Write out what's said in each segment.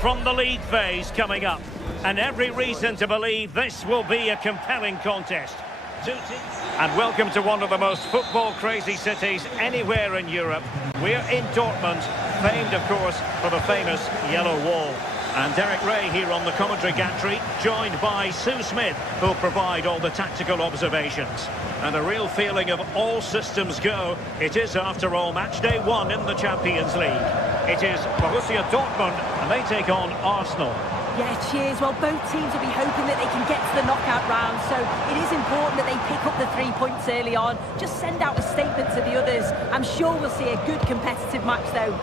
from the league phase coming up. And every reason to believe this will be a compelling contest. And welcome to one of the most football-crazy cities anywhere in Europe. We're in Dortmund, famed, of course, for the famous Yellow Wall. And Derek Ray here on the commentary gantry, joined by Sue Smith, who'll provide all the tactical observations. And a real feeling of all systems go. It is, after all, match day 1 in the Champions League. It is Borussia Dortmund, and they take on Arsenal. Yeah, cheers. Well, both teams will be hoping that they can get to the knockout round, so it is important that they pick up the 3 points early on. Just send out a statement to the others. I'm sure we'll see a good competitive match, though.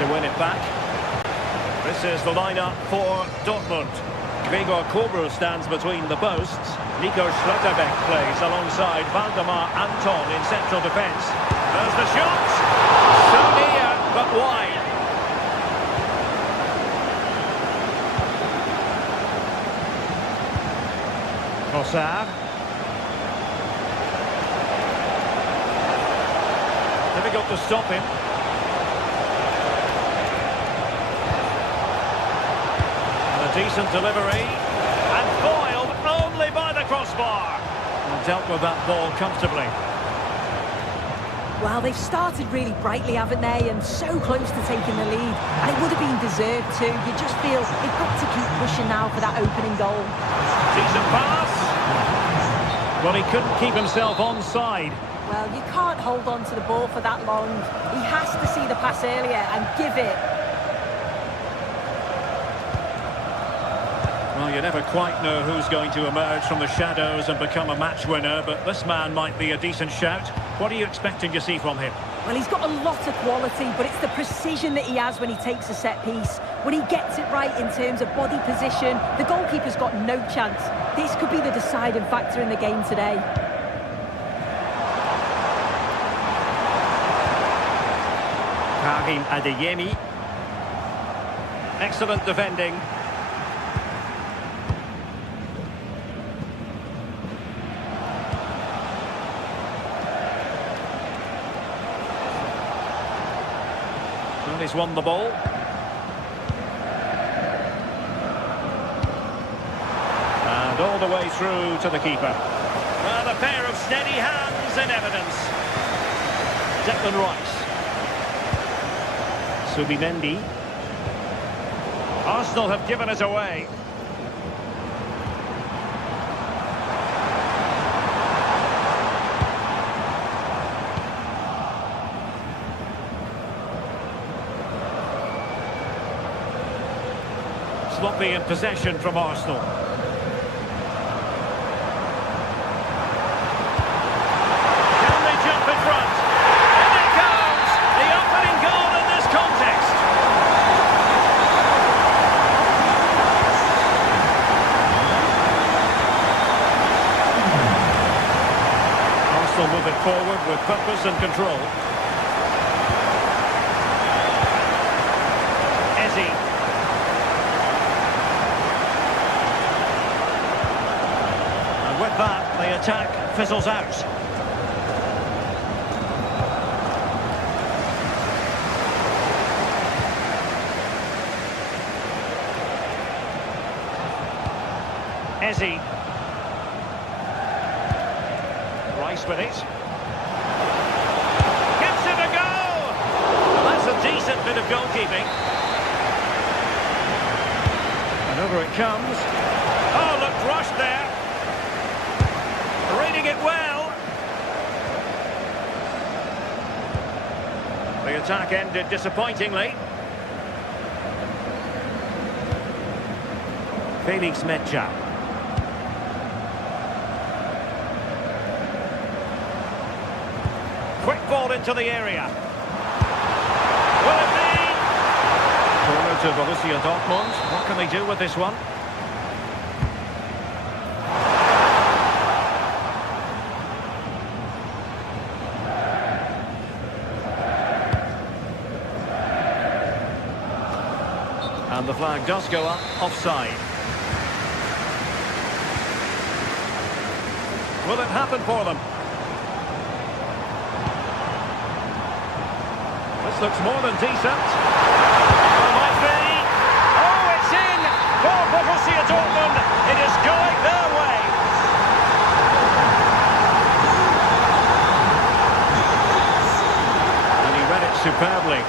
To win it back. This is the lineup for Dortmund. Gregor Kobel stands between the posts. Nico Schlotterbeck plays alongside Valdemar Anton in central defence. There's the shot. So near, but wide. Trossard. Difficult to stop him. Decent delivery, and foiled only by the crossbar. And dealt with that ball comfortably. Well, they've started really brightly, haven't they? And so close to taking the lead. And it would have been deserved too. You just feel they've got to keep pushing now for that opening goal. Decent pass. Well, he couldn't keep himself onside. Well, you can't hold on to the ball for that long. He has to see the pass earlier and give it. Well, you never quite know who's going to emerge from the shadows and become a match winner, but this man might be a decent shout. What are you expecting to see from him? Well, he's got a lot of quality, but it's the precision that he has when he takes a set piece. When he gets it right in terms of body position, the goalkeeper's got no chance. This could be the deciding factor in the game today. Karim Adeyemi. Excellent defending. He's won the ball. And all the way through to the keeper. Well, a pair of steady hands in evidence. Declan Rice. Subimendi. Arsenal have given us away. Sloppy in possession from Arsenal. Can they jump in front? And it goes! The opening goal in this contest. Arsenal moving forward with purpose and control. Ezzy. With that, the attack fizzles out. Ezzy. Rice with it. Gives it a go! That's a decent bit of goalkeeping. And over it comes. Oh, looked rushed there. Reading it well. The attack ended disappointingly. Felix Mecha. Quick ball into the area. Will it be? Corner to Borussia Dortmund. What can they do with this one? And the flag does go up, offside. Will it happen for them? looks more than decent. It might be. Oh, it's in for Borussia Dortmund. It is going their way. And he read it superbly.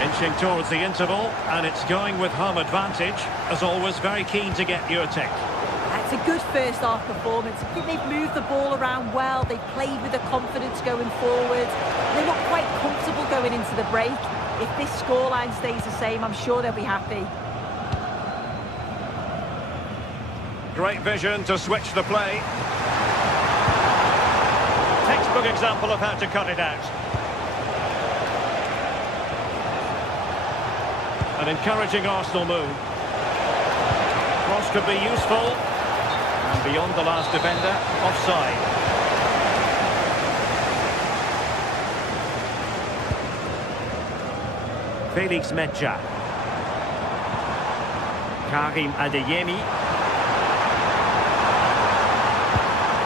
Inching towards the interval, and it's going with home advantage. As always, very keen to get your take. It's a good first half performance. I think they've moved the ball around well. They've played with the confidence going forward. They're not quite comfortable going into the break. If this scoreline stays the same, I'm sure they'll be happy. Great vision to switch the play. Textbook example of how to cut it out. An encouraging Arsenal move. Cross could be useful. And beyond the last defender, offside. Felix Mecha. Karim Adeyemi.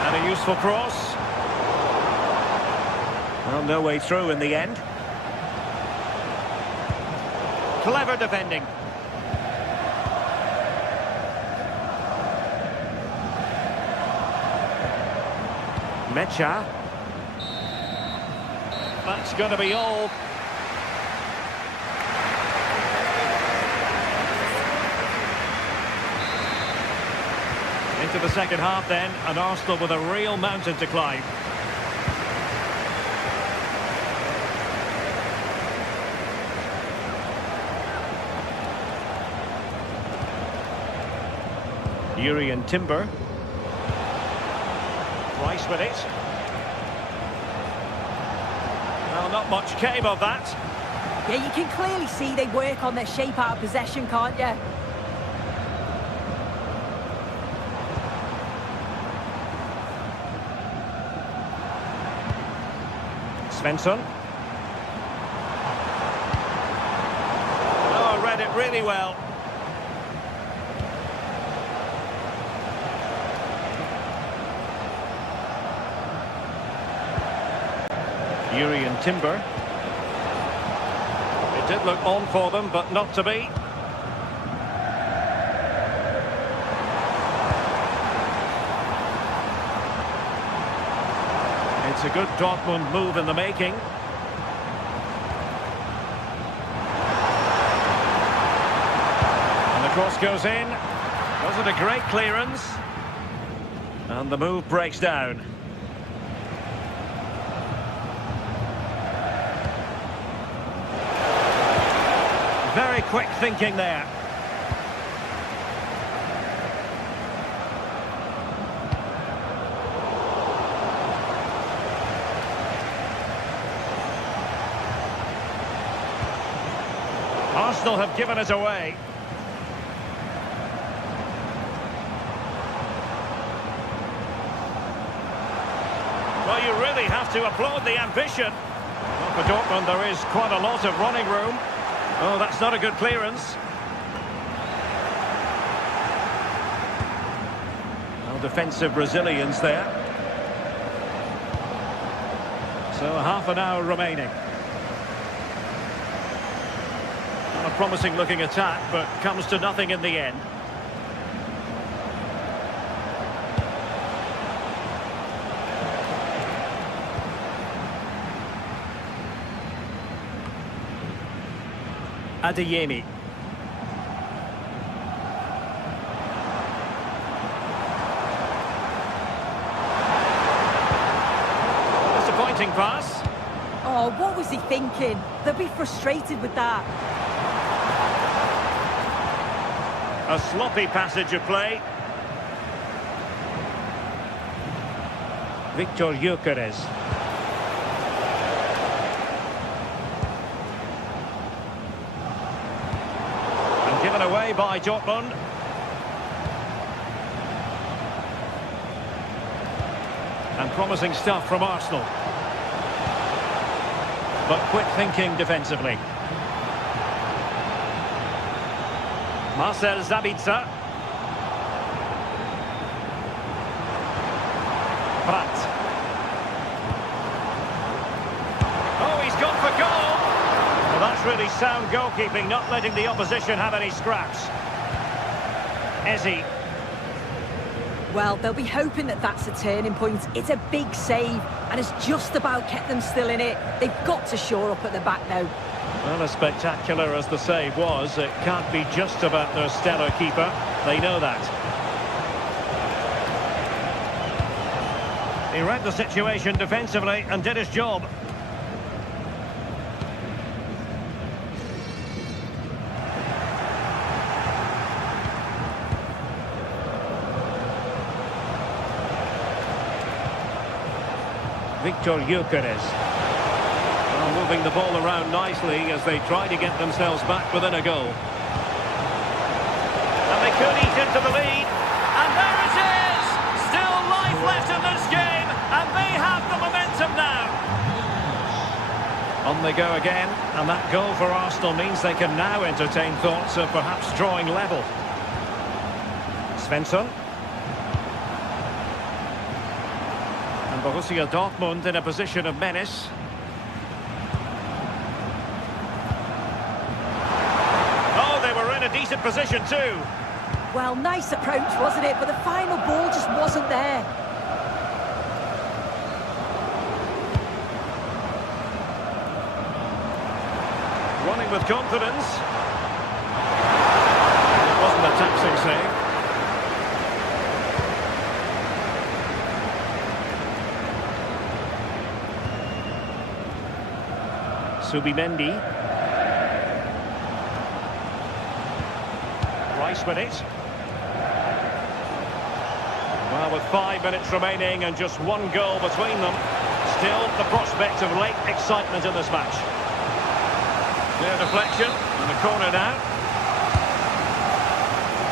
And a useful cross. Well, no way through in the end. Clever defending. Mecha. That's going to be all. Into the second half then, and Arsenal with a real mountain to climb. Urian Timber. Rice with it. Well, not much came of that. Yeah, you can clearly see they work on their shape out of possession, can't you? Svensson. Oh, read it really well. Urian Timber. It did look on for them, but not to be. It's a good Dortmund move in the making. And the cross goes in. Wasn't a great clearance. And the move breaks down. Very quick thinking there. Arsenal have given it away. Well, you really have to applaud the ambition. Well, for Dortmund, there is quite a lot of running room. Oh, that's not a good clearance. Well, defensive Brazilians there. So half an hour remaining. Not a promising looking attack, but comes to nothing in the end. Adeyemi. Disappointing pass. Oh, what was he thinking? They'll be frustrated with that. A sloppy passage of play. Victor Gyökeres. Given away by Dortmund. And promising stuff from Arsenal. But quick thinking defensively. Marcel Sabitzer. Pratt. really sound goalkeeping, not letting the opposition have any scraps. Ezzy. Well, they'll be hoping that that's a turning point. It's a big save, and it's just about kept them still in it. They've got to shore up at the back, though. Well, as spectacular as the save was, it can't be just about their stellar keeper. They know that. He read the situation defensively and did his job. Victor Gyökeres. Well, moving the ball around nicely as they try to get themselves back within a goal. And they could eat into the lead. And there it is! Still life left in this game, and they have the momentum now. On they go again, and that goal for Arsenal means they can now entertain thoughts of perhaps drawing level. Svensson. Borussia Dortmund in a position of menace. Oh, they were in a decent position too. Well, nice approach, wasn't it? But the final ball just wasn't there. Running with confidence. It wasn't a taxing save. Subimendi. Rice with it. Well, with 5 minutes remaining and just one goal between them, still the prospect of late excitement in this match. Clear deflection, and the corner now.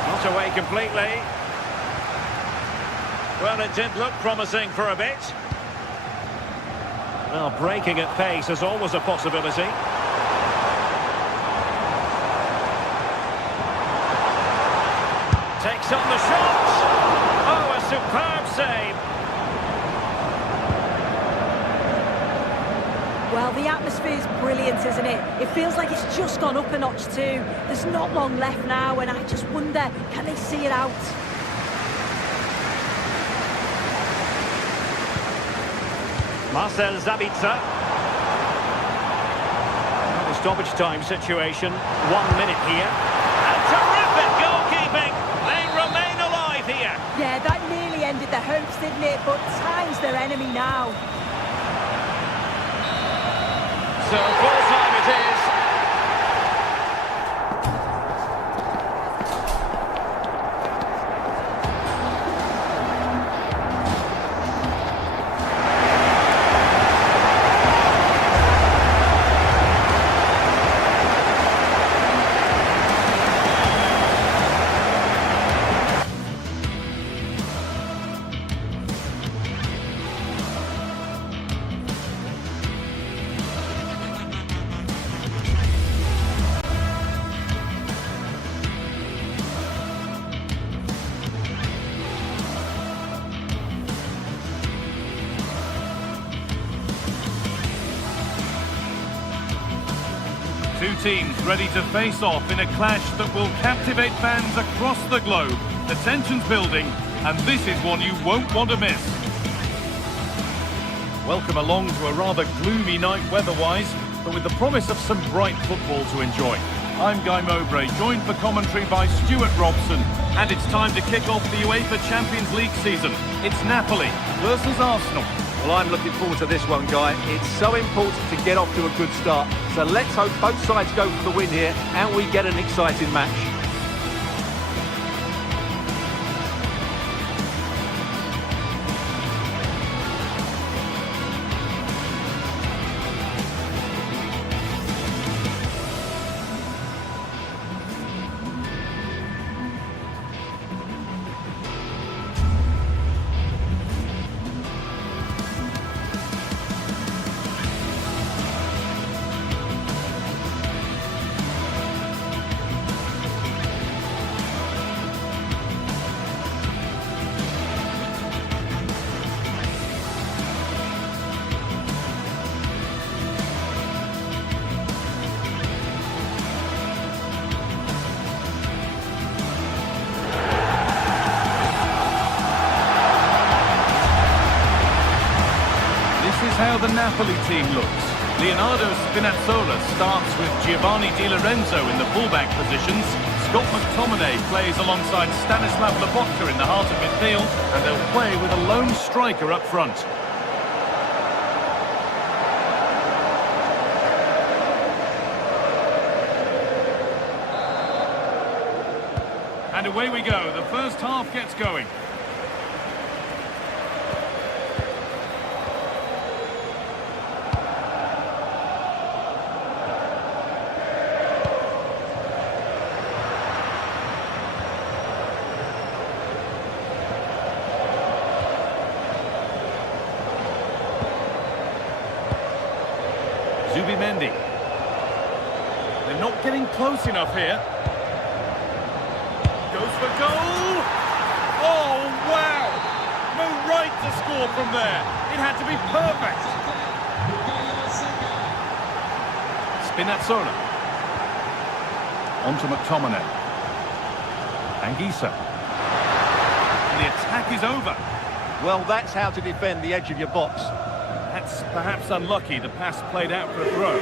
Not away completely. Well, it did look promising for a bit. Well, breaking at pace is always a possibility. Takes on the shot. Oh, a superb save. Well, the atmosphere is brilliant, isn't it? It feels like it's just gone up a notch too. There's not long left now, and I just wonder, can they see it out? Marcel Sabitzer. The stoppage time situation. 1 minute here. And terrific goalkeeping. They remain alive here. Yeah, that nearly ended their hopes, didn't it? But time's their enemy now. So full time it is. Two teams ready to face off in a clash that will captivate fans across the globe. The tension's building, and this is one you won't want to miss. Welcome along to a rather gloomy night weather-wise, but with the promise of some bright football to enjoy. I'm Guy Mowbray, joined for commentary by Stuart Robson, and it's time to kick off the UEFA Champions League season. It's Napoli versus Arsenal. Well, I'm looking forward to this one, Guy. It's so important to get off to a good start. So let's hope both sides go for the win here and we get an exciting match. is how the Napoli team looks. Leonardo Spinazzola starts with Giovanni Di Lorenzo in the fullback positions. Scott McTominay plays alongside Stanislav Lobotka in the heart of midfield, and they'll play with a lone striker up front. And away we go. The first half gets going. Zubimendi. They're not getting close enough here. Goes for goal! Oh, wow! No right to score from there. It had to be perfect. Spinazzola. On to McTominay. Anguissa. And the attack is over. Well, that's how to defend the edge of your box. That's perhaps unlucky. The pass played out for a throw.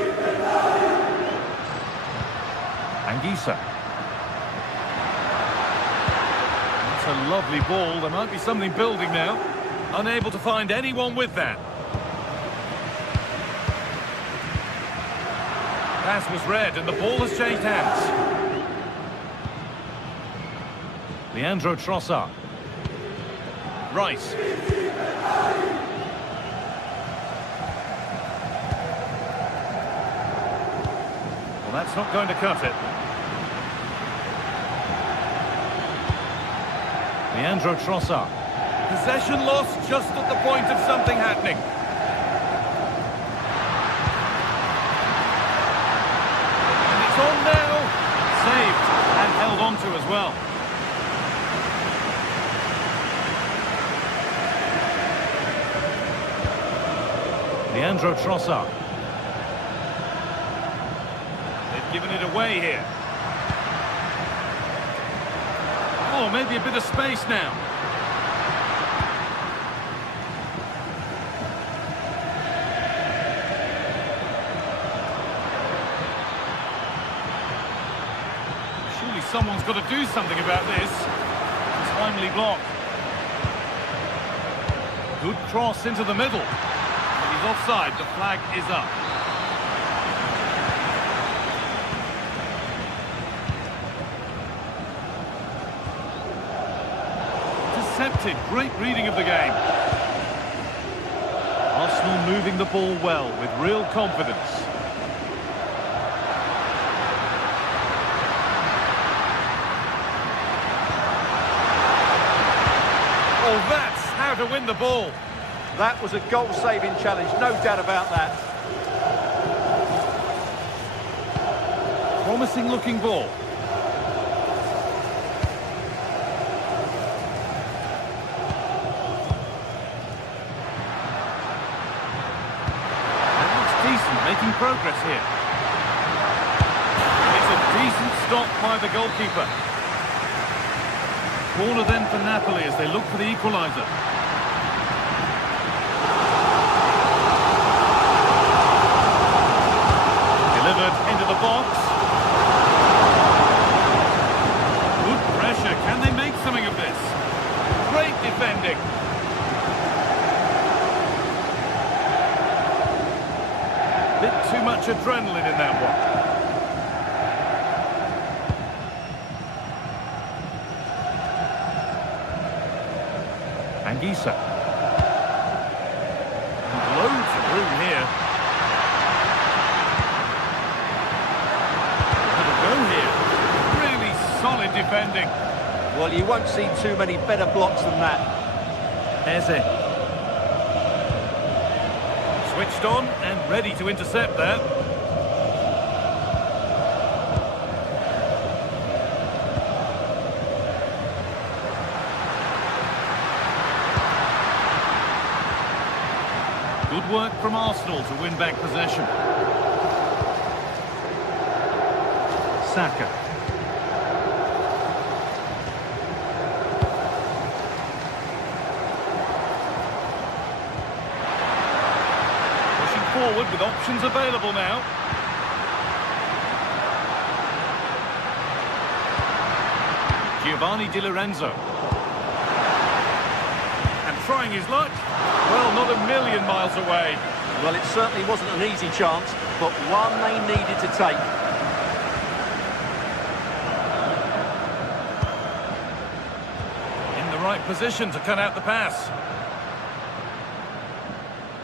Anguissa. That's a lovely ball. There might be something building now. Unable to find anyone with that. Pass was read and the ball has changed hands. Leandro Trossard. Rice. Well, that's not going to cut it. Leandro Trossard. Possession lost just at the point of something happening. And it's on now. Saved and held on to as well. Leandro Trossard. They've given it away here. Oh, maybe a bit of space now. Surely someone's got to do something about this. Timely block. Good cross into the middle. He's offside, the flag is up. Intercepted, great reading of the game. Arsenal moving the ball well with real confidence. Oh, that's how to win the ball. That was a goal-saving challenge, no doubt about that. Promising looking ball. That looks decent, making progress here. It's a decent stop by the goalkeeper. Corner then for Napoli as they look for the equaliser. Into the box. Good pressure. Can they make something of this? Great defending. Bit too much adrenaline in that one. Anguissa. Loads of room here. Solid defending. Well, you won't see too many better blocks than that. Eze. Switched on and ready to intercept that. Good work from Arsenal to win back possession. Saka. forward with options available now. Giovanni Di Lorenzo. And trying his luck. Well, not a million miles away. Well, it certainly wasn't an easy chance, but one they needed to take. In the right position to cut out the pass.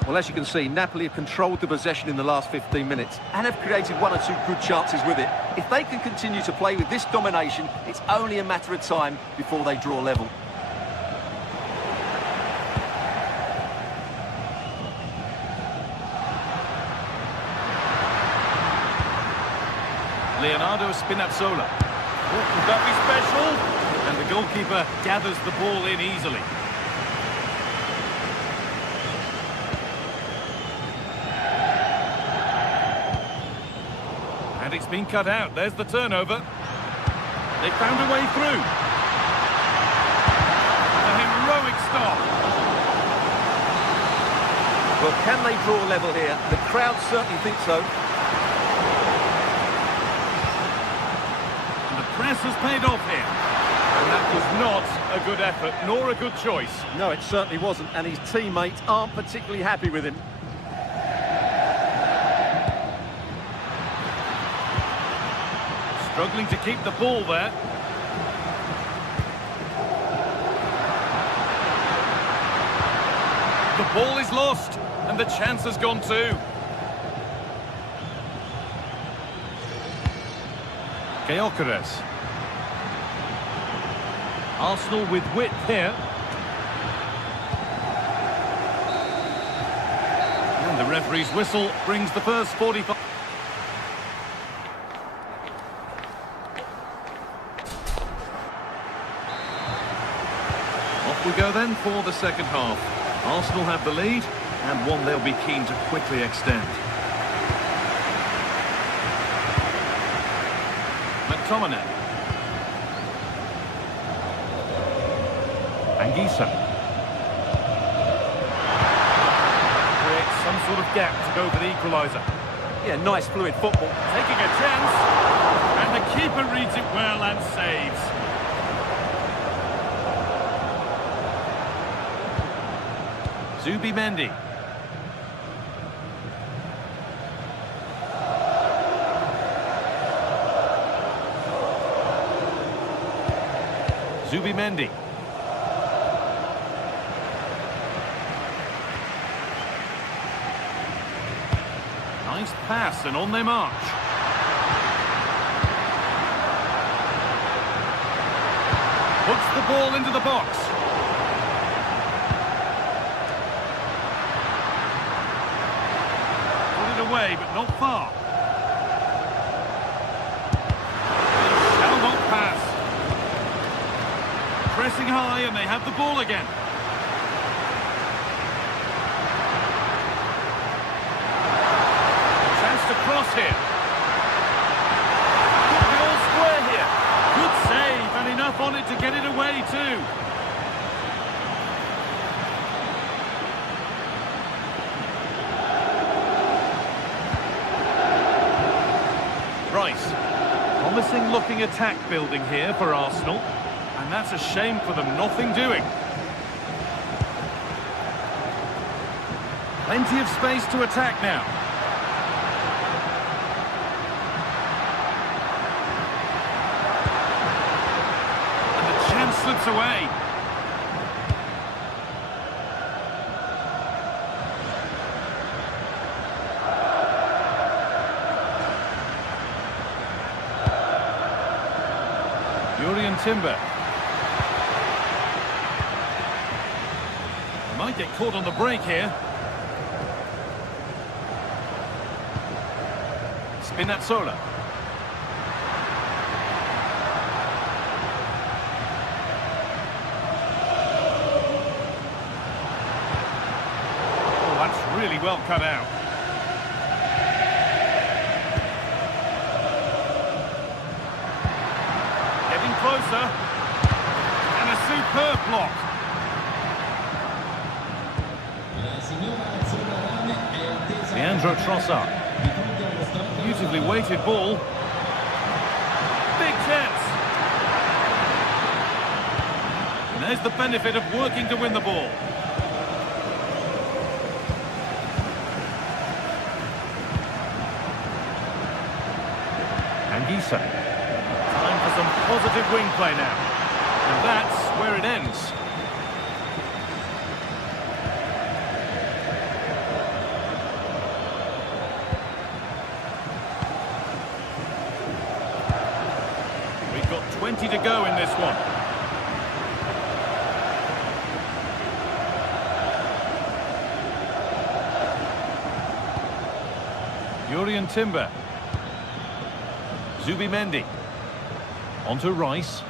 Well, as you can see, Napoli have controlled the possession in the last 15 minutes and have created one or two good chances with it. If they can continue to play with this domination, it's only a matter of time before they draw level. Leonardo Spinazzola. Oh, could that be special? And the goalkeeper gathers the ball in easily. And it's been cut out. There's the turnover. They found a way through. A heroic stop. Well, can they draw level here? The crowd certainly think so. And the press has paid off here. And that was not a good effort, nor a good choice. No, it certainly wasn't, and his teammates aren't particularly happy with him. Struggling to keep the ball there. The ball is lost, and the chance has gone too. Gyökeres. Arsenal with width here. And the referee's whistle brings the first 45. Off we go then for the second half. Arsenal have the lead, and one they'll be keen to quickly extend. McTominay. Anguissa. Creates some sort of gap to go for the equaliser. Yeah, nice fluid football. Taking a chance, and the keeper reads it well and saves. Zubimendi. Zubimendi. Nice pass, and on they march. Puts the ball into the box. Put it away, but not far. Shall not pass. Pressing high, and they have the ball again. To cross here. Could be all square here. Good save, and enough on it to get it away too. Rice. Promising looking attack building here for Arsenal. And that's a shame for them, nothing doing. Plenty of space to attack now. Slips away. Yuri Timber. Might get caught on the break here. Spinazzola. Really well cut out. Getting closer. And a superb block. The Trossard. Beautifully weighted ball. Big chance. And there's the benefit of working to win the ball. Anguissa. Time for some positive wing play now. And that's where it ends. We've got 20 to go in this one. Jurrien Timber. Zubimendi. On to Rice.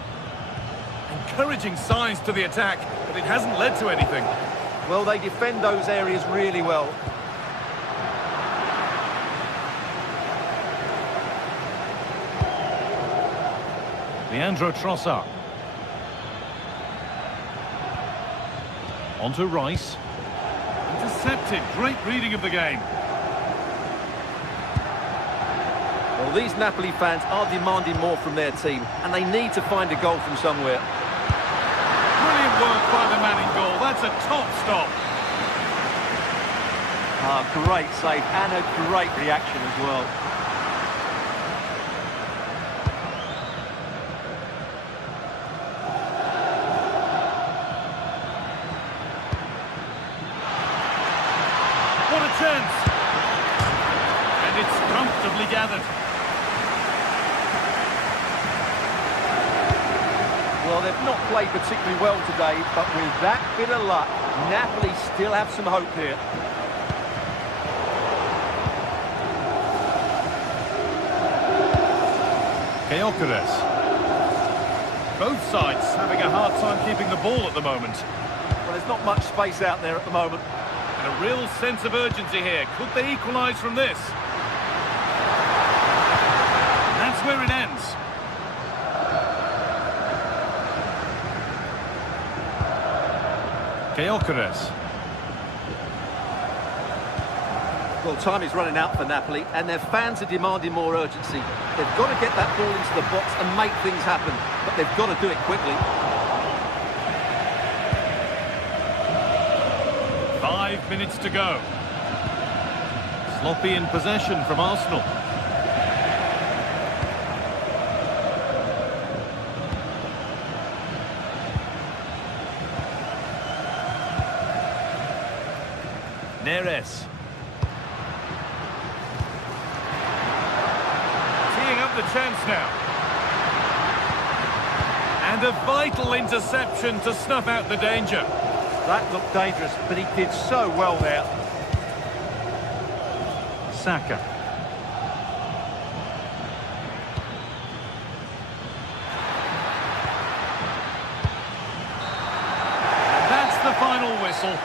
Encouraging signs to the attack, but it hasn't led to anything. Well, they defend those areas really well. Leandro Trossard. On to Rice. Intercepted. Great reading of the game. Well, these Napoli fans are demanding more from their team, and they need to find a goal from somewhere. Brilliant work by the man in goal. That's a top stop. Great save and a great reaction as well. What a chance. And it's comfortably gathered. Well, they've not played particularly well today, but with that bit of luck, Napoli still have some hope here. Gyökeres. Both sides having a hard time keeping the ball at the moment. Well, there's not much space out there at the moment. And a real sense of urgency here. Could they equalise from this? And that's where it ends. Gyökeres. Well, time is running out for Napoli, and their fans are demanding more urgency. They've got to get that ball into the box and make things happen, but they've got to do it quickly. 5 minutes to go. Sloppy in possession from Arsenal. Neres. Teeing up the chance now. And a vital interception to snuff out the danger. That looked dangerous, but he did so well there. Saka. And that's the final whistle.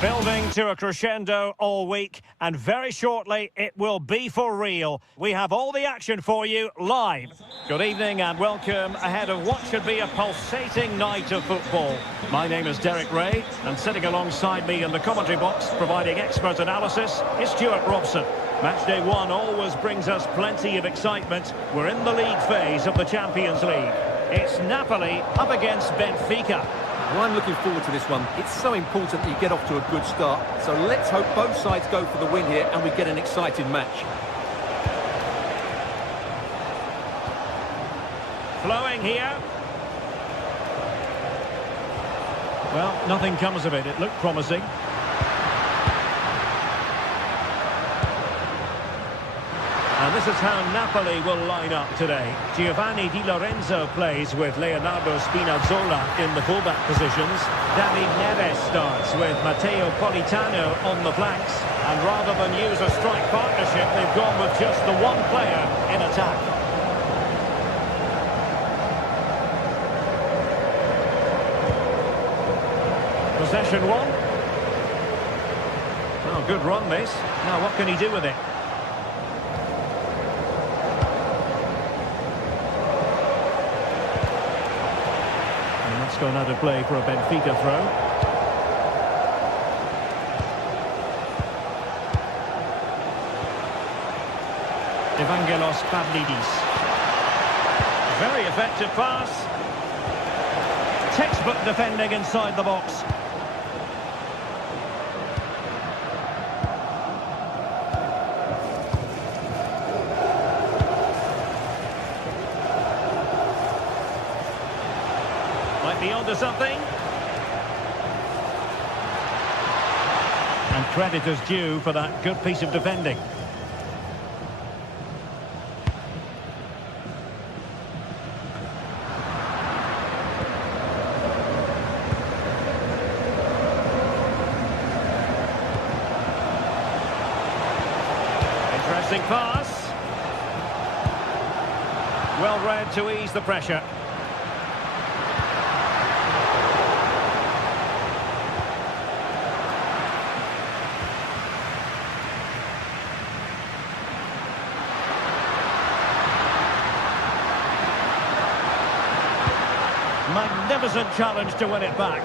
Building to a crescendo all week, and very shortly it will be for real. We have all the action for you live. Good evening and welcome ahead of what should be a pulsating night of football. My name is Derek Ray, and sitting alongside me in the commentary box, providing expert analysis, is Stuart Robson. Matchday 1 always brings us plenty of excitement. We're in the league phase of the Champions League. It's Napoli up against Benfica. Well, I'm looking forward to this one. It's so important that you get off to a good start. So let's hope both sides go for the win here and we get an exciting match. Flowing here. Well, nothing comes of it. It looked promising. And this is how Napoli will line up today. Giovanni Di Lorenzo plays with Leonardo Spinazzola in the fullback positions. David Neres starts with Matteo Politano on the flanks. And rather than use a strike partnership, they've gone with just the one player in attack. Possession one. Oh, good run this. Now what can he do with it? Going out of play for a Benfica throw. Evangelos Pavlidis. Very effective pass. Textbook defending inside the box. Might be onto something. And credit is due for that good piece of defending. Interesting pass. Well read to ease the pressure. Magnificent challenge to win it back.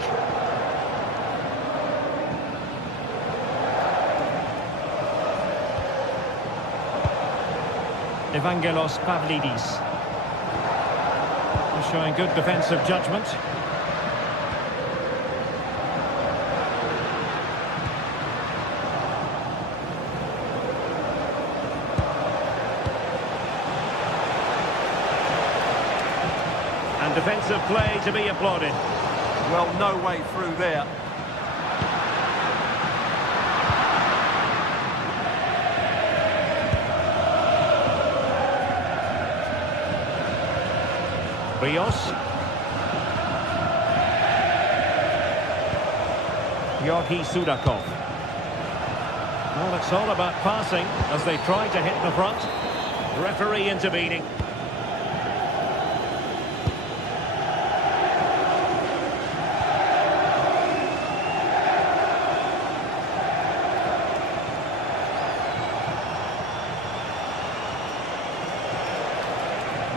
Evangelos Pavlidis. He's showing good defensive judgment. And defensive play to be applauded. Well, no way through there. Rios. Georgi Sudakov. Well, it's all about passing as they try to hit the front. Referee intervening.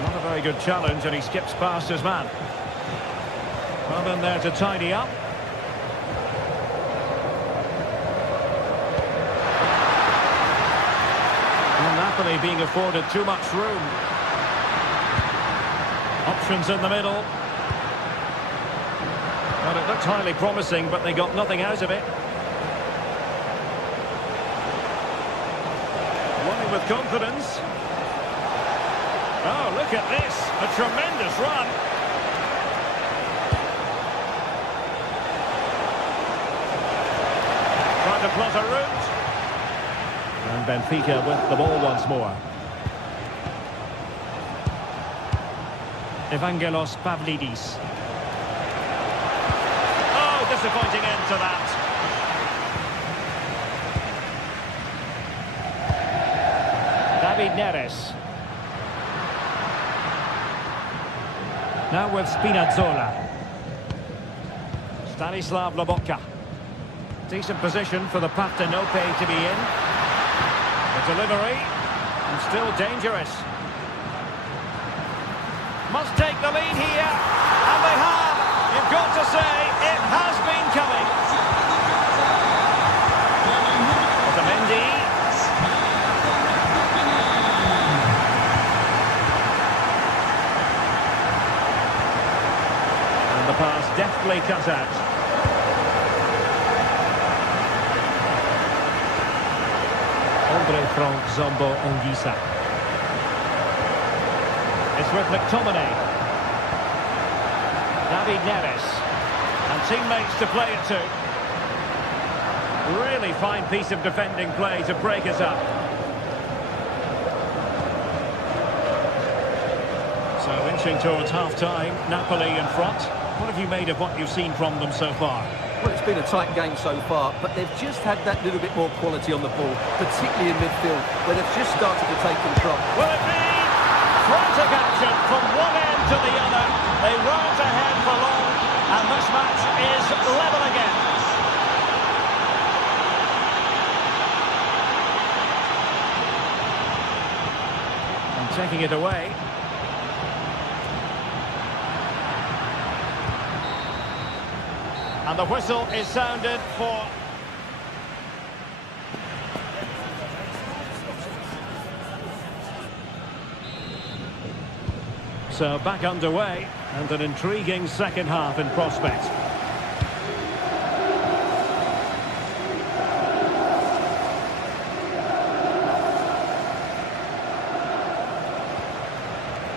Not a very good challenge, and he skips past his man. Well, in there to tidy up. Well, Napoli being afforded too much room. Options in the middle. Well, it looked highly promising, but they got nothing out of it. Running with confidence. Oh, look at this. A tremendous run. Trying to plot a route. And Benfica with the ball once more. Evangelos Pavlidis. Oh, disappointing end to that. David Neres. Now with Spinazzola. Stanislav Lobotka. Decent position for the Partenope to be in. The delivery. And still dangerous. Must take the lead here. And they have. You've got to say, it has been coming. Otamendi. Pass deftly nicely cut out. Andre Frank Zombo Anguissa. It's with McTominay. David Neres. And teammates to play it to. Really fine piece of defending play to break us up. So inching towards half-time, Napoli in front. What have you made of what you've seen from them so far? Well, it's been a tight game so far, but they've just had that little bit more quality on the ball, particularly in midfield, where they've just started to take control. Will it be frantic action from one end to the other? They weren't ahead for long, and this match is level again. And taking it away. And the whistle is sounded for... So back underway, and an intriguing second half in prospect.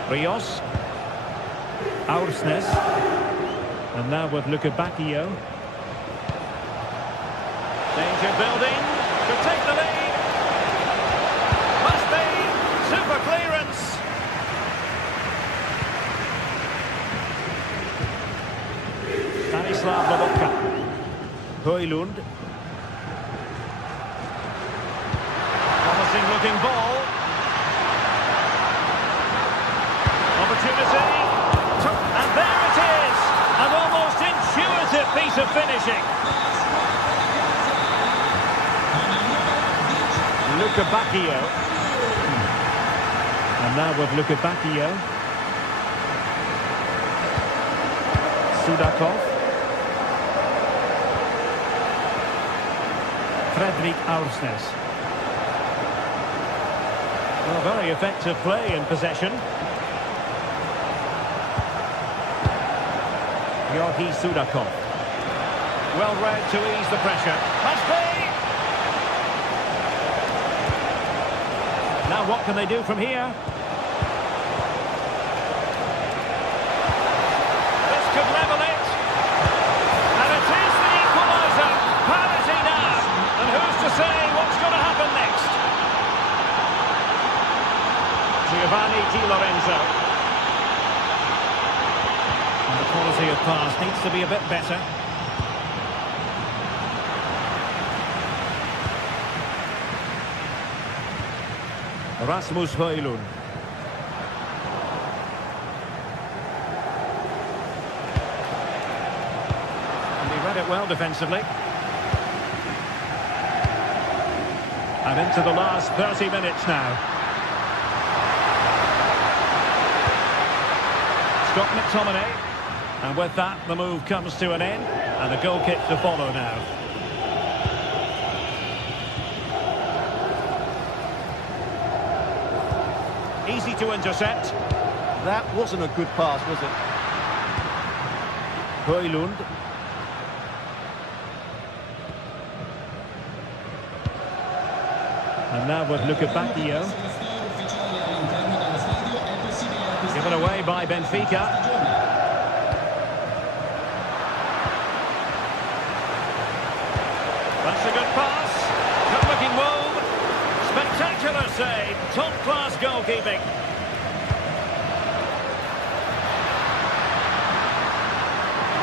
Rios. Aursnes. And now with Luca Bacchio. Danger building. Could take the lead. Must be. Super clearance. Stanislav Lobotka. Højlund. Promising looking ball. Opportunity. And there it is. An almost intuitive piece of finishing. Luca Bacchio. And now with Luca Bacchio. Sudakov. Fredrik Aursnes. Well, very effective play in possession. Georgi Sudakov. Well read to ease the pressure. Must be! Now what can they do from here? This could level it. And it is the equaliser. Parity now. And who's to say what's going to happen next? Giovanni Di Lorenzo. The quality of pass needs to be a bit better. Rasmus Højlund. And he read it well defensively. And into the last 30 minutes now. Scott McTominay. And with that, the move comes to an end, and a goal kick to follow now. Easy to intercept. That wasn't a good pass, was it? Højlund. And now with Luca Bacchio. Given away by Benfica. That's a good pass. Good-looking move. Spectacular save. Top-class goalkeeping.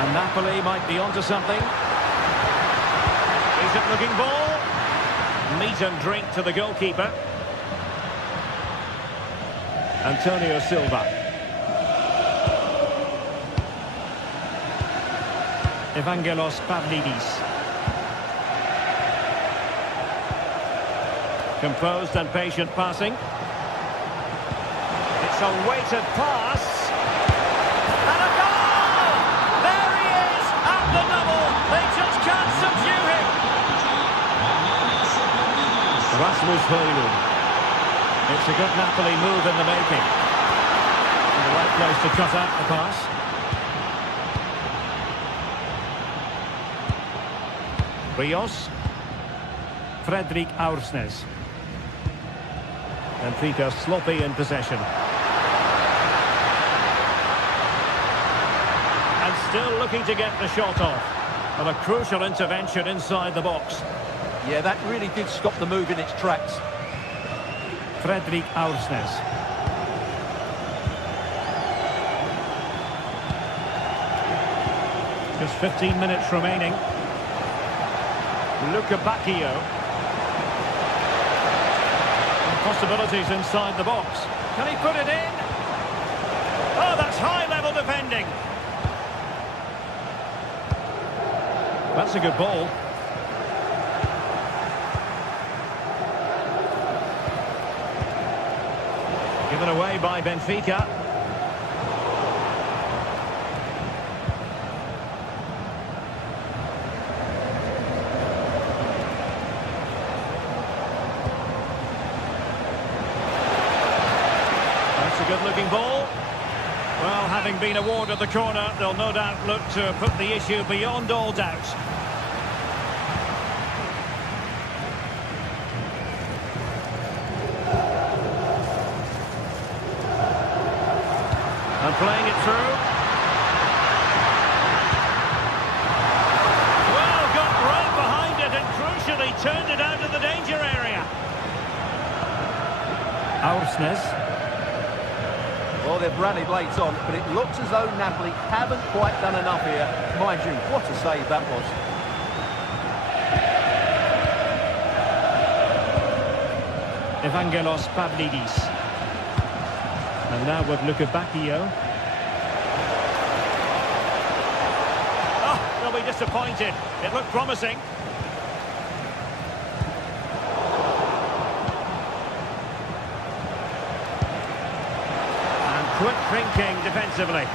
And Napoli might be onto something. Decent-looking ball. Meat and drink to the goalkeeper. Antonio Silva. Evangelos Pavlidis. Composed and patient passing. It's a weighted pass. And a goal! There he is at the double. They just can't subdue him. Rasmus Højlund. It's a good Napoli move in the making. In the right place to cut out the pass. Rios. Fredrik Aursnes. Benfica sloppy in possession. And still looking to get the shot off. But a crucial intervention inside the box. Yeah, that really did stop the move in its tracks. Fredrik Aursnes. Just 15 minutes remaining. Luca Bacchio. Possibilities inside the box. Can he put it in? Oh, that's high-level defending. That's a good ball. Given away by Benfica. That's a good-looking ball. Well, having been awarded the corner, they'll no doubt look to put the issue beyond all doubt. And playing it through. Well, got right behind it and crucially turned it out of the danger area. Aursnes. Well, they've rallied late on, but it looks as though Napoli haven't quite done enough here. Mind you, what a save that was. Evangelos Pavlidis. And now with Luca Bacchio. Oh, they'll be disappointed. It looked promising. And quick thinking defensively.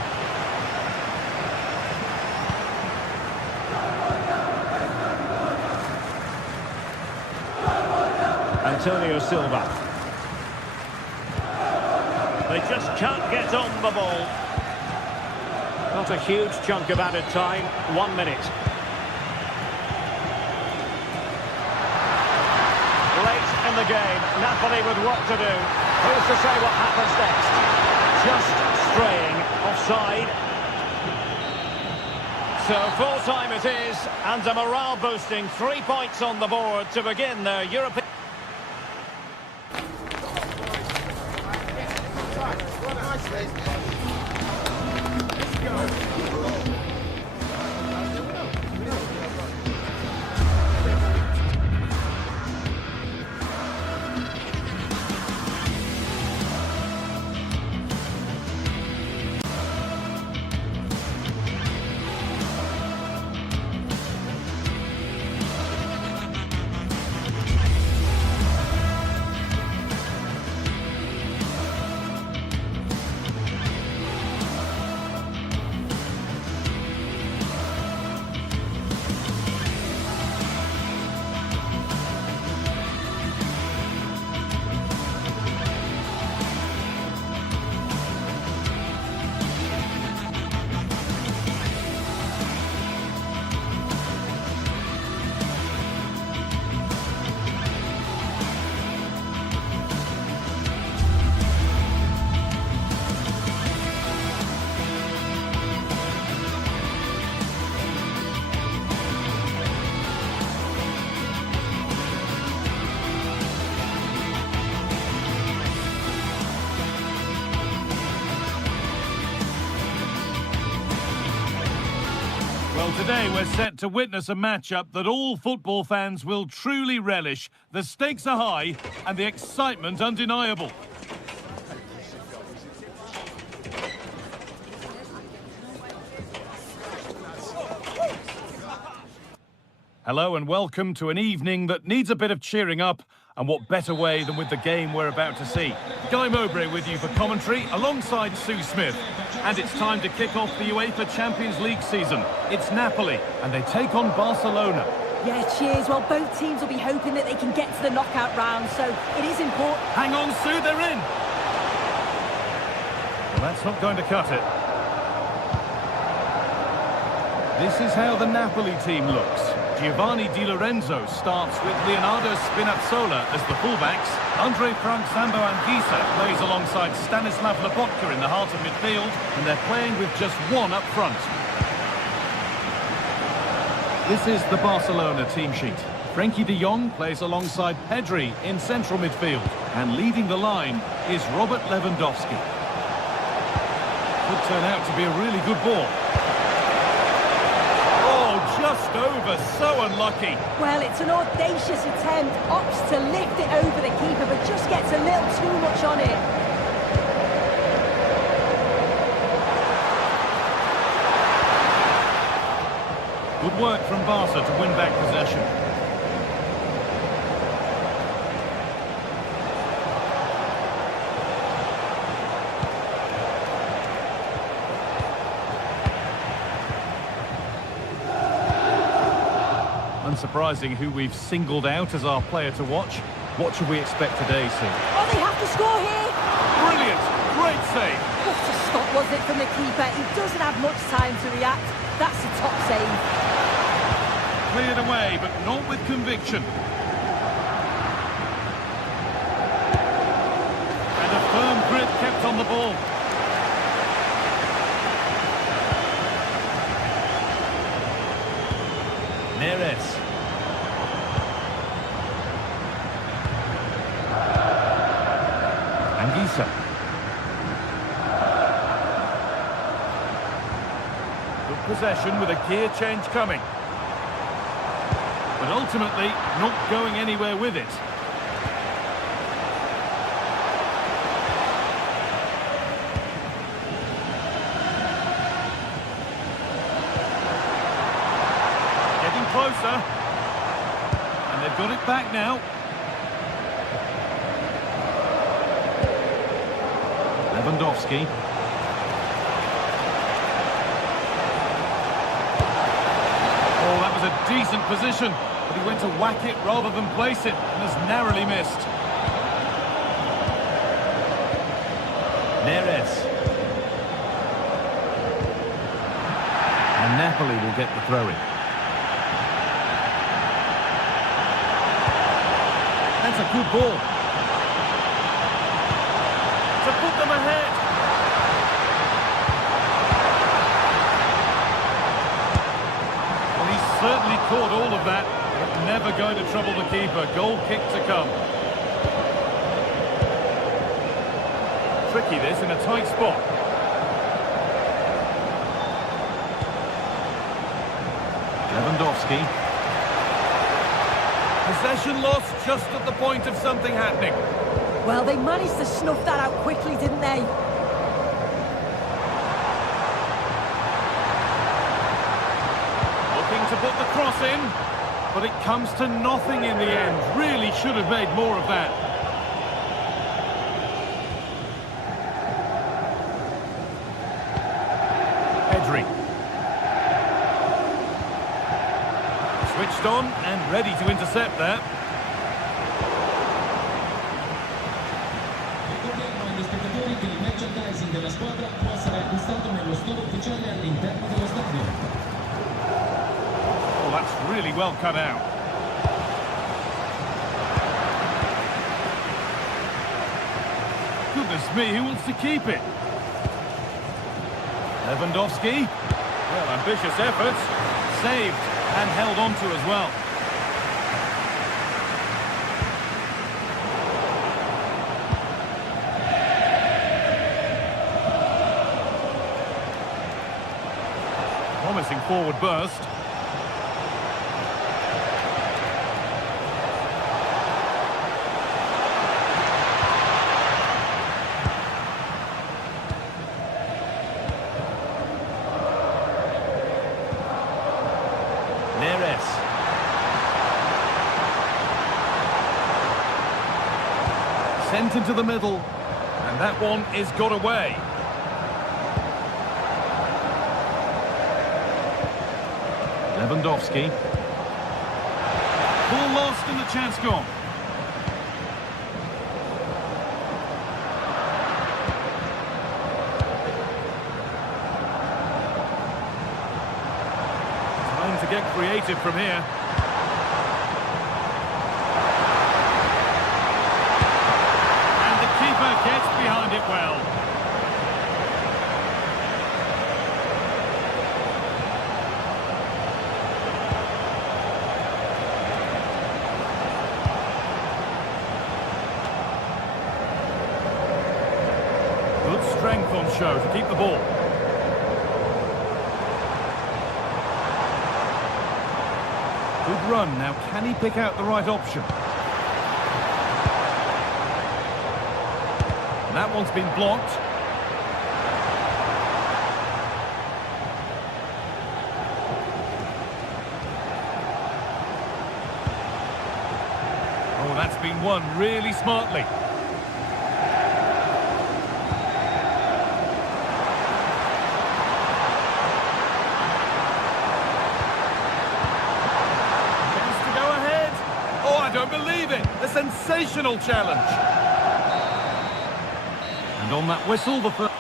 Antonio Silva. They just can't get on the ball. Not a huge chunk of added time. 1 minute. Late in the game, Napoli with work to do. Who's to say what happens next? Just straying offside. So full-time it is, and a morale-boosting 3 points on the board to begin their European... Well, today we're set to witness a matchup that all football fans will truly relish. The stakes are high and the excitement undeniable. Hello and welcome to an evening that needs a bit of cheering up, and what better way than with the game we're about to see. Guy Mowbray with you for commentary alongside Sue Smith. And it's time to kick off the UEFA Champions League season. It's Napoli and they take on Barcelona. Yeah, cheers. Well, both teams will be hoping that they can get to the knockout round, so it is important. Hang on, Sue, they're in! Well, that's not going to cut it. This is how the Napoli team looks. Giovanni Di Lorenzo starts with Leonardo Spinazzola as the fullbacks. Andre Frank Zambo Anguissa plays alongside Stanislav Lobotka in the heart of midfield, and they're playing with just one up front. This is the Barcelona team sheet. Frenkie de Jong plays alongside Pedri in central midfield, and leading the line is Robert Lewandowski. Could turn out to be a really good ball. Just over, so unlucky. Well, it's an audacious attempt, opts to lift it over the keeper, but just gets a little too much on it. Good work from Barca to win back possession. Unsurprising who we've singled out as our player to watch. What should we expect today, Sue? Oh, they have to score here! Brilliant! Great save! What a stop was it from the keeper? He doesn't have much time to react. That's a top save. Cleared away, but not with conviction. And a firm grip kept on the ball. Neres. Anguissa. Good possession with a gear change coming. But ultimately, not going anywhere with it. Getting closer. And they've got it back now. Lewandowski. Oh, that was a decent position, but he went to whack it rather than place it, and has narrowly missed. Neres. And Napoli will get the throw-in. That's a good ball. To put them ahead. Well, he's certainly caught all of that, but never going to trouble the keeper. Goal kick to come. Tricky this in a tight spot. Lewandowski. Possession lost just at the point of something happening. Well, they managed to snuff that out quickly, didn't they? Looking to put the cross in, but it comes to nothing in the end. Really should have made more of that. Pedri. Switched on and ready to intercept that. Il merchandising della squadra può essere acquistato nello store ufficiale all'interno dello stadio. Oh, that's really well cut out. Goodness me, who wants to keep it? Lewandowski. Well, ambitious efforts. Saved and held on to as well. Promising forward burst. Neres. Sent into the middle, and that one is got away. Lewandowski. Ball lost and the chance gone. Time to get creative from here. Good strength on show to keep the ball. Good run. Now, can he pick out the right option? That one's been blocked. Oh, that's been won really smartly. Don't believe it! A sensational challenge! And on that whistle, the first...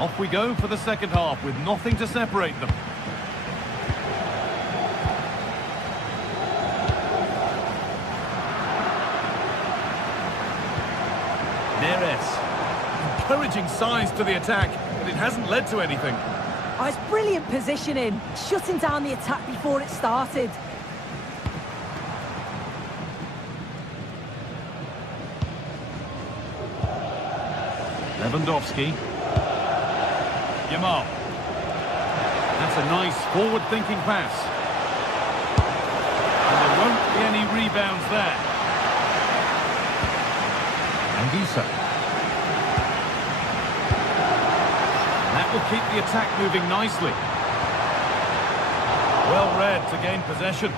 Off we go for the second half with nothing to separate them. Neres. Encouraging signs to the attack. But it hasn't led to anything. Oh, it's brilliant positioning, shutting down the attack before it started. Lewandowski. Yamal. That's a nice forward-thinking pass. And there won't be any rebounds there. Anguissa. Will keep the attack moving nicely. Well read to gain possession.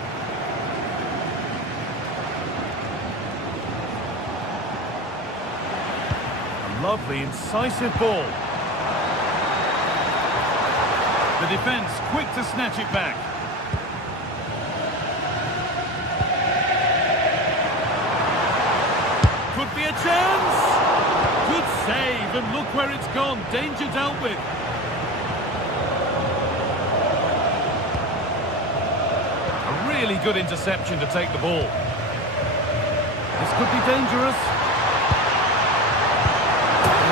A lovely, incisive ball. The defence quick to snatch it back. Could be a chance! Good save, and look where it's gone. Danger dealt with. Really good interception to take the ball. This could be dangerous.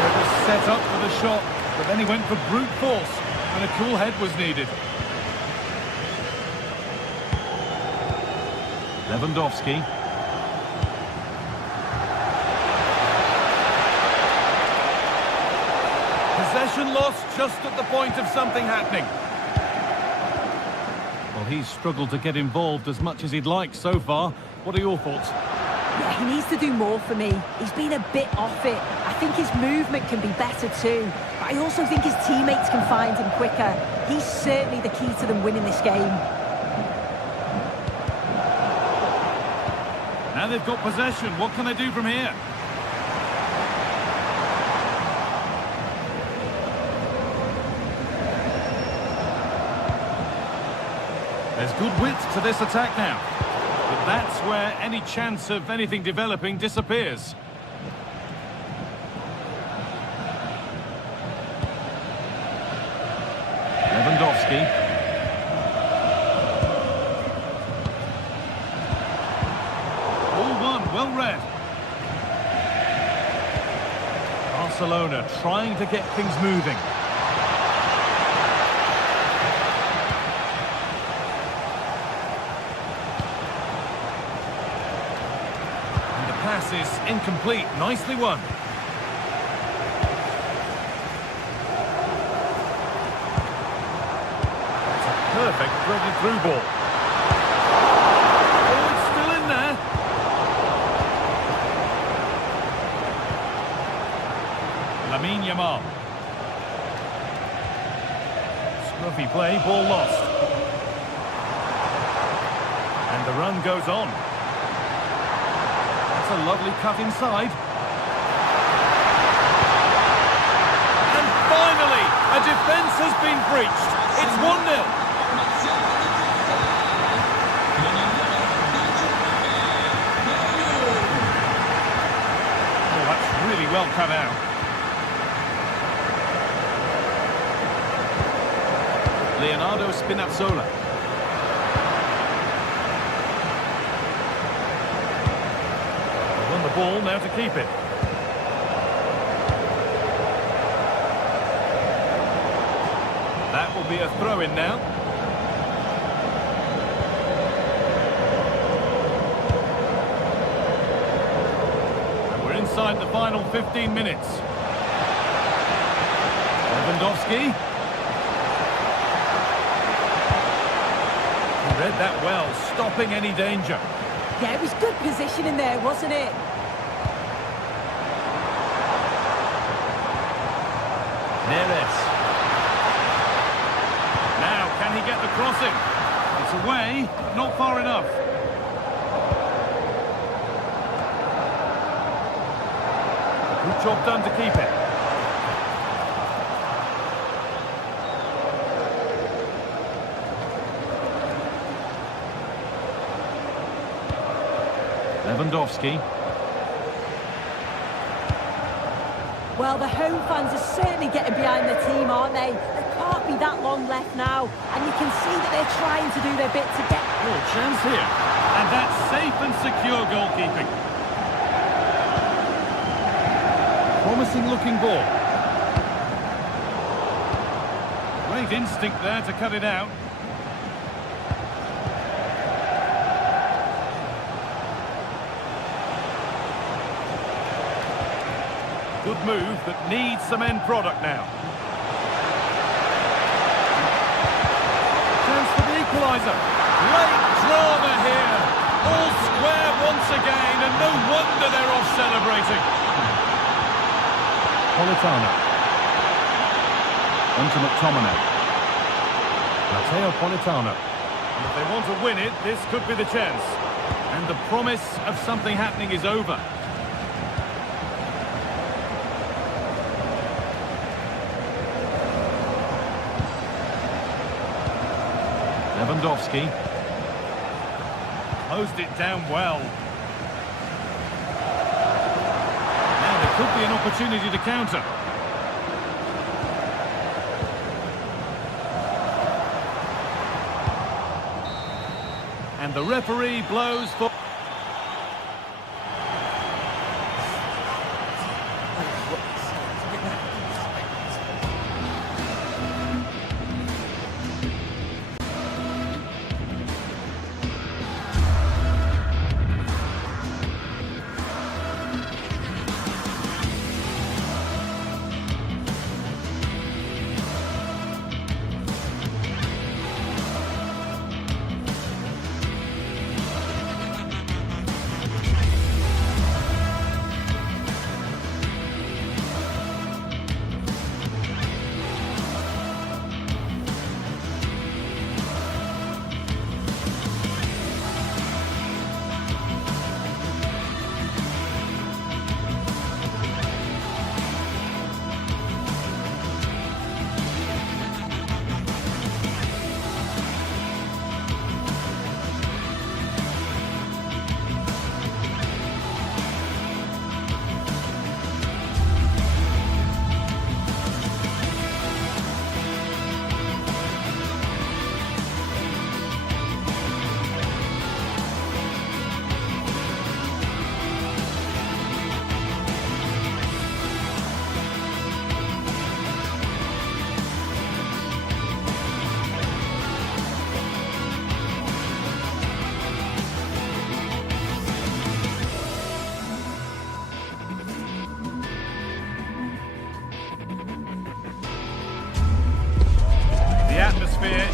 It was set up for the shot, but then he went for brute force when a cool head was needed. Lewandowski. Possession lost just at the point of something happening. Well, he's struggled to get involved as much as he'd like so far. What are your thoughts? Yeah, he needs to do more for me. He's been a bit off it. I think his movement can be better too. But I also think his teammates can find him quicker. He's certainly the key to them winning this game. Now they've got possession. What can they do from here? There's good width to this attack now. But that's where any chance of anything developing disappears. Lewandowski. All one, well read. Barcelona trying to get things moving. Pass is incomplete. Nicely won. It's a perfect threaded through ball. Oh, it's still in there. Lamine Yamal. Scruffy play, ball lost. And the run goes on. A lovely cut inside. And finally, a defence has been breached. It's 1-0. Oh, that's really well cut out. Leonardo Spinazzola. Ball now to keep it. That will be a throw-in now. the final 15 minutes. Lewandowski. He read that well, stopping any danger. Yeah, it was good positioning there, wasn't it? Neres. Now, can he get the crossing? It's away, but not far enough. Good job done to keep it. Lewandowski. Well, the home fans are certainly getting behind the team, aren't they? There can't be that long left now, and you can see that they're trying to do their bit to get... Oh, chance here. And that's safe and secure goalkeeping. Promising looking ball. Great instinct there to cut it out. Good move, but needs some end product now. Chance for the equaliser. Great drama here. All square once again, and no wonder they're off celebrating. Politano. On to McTominay. Matteo Politano. And if they want to win it, this could be the chance. And the promise of something happening is over. Lewandowski. Closed it down well. Now there could be an opportunity to counter. And the referee blows for...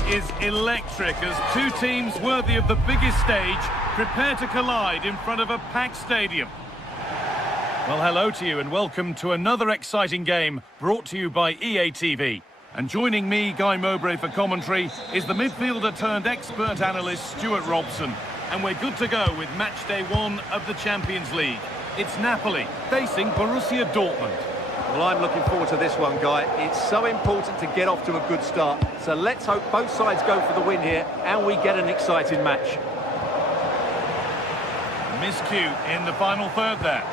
Is electric as two teams worthy of the biggest stage prepare to collide in front of a packed stadium. Well, hello to you and welcome to another exciting game brought to you by EA TV. And joining me, Guy Mowbray, for commentary is the midfielder turned expert analyst Stuart Robson. And we're good to go with match day 1 of the Champions League. It's Napoli facing Borussia Dortmund. Well, I'm looking forward to this one, Guy. It's so important to get off to a good start. So let's hope both sides go for the win here and we get an exciting match. Miscue in the final third there.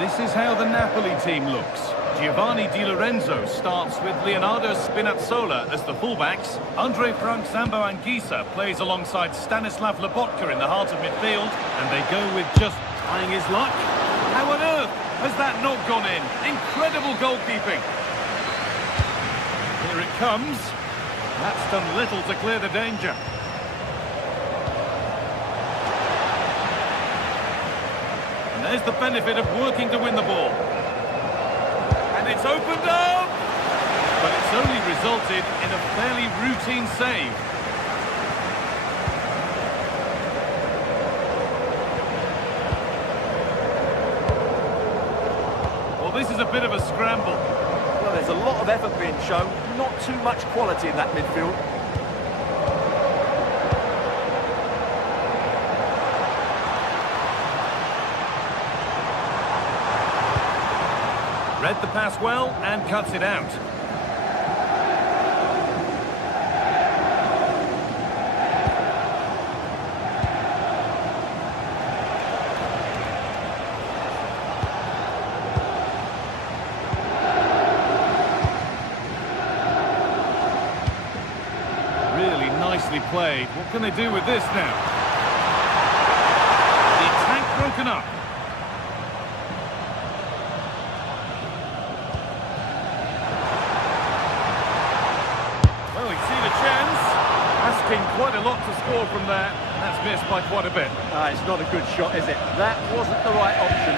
This is how the Napoli team looks. Giovanni Di Lorenzo starts with Leonardo Spinazzola as the fullbacks. Andre Frank Zambo Anguissa plays alongside Stanislav Lobotka in the heart of midfield. And they go with just trying his luck. How on earth has that not gone in? Incredible goalkeeping. Here it comes. That's done little to clear the danger. And There's the benefit of working to win the ball. And it's opened up! But it's only resulted in a fairly routine save. Well, this is a bit of a scramble. Well, there's a lot of effort being shown, not too much quality in that midfield. Read the pass well and cuts it out. Really nicely played. What can they do with this now? The attack broken up. Asking quite a lot to score from there. That's missed by quite a bit. It's not a good shot, is it? That wasn't the right option.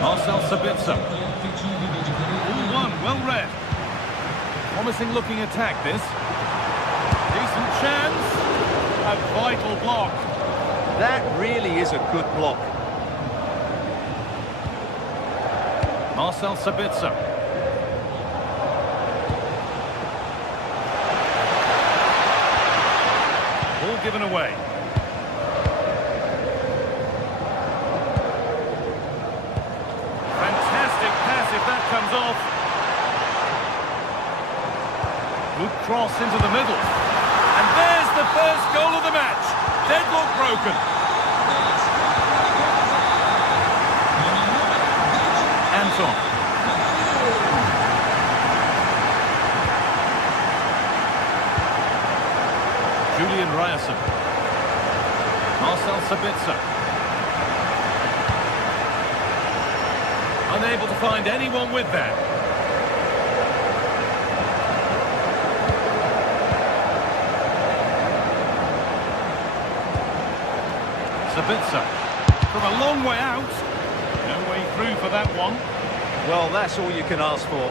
Marcel Sabitzer. 1-1, well read. Promising looking attack, this. Decent chance. A vital block. That really is a good block. Marcel Sabitzer. Ball given away. Fantastic pass if that comes off. Good cross into the middle. And there's the first goal of the match. Deadlock broken. Anton. Julian Ryerson. Marcel Sabitzer. Unable to find anyone with that. Sabitzer. From a long way out. No way through for that one. Well, that's all you can ask for.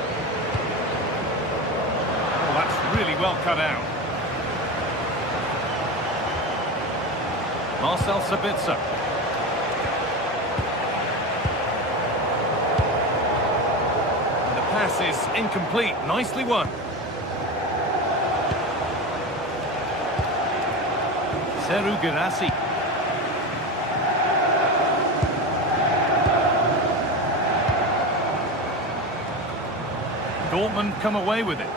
Well, that's really well cut out. Marcel Sabitzer. The pass is incomplete. Nicely won. Seru Girassi. Dortmund come away with it.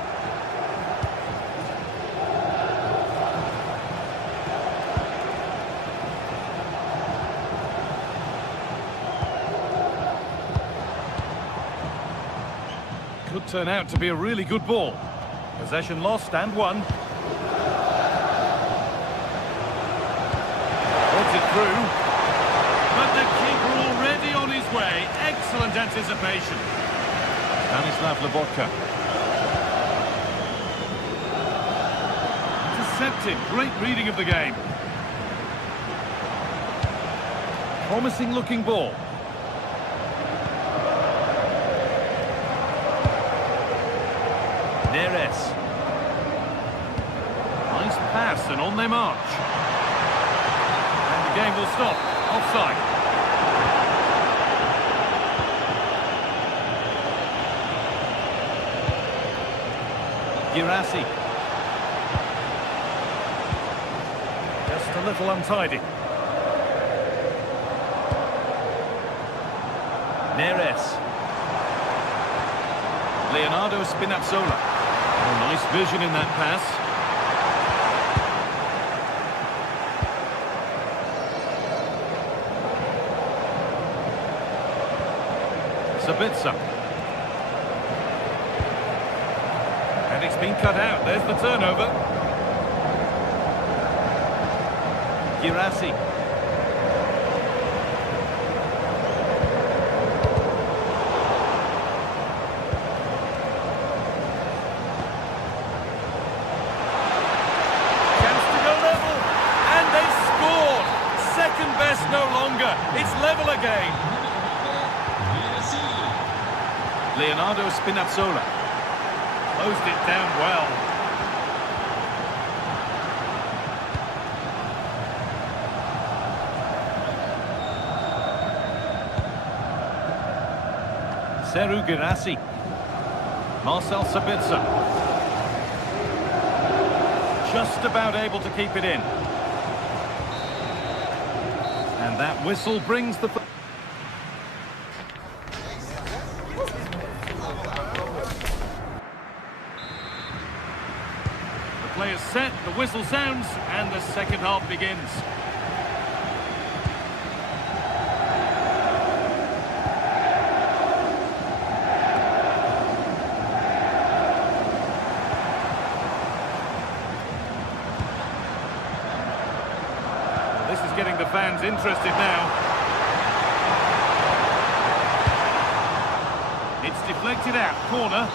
Could turn out to be a really good ball. Possession lost and won. Puts it through. But the keeper already on his way. Excellent anticipation. Stanislav Lobotka. Intercepted. Great reading of the game. Promising looking ball. Neres. Nice pass and on they march. And the game will stop. Offside. Girassi. Just a little untidy. Neres. Leonardo Spinazzola. Oh, nice vision in that pass. Sabitzer. And it's been cut out. There's the turnover. Girassi. Chance to go level. And they scored. Second best no longer. corner. It's level again. Leonardo Spinazzola closed it down well. Seru Girassi. Marcel Sabitzer. Just about able to keep it in. And that whistle brings the... The play is set, the whistle sounds, and the second half begins. This is getting the fans interested now. It's deflected out, corner.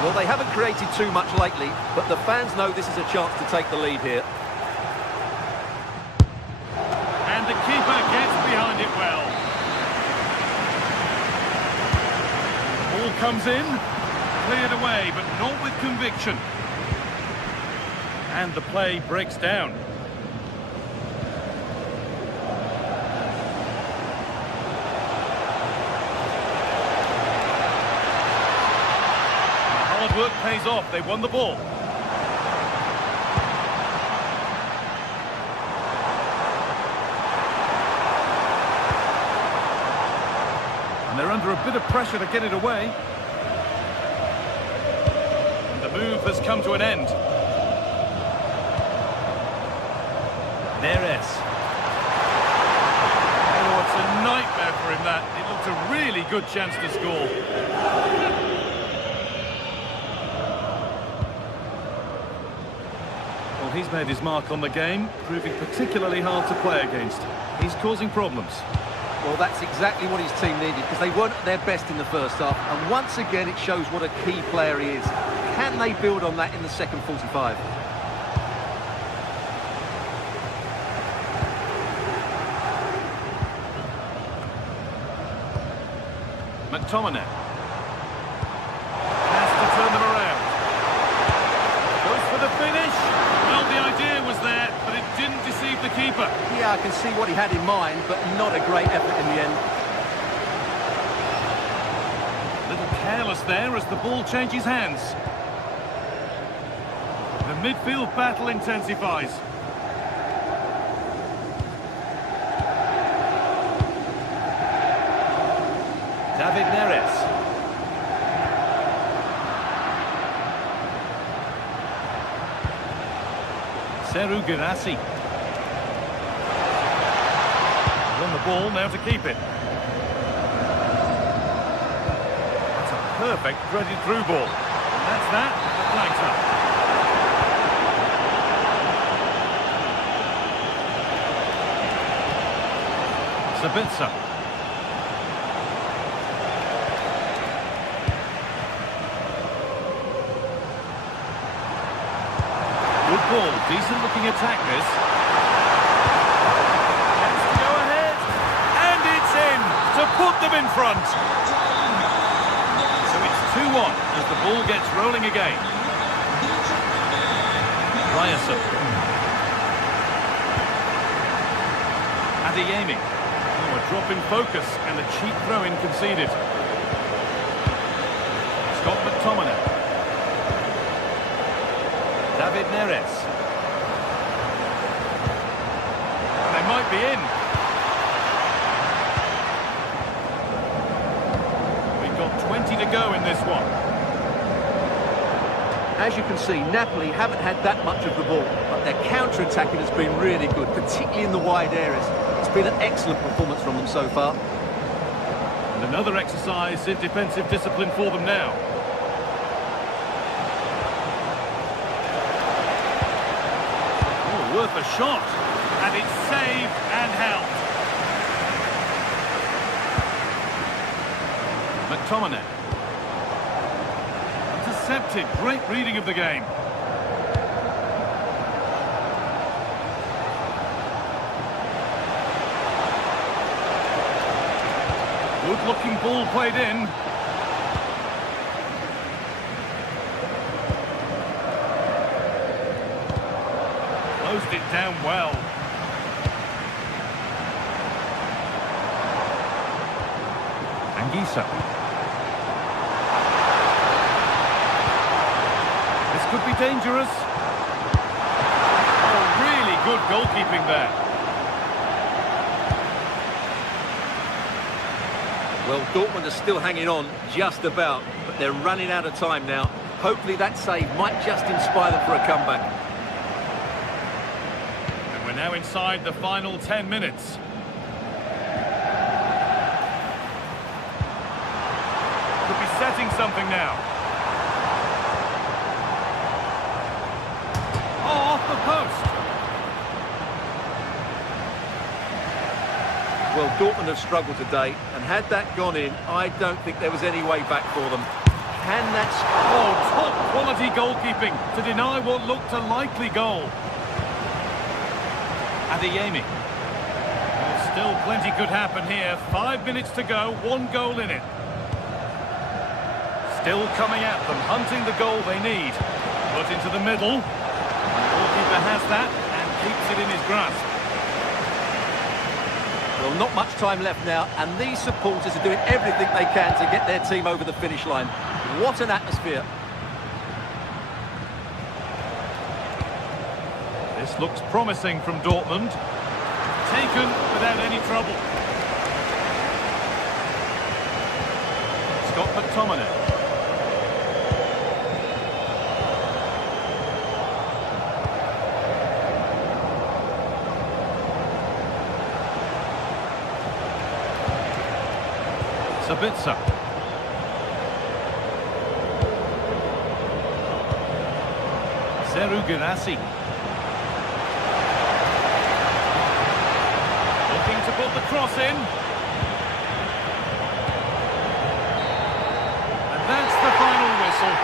Well, they haven't created too much lately, but the fans know this is a chance to take the lead here. And the keeper gets behind it well. Ball comes in, cleared away, but not with conviction. And the play breaks down. Hard work pays off, they won the ball. And they're under a bit of pressure to get it away. And the move has come to an end. Neres. Oh, it's a nightmare for him, that. It looked a really good chance to score. Well, he's made his mark on the game, proving particularly hard to play against. He's causing problems. Well, that's exactly what his team needed, because they weren't at their best in the first half. And once again, it shows what a key player he is. Can they build on that in the second 45? McTominay has to turn them around. Goes for the finish. Well, the idea was there, but it didn't deceive the keeper. Yeah, I can see what he had in mind, but not a great effort in the end. A little careless there as the ball changes hands. The midfield battle intensifies. David Neres. Seru Girassi. On the ball now to keep it. That's a perfect threaded through ball. And that's that. The flags up. Sabitzer. Good ball, decent looking attack this. Chance to go ahead, and it's in to put them in front. So it's 2-1 as the ball gets rolling again. Ryerson. Adeyemi. Oh, a drop in focus and a cheap throw-in conceded. Scott McTominay. David Neres. They might be in. We've got 20 to go in this one. As you can see, Napoli haven't had that much of the ball, but their counter-attacking has been really good, particularly in the wide areas. It's been an excellent performance from them so far. And another exercise in defensive discipline for them now. Worth a shot, and it's saved and held. McTominay. Intercepted, great reading of the game. Good-looking ball played in. Closed it down well. Anguissa. This could be dangerous. Oh, really good goalkeeping there. Well, Dortmund are still hanging on, just about, but they're running out of time now. Hopefully that save might just inspire them for a comeback. And we're now inside the final 10 minutes. Could be setting something now. Oh, off the post. Well, Dortmund have struggled today, and had that gone in, I don't think there was any way back for them. Can that... Oh, top quality goalkeeping to deny what looked a likely goal. Adeyemi. Well, still plenty could happen here. 5 minutes to go, 1 goal in it. Still coming at them, hunting the goal they need. Put into the middle. The goalkeeper has that and keeps it in his grasp. Well, not much time left now, and these supporters are doing everything they can to get their team over the finish line. What an atmosphere. This looks promising from Dortmund. Taken without any trouble. Scott McTominay. Sabitzer. Seru Girassi. Looking to put the cross in. And that's the final whistle.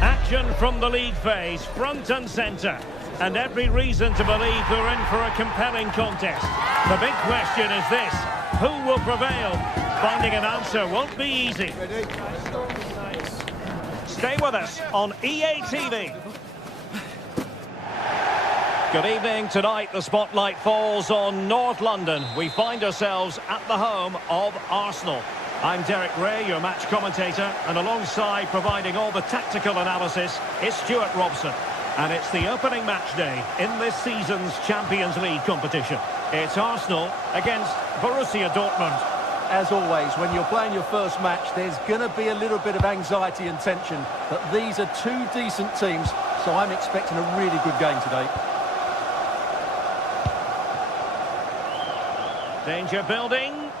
Action from the league phase, front and centre. And every reason to believe we're in for a compelling contest. The big question is this: who will prevail? Finding an answer won't be easy. Stay with us on EA TV. Good evening. Tonight the spotlight falls on North London. We find ourselves at the home of Arsenal. I'm Derek Ray, your match commentator, and alongside providing all the tactical analysis is Stuart Robson. And it's the opening match day in this season's Champions League competition. It's Arsenal against Borussia Dortmund. As always, when you're playing your first match, there's going to be a little bit of anxiety and tension. But these are two decent teams, so I'm expecting a really good game today. Danger building.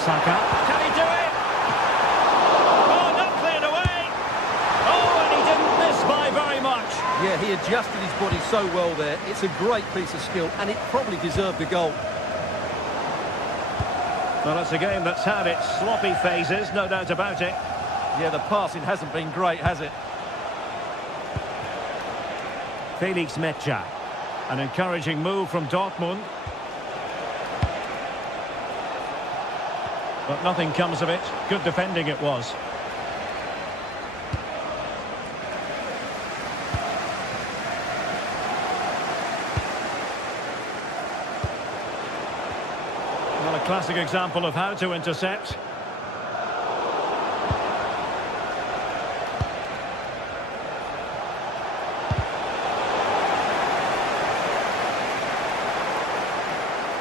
Saka. Can he do it? Oh, not cleared away. Oh, and he didn't miss by very much. Yeah, he had adjusted his body so well there. It's a great piece of skill, and it probably deserved a goal. Well, it's a game that's had its sloppy phases, no doubt about it. Yeah, the passing hasn't been great, has it? Felix Mecha. An encouraging move from Dortmund. But nothing comes of it. Good defending it was. Well, a classic example of how to intercept.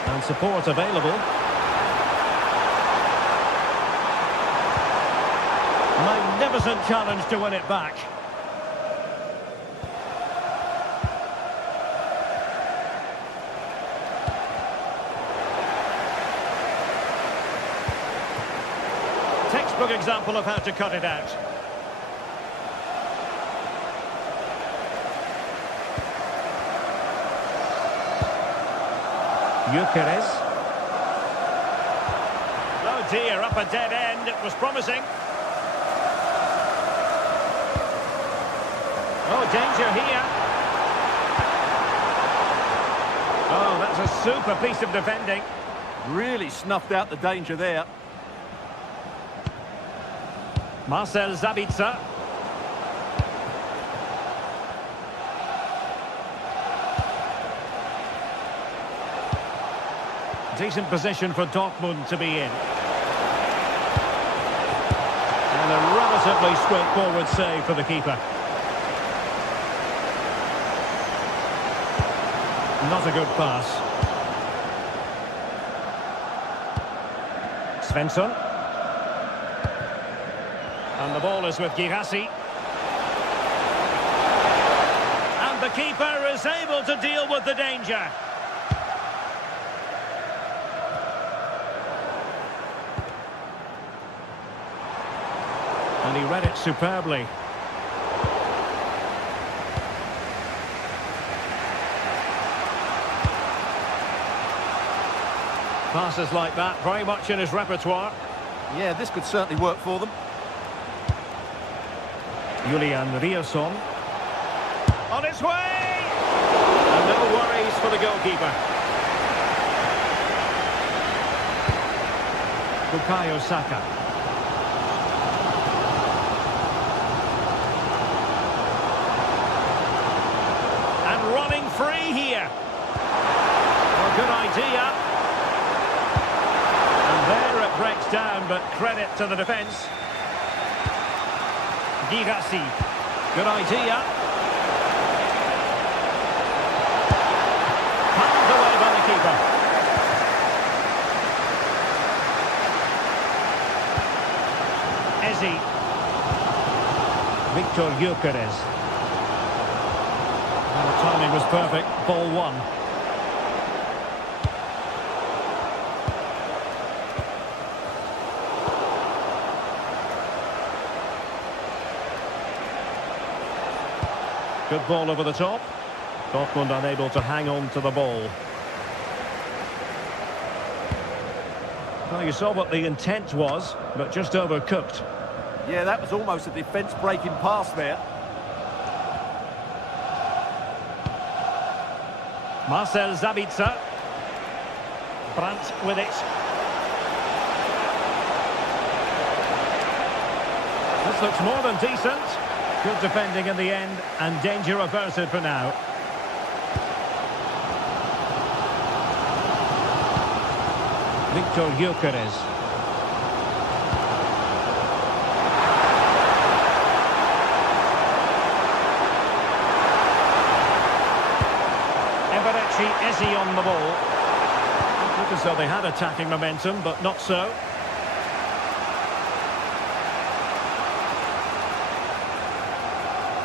And support available. Magnificent challenge to win it back. Textbook example of how to cut it out. Gyökeres. Oh dear, up a dead end. It was promising. Oh, danger here. Oh, that's a super piece of defending. Really snuffed out the danger there. Marcel Sabitzer. Decent position for Dortmund to be in. And a relatively straightforward save for the keeper. Not a good pass. Svensson. And the ball is with Girassi. And the keeper is able to deal with the danger. And he read it superbly. Passes like that, very much in his repertoire. Yeah, this could certainly work for them. Julian Riosson. On its way! And no worries for the goalkeeper. Bukayo Saka. And running free here. Well, good idea. There it breaks down, but credit to the defence. Girassi. Good idea. Palmed away by the keeper. Ezi. Victor Gyökeres. And the timing was perfect. Ball one. Good ball over the top. Dortmund unable to hang on to the ball. Well, you saw what the intent was, but just overcooked. Yeah, that was almost a defence-breaking pass there. Marcel Sabitzer. Brandt with it. This looks more than decent. Good defending in the end, and danger averted for now. Victor Gyökeres. Ezi on the ball. Looked as though they had attacking momentum, but not so.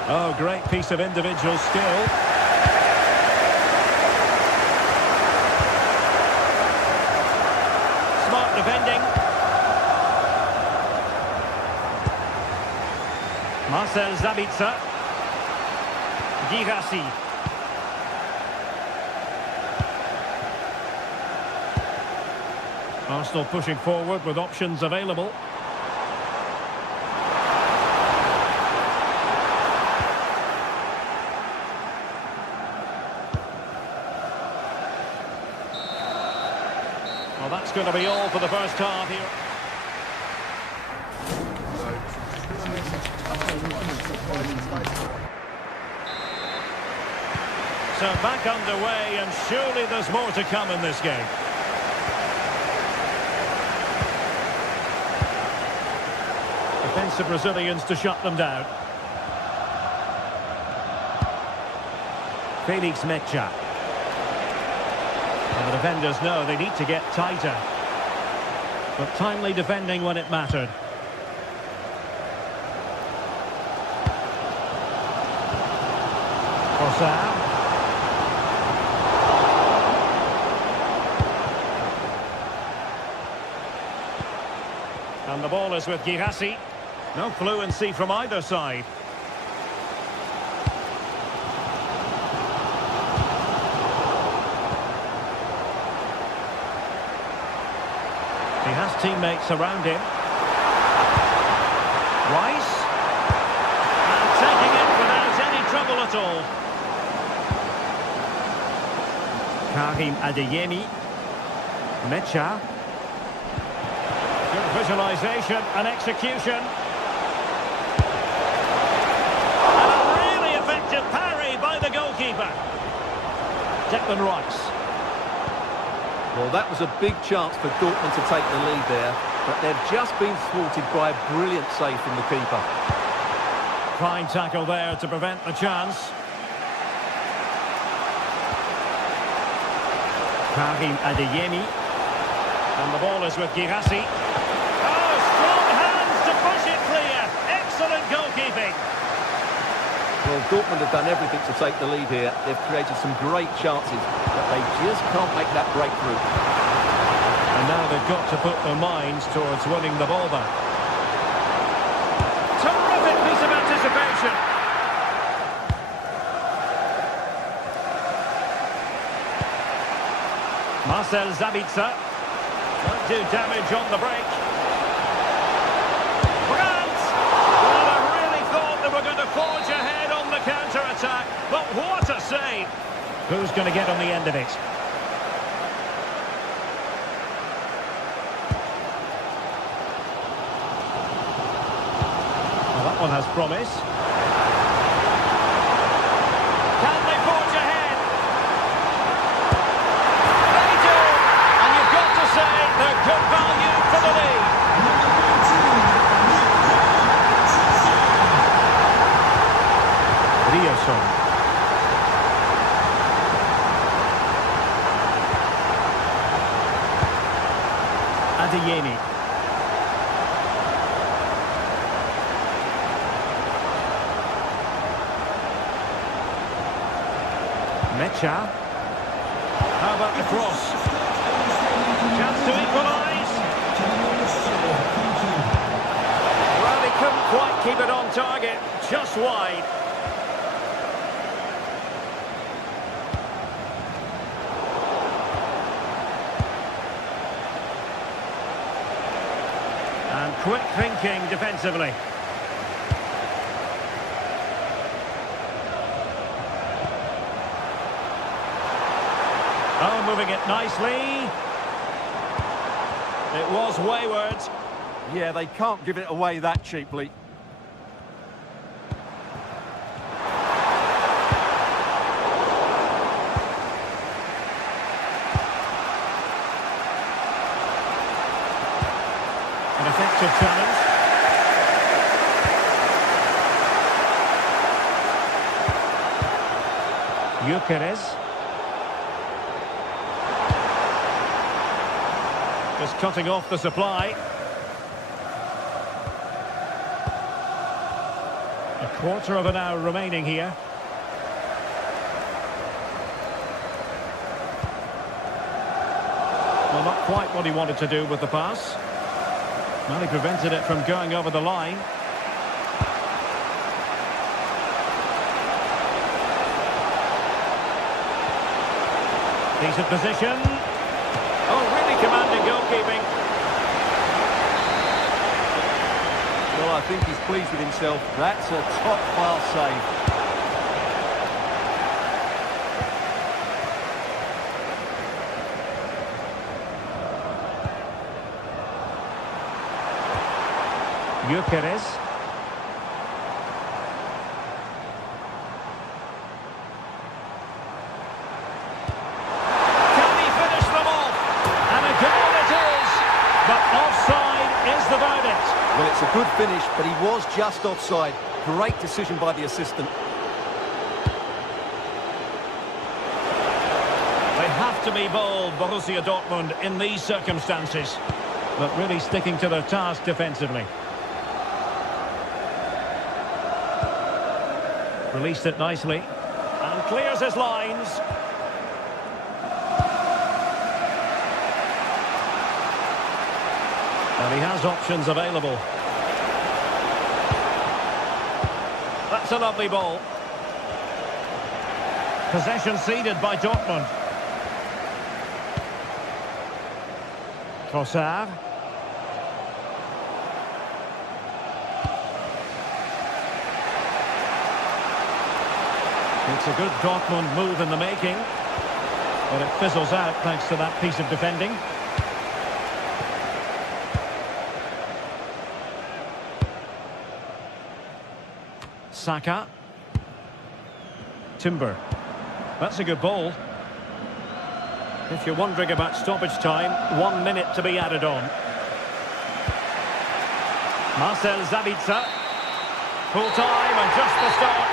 Oh, great piece of individual skill. Smart defending. Marcel Sabitzer. Girassi. Arsenal pushing forward with options available. Well, that's going to be all for the first half here. So back underway, and surely there's more to come in this game. Defensive Brazilians to shut them down. Felix Mecha. And the defenders know they need to get tighter. But timely defending when it mattered. Orsar. And the ball is with Girassi. No fluency from either side. He has teammates around him. Rice. And taking it without any trouble at all. Karim Adeyemi. Mecha. Good visualisation and execution. And a really effective parry by the goalkeeper. Declan Rice. Well, that was a big chance for Dortmund to take the lead there, but they've just been thwarted by a brilliant save from the keeper. Fine tackle there to prevent the chance. Karim Adeyemi. And the ball is with Girassi. Oh, strong hands to push it clear. Excellent goalkeeping. Well, Dortmund have done everything to take the lead here. They've created some great chances, but they just can't make that breakthrough. And now they've got to put their minds towards winning the ball back. Terrific piece of anticipation. Marcel Sabitzer. Won't do damage on the break. Brandt! Well, I really thought they were going to forge ahead on the counter-attack, but what a save! Who's going to get on the end of it? Well, that one has promise. Can they forge ahead? They do! And you've got to say they're good value for the lead. Rioson. Adeyemi. Mecha. How about the cross? Chance to equalise. Well, he couldn't quite keep it on target. Just wide. And quick thinking defensively. Oh, moving it nicely. It was wayward. Yeah, they can't give it away that cheaply. An effective challenge. Gyökeres. Just cutting off the supply. A quarter of an hour remaining here. Well, not quite what he wanted to do with the pass. Well, he prevented it from going over the line. Decent position. Oh, really commanding goalkeeping. Well, I think he's pleased with himself. That's a top-class save. Gyökeres. Can he finish them off? And a goal it is. But offside is the verdict. Well, it's a good finish, but he was just offside. Great decision by the assistant. They have to be bold, Borussia Dortmund, in these circumstances. But really sticking to their task defensively. Released it nicely. And clears his lines. And he has options available. That's a lovely ball. Possession ceded by Dortmund. Trossard. It's a good Dortmund move in the making. But it fizzles out thanks to that piece of defending. Saka. Timber. That's a good ball. If you're wondering about stoppage time, 1 minute to be added on. Marcel Sabitzer. Full time and just the start.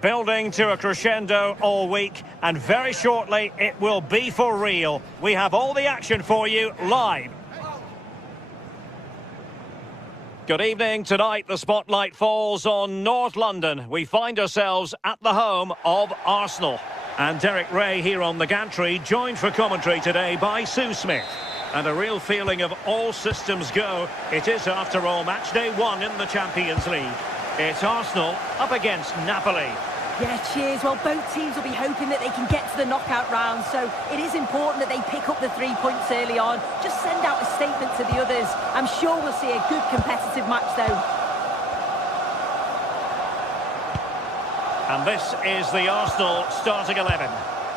Building to a crescendo all week, and very shortly it will be for real. We have all the action for you live. Good evening. Tonight the spotlight falls on North London. We find ourselves at the home of Arsenal. And Derek Ray here on the gantry, joined for commentary today by Sue Smith. And a real feeling of all systems go. It is, after all, match day 1 in the Champions League. It's Arsenal up against Napoli. Yeah, cheers. Well, both teams will be hoping that they can get to the knockout round, so it is important that they pick up the 3 points early on. Just send out a statement to the others. I'm sure we'll see a good competitive match, though. And this is the Arsenal starting 11.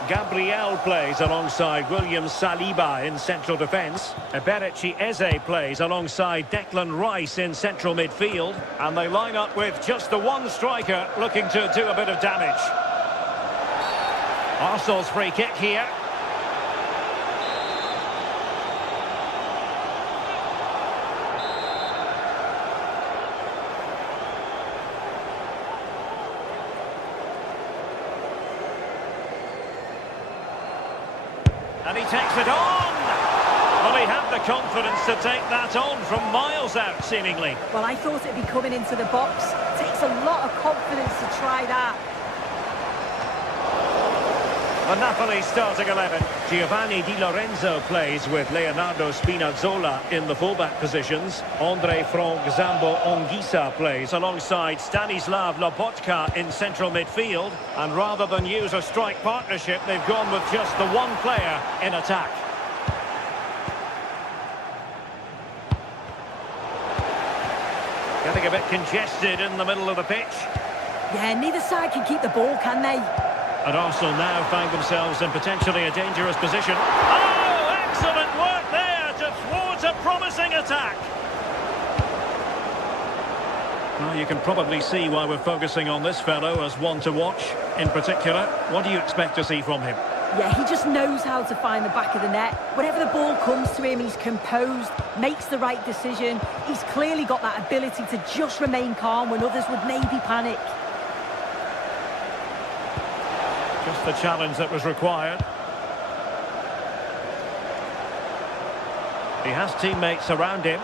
Gabriel plays alongside William Saliba in central defence. Eberechi Eze plays alongside Declan Rice in central midfield. And they line up with just the one striker looking to do a bit of damage. Arsenal's free kick here. And he takes it on! Well, he had the confidence to take that on from miles out, seemingly. Well, I thought it'd be coming into the box. Takes a lot of confidence to try that. The Napoli starting 11. Giovanni Di Lorenzo plays with Leonardo Spinazzola in the fullback positions. Andre Frank Zambo Anguissa plays alongside Stanislav Lobotka in central midfield. And rather than use a strike partnership, they've gone with just the one player in attack. Getting a bit congested in the middle of the pitch. Yeah, neither side can keep the ball, can they? And Arsenal now find themselves in potentially a dangerous position. Oh, excellent work there to thwart a promising attack. Well, you can probably see why we're focusing on this fellow as one to watch. In particular, what do you expect to see from him? Yeah, he just knows how to find the back of the net. Whenever the ball comes to him, he's composed, makes the right decision. He's clearly got that ability to just remain calm when others would maybe panic. Just the challenge that was required. He has teammates around him.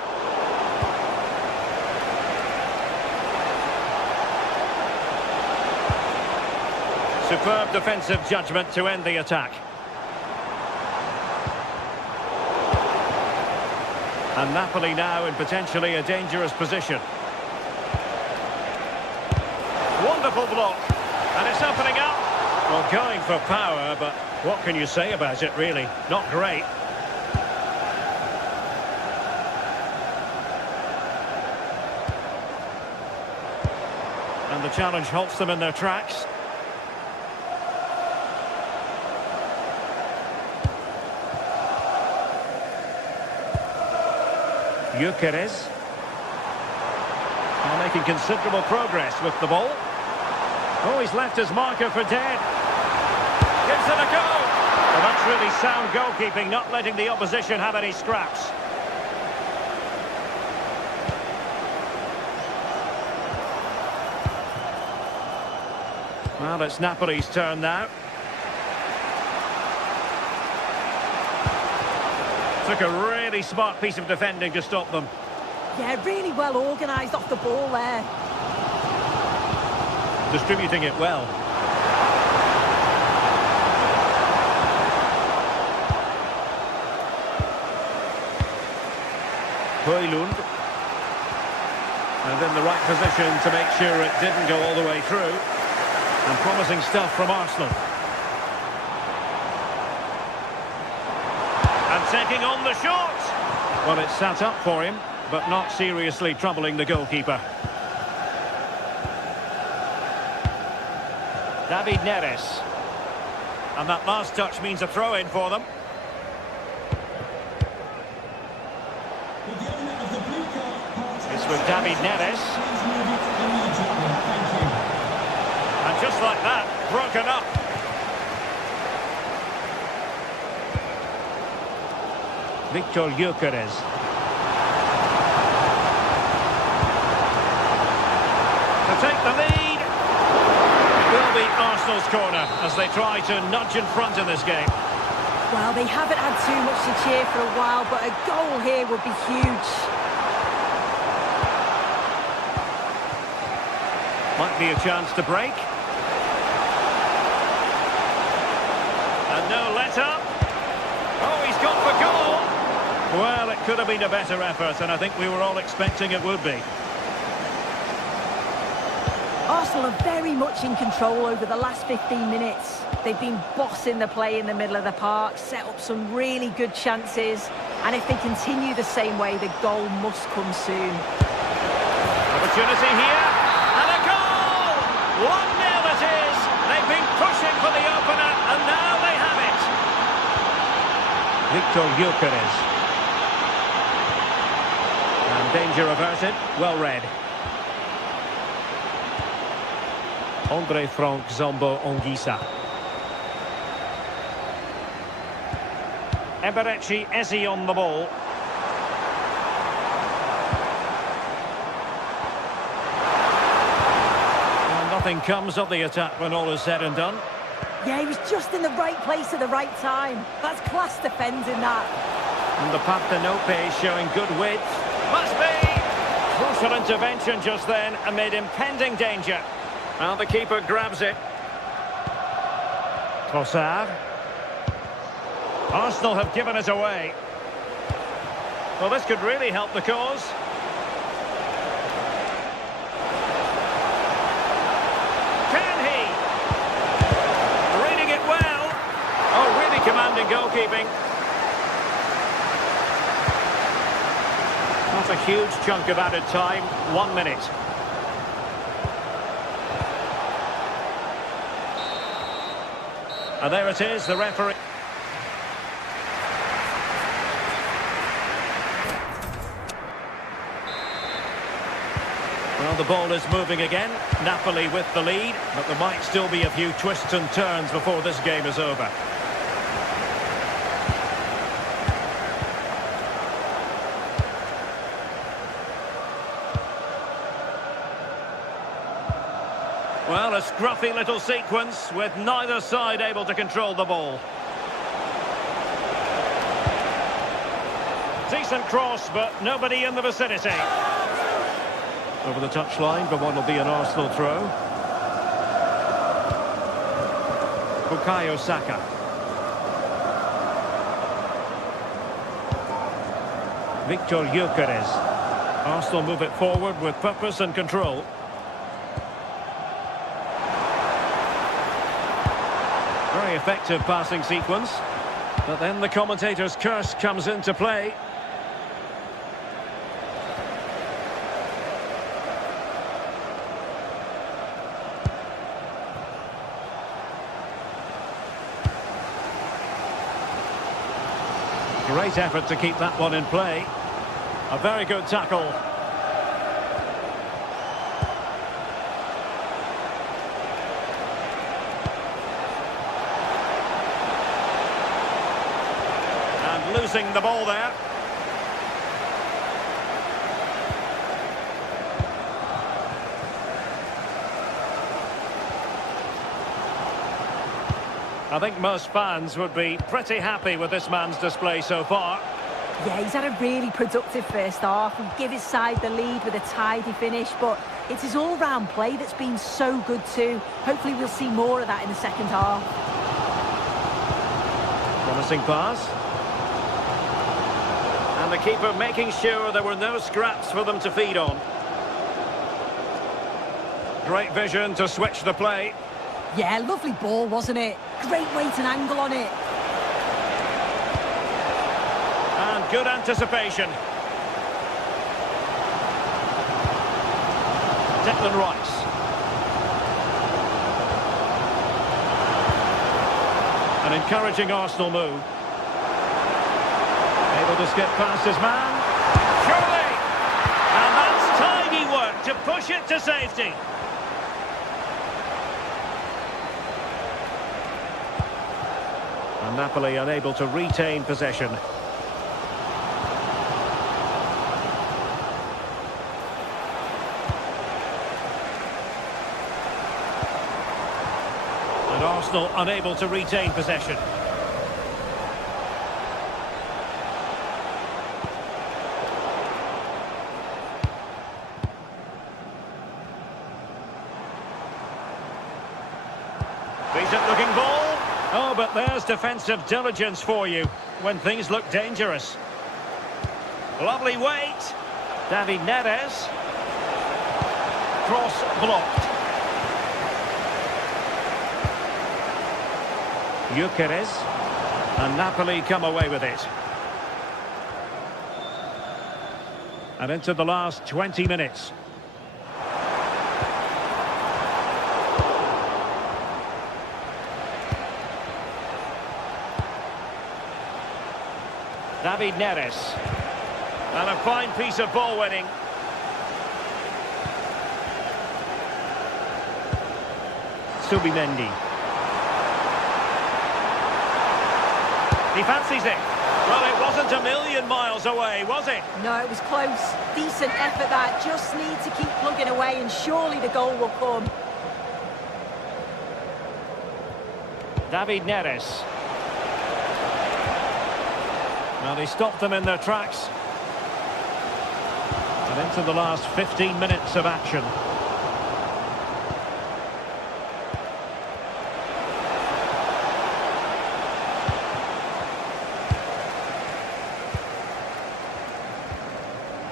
Superb defensive judgment to end the attack. And Napoli now in potentially a dangerous position. Wonderful block. And it's opening up. Well, going for power, but what can you say about it, really? Not great. And the challenge halts them in their tracks. Gyökeres. Now making considerable progress with the ball. Oh, he's left his marker for dead. Gives it a go. Well, that's really sound goalkeeping, not letting the opposition have any scraps. Well, it's Napoli's turn now. Took a really smart piece of defending to stop them. Yeah, really well organised off the ball there. Distributing it well. Højlund. And in the right position to make sure it didn't go all the way through. And promising stuff from Arsenal. And taking on the shot. Well, it's sat up for him, but not seriously troubling the goalkeeper. David Neres. And that last touch means a throw-in for them. It's with David Neres. And just like that, broken up. Victor Gyökeres. To take the lead. It will be Arsenal's corner as they try to nudge in front in this game. Well, they haven't had too much to cheer for a while, but a goal here would be huge. Might be a chance to break. And no let-up. Oh, he's gone for goal. Well, it could have been a better effort, and I think we were all expecting it would be. Arsenal are very much in control over the last 15 minutes. They've been bossing the play in the middle of the park, set up some really good chances, and if they continue the same way, the goal must come soon. Opportunity here, and a goal! 1-0 it is! They've been pushing for the opener, and now they have it! Victor Gyökeres. And danger averted, well read. Andre Frank Zambo Anguissa. Eberechi Eze on the ball. And nothing comes of the attack when all is said and done. Yeah, he was just in the right place at the right time. That's class defending, that. And the Partenope showing good width. Must be! Crucial intervention just then amid impending danger. And the keeper grabs it. Trossard. Arsenal have given it away. Well, this could really help the cause. Can he? Reading it well. Oh, really commanding goalkeeping. Not a huge chunk of added time. 1 minute. And there it is, the referee. Well, the ball is moving again. Napoli with the lead, but there might still be a few twists and turns before this game is over. Well, a scruffy little sequence with neither side able to control the ball. Decent cross, but nobody in the vicinity. Over the touchline for what will be an Arsenal throw. Bukayo Saka. Victor Gyökeres. Arsenal move it forward with purpose and control. Very effective passing sequence. But then the commentator's curse comes into play. Great effort to keep that one in play. A very good tackle. And losing the ball there. I think most fans would be pretty happy with this man's display so far. Yeah, he's had a really productive first half. He gave his side the lead with a tidy finish, but it's his all-round play that's been so good too. Hopefully we'll see more of that in the second half. Promising pass. And the keeper making sure there were no scraps for them to feed on. Great vision to switch the play. Yeah, lovely ball, wasn't it? Great weight and angle on it. And good anticipation. Declan Rice. An encouraging Arsenal move. Able to skip past his man. Surely! And that's tidy work to push it to safety. And Napoli unable to retain possession. And Arsenal unable to retain possession. Decent looking ball. Oh, but there's defensive diligence for you when things look dangerous. Lovely weight. David Neres. Cross blocked. Gyökeres. And Napoli come away with it. And into the last 20 minutes. David Neres. And a fine piece of ball winning. Subimendi. He fancies it. Well, it wasn't a million miles away, was it? No, it was close. Decent effort that. Just need to keep plugging away and surely the goal will come. David Neres. Well, he stopped them in their tracks. And into the last 15 minutes of action.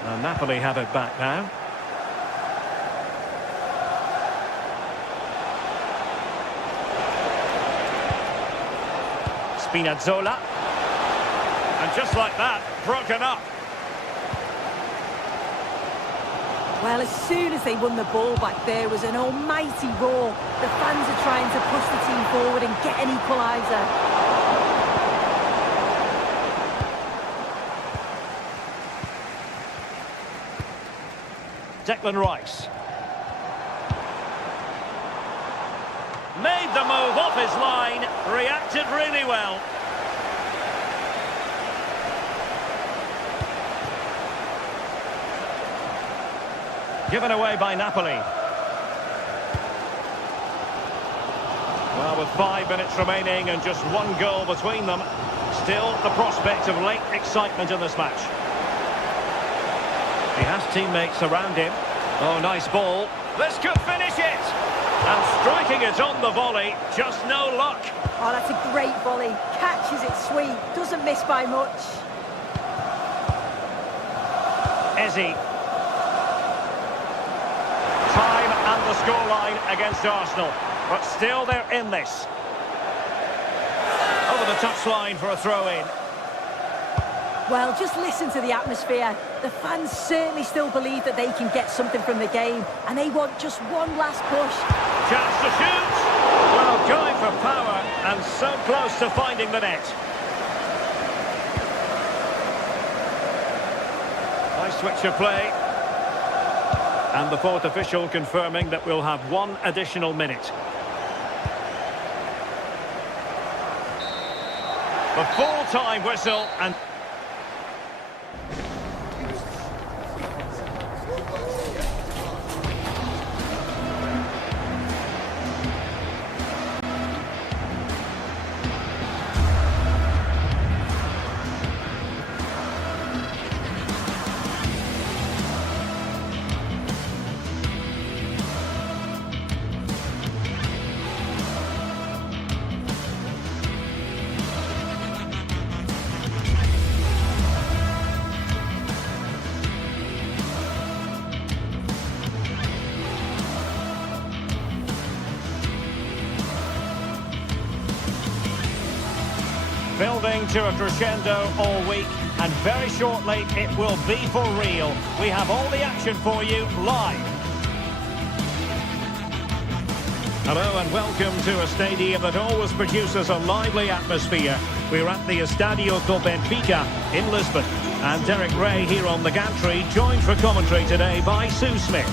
And Napoli have it back now. Spinazzola. And just like that, broken up. Well, as soon as they won the ball back, there was an almighty roar. The fans are trying to push the team forward and get an equaliser. Declan Rice. Made the move off his line, reacted really well. Given away by Napoli. Well, with 5 minutes remaining and just one goal between them, still the prospect of late excitement in this match. He has teammates around him. Oh, nice ball. This could finish it! And striking it on the volley, just no luck. Oh, that's a great volley. Catches it sweet, doesn't miss by much. Eze. Time and the scoreline against Arsenal, but still they're in this. Over the touchline for a throw-in. Well, just listen to the atmosphere. The fans certainly still believe that they can get something from the game, and they want just one last push. Chance to shoot. Well, going for power, and so close to finding the net. Nice switch of play. And the fourth official confirming that we'll have one additional minute. The full-time whistle and... building to a crescendo all week, and very shortly it will be for real. We have all the action for you live. Hello and welcome to a stadium that always produces a lively atmosphere. We're at the Estadio do Benfica in Lisbon. And Derek Ray here on the gantry, joined for commentary today by Sue Smith.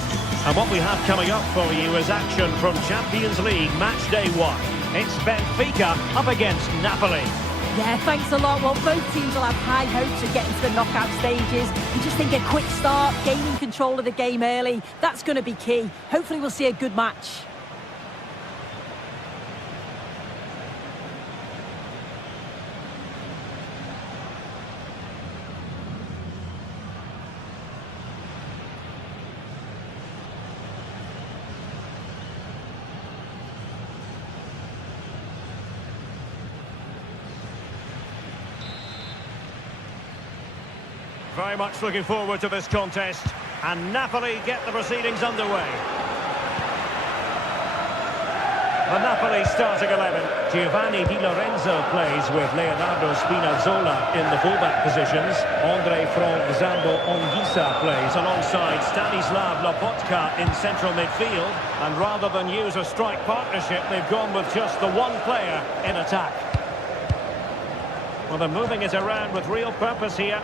And what we have coming up for you is action from Champions League match day 1. It's Benfica up against Napoli. Yeah, thanks a lot. Well, both teams will have high hopes of getting to the knockout stages. You just think a quick start, gaining control of the game early, that's going to be key. Hopefully we'll see a good match. Very much looking forward to this contest, and Napoli get the proceedings underway. The Napoli starting 11. Giovanni Di Lorenzo plays with Leonardo Spinazzola in the fullback positions. Andre Frank Zambo Anguissa plays alongside Stanislav Lobotka in central midfield. And rather than use a strike partnership, they've gone with just the one player in attack. Well, they're moving it around with real purpose here.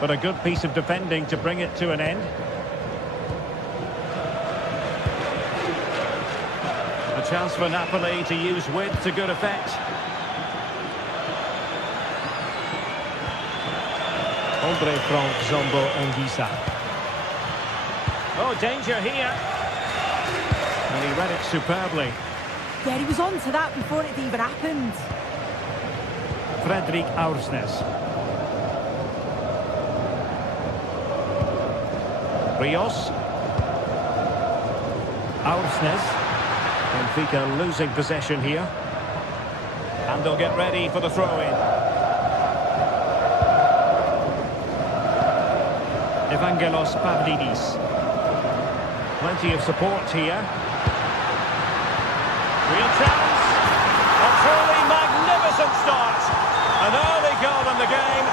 But a good piece of defending to bring it to an end. A chance for Napoli to use width to good effect. Andre Frank Zambo Anguissa. Oh, danger here. And he read it superbly. Yeah, he was on to that before it even happened. Fredrik Aursnes. Rios. Aursnes. Benfica losing possession here. And they'll get ready for the throw-in. Evangelos Pavlidis. Plenty of support here. Real chance. A truly magnificent start. An early goal in the game.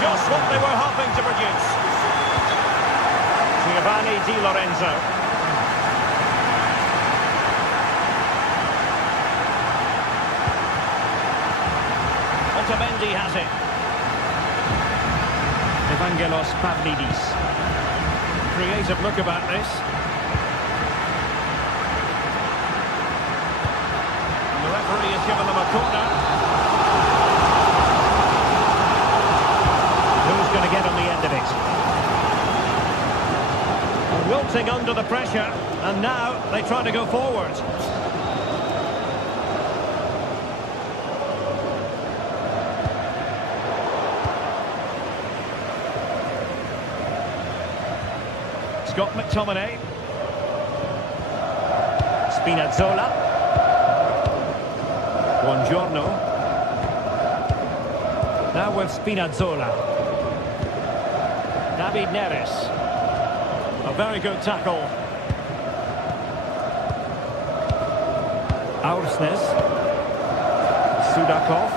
Just what they were hoping to produce. Giovanni Di Lorenzo. Otamendi has it. Evangelos Pavlidis. Creative look about this. And the referee has given them a corner. Who's going to get on the end of it? Wilting under the pressure, and now they try to go forward. Scott McTominay. Spinazzola. Buongiorno. Now with Spinazzola. David Neres. A very good tackle. Aursnes. Sudakov.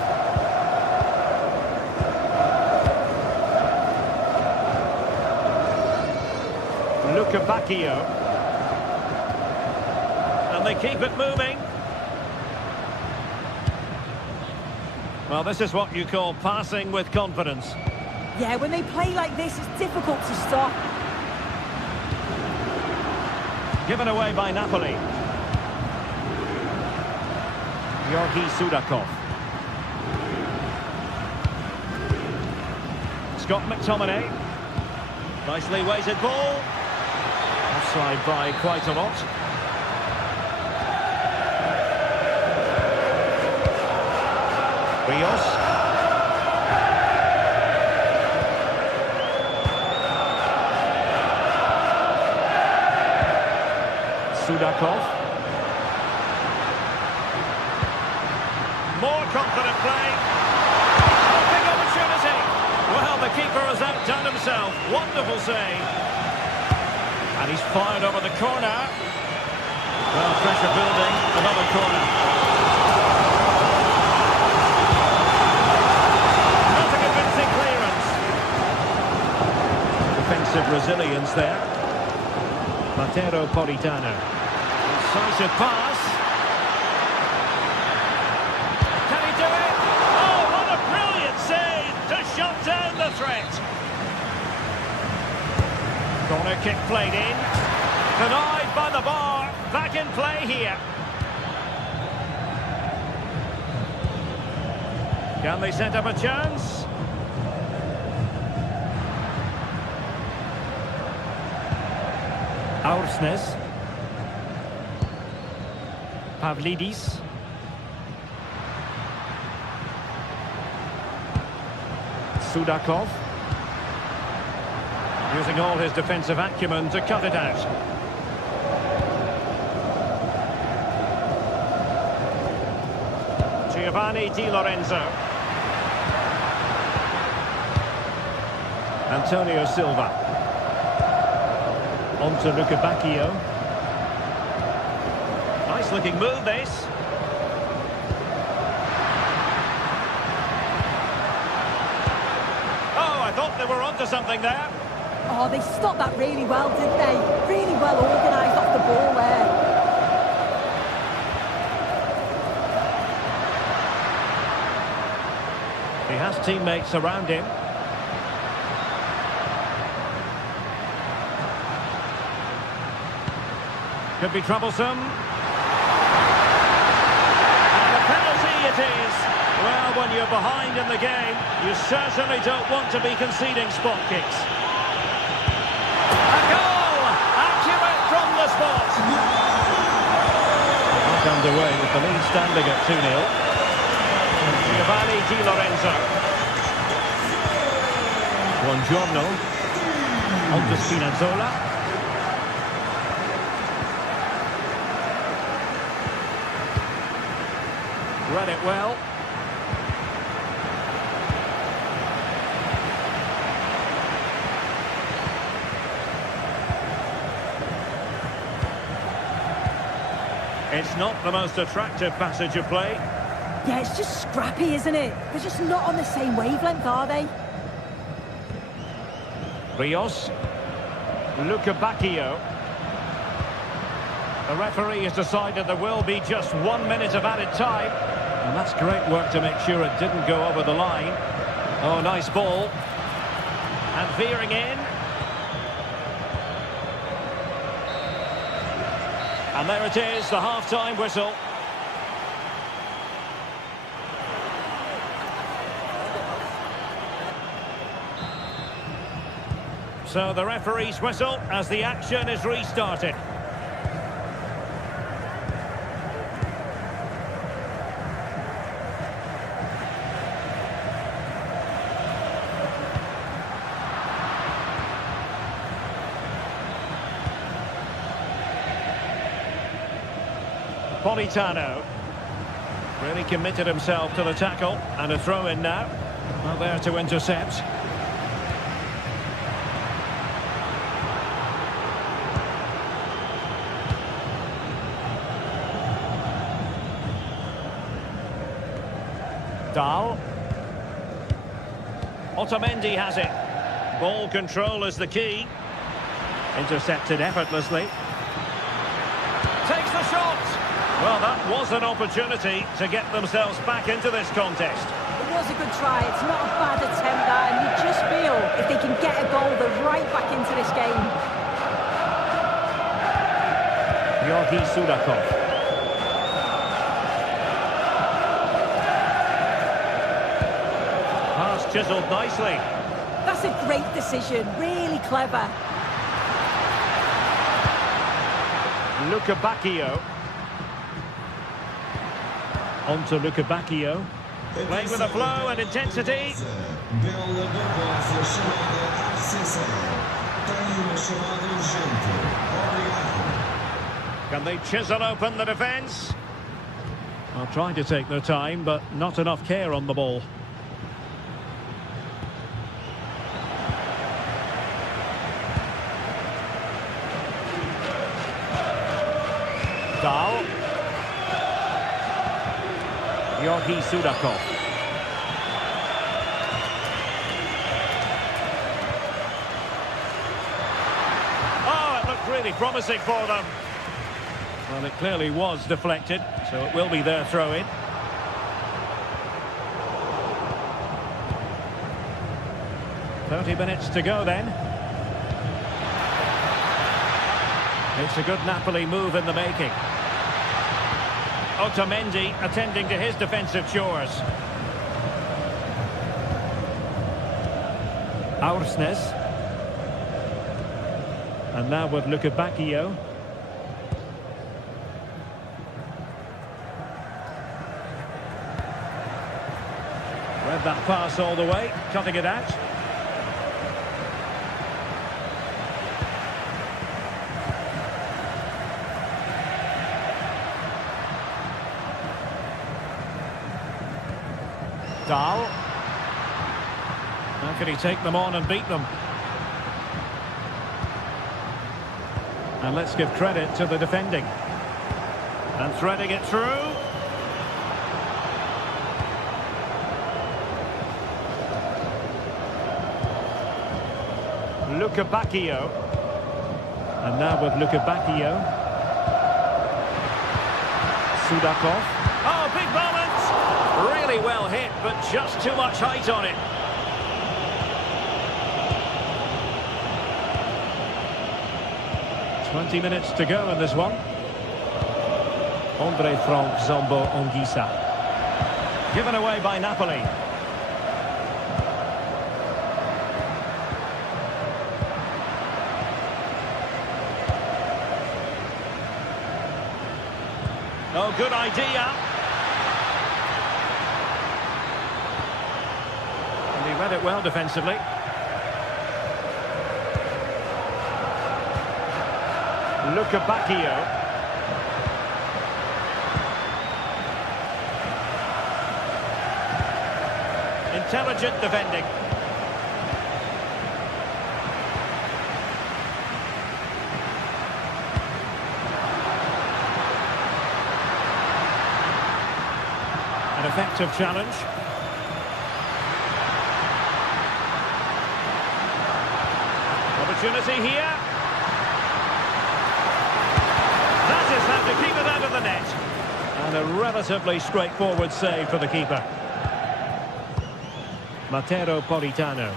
Luka Bacchio. And they keep it moving. Well, this is what you call passing with confidence. Yeah, when they play like this, it's difficult to stop. Given away by Napoli. Georgi Sudakov. Scott McTominay. Nicely weighted ball. Offside by quite a lot. Rios. Sudakov. More confident play. Oh, big opportunity. Well, the keeper has outdone himself. Wonderful save. And he's fired over the corner. Well, pressure building. Another corner. Not a convincing clearance. Defensive resilience there. Matero Politano. Decisive pass. Can he do it? Oh, what a brilliant save to shut down the threat. Corner kick played in. Denied by the bar. Back in play here. Can they set up a chance? Aursnes. Pavlidis. Sudakov. Using all his defensive acumen to cut it out. Giovanni Di Lorenzo. Antonio Silva. On to Luka Bacchio. Nice looking move this. Oh, I thought they were onto something there. Oh, they stopped that really well, didn't they? Really well organised off the ball there. He has teammates around him. Could be troublesome. And a penalty it is. Well, when you're behind in the game, you certainly don't want to be conceding spot kicks. A goal! Accurate from the spot. back underway with the lead standing at 2-0. Giovanni Di Lorenzo. Buongiorno. On to Spinazzola. Read it well. It's not the most attractive passage of play. Yeah, it's just scrappy, isn't it? They're just not on the same wavelength, are they? Rios. Luca Bacchio. The referee has decided there will be just 1 minute of added time. And that's great work to make sure it didn't go over the line. Oh, nice ball. And veering in. And there it is, the half-time whistle. So the referee's whistle as the action is restarted. Politano really committed himself to the tackle, and a throw in now. Well, there to intercept. Dahl. Otamendi has it. Ball control is the key. Intercepted effortlessly. Takes the shot. Well, that was an opportunity to get themselves back into this contest. It was a good try. It's not a bad attempt, that, and you just feel if they can get a goal, they're right back into this game. Georgi Sudakov. Pass chiselled nicely. That's a great decision. Really clever. Luca Bacchio. On to Luca Bacchio. Playing with a flow and intensity. Can they chisel open the defence? Well, trying to take their time, but not enough care on the ball. Dahl. Georgi Sudakov. Oh, it looked really promising for them. Well, it clearly was deflected, so it will be their throw-in. "30 minutes to go then. It's a good Napoli move in the making. Otamendi attending to his defensive chores. Aursnes. And now with Luca Bacchio. Read that pass all the way, cutting it out. Dahl. How can he take them on and beat them? And let's give credit to the defending. And threading it through. Luca Bacchio. And now with Luca Bacchio. Sudakov. Oh, big moment! Really well hit, but just too much height on it. "20 minutes to go in this one. Andre Frank Zombo Ongisa. Given away by Napoli. Oh, good idea. And he read it well defensively. Luca Bacchio. Intelligent defending. An effective challenge. Opportunity here. That is how to keep it out of the net. And a relatively straightforward save for the keeper. Matteo Politano.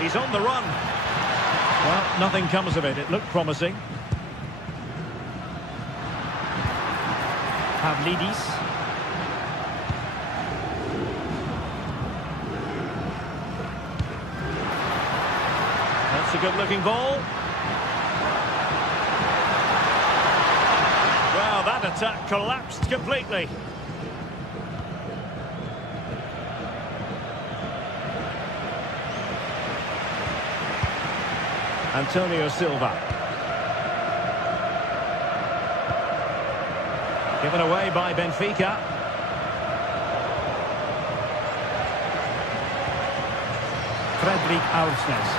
He's on the run. Well, nothing comes of it. It looked promising. Pavlidis. That's a good-looking ball. Well, that attack collapsed completely. Antonio Silva. Given away by Benfica. Fredrik Aursnes.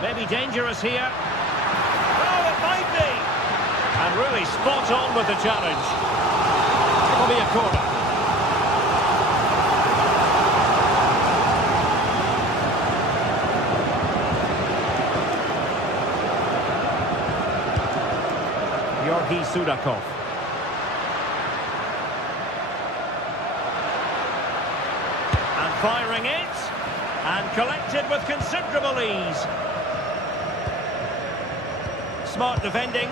Maybe dangerous here. Oh, it might be. And really spot on with the challenge. It'll be a corner. Georgi Sudakov. And firing it. And collected with considerable ease. Smart defending.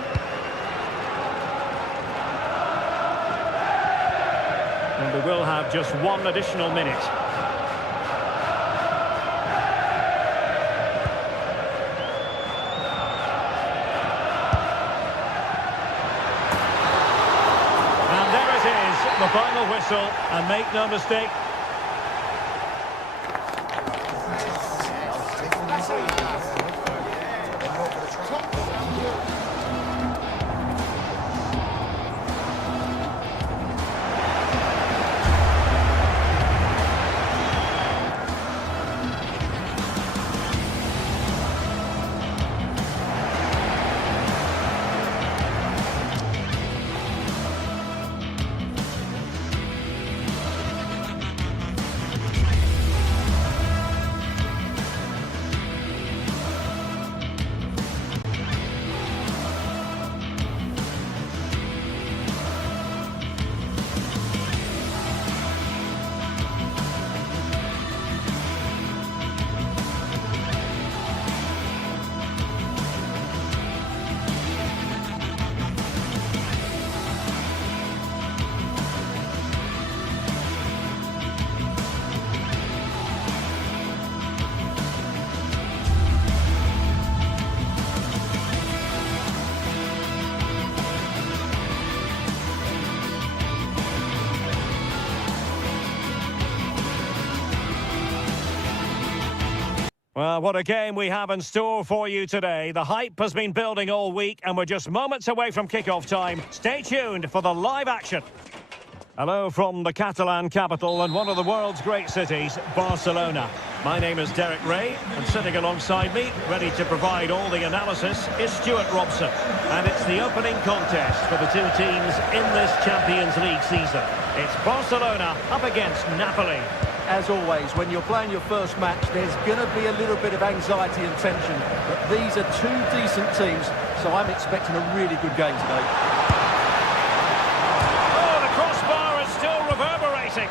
And we will have just one additional minute. The final whistle, and make no mistake, well, what a game we have in store for you today. The hype has been building all week, and we're just moments away from kickoff time. Stay tuned for the live action. Hello from the Catalan capital and one of the world's great cities, Barcelona. My name is Derek Ray, and sitting alongside me, ready to provide all the analysis, is Stuart Robson. And it's the opening contest for the two teams in this Champions League season. It's Barcelona up against Napoli. As always, when you're playing your first match, there's going to be a little bit of anxiety and tension. But these are two decent teams, so I'm expecting a really good game today. Oh, the crossbar is still reverberating.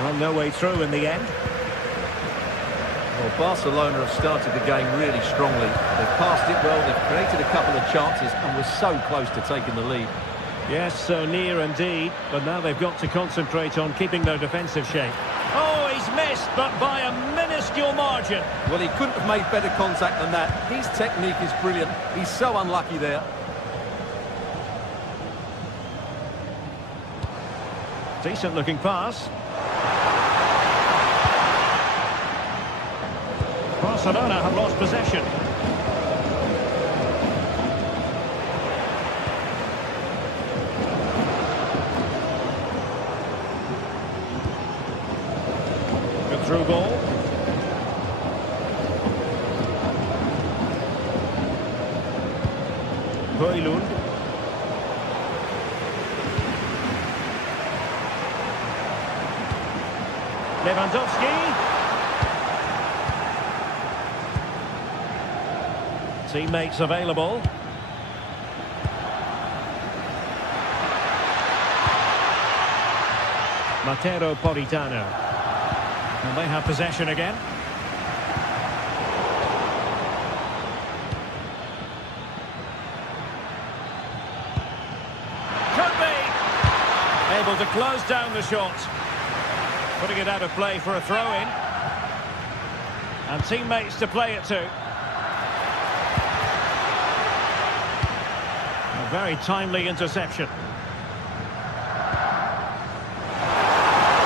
Well, no way through in the end. Well, Barcelona have started the game really strongly. They've passed it well, they've created a couple of chances and were so close to taking the lead. Yes, so near indeed, but now they've got to concentrate on keeping their defensive shape. Oh, he's missed, but by a minuscule margin. Well, he couldn't have made better contact than that. His technique is brilliant. He's so unlucky there. Decent looking pass. Barcelona have lost possession. Good through ball. Højlund. Lewandowski. Teammates available. Matteo Politano. And they have possession again. Could be able to close down the shot. Putting it out of play for a throw-in. And teammates to play it to. A very timely interception.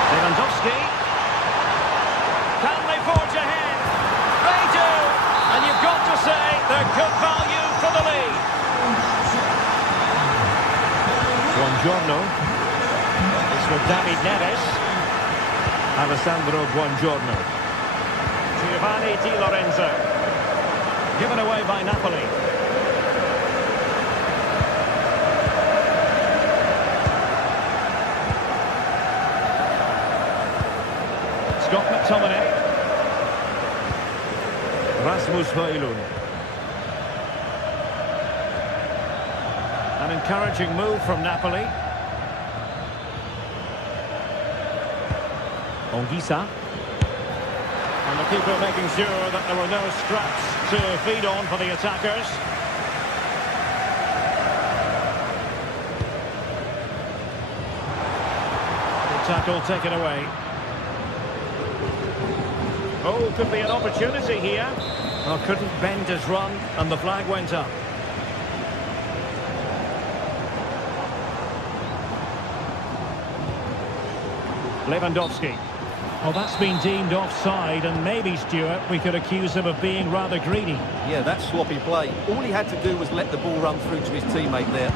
Lewandowski. Can they forge ahead? They do! And you've got to say they're good value for the lead. Buongiorno. It's with David Neves. Alessandro Buongiorno. Giovanni Di Lorenzo. Given away by Napoli. Scott McTominay. Rasmus Højlund. An encouraging move from Napoli. Ongisa. And the keeper making sure that there were no scraps to feed on for the attackers. The tackle taken away. Oh, could be an opportunity here. Oh, couldn't bend his run, and the flag went up. Lewandowski. Oh, that's been deemed offside, and maybe, Stuart, we could accuse him of being rather greedy. Yeah, that's sloppy play. All he had to do was let the ball run through to his teammate there.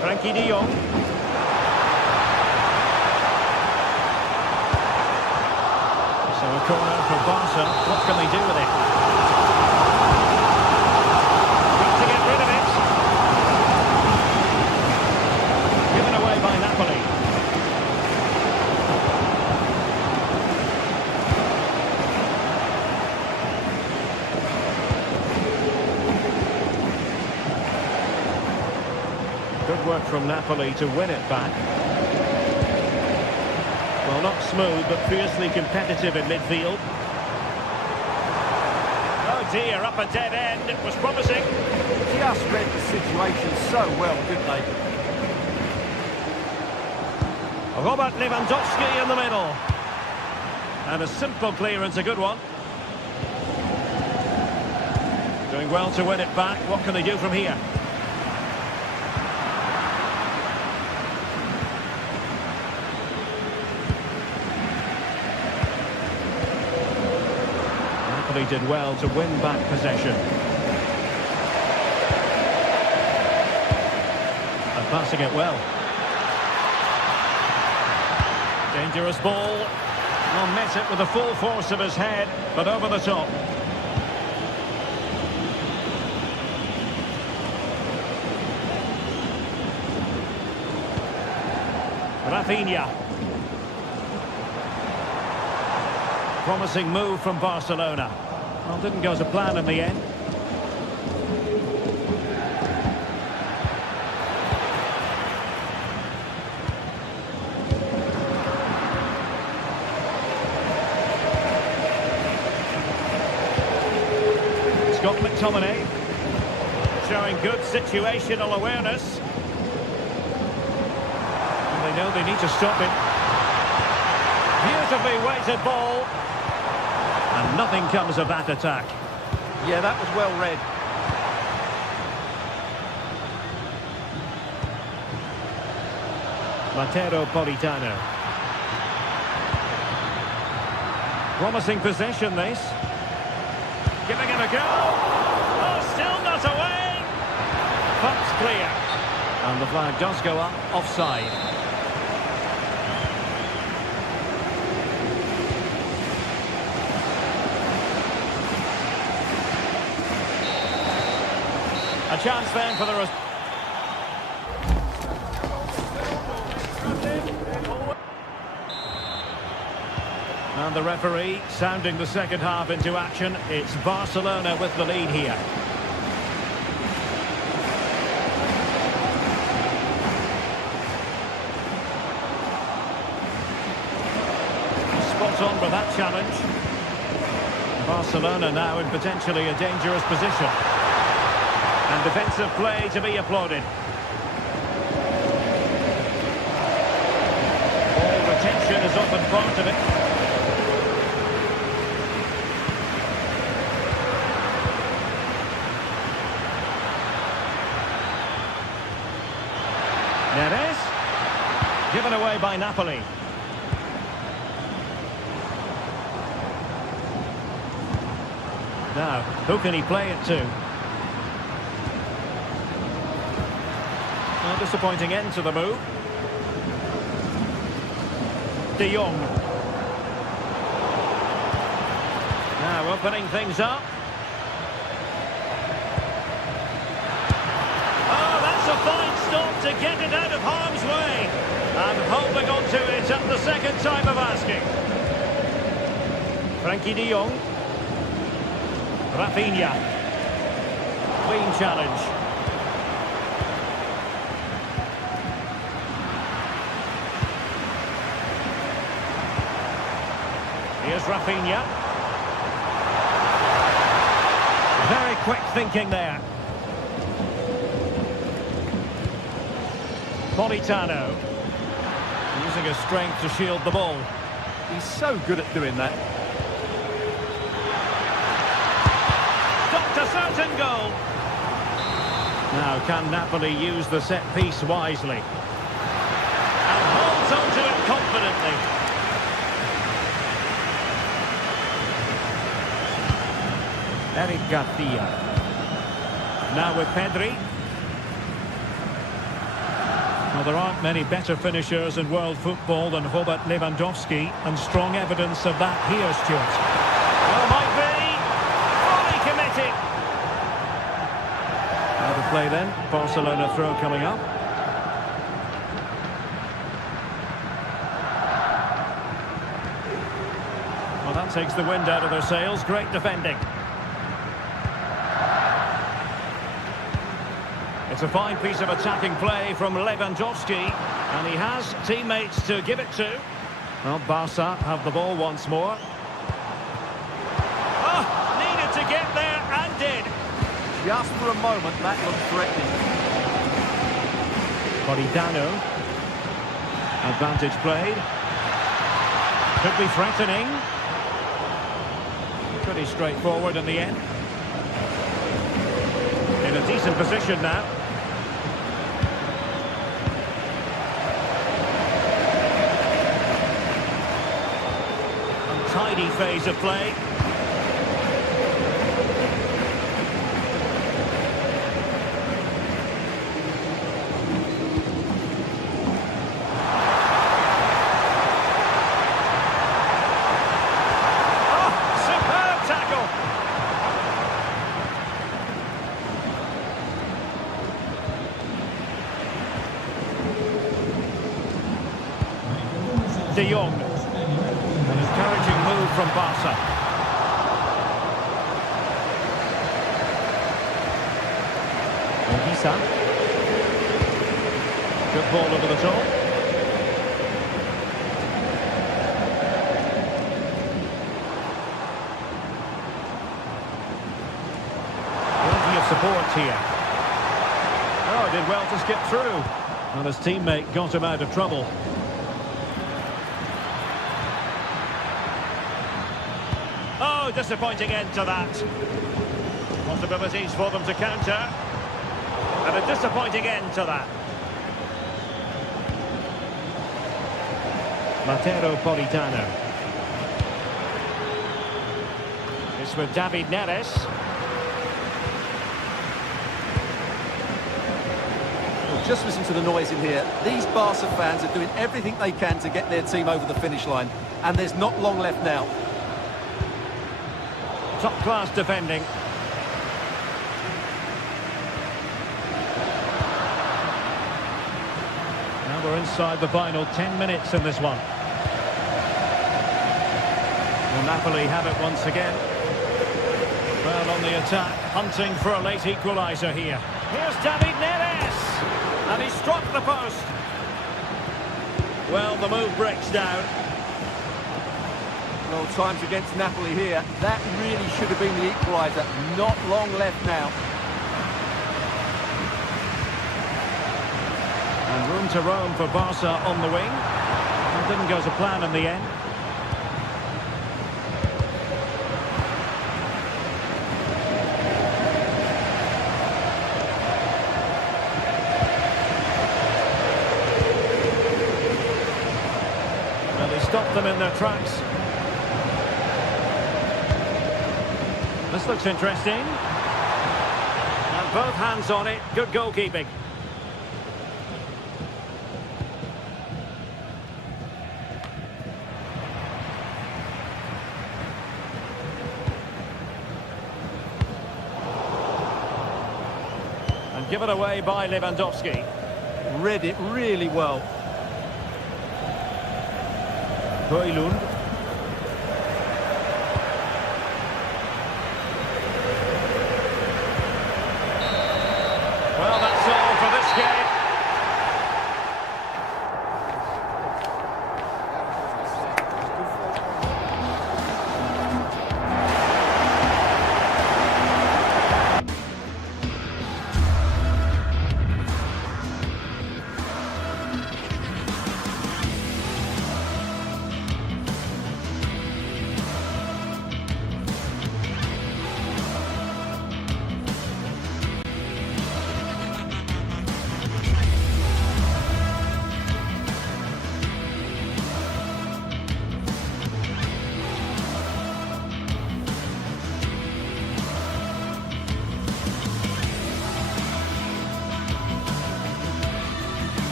Frankie de Jong. So a corner for Barca. What can they do with it? Need to get rid of it. Given away by Napoli. Good work from Napoli to win it back. Well, not smooth, but fiercely competitive in midfield. Oh dear, up a dead end. It was promising. Just read the situation so well, didn't they? Robert Lewandowski in the middle. And a simple clearance, a good one. Doing well to win it back. What can they do from here? Napoli did well to win back possession. And passing it well. Dangerous ball. Well, met it with the full force of his head, but over the top. Rafinha. Promising move from Barcelona. Well, didn't go to plan in the end. Scott McTominay showing good situational awareness. And they know they need to stop him. Beautifully weighted ball. And nothing comes of that attack. Yeah, that was well read. Matteo Politano. Promising possession, this. Giving it a go. Oh, still not away. Pump's clear. And the flag does go up, offside. A chance then for the... And the referee sounding the second half into action. It's Barcelona with the lead here. Spot on with that challenge. Barcelona now in potentially a dangerous position. And defensive play to be applauded. Ball retention is often part of it. Neres, given away by Napoli. Now, who can he play it to? A disappointing end to the move. De Jong. Now opening things up. A fine stop to get it out of harm's way. And holding on to it at the second time of asking. Frankie de Jong. Rafinha. Clean challenge. Here's Rafinha. Very quick thinking there. Politano, using his strength to shield the ball. He's so good at doing that. Dr. Certain goal. Now, can Napoli use the set piece wisely? And holds on to it confidently. Eric Garcia. Now with Pedri. Well, there aren't many better finishers in world football than Robert Lewandowski, and strong evidence of that here, Stuart. Well, might be. Fully committed. Out of play then. Barcelona throw coming up. Well, that takes the wind out of their sails. Great defending. It's a fine piece of attacking play from Lewandowski, and he has teammates to give it to. Well, Barca have the ball once more. Oh, needed to get there and did. Just for a moment, that looked threatening. Politano. Advantage played. Could be threatening. Pretty straightforward in the end. In a decent position now. Tidy phase of play. Oh, superb tackle. De Jong. An encouraging move from Barca. Anguissa. Good ball over the top. Plenty of support here. Oh, did well to skip through. And his teammate got him out of trouble. disappointing end to that. Possibilities for them to counter. And a disappointing end to that. Matteo Politano. It's with David Neres. Well, just listen to the noise in here. These Barca fans are doing everything they can to get their team over the finish line. And there's not long left now. Top-class defending. Now we're inside the final 10 minutes in this one. Will Napoli have it once again? Well, on the attack, hunting for a late equaliser here. Here's David Neres! And he struck the post. Well, the move breaks down. Well, times against Napoli here. That really should have been the equaliser. Not long left now. And room to roam for Barca on the wing. That didn't go to plan in the end. Well, they stopped them in their tracks. This looks interesting. And both hands on it. Good goalkeeping. And given away by Lewandowski. Read it really well. Højlund. Well, that's all for this game.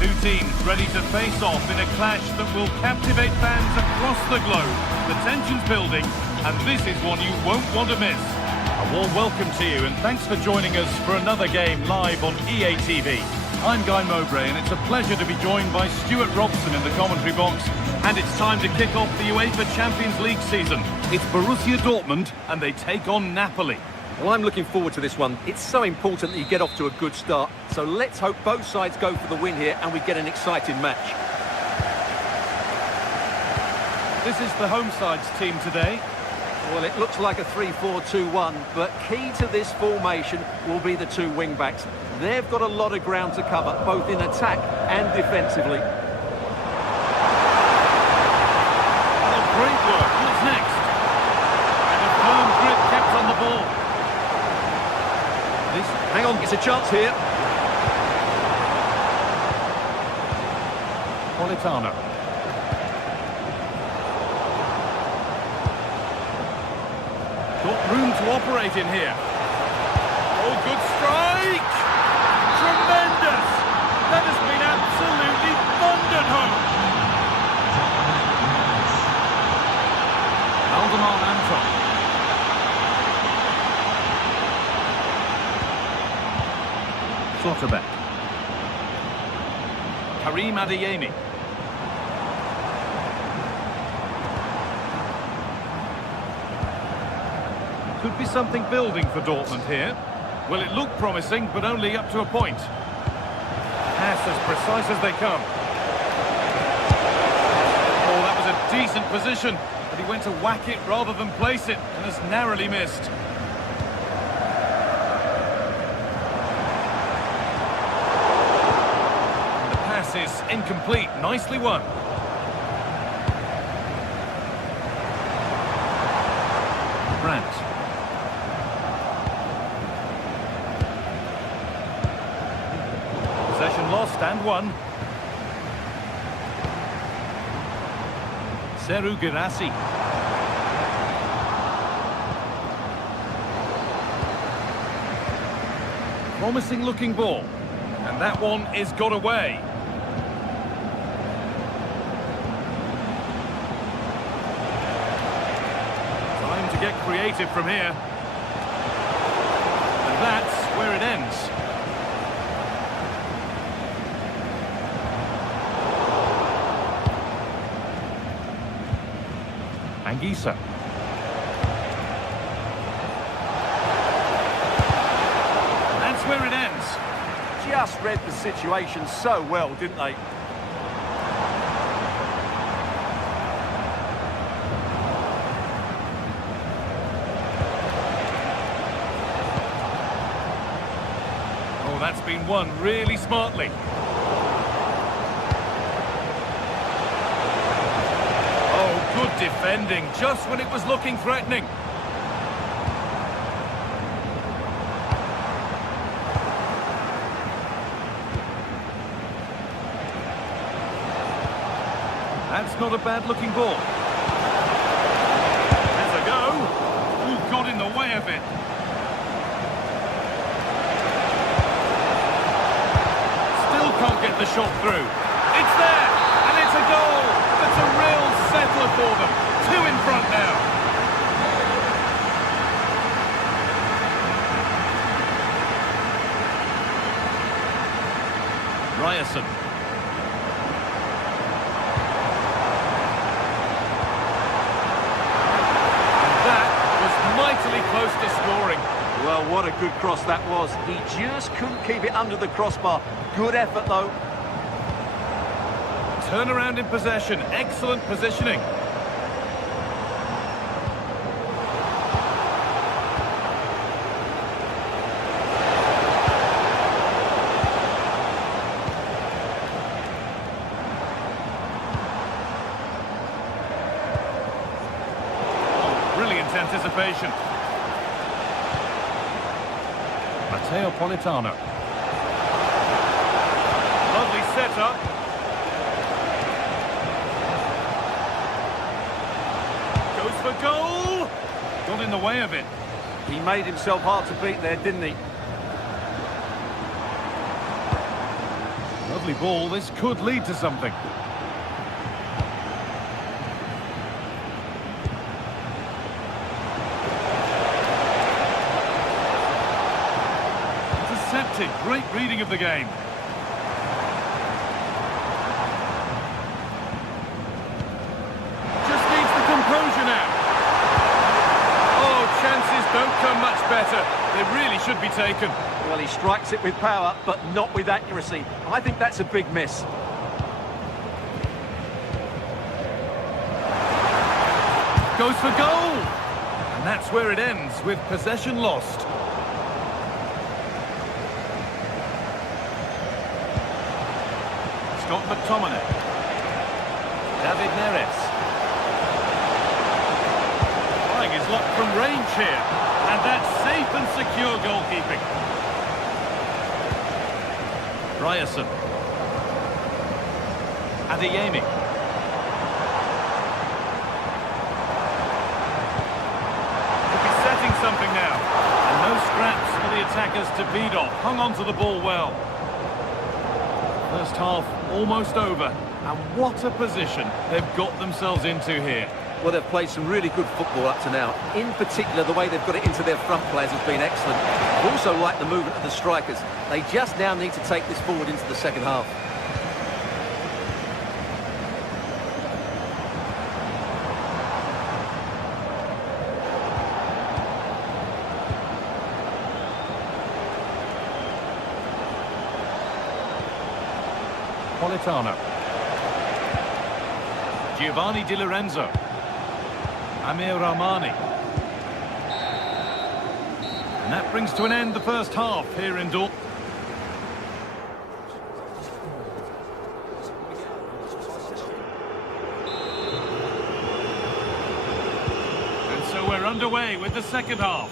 Two teams ready to face off in a clash that will captivate fans across the globe. The tension's building, and this is one you won't want to miss. A warm welcome to you, and thanks for joining us for another game live on EA TV. I'm Guy Mowbray, and it's a pleasure to be joined by Stuart Robson in the commentary box. And it's time to kick off the UEFA Champions League season. It's Borussia Dortmund, and they take on Napoli. Well, I'm looking forward to this one. It's so important that you get off to a good start. So let's hope both sides go for the win here and we get an exciting match. This is the home side's team today. Well, it looks like a 3-4-2-1, but key to this formation will be the two wing-backs. They've got a lot of ground to cover, both in attack and defensively. Oh, great work. What's next? And a firm grip kept on the ball. Hang on, it's a chance here. Politano. Got room to operate in here. Oh, good strike! Sotterbeck. Karim Adeyemi. Could be something building for Dortmund here. Well, it looked promising, but only up to a point. Pass as precise as they come. Oh, that was a decent position, but he went to whack it rather than place it, and has narrowly missed. And the pass is incomplete. Nicely won. Brandt. Possession lost and won. Seru Girassi. Promising looking ball. And that one is got away. Time to get creative from here. And that's where it ends. Anguissa. That's where it ends. Just read the situation so well, didn't they? Oh, that's been won really smartly. Good defending, just when it was looking threatening. That's not a bad-looking ball. There's a go. Who got in the way of it? Still can't get the shot through. It's there, and it's a goal. That's a real settler for them. 2 in front now. Ryerson. And that was mightily close to scoring. Well, what a good cross that was. He just couldn't keep it under the crossbar. Good effort, though. Turnaround in possession. Excellent positioning. Brilliant anticipation. Matteo Politano. Lovely setup. Goes for goal. Got in the way of it. He made himself hard to beat there, didn't he? Lovely ball. This could lead to something. Intercepted. Great reading of the game. Just needs the composure now. Oh, chances don't come much better. They really should be taken. Well, he strikes it with power, but not with accuracy. I think that's a big miss. Goes for goal! And that's where it ends, with possession lost. Scott McTominay. David Neres. Trying his luck from range here. And that's safe and secure goalkeeping. Ryerson. Adeyemi. Could be setting something now. And no scraps for the attackers to beat off. Hung on to the ball well. First half almost over. And what a position they've got themselves into here. Well, they've played some really good football up to now. In particular, the way they've got it into their front players has been excellent. I've also liked the movement of the strikers. They just now need to take this forward into the second half. Politano. Giovanni Di Lorenzo. Amir Rahmani. And that brings to an end the first half here in Dortmund. And so we're underway with the second half.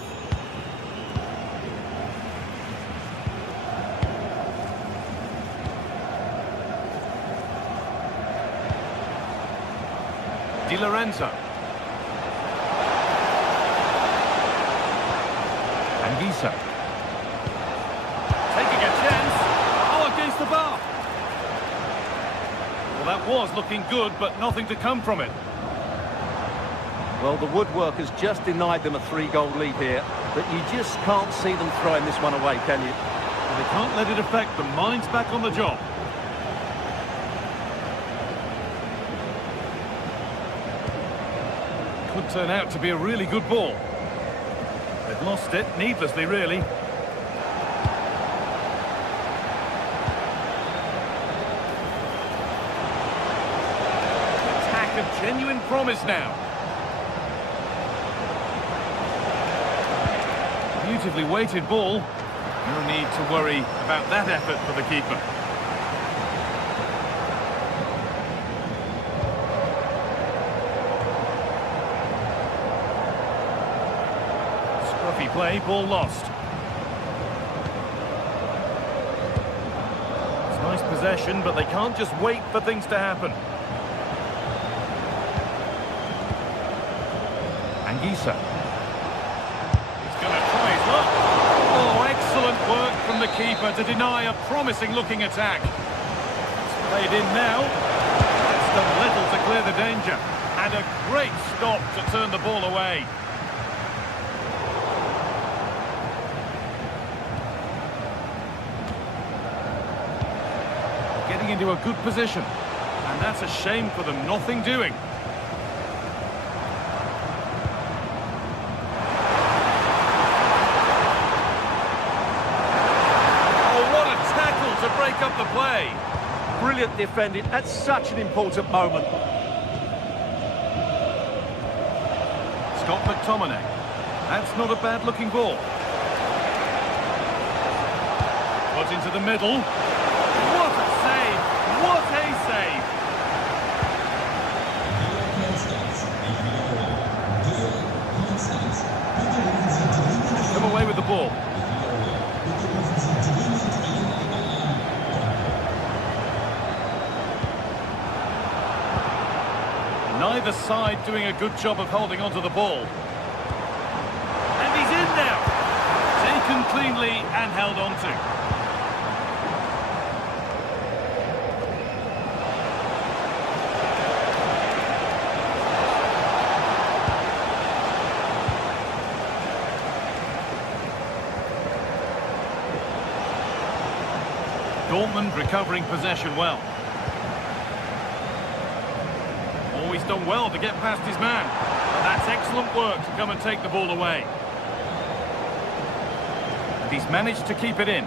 Di Lorenzo. Anguissa. Taking a chance. Oh, against the bar. Well, that was looking good, but nothing to come from it. Well, the woodwork has just denied them a 3-goal lead here, but you just can't see them throwing this one away, can you? Well, they can't let it affect them. Mind's back on the job. Could turn out to be a really good ball. They've lost it, needlessly, really. Attack of genuine promise now. Beautifully weighted ball. No need to worry about that effort for the keeper. Scruffy play, ball lost. It's nice possession, but they can't just wait for things to happen. Anguissa. He's going to try his luck. Oh, excellent work from the keeper to deny a promising-looking attack. It's played in now. That's done little to clear the danger. And a great stop to turn the ball away. Getting into a good position. And that's a shame for them. Nothing doing. To break up the play. Brilliant defending at such an important moment. Scott McTominay. That's not a bad looking ball. Put into the middle. What a save! What a save! Come away with the ball. Neither side doing a good job of holding onto the ball. And he's in now. Taken cleanly and held on to. Dortmund recovering possession well. He's done well to get past his man. But that's excellent work to come and take the ball away. And he's managed to keep it in.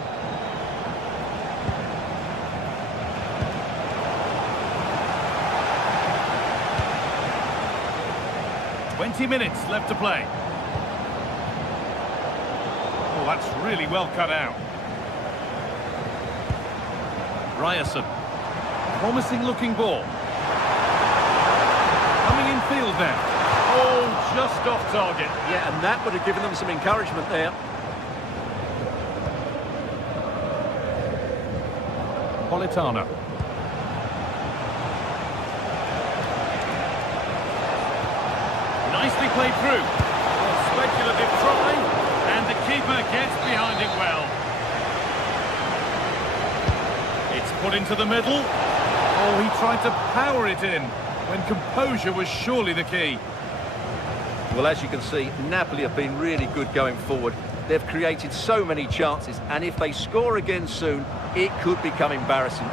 "20 minutes left to play." Oh, that's really well cut out. Ryerson. Promising looking ball. Coming in field now. Oh, just off target. Yeah, and that would have given them some encouragement there. Politano. Nicely played through. A speculative try, and the keeper gets behind it well. It's put into the middle. Oh, he tried to power it in. when composure was surely the key. Well, as you can see, Napoli have been really good going forward. They've created so many chances, and if they score again soon, it could become embarrassing.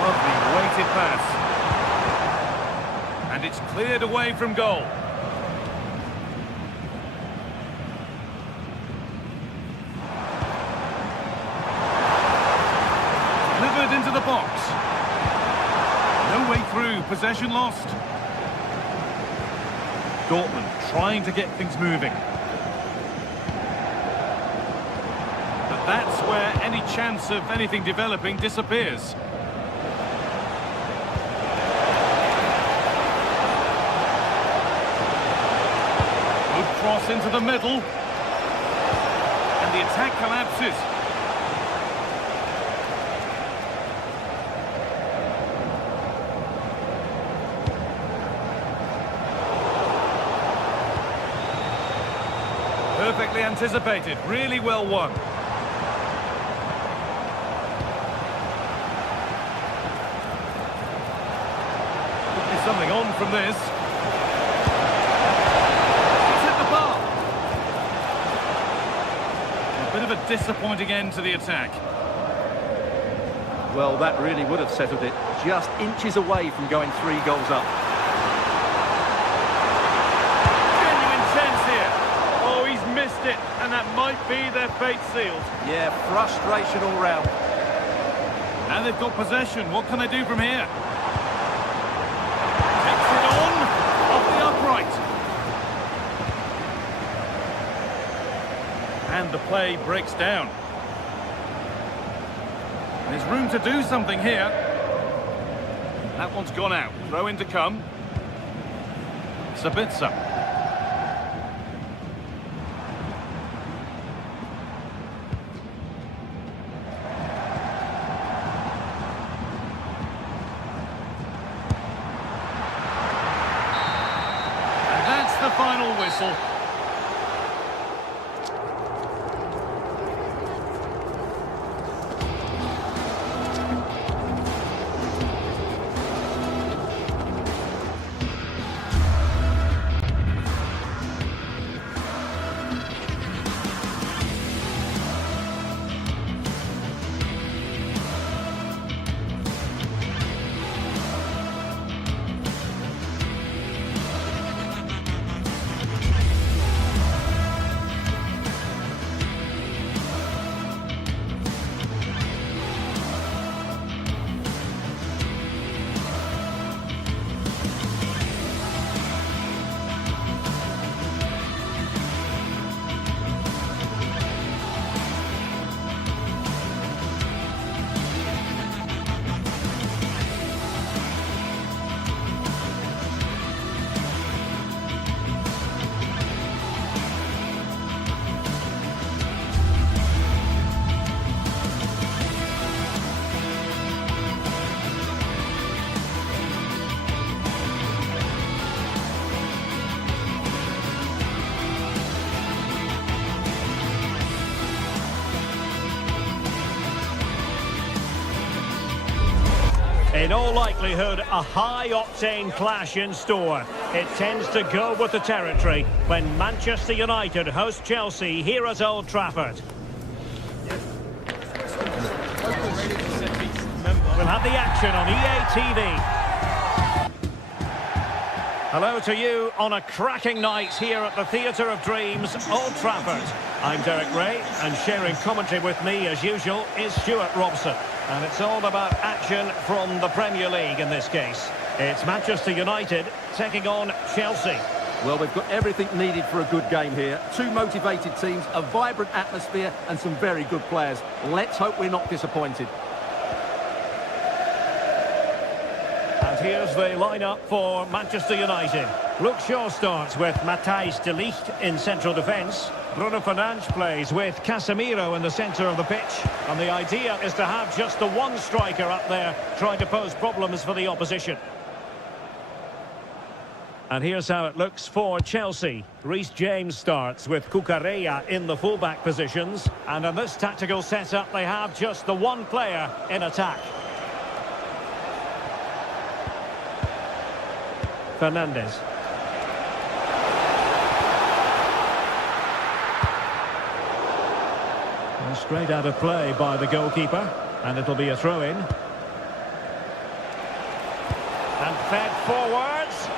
Lovely weighted pass. And it's cleared away from goal. Delivered into the box. No way through, possession lost. Dortmund trying to get things moving. But that's where any chance of anything developing disappears. Good cross into the middle. And the attack collapses. Perfectly anticipated, really well won. Could be something on from this. He's hit the bar. A bit of a disappointing end to the attack. Well, that really would have settled it. Just inches away from going 3 goals up. Missed it, and that might be their fate sealed. Yeah, frustration all round. And they've got possession. What can they do from here? Takes it on, off the upright. And the play breaks down. There's room to do something here. That one's gone out. Throw in to come. Sabitzer. The final whistle. In all likelihood, a high-octane clash in store. It tends to go with the territory when Manchester United host Chelsea here at Old Trafford. We'll have the action on EA TV. Hello to you on a cracking night here at the Theatre of Dreams, Old Trafford. I'm Derek Ray, and sharing commentary with me, as usual, is Stuart Robson. And it's all about action from the Premier League in this case. It's Manchester United taking on Chelsea. Well, they've got everything needed for a good game here. 2 motivated teams, a vibrant atmosphere, and some very good players. Let's hope we're not disappointed. And here's the lineup for Manchester United. Luke Shaw starts with Matthijs de Ligt in central defence. Bruno Fernandes plays with Casemiro in the centre of the pitch. And the idea is to have just the one striker up there trying to pose problems for the opposition. And here's how it looks for Chelsea. Reece James starts with Cucurella in the fullback positions. And in this tactical setup, they have just the one player in attack. Fernandez. And straight out of play by the goalkeeper, and it'll be a throw-in. And fed forwards.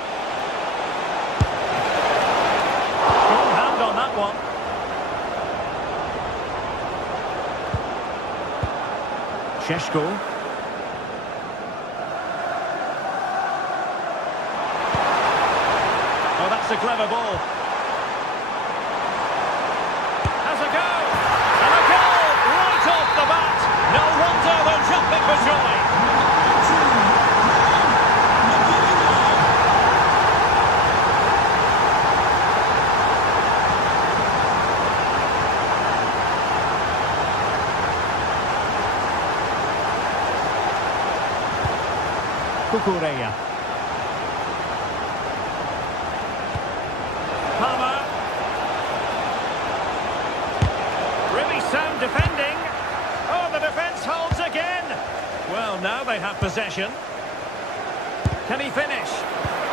Strong hand on that one. Šeško. Oh, that's a clever ball. Has a go. And a goal right off the bat. No wonder they're jumping for joy. Kukureya. Palmer. Really sound defending. Oh, the defence holds again. Well, now they have possession. Can he finish?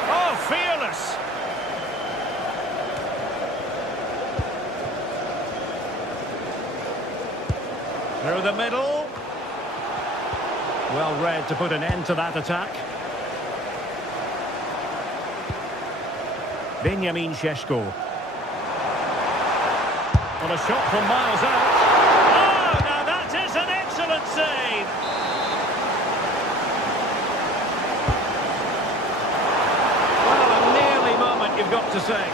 Oh, fearless. Through the middle. Well read to put an end to that attack. Benjamin Šeško. On a shot from miles out. Oh, now that is an excellent save. Well, a nearly moment, you've got to say.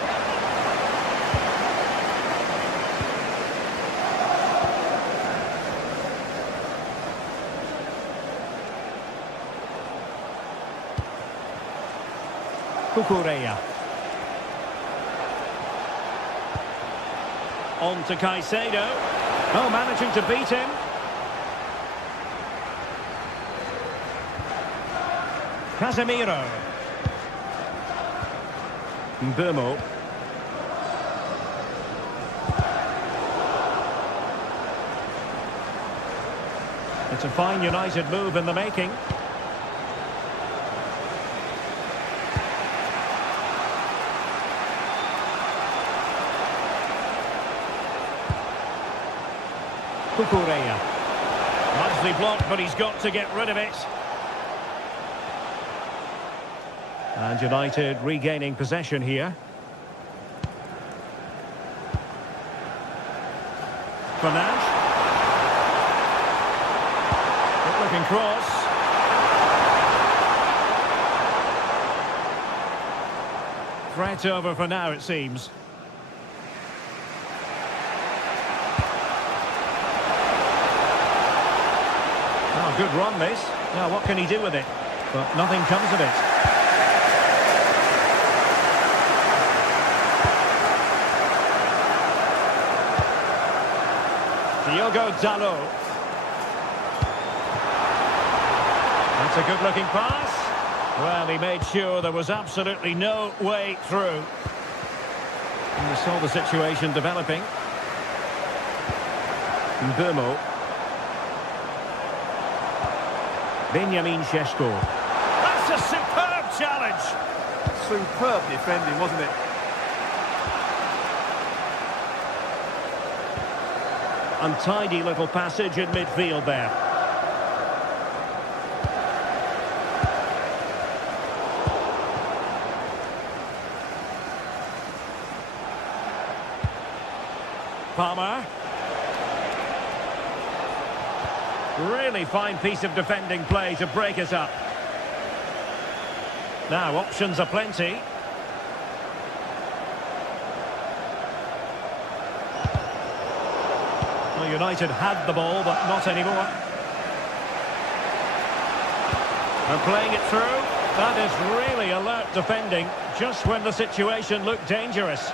Kukureya. On to Caicedo. Oh, managing to beat him. Casemiro. Mbeumo. It's a fine United move in the making. Kukureya. Nicely blocked, but he's got to get rid of it. And United regaining possession here. Fernandes. Good looking cross. Threat over for now, it seems. Oh, good run, this. Now, what can he do with it? But nothing comes of it. Diogo Dalot. That's a good-looking pass. Well, he made sure there was absolutely no way through. And we saw the situation developing. Mbeumo. Benjamin Šeško. That's a superb challenge. Superb defending, wasn't it? Untidy little passage in midfield there. Palmer. Really fine piece of defending play to break us up. Now, options are plenty. Well, United had the ball, but not anymore. And playing it through. That is really alert defending, just when the situation looked dangerous.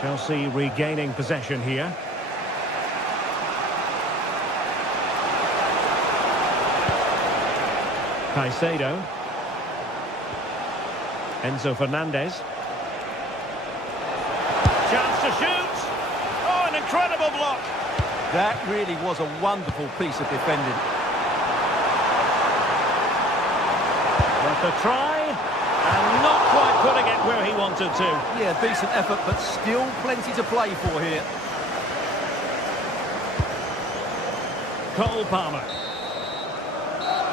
Chelsea regaining possession here. Caicedo. Enzo Fernandez. Chance to shoot. Oh, an incredible block. That really was a wonderful piece of defending. Worth a try, and not quite putting it where he wanted to. Yeah, decent effort, but still plenty to play for here. Cole Palmer.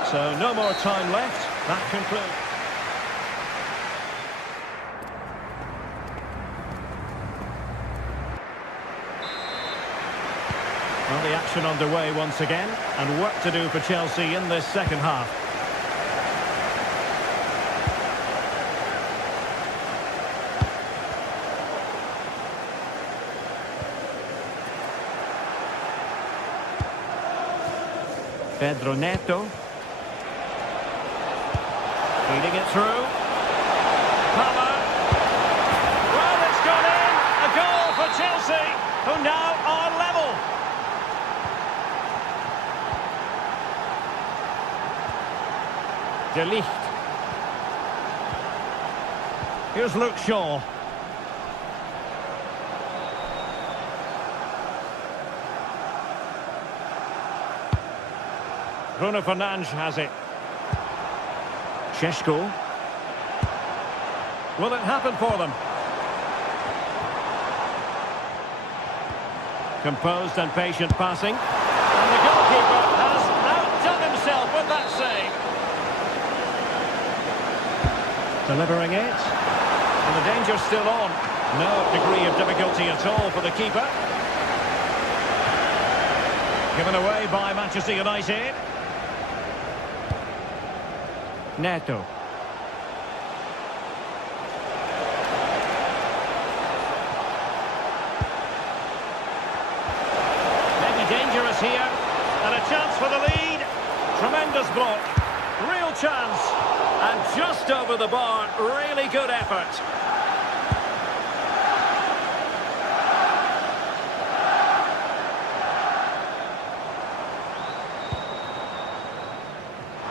So no more time left. That concludes. Well, the action underway once again, and work to do for Chelsea in this second half. Pedro Neto. Feeding it through. Palmer. Well, it's gone in. A goal for Chelsea, who now are level. De Ligt. Here's Luke Shaw. Bruno Fernandes has it. Šeško. Will it happen for them? Composed and patient passing. And the goalkeeper has outdone himself with that save. Delivering it. And the danger's still on. No degree of difficulty at all for the keeper. Given away by Manchester United. Neto. Maybe dangerous here. And a chance for the lead. Tremendous block. Real chance. And just over the bar. Really good effort.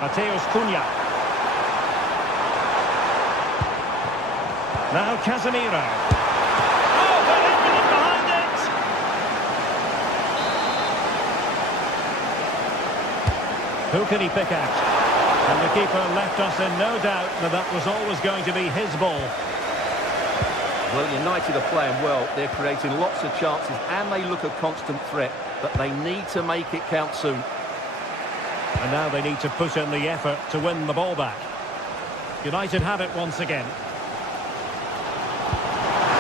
Mateus Cunha. Now Casemiro. Oh, but in behind it! Who can he pick out? And the keeper left us in no doubt that that was always going to be his ball. Well, United are playing well. They're creating lots of chances and they look a constant threat, but they need to make it count soon. And now they need to put in the effort to win the ball back. United have it once again.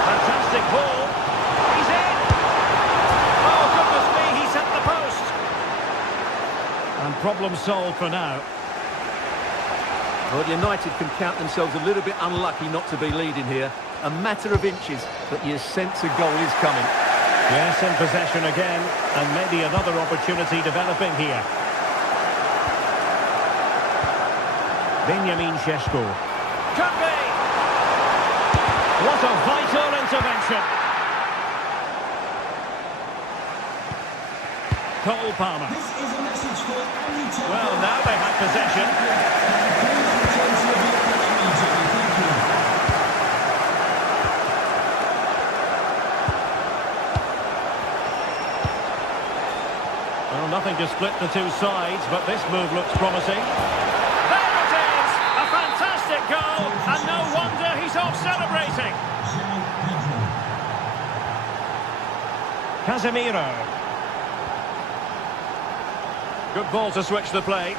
Fantastic ball. He's in. Oh, goodness me, he's hit the post. And problem solved for now. Well, United can count themselves a little bit unlucky not to be leading here. A matter of inches, but you sense a goal is coming. Yes, in possession again, and maybe another opportunity developing here. Benjamin Šeško. Could be! What a vital intervention. Cole Palmer. This is a message for every Chelsea. Well, now they have possession. Well, nothing to split the two sides, but this move looks promising. There it is! A fantastic goal, and no wonder he's off celebrating. Casemiro. Good ball to switch the play.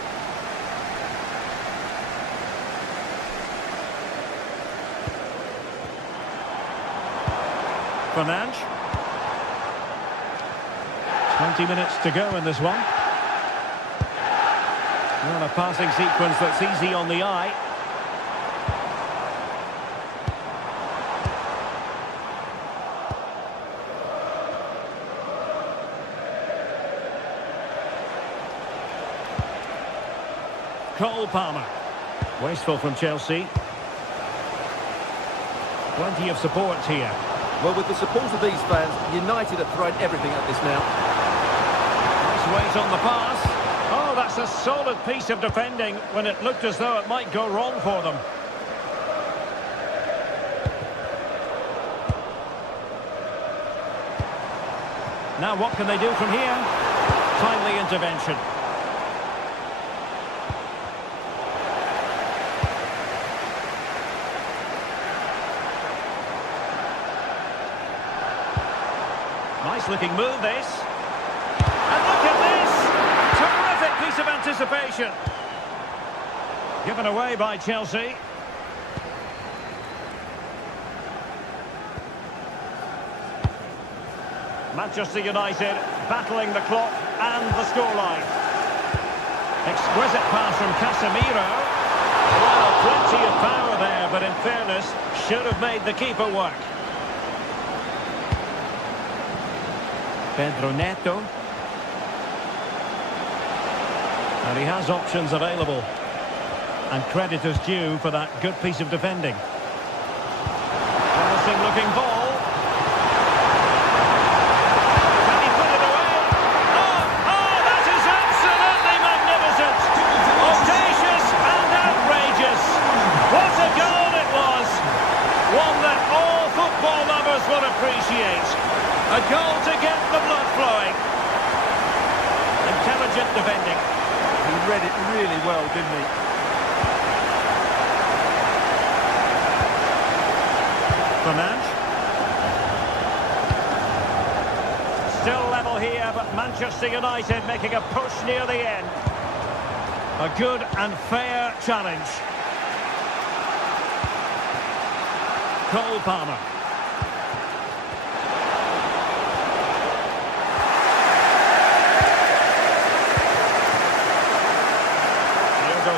Fernandes. 20 minutes to go in this one. Well, a passing sequence that's easy on the eye. Cole Palmer. Wasteful from Chelsea. Plenty of support here. Well, with the support of these fans, United are throwing everything at this now. Nice weight on the pass. Oh, that's a solid piece of defending when it looked as though it might go wrong for them. Now what can they do from here? Timely intervention. Nice looking move this. And look at this! Terrific piece of anticipation. Given away by Chelsea. Manchester United battling the clock and the scoreline. Exquisite pass from Casemiro. Well, plenty of power there, but in fairness, should have made the keeper work. Pedro Neto. And he has options available. And credit is due for that good piece of defending. Promising looking ball. Will appreciate. A goal to get the blood flowing. Intelligent defending. He read it really well, didn't he? Fernandes. Still level here, but Manchester United making a push near the end. A good and fair challenge. Cole Palmer.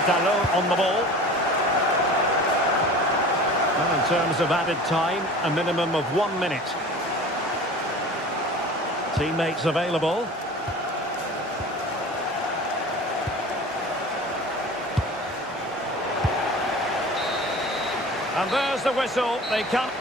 Dalot on the ball. Well, in terms of added time, a minimum of 1 minute. Teammates available. And there's the whistle. They come.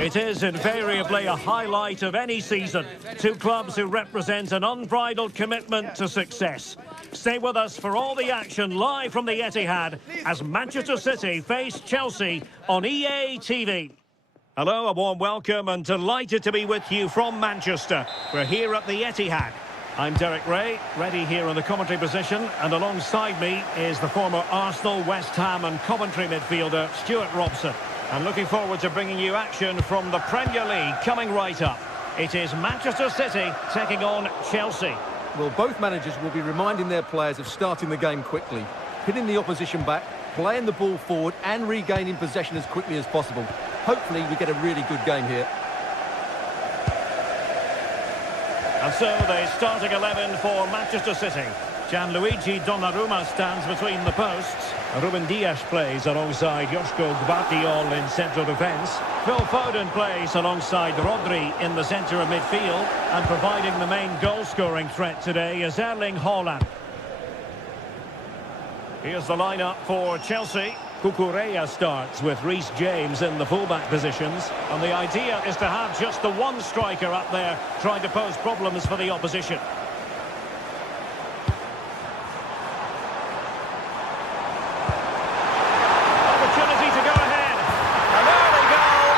It is invariably a highlight of any season. Two clubs who represent an unbridled commitment to success. Stay with us for all the action live from the Etihad as Manchester City face Chelsea on EA TV. Hello, a warm welcome and delighted to be with you from Manchester. We're here at the Etihad. I'm Derek Ray, ready here in the commentary position, and alongside me is the former Arsenal, West Ham and Coventry midfielder Stuart Robson. I'm looking forward to bringing you action from the Premier League coming right up. It is Manchester City taking on Chelsea. Well, both managers will be reminding their players of starting the game quickly, hitting the opposition back, playing the ball forward and regaining possession as quickly as possible. Hopefully we get a really good game here. And so the starting 11 for Manchester City. Gianluigi Donnarumma stands between the posts. Ruben Dias plays alongside Joško Gvardiol in central defence. Phil Foden plays alongside Rodri in the centre of midfield. And providing the main goal-scoring threat today is Erling Haaland. Here's the lineup for Chelsea. Cucurella starts with Reece James in the fullback positions. And the idea is to have just the one striker up there trying to pose problems for the opposition. Opportunity to go ahead. An early goal.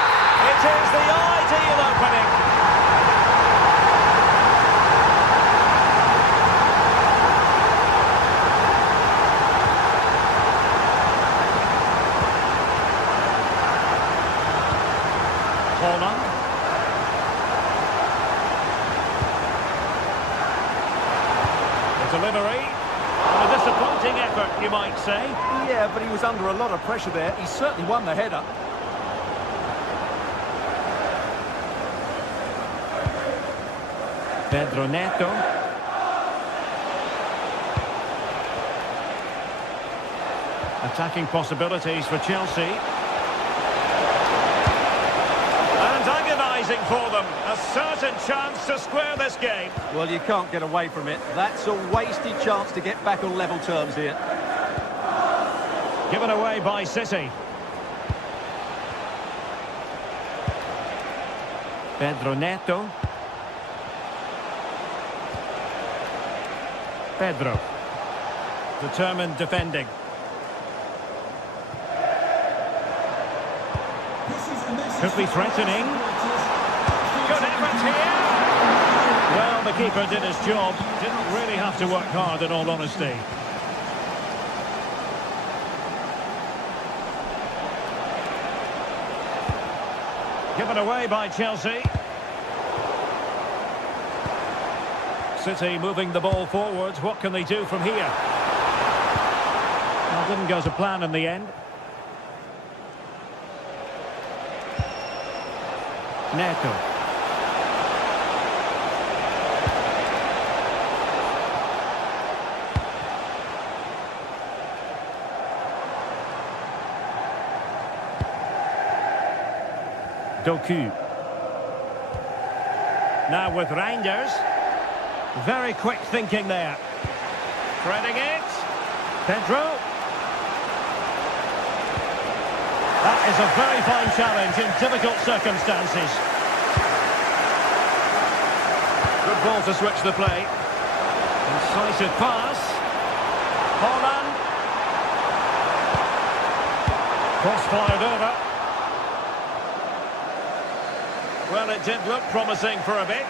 It is the ideal opening. Holland. The delivery. And a disappointing effort, you might say. Yeah, but he was under a lot of pressure there. He certainly won the header. Pedro Neto. Attacking possibilities for Chelsea. Agonising for them. A certain chance to square this game. Well, you can't get away from it. That's a wasted chance to get back on level terms here. Given away by City. Pedro Neto. Pedro. Determined defending. Could be threatening. Good effort here. Well, the keeper did his job. Didn't really have to work hard, in all honesty. Given away by Chelsea. City moving the ball forwards. What can they do from here? Well, didn't go to plan in the end. Neto. Doku. Now with Reinders. Very quick thinking there. Threading it. Pedro. That is a very fine challenge in difficult circumstances. Good ball to switch the play. Incisive pass. Holland. Cross fired over. Well, it did look promising for a bit.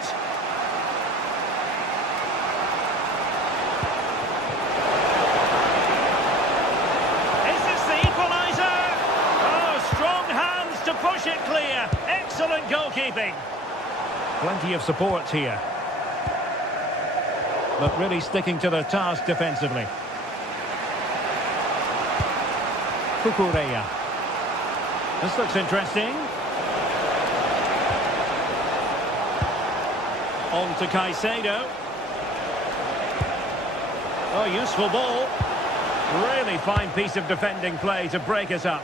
Push it clear. Excellent goalkeeping. Plenty of support here. But really sticking to their task defensively. Cucurella. This looks interesting. On to Caicedo. Oh, useful ball. Really fine piece of defending play to break us up.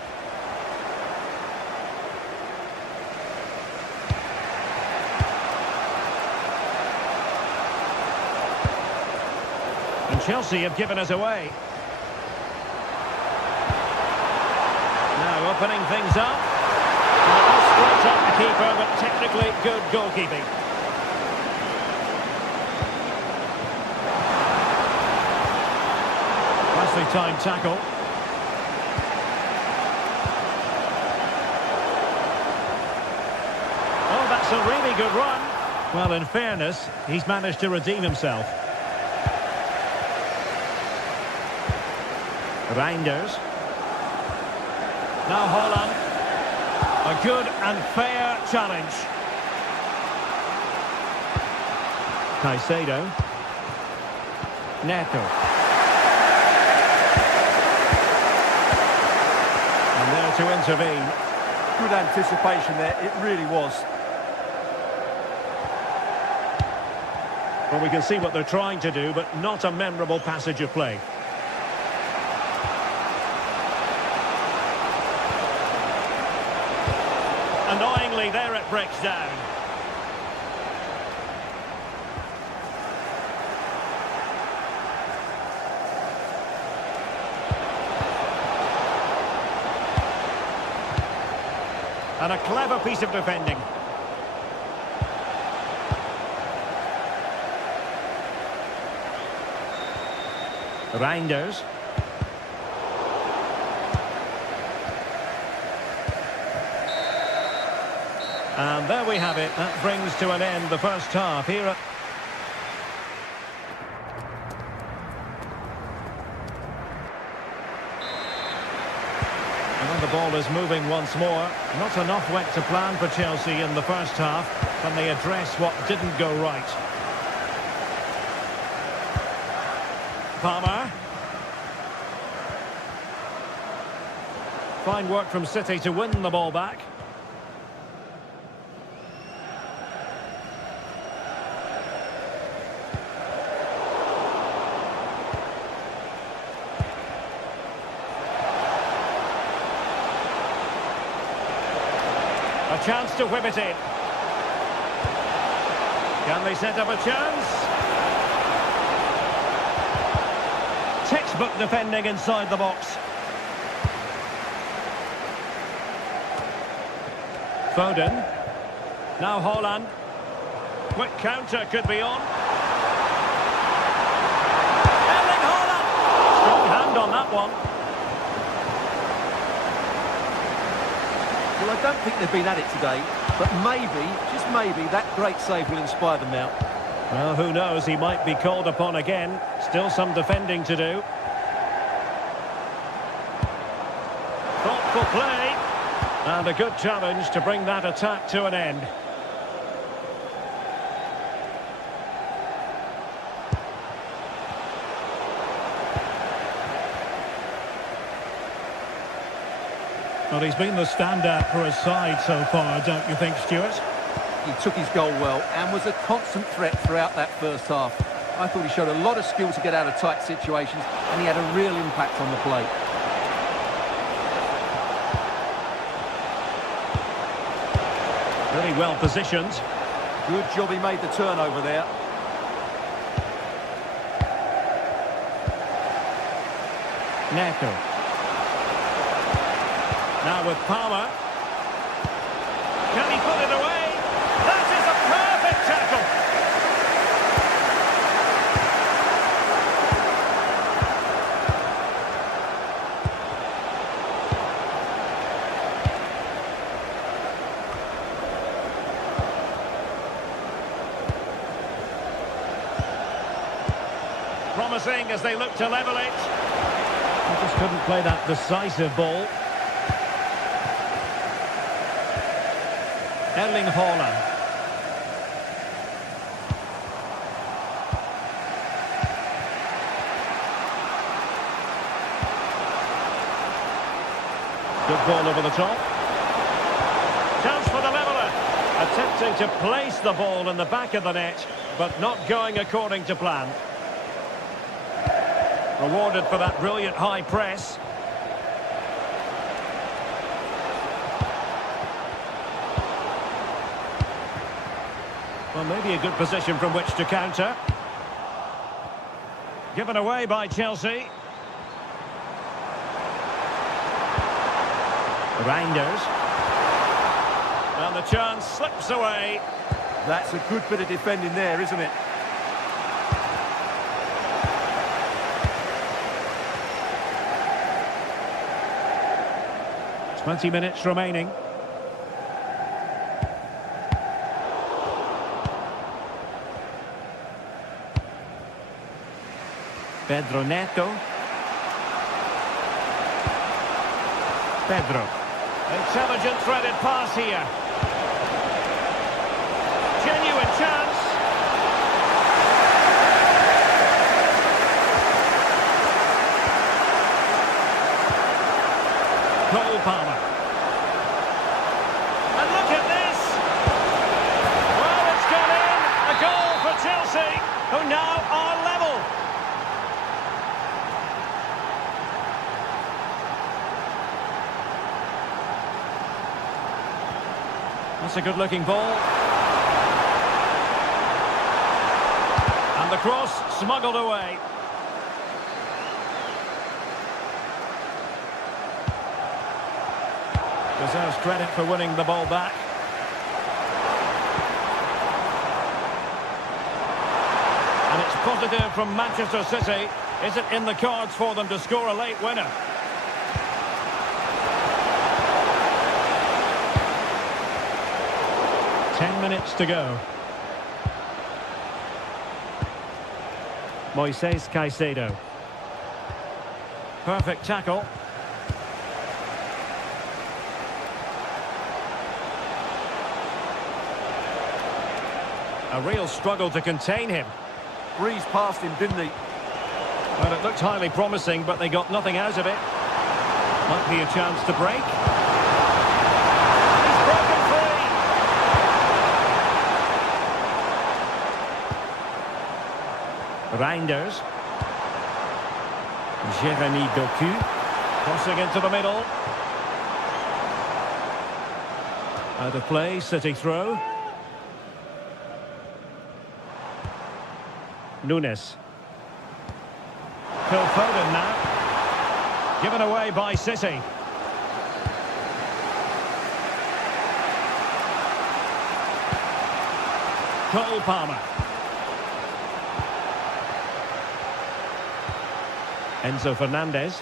Chelsea have given us away. Now opening things up. Straight up the keeper, but technically good goalkeeping. Nicely timed tackle. Oh, that's a really good run. Well, in fairness, he's managed to redeem himself. Reinders. Now Holland. A good and fair challenge. Caicedo. Neto. And there to intervene. Good anticipation there, it really was. Well, we can see what they're trying to do, but not a memorable passage of play. Annoyingly, there it breaks down. And a clever piece of defending. Reinders. And there we have it. That brings to an end the first half here at... And when the ball is moving once more, not enough went to plan for Chelsea in the first half. Can they address what didn't go right? Palmer. Fine work from City to win the ball back. A chance to whip it in. Can they set up a chance? Textbook defending inside the box. Foden. Now Haaland. Quick counter could be on. Erling Haaland. Strong hand on that one. Well, I don't think they've been at it today, but maybe, just maybe, that great save will inspire them now. Well, who knows? He might be called upon again. Still some defending to do. Thoughtful play. And a good challenge to bring that attack to an end. Well, he's been the standout for his side so far, don't you think, Stuart? He took his goal well and was a constant threat throughout that first half. I thought he showed a lot of skill to get out of tight situations, and he had a real impact on the play. Really well positioned. Good job he made the turnover there. Neto. Now with Palmer. Can he put it away? That is a perfect tackle. Promising as they look to level it. They just couldn't play that decisive ball. Erling Haaland. Good ball over the top. Chance for the leveller. Attempting to place the ball in the back of the net, but not going according to plan. Rewarded for that brilliant high press. Well, maybe a good position from which to counter. Given away by Chelsea. Reinders. And the chance slips away. That's a good bit of defending there, isn't it? Twenty minutes remaining. Pedro Neto. Pedro. Intelligent threaded pass here. Genuine chance. Cole Palmer. And look at this. Well, it's gone in. A goal for Chelsea, who now are level. That's a good-looking ball. And the cross smuggled away. Deserves credit for winning the ball back. And it's positive from Manchester City. Is it in the cards for them to score a late winner? Minutes to go. Moises Caicedo. Perfect tackle. A real struggle to contain him. Breezed past him, didn't he? Well, it looked highly promising, but they got nothing out of it. Might be a chance to break. He's broken free. Reinders. Jeremy Doku. Crossing into the middle. Out of play, City throw. Nunes. Phil Foden now. Given away by City. Cole Palmer. Enzo Fernandez.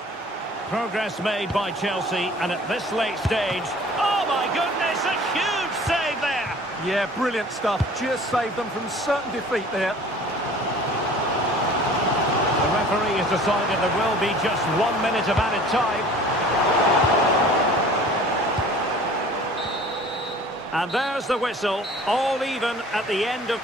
Progress made by Chelsea, and at this late stage... Oh my goodness, a huge save there! Yeah, brilliant stuff. Just saved them from certain defeat there. The referee has decided there will be just 1 minute of added time. And there's the whistle, all even at the end of...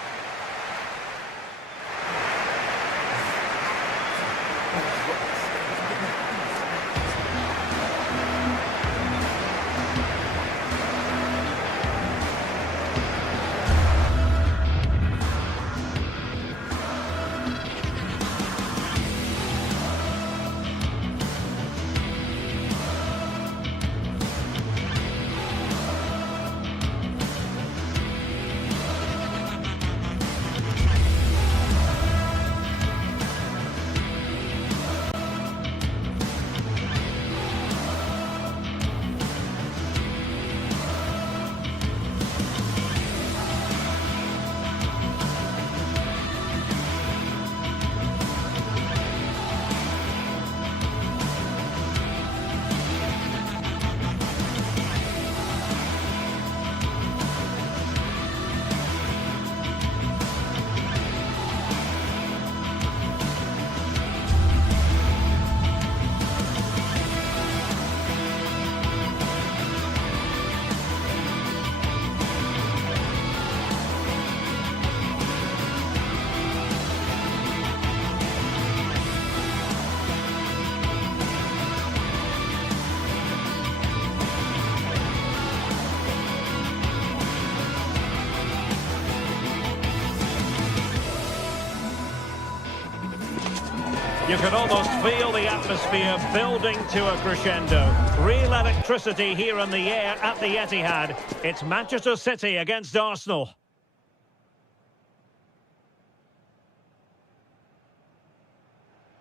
You can almost feel the atmosphere building to a crescendo. Real electricity here in the air at the Etihad. It's Manchester City against Arsenal.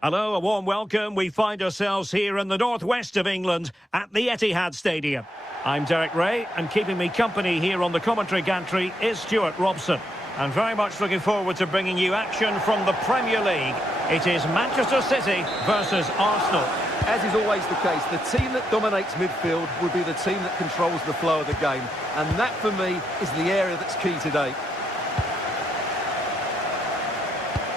Hello, a warm welcome. We find ourselves here in the northwest of England at the Etihad Stadium. I'm Derek Ray, and keeping me company here on the commentary gantry is Stuart Robson. I'm very much looking forward to bringing you action from the Premier League. It is Manchester City versus Arsenal. As is always the case, the team that dominates midfield will be the team that controls the flow of the game. And that, for me, is the area that's key today.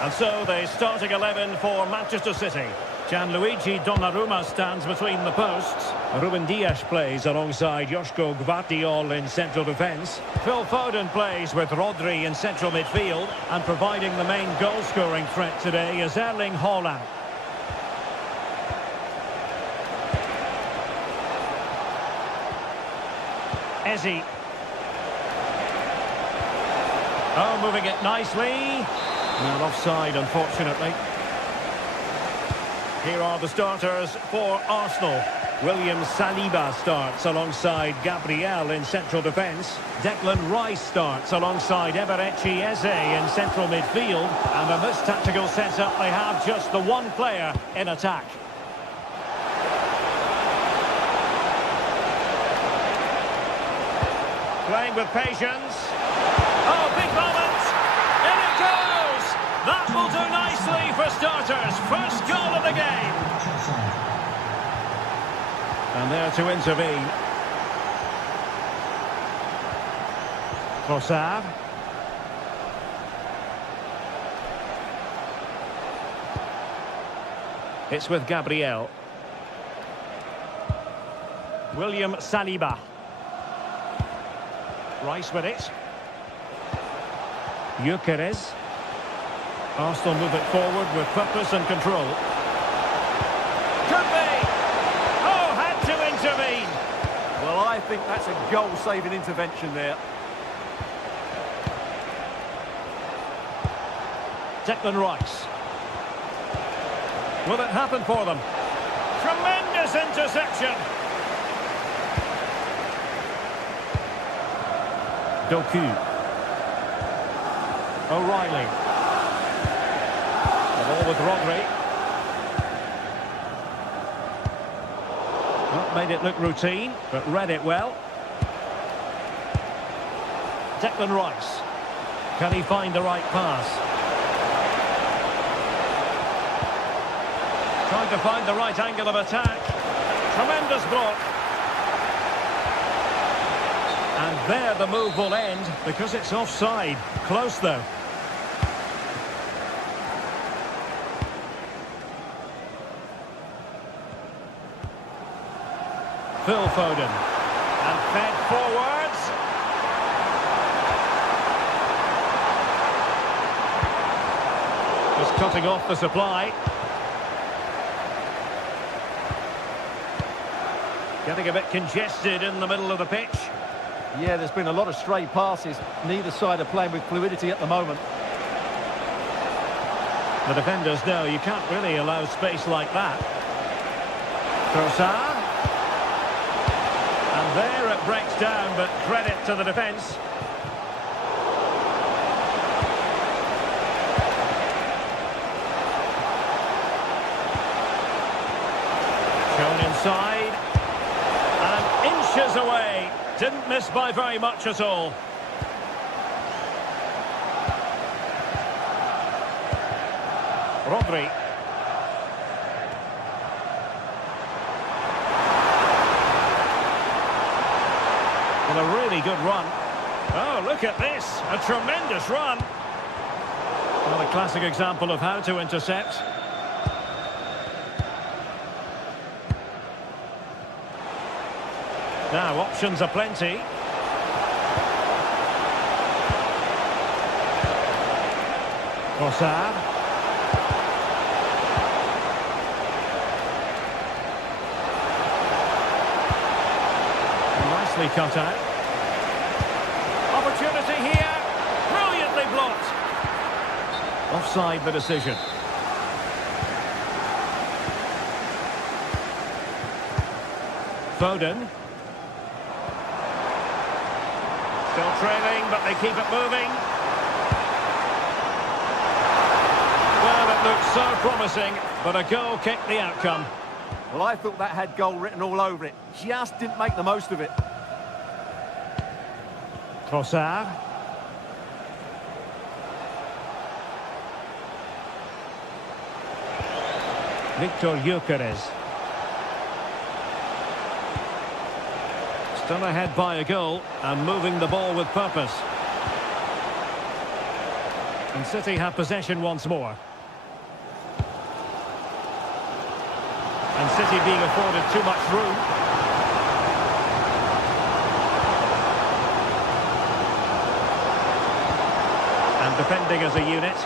And so the starting 11 for Manchester City. Gianluigi Donnarumma stands between the posts. Ruben Dias plays alongside Joško Gvardiol in central defence. Phil Foden plays with Rodri in central midfield. And providing the main goal-scoring threat today is Erling Haaland. Eze. Oh, moving it nicely. Well, offside, unfortunately. Here are the starters for Arsenal. William Saliba starts alongside Gabriel in central defence. Declan Rice starts alongside Eberechi Eze in central midfield. And in this tactical setup, they have just the one player in attack. Playing with patience. Oh, big moment! In it goes! That will do nicely for starters. First goal of the game. And there to intervene. Trossard. It's with Gabriel. William Saliba. Rice with it. Gyökeres. Arsenal move it forward with purpose and control. Could be! Oh, had to intervene! Well, I think that's a goal-saving intervention there. Declan Rice. Will it happen for them? Tremendous interception! Doku. O'Reilly. The ball with Rodri. Not made it look routine, but read it well. Declan Rice. Can he find the right pass? Trying to find the right angle of attack. Tremendous block. And there the move will end because it's offside. Close though. Phil Foden. And fed forwards. Just cutting off the supply. Getting a bit congested in the middle of the pitch. Yeah, there's been a lot of stray passes. Neither side are playing with fluidity at the moment. The defenders know you can't really allow space like that. Trossard. And there it breaks down, but credit to the defence. Shown inside. And inches away. Didn't miss by very much at all. Rodri. Well, a really good run. Oh, look at this. A tremendous run. Well, a classic example of how to intercept. Now, options are plenty. Trossard. Nicely cut out. Opportunity here. Brilliantly blocked. Offside the decision. Foden. Still trailing, but they keep it moving. Well, it looks so promising, but a goal kicked the outcome. Well, I thought that had goal written all over it. Just didn't make the most of it. Trossard. Victor Gyökeres. Still ahead by a goal and moving the ball with purpose. And City have possession once more. And City being afforded too much room. And defending as a unit.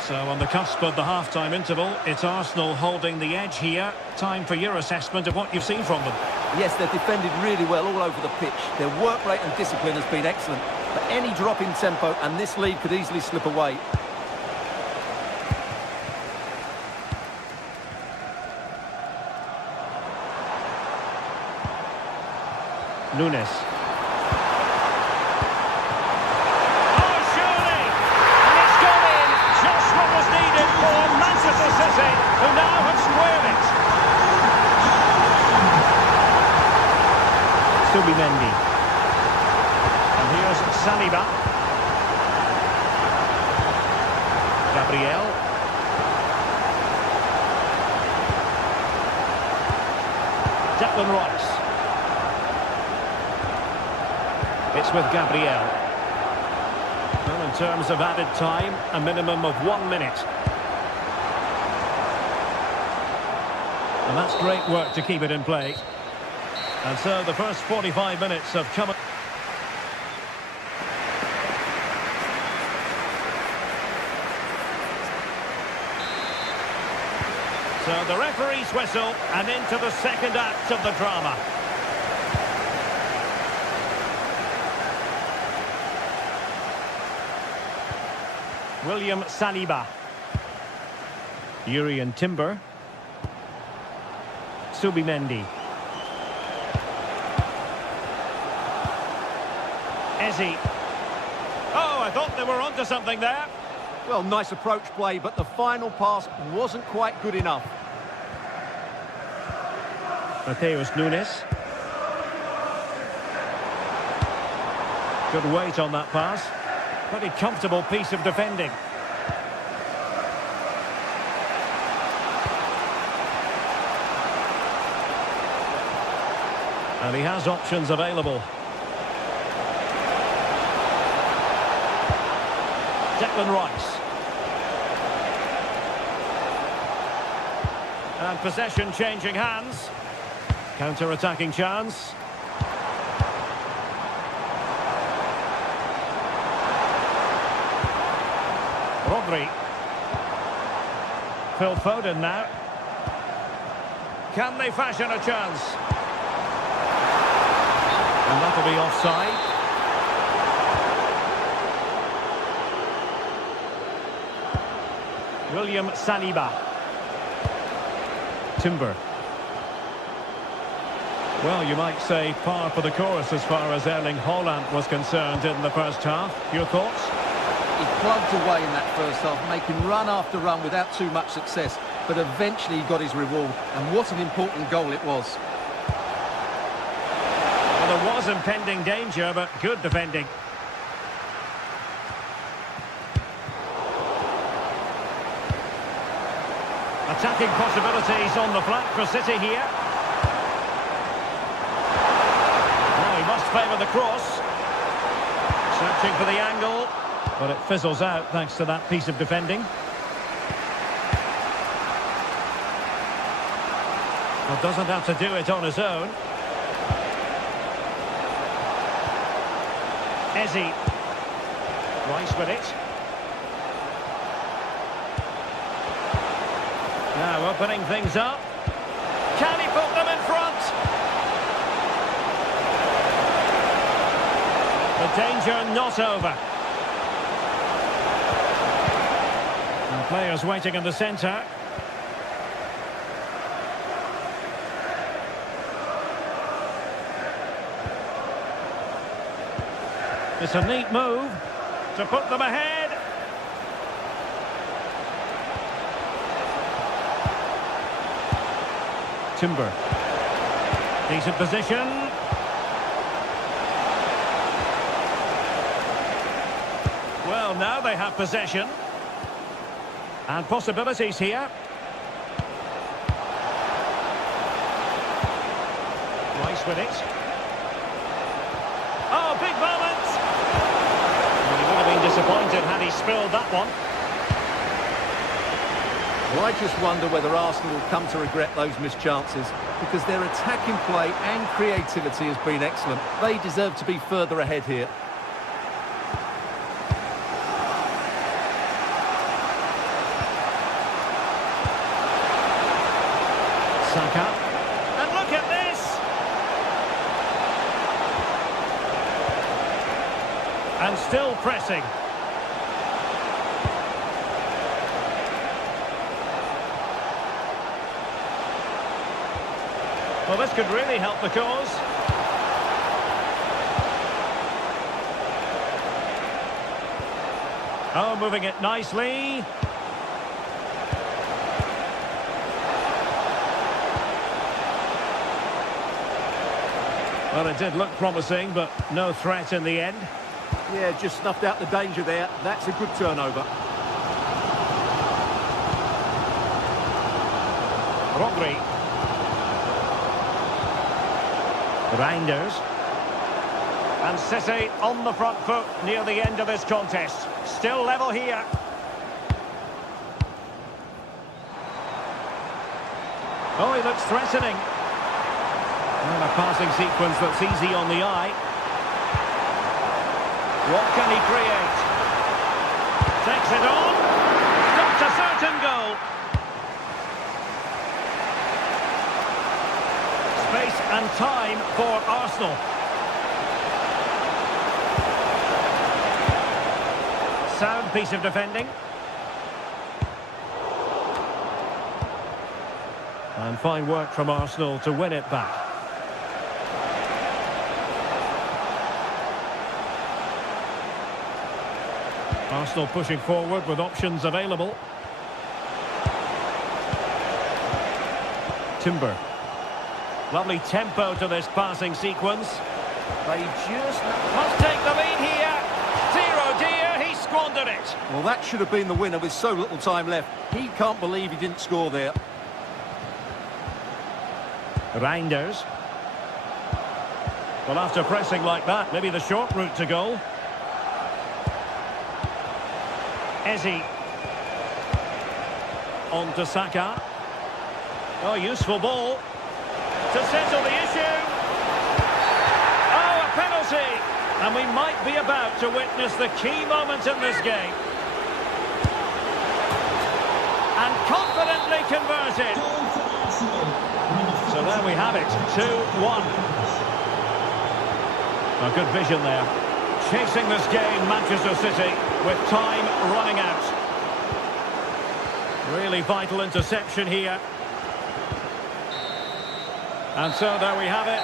So on the cusp of the half-time interval, it's Arsenal holding the edge here. Time for your assessment of what you've seen from them. Yes, they've defended really well all over the pitch. Their work rate and discipline has been excellent. But any drop in tempo and this lead could easily slip away. Nunes. Who now have squared it. Subimendi. Saliba. Gabriel. Declan Rice. It's with Gabriel. Well, in terms of added time, a minimum of 1 minute. And that's great work to keep it in play. And so the first 45 minutes have come. So the referee's whistle, and into the second act of the drama. William Saliba. Yuri and Timber. Subimendi. Eze. Oh, I thought they were onto something there. Well, nice approach play, but the final pass wasn't quite good enough. Mateus Nunes. Good weight on that pass. Pretty comfortable piece of defending. And he has options available. Declan Rice. And possession changing hands. Counter-attacking chance. Rodri. Phil Foden now. Can they fashion a chance? And that'll be offside. William Saliba. Timber. Well, you might say par for the course as far as Erling Haaland was concerned in the first half. Your thoughts? He plugged away in that first half, making run after run without too much success. But eventually he got his reward, and what an important goal it was. Well, there was impending danger, but good defending. Attacking possibilities on the flank for City here. Oh, he must favour the cross. Searching for the angle, but it fizzles out thanks to that piece of defending. Well, doesn't have to do it on his own. Eze. Rice with it. Now opening things up. Can he put them in front? The danger not over. And players waiting in the centre. It's a neat move to put them ahead. Timber. Decent position. Well, now they have possession. And possibilities here. Rice with it. Oh, big moment! Well, he would have been disappointed had he spilled that one. Well, I just wonder whether Arsenal will come to regret those missed chances, because their attacking play and creativity has been excellent. They deserve to be further ahead here. Saka. And look at this! And still pressing. Well, this could really help the cause. Oh, moving it nicely. Well, it did look promising, but no threat in the end. Yeah, just snuffed out the danger there. That's a good turnover. Rodri. Reinders. And City on the front foot near the end of this contest. Still level here. Oh, he looks threatening. And a passing sequence that's easy on the eye. What can he create? Takes it on. Stops a certain goal. Space and time for Arsenal. Sound piece of defending. And fine work from Arsenal to win it back. Arsenal pushing forward with options available. Timber. Lovely tempo to this passing sequence. They just must take the lead here. 0-dear, he squandered it. Well, that should have been the winner with so little time left. He can't believe he didn't score there. Reinders. Well, after pressing like that, maybe the short route to goal. Eze. On to Saka. Oh, useful ball. To settle the issue. Oh, a penalty. And we might be about to witness the key moment in this game. And confidently converted. So there we have it, 2-1. A good vision there. Chasing this game, Manchester City, with time running out. Really vital interception here. And so there we have it.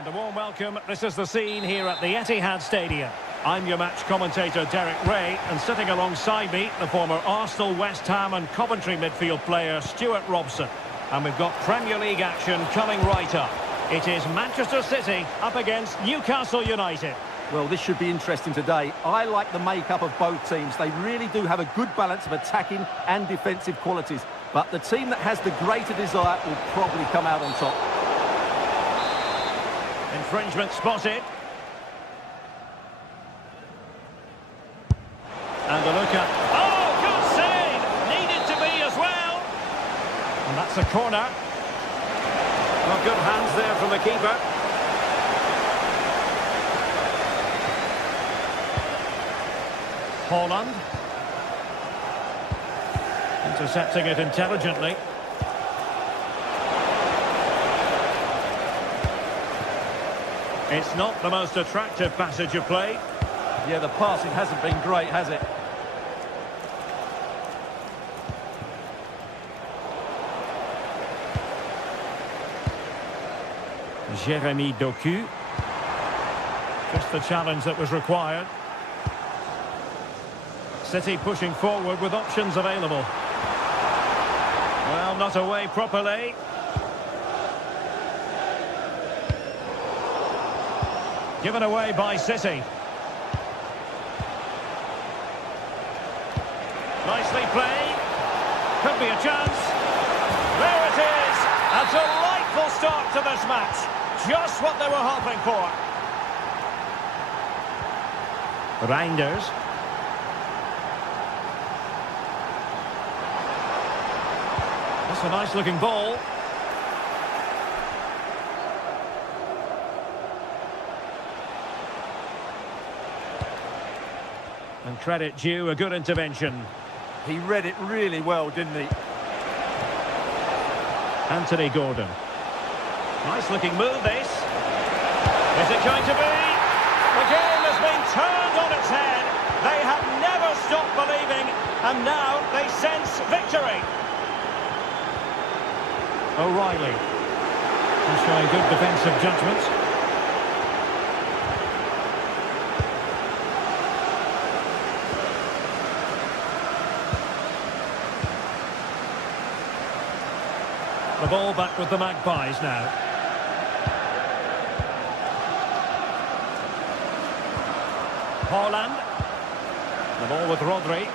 And a warm welcome. This is the scene here at the Etihad Stadium. I'm your match commentator, Derek Ray, and sitting alongside me, the former Arsenal, West Ham and Coventry midfield player, Stuart Robson. And we've got Premier League action coming right up. It is Manchester City up against Newcastle United. Well, this should be interesting today. I like the makeup of both teams. They really do have a good balance of attacking and defensive qualities. But the team that has the greater desire will probably come out on top. Infringement spotted. And a look at... Oh, good save! Needed to be as well. And that's a corner. Well, good hands there from the keeper. Haaland. Intercepting it intelligently. It's not the most attractive passage of play. Yeah, the passing hasn't been great, has it? Jeremy Doku. Just the challenge that was required. City pushing forward with options available. Well, not away properly. Given away by City. Nicely played. Could be a chance. There it is. A delightful start to this match. Just what they were hoping for. Reinders. That's a nice looking ball. And credit due, a good intervention. He read it really well, didn't he? Anthony Gordon. Nice looking move, this. Is it going to be? The game has been turned on its head. They have never stopped believing, and now they sense victory. O'Reilly. He's showing good defensive judgment. The ball back with the Magpies now. Haaland. The ball with Rodri.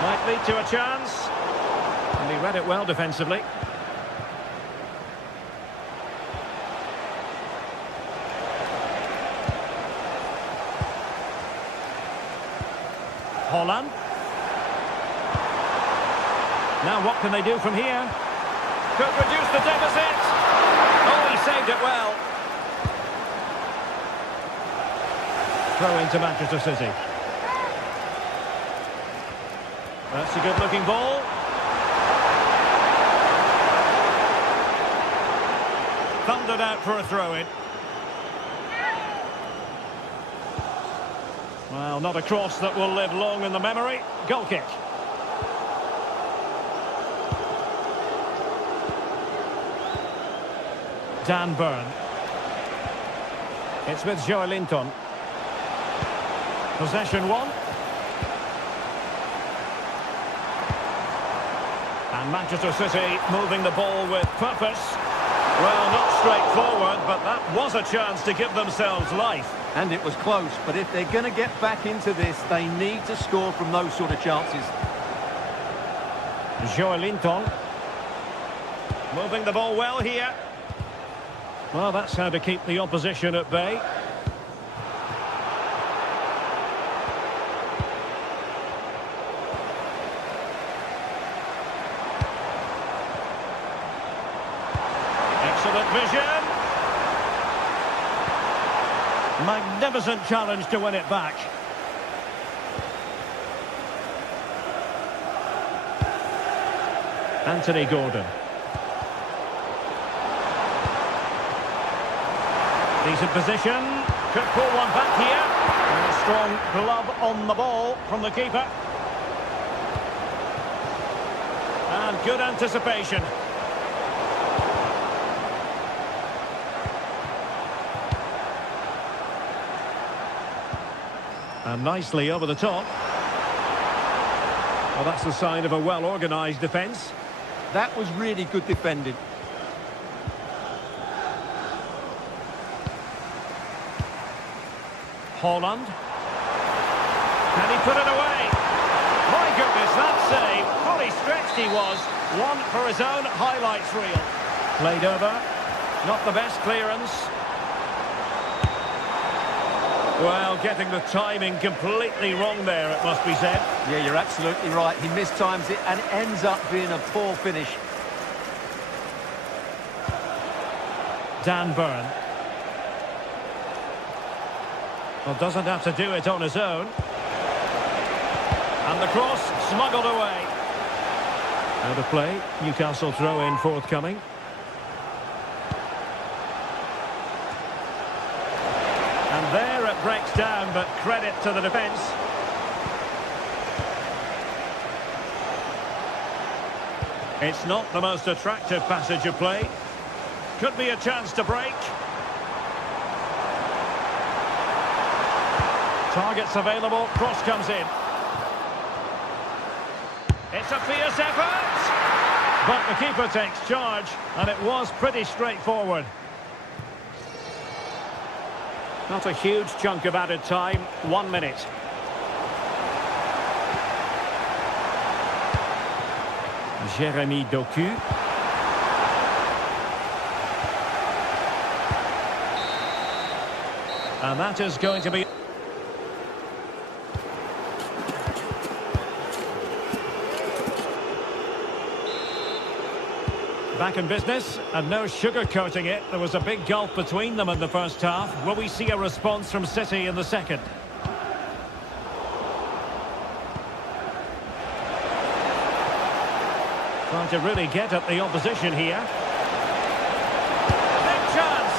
Might lead to a chance. And he read it well defensively. Haaland. Now what can they do from here? Could reduce the deficit. Oh, he saved it well. Throw into Manchester City. That's a good looking ball. Thundered out for a throw-in. Well, not a cross that will live long in the memory. Goal kick. Dan Burn. It's with Joelinton. Possession one. And Manchester City moving the ball with purpose. Well, not straightforward, but that was a chance to give themselves life. And it was close, but if they're going to get back into this, they need to score from those sort of chances. Joelinton. Moving the ball well here. Well, that's how to keep the opposition at bay. Excellent vision. Magnificent challenge to win it back. Anthony Gordon. Decent position. Could pull one back here. And a strong glove on the ball from the keeper. And good anticipation. And nicely over the top. Well, that's the sign of a well-organised defence. That was really good defending. Haaland. Can he put it away? My goodness, that save. Fully stretched he was. One for his own highlights reel. Played over. Not the best clearance. Well, getting the timing completely wrong there, it must be said. Yeah, you're absolutely right. He mistimes it and it ends up being a poor finish. Dan Burn. Well, doesn't have to do it on his own. And the cross smuggled away. Out of play. Newcastle throw-in forthcoming. And there it breaks down, but credit to the defence. It's not the most attractive passage of play. Could be a chance to break. Targets available, cross comes in. It's a fierce effort! But the keeper takes charge, and it was pretty straightforward. Not a huge chunk of added time, 1 minute. Jeremy Doku. And that is going to be... Back in business, and no sugarcoating it. There was a big gulf between them in the first half. Will we see a response from City in the second? Trying to really get at the opposition here. Big chance!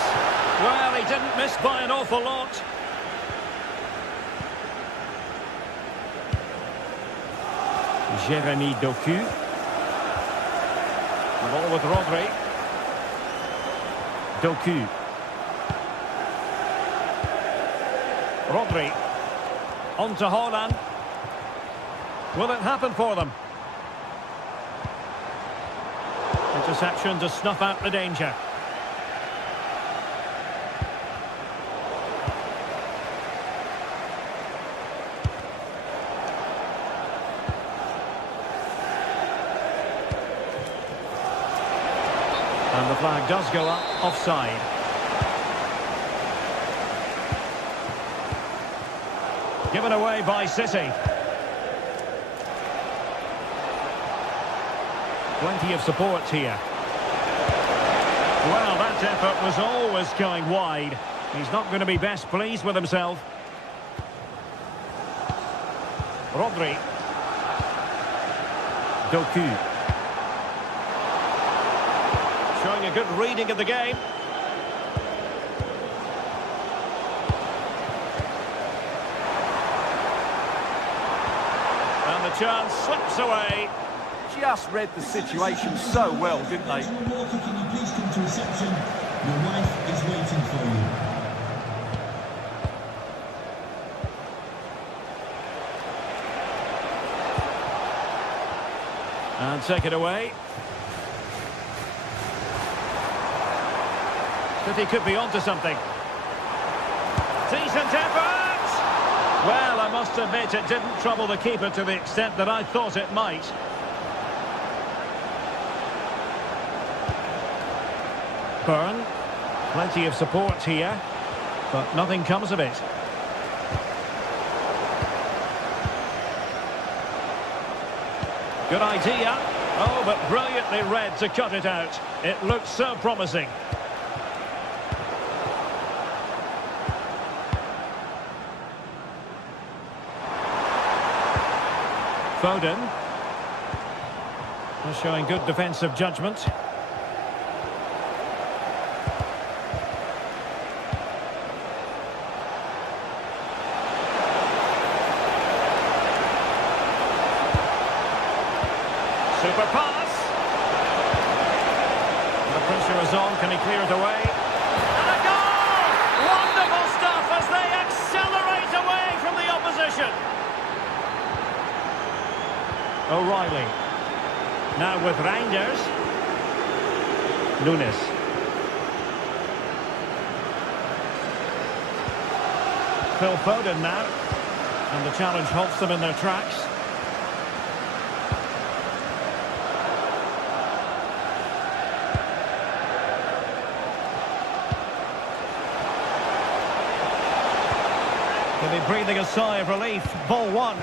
Well, he didn't miss by an awful lot. Jeremy Doku. The ball with Rodri. Doku. Rodri. On to Haaland. Will it happen for them? Interception to snuff out the danger. And the flag does go up, offside. Given away by City. Plenty of support here. Well, that effort was always going wide. He's not going to be best pleased with himself. Rodri. Doku. Showing a good reading of the game. And the chance slips away. Just read the situation so well, didn't they? Walker, can you please come to reception? Your wife is waiting for you. And take it away. City could be onto something. Decent effort! Well, I must admit it didn't trouble the keeper to the extent that I thought it might. Burn. Plenty of support here, but nothing comes of it. Good idea. Oh, but brilliantly read to cut it out. It looked so promising. Foden. Showing good defensive judgment. Super pass. The pressure is on. Can he clear it away? And a goal! Wonderful stuff as they accelerate away from the opposition. O'Reilly. Now with Reinders. Nunes. Phil Foden now. And the challenge halts them in their tracks. They'll be breathing a sigh of relief. Ball one.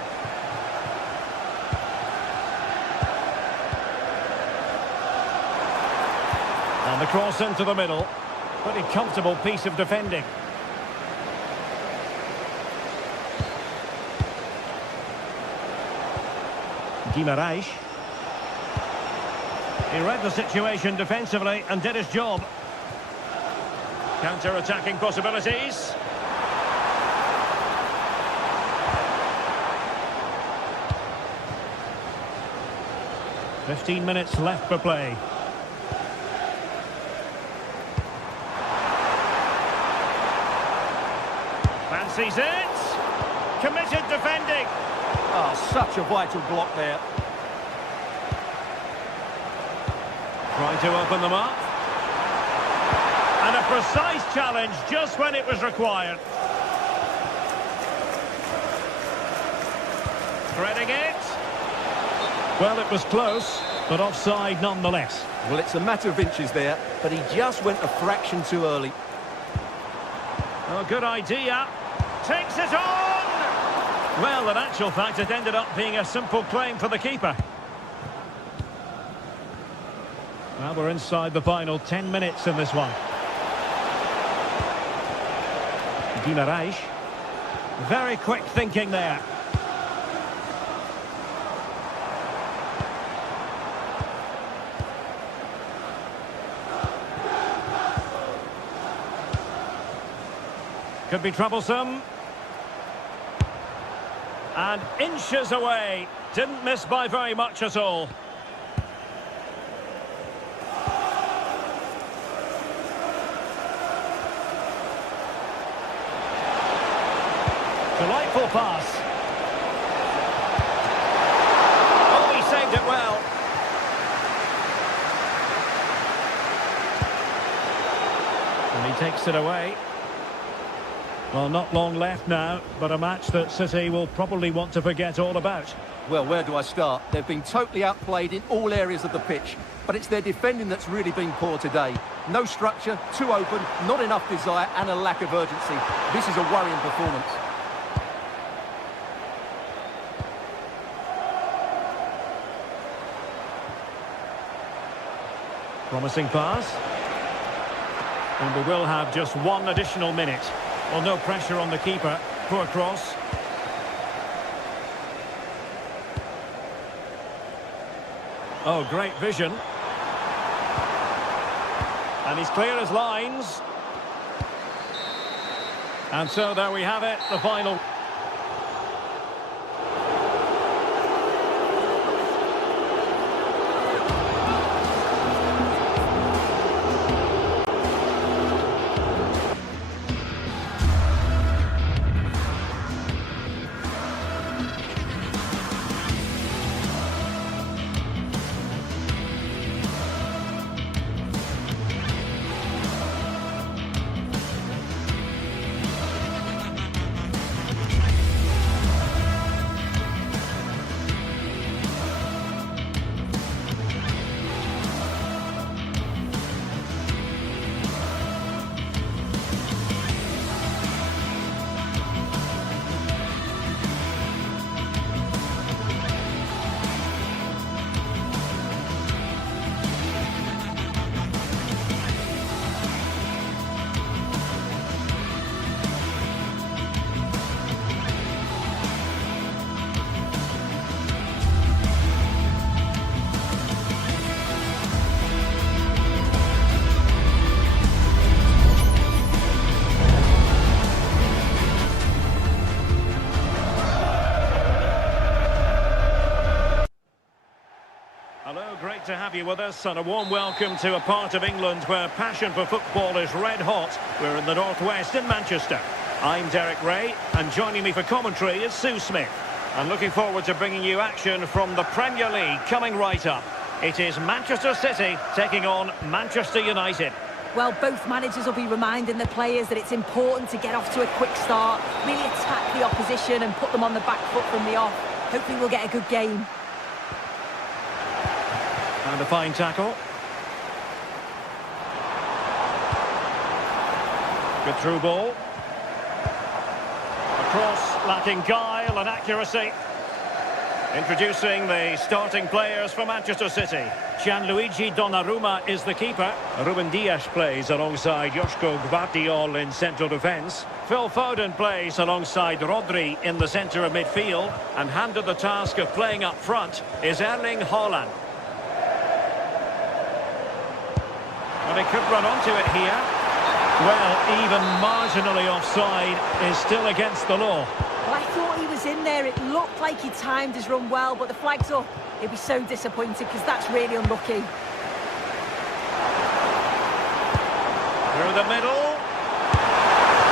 And the cross into the middle. Pretty comfortable piece of defending. Guimaraes. He read the situation defensively and did his job. Counter-attacking possibilities. 15 minutes left for play. Fancies it. Committed defending. Oh, such a vital block there. Trying to open them up. And a precise challenge just when it was required. Threading it. Well, it was close, but offside nonetheless. Well, it's a matter of inches there, but he just went a fraction too early. Oh, good idea. Takes it on! Well, in actual fact, it ended up being a simple claim for the keeper. Well, we're inside the final 10 minutes in this one. Guimaraes. Very quick thinking there. Could be troublesome. And inches away. Didn't miss by very much at all. Delightful pass. Oh, he saved it well. And he takes it away. Well, not long left now, but a match that City will probably want to forget all about. Well, where do I start? They've been totally outplayed in all areas of the pitch, but it's their defending that's really been poor today. No structure, too open, not enough desire, and a lack of urgency. This is a worrying performance. Promising pass. And we will have just one additional minute. Well, no pressure on the keeper. Poor cross. Oh, great vision. And he's clear as lines. And so there we have it, the final. Hello, great to have you with us, and a warm welcome to a part of England where passion for football is red hot. We're in the northwest in Manchester. I'm Derek Ray, and joining me for commentary is Sue Smith. I'm looking forward to bringing you action from the Premier League coming right up. It is Manchester City taking on Manchester United. Well, both managers will be reminding the players that it's important to get off to a quick start, really attack the opposition and put them on the back foot from the off. Hopefully we'll get a good game. And a fine tackle. Good through ball. A cross lacking guile and accuracy. Introducing the starting players for Manchester City. Gianluigi Donnarumma is the keeper. Ruben Dias plays alongside Joško Gvardiol in central defence. Phil Foden plays alongside Rodri in the centre of midfield. And handed the task of playing up front is Erling Haaland. Well, he could run onto it here. Well, even marginally offside is still against the law. Well, I thought he was in there. It looked like he timed his run well, but the flag's up. He'll be so disappointed because that's really unlucky. Through the middle.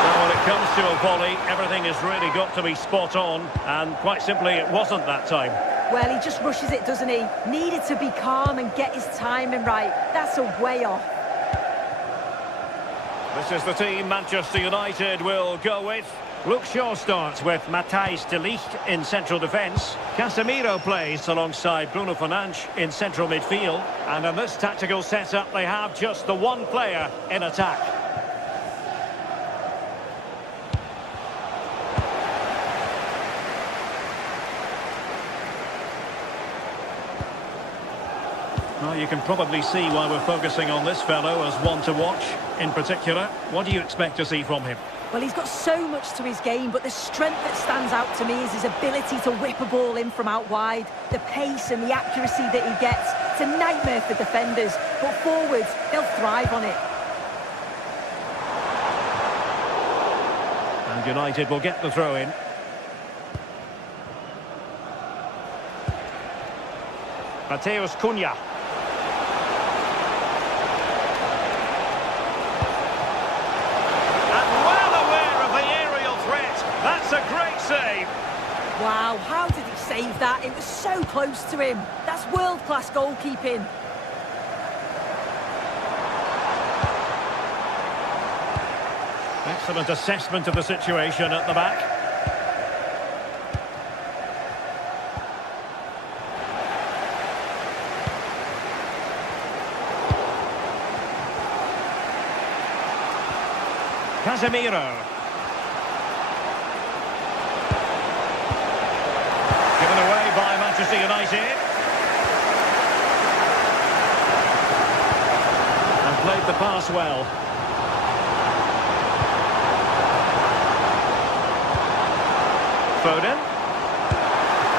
Well, when it comes to a volley, everything has really got to be spot on. And quite simply, it wasn't that time. Well, he just rushes it, doesn't he? Needed to be calm and get his timing right. That's a way off. This is the team Manchester United will go with. Luke Shaw starts with Matthijs de Ligt in central defence. Casemiro plays alongside Bruno Fernandes in central midfield. And in this tactical setup, they have just the one player in attack. Well, you can probably see why we're focusing on this fellow as one to watch. In particular, what do you expect to see from him? Well, he's got so much to his game, but the strength that stands out to me is his ability to whip a ball in from out wide. The pace and the accuracy that he gets. It's a nightmare for defenders, but forwards, they'll thrive on it. And United will get the throw in. Matheus Cunha. That's a great save. Wow, how did he save that? It was so close to him. That's world-class goalkeeping. Excellent assessment of the situation at the back. Casemiro. By Manchester United. And played the pass well. Foden.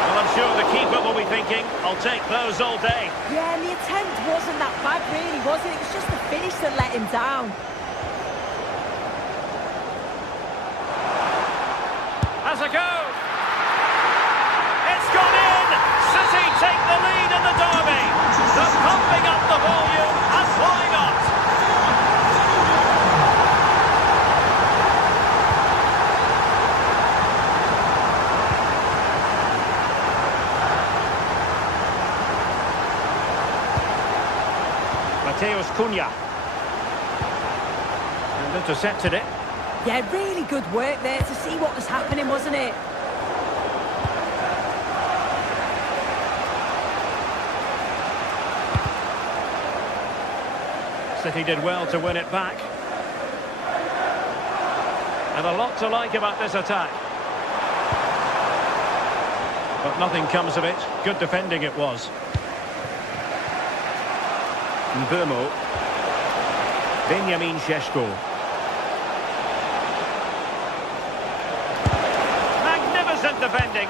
Well, I'm sure the keeper will be thinking, I'll take those all day. Yeah, and the attempt wasn't that bad really, was it? It was just the finish that let him down. Has a go. City take the lead in the derby. They're pumping up the volume, and why not? Matheus Cunha. And intercepted it. Yeah, really good work there to see what was happening, wasn't it? City did well to win it back. And a lot to like about this attack. But nothing comes of it. Good defending it was. Mbeumo. Benjamin Šeško. Magnificent defending.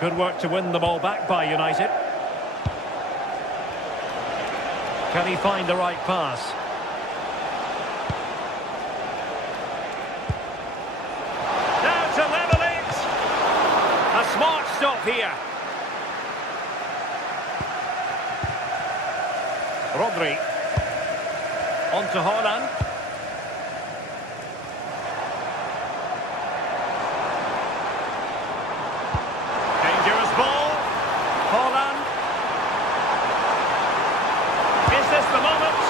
Good work to win the ball back by United. Can he find the right pass? Now to level it. A smart stop here. Rodri. On to Haaland. Dangerous ball. Haaland. Is this the moment?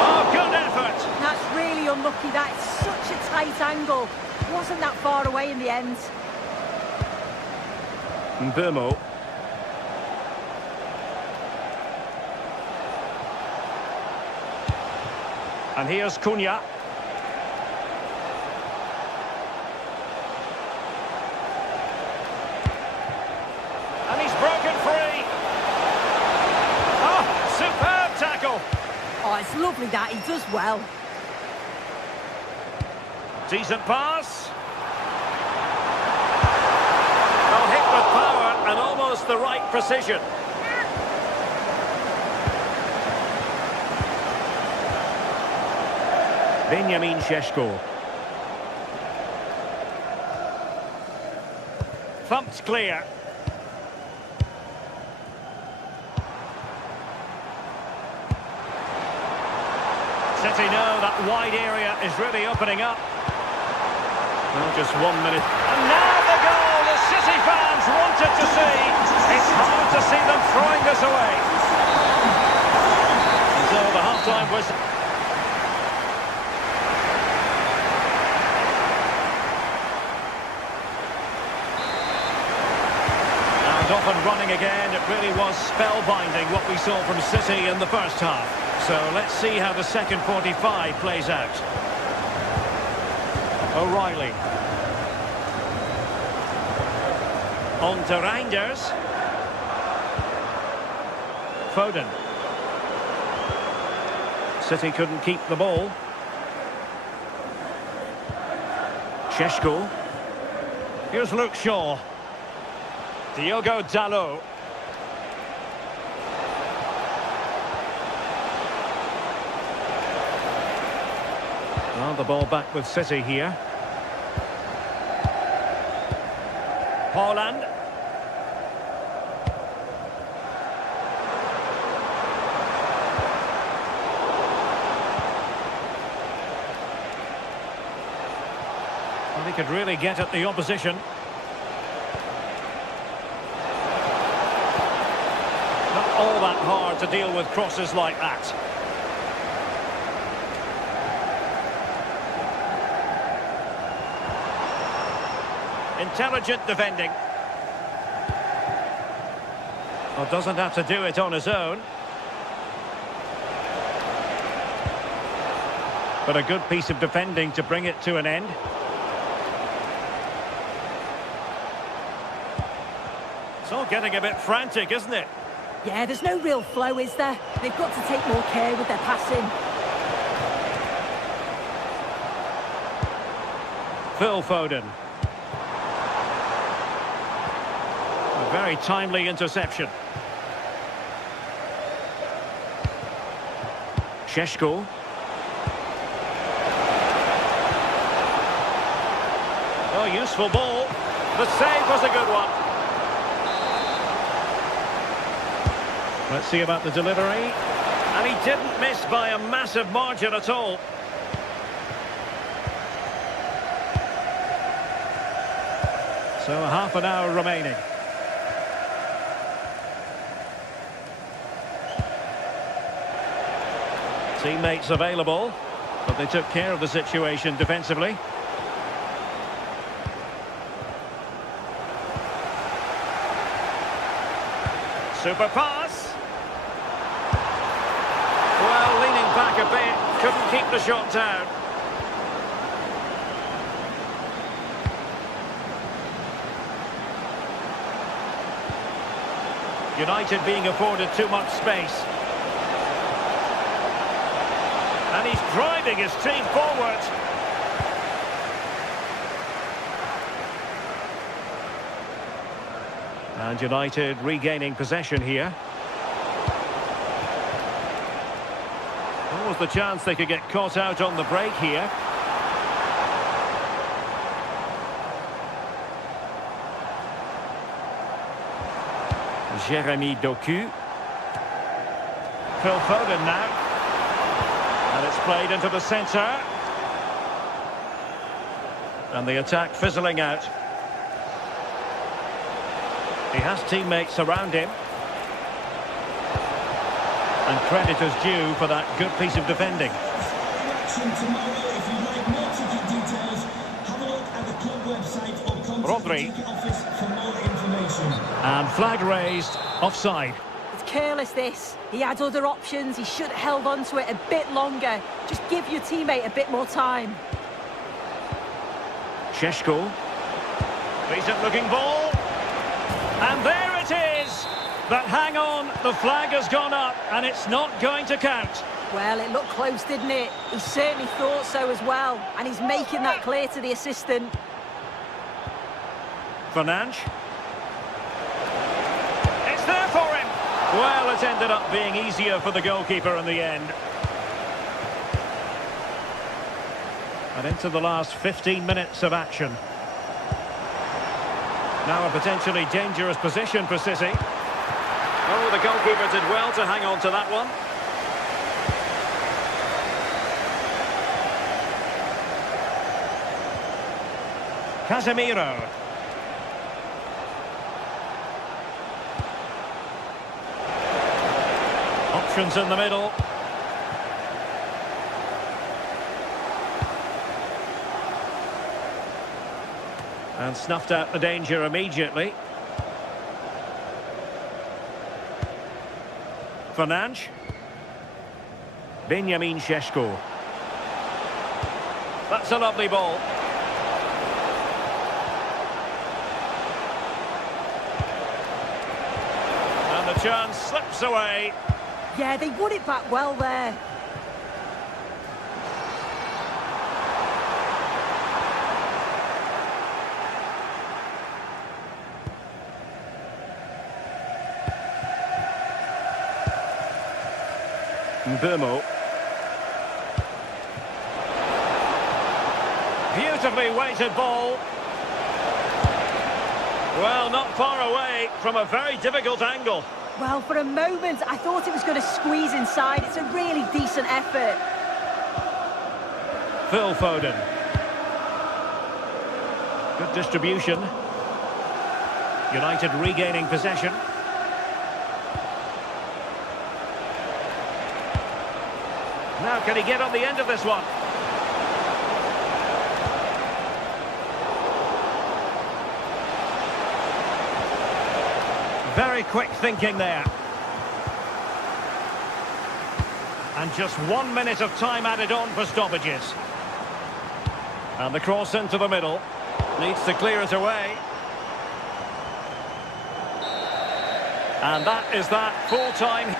Oh, good effort. That's really unlucky. That is such a tight angle. Wasn't that far away in the end. Mbeumo. And here's Cunha. And he's broken free. Oh, superb tackle. Oh, it's lovely that. He does well. Decent pass. Oh, hit with power and almost the right precision. Benjamin Šeško. thumped clear. City know that wide area is really opening up. Well, just 1 minute. And now the goal the City fans wanted to see. It's hard to see them throwing this away. And so the half-time whistle. And off and running again. It really was spellbinding what we saw from City in the first half. So let's see how the second 45 plays out. O'Reilly. On to Reinders. Foden. City couldn't keep the ball. Šeško. Here's Luke Shaw. Diogo Dalot. Well, the ball back with City here. Haaland. Well, he could really get at the opposition. Not all that hard to deal with crosses like that. Intelligent defending. Well, doesn't have to do it on his own. But a good piece of defending to bring it to an end. It's all getting a bit frantic, isn't it? Yeah, there's no real flow, is there? They've got to take more care with their passing. Phil Foden. A very timely interception. Šeško. Oh, useful ball. The save was a good one. Let's see about the delivery. And he didn't miss by a massive margin at all. So half an hour remaining. Teammates available, but they took care of the situation defensively. Super pass. Well, leaning back a bit, couldn't keep the shot down. United being afforded too much space. And he's driving his team forward. And United regaining possession here. What was the chance they could get caught out on the break here? Jeremy Doku. Phil Foden now. And it's played into the centre. And the attack fizzling out. He has teammates around him. And credit is due for that good piece of defending. Rodri. And flag raised, offside. It's careless, this. He had other options. He should have held on to it a bit longer. Just give your teammate a bit more time. Šeško. Decent looking ball. And there it is. But hang on, the flag has gone up and it's not going to count. Well, it looked close, didn't it? He certainly thought so as well. And he's making that clear to the assistant. Fernandes. It's there for him. Well, it ended up being easier for the goalkeeper in the end. And into the last 15 minutes of action. Now a potentially dangerous position for City. Oh, the goalkeeper did well to hang on to that one. Casemiro. Options in the middle. And snuffed out the danger immediately. Fernandes. Benjamin Šeško. That's a lovely ball. And the chance slips away. Yeah, they won it back well there. Burmo. Beautifully weighted ball. Well, not far away from a very difficult angle. Well, for a moment, I thought it was going to squeeze inside. It's a really decent effort. Phil Foden. Good distribution. United regaining possession. Now, can he get on the end of this one? Very quick thinking there. And just 1 minute of time added on for stoppages. And the cross into the middle. Needs to clear it away. And that is that full-time.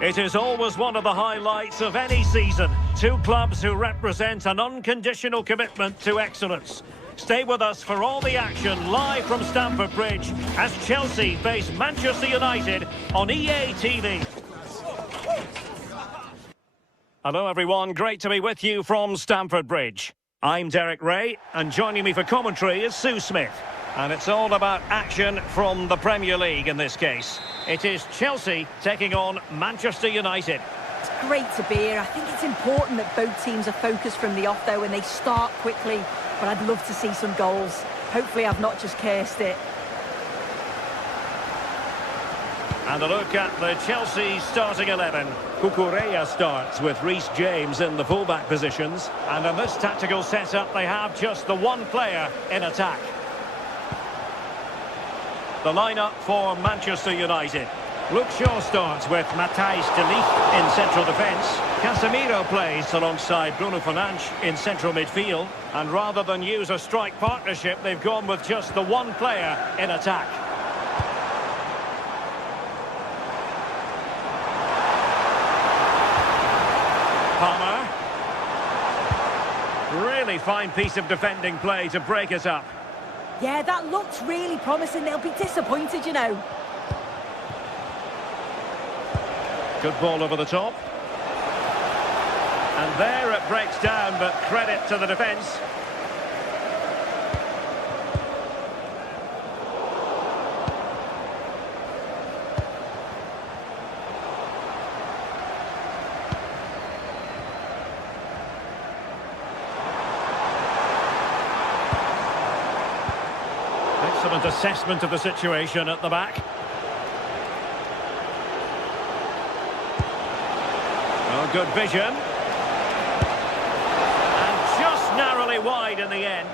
It is always one of the highlights of any season. Two clubs who represent an unconditional commitment to excellence. Stay with us for all the action live from Stamford Bridge as Chelsea face Manchester United on EA TV. Hello everyone, great to be with you from Stamford Bridge. I'm Derek Ray, and joining me for commentary is Sue Smith. And it's all about action from the Premier League in this case. It is Chelsea taking on Manchester United. It's great to be here. I think it's important that both teams are focused from the off though and they start quickly. But I'd love to see some goals. Hopefully I've not just cursed it. And a look at the Chelsea starting 11. Cucurella starts with Reece James in the fullback positions. And in this tactical setup, they have just the one player in attack. The lineup for Manchester United. Luke Shaw starts with Matthijs de Ligt in central defence. Casemiro plays alongside Bruno Fernandes in central midfield. And rather than use a strike partnership, they've gone with just the one player in attack. Palmer. Really fine piece of defending play to break it up. Yeah, that looks really promising. They'll be disappointed, you know. Good ball over the top. And there it breaks down, but credit to the defence. Excellent assessment of the situation at the back. Oh, good vision. And just narrowly wide in the end.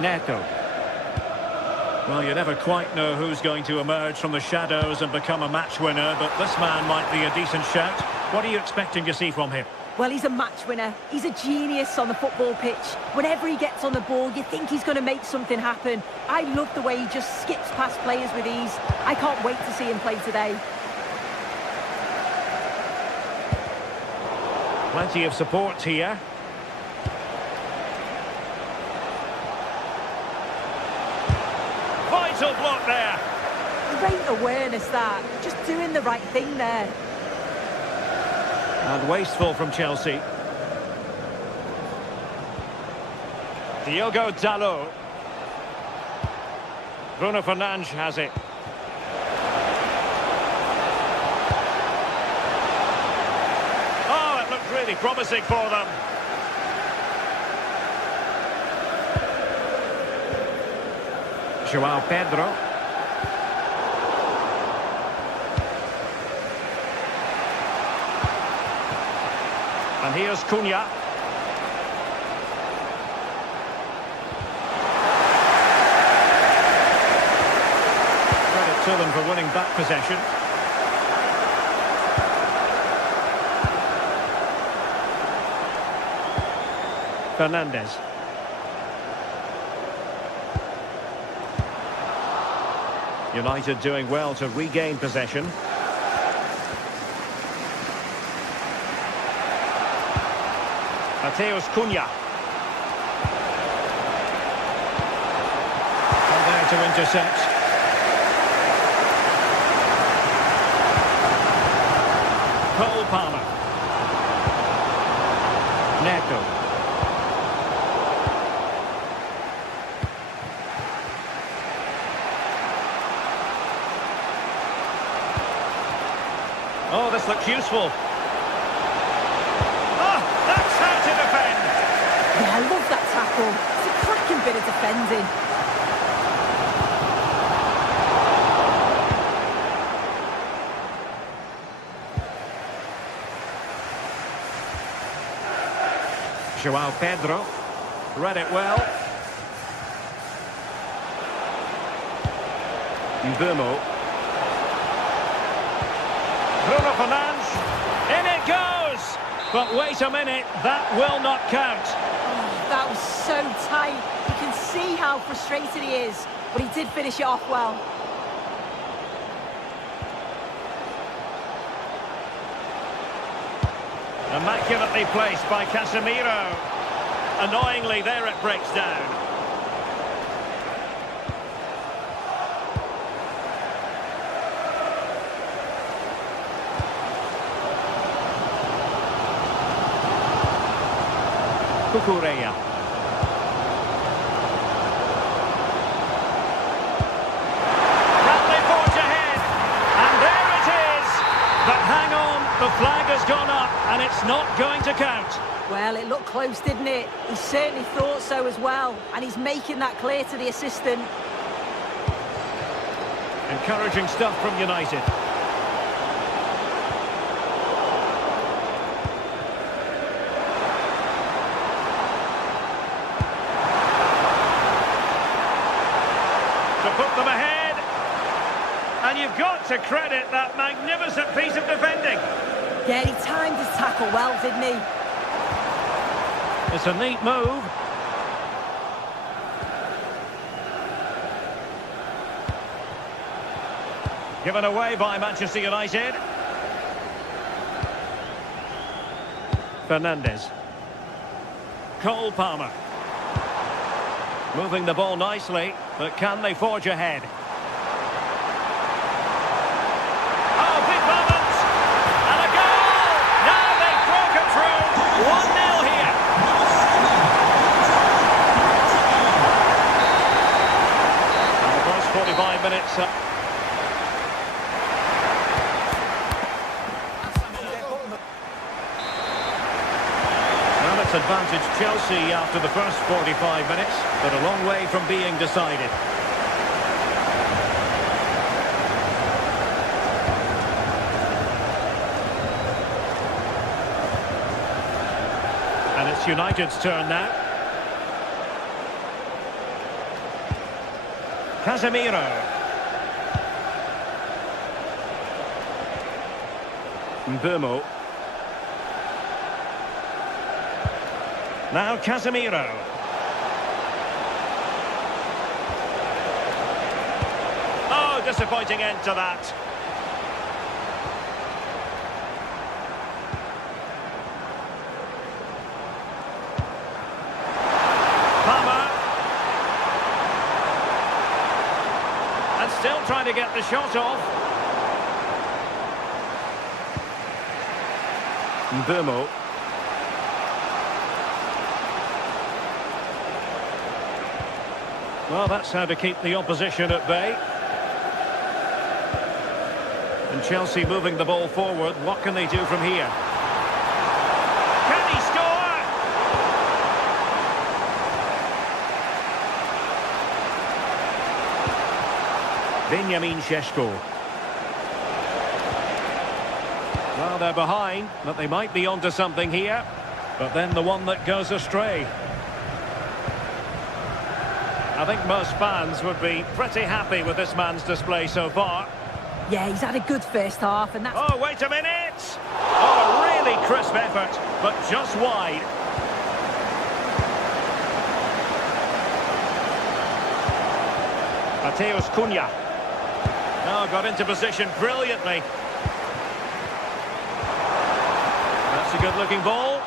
Neto. Well, you never quite know who's going to emerge from the shadows and become a match winner, but this man might be a decent shout. What are you expecting to see from him? Well, he's a match winner. He's a genius on the football pitch. Whenever he gets on the ball, you think he's going to make something happen. I love the way he just skips past players with ease. I can't wait to see him play today. Plenty of support here. Vital block there. Great awareness, that. Just doing the right thing there. And wasteful from Chelsea. Diogo Dalot. Bruno Fernandes has it. Oh, it looked really promising for them. João Pedro. And here's Cunha. Credit to them for winning back possession. Fernandes. United doing well to regain possession. Matheus Cunha. And there to intercept. Cole Palmer. Neto. Oh, this looks useful. Yeah, I love that tackle. It's a cracking bit of defending. João Pedro. Read it well. Mbeumo. Bruno Fernandes. In it goes! But wait a minute, that will not count. Oh, that was so tight. You can see how frustrated he is. but he did finish it off well. Immaculately placed by Casemiro. Annoyingly, there it breaks down. Cucurella. Bradley forge ahead, and there it is. But hang on, the flag has gone up, and it's not going to count. Well, it looked close, didn't it? He certainly thought so as well, and he's making that clear to the assistant. Encouraging stuff from United. To put them ahead. And you've got to credit that magnificent piece of defending. Yeah, he timed his tackle well, didn't he? It's a neat move. Given away by Manchester United. Fernandes. Cole Palmer. Moving the ball nicely, but can they forge ahead? Oh, big moment! And a goal! Now they've broken through. 1-0 here. And the first 45 minutes... advantage Chelsea after the first 45 minutes, but a long way from being decided. And it's United's turn now. Casemiro. Mbeumo. Now Casemiro. Oh, disappointing end to that. Palmer. And still trying to get the shot off. Mbeumo. Well, that's how to keep the opposition at bay. And Chelsea moving the ball forward. What can they do from here? Can he score? Benjamin Šeško. Well, they're behind, but they might be onto something here. But then the one that goes astray. I think most fans would be pretty happy with this man's display so far. Yeah, he's had a good first half, and that's... Oh, wait a minute! Oh, a really crisp effort, but just wide. Mateus Cunha. Oh, got into position brilliantly. That's a good-looking ball.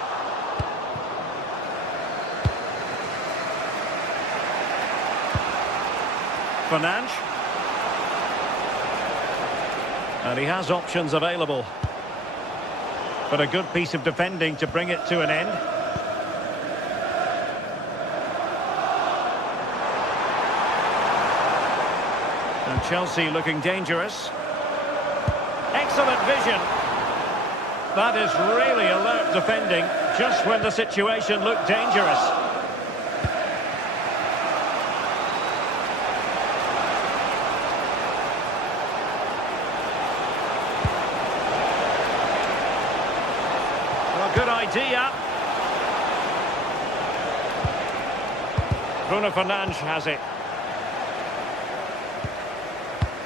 Fernandes. And he has options available. But a good piece of defending to bring it to an end. And Chelsea looking dangerous. Excellent vision. That is really alert defending, just when the situation looked dangerous. Good idea. Bruno Fernandes has it.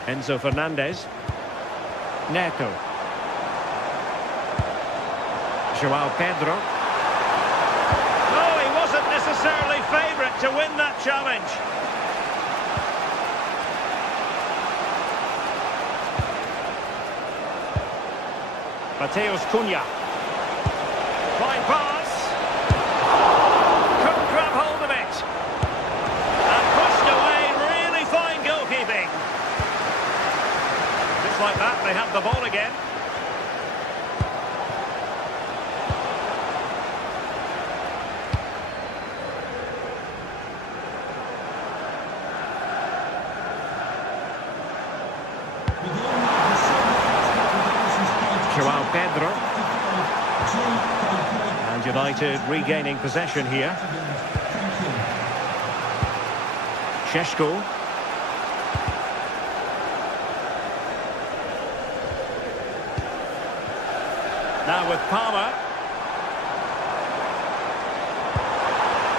Enzo Fernandez. Neto. João Pedro. Oh, he wasn't necessarily favourite to win that challenge. Mateus Cunha. Fine pass. Couldn't grab hold of it. And pushed away. Really fine goalkeeping. Just like that, they have the ball again. João Pedro. And United regaining possession here. Šeško. Now with Palmer.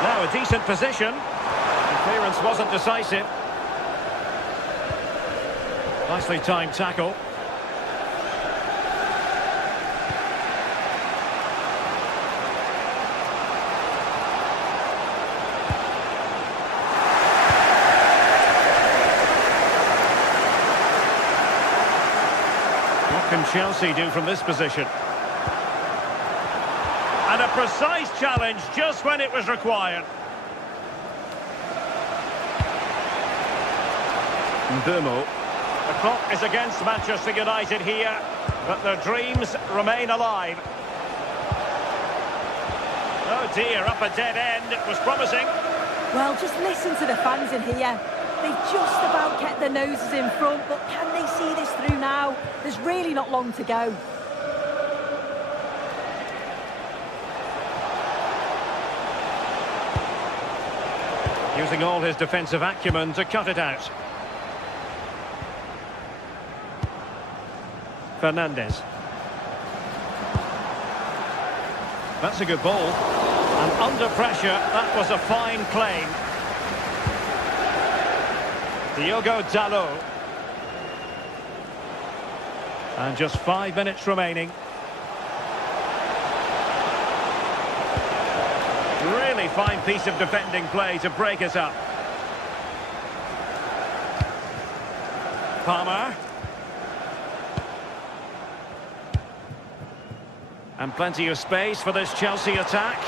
Now a decent position. The clearance wasn't decisive. Nicely timed tackle. What can Chelsea do from this position? And a precise challenge just when it was required. Mbumo. The clock is against Manchester United here, but their dreams remain alive. Oh dear, up a dead end. It was promising. Well, just listen to the fans in here. They've just about kept their noses in front, but can they see this through now? There's really not long to go. Using all his defensive acumen to cut it out. Fernandes. That's a good ball. And under pressure, that was a fine claim. Diogo Dalot. And just 5 minutes remaining. Really fine piece of defending play to break us up. Palmer. And plenty of space for this Chelsea attack.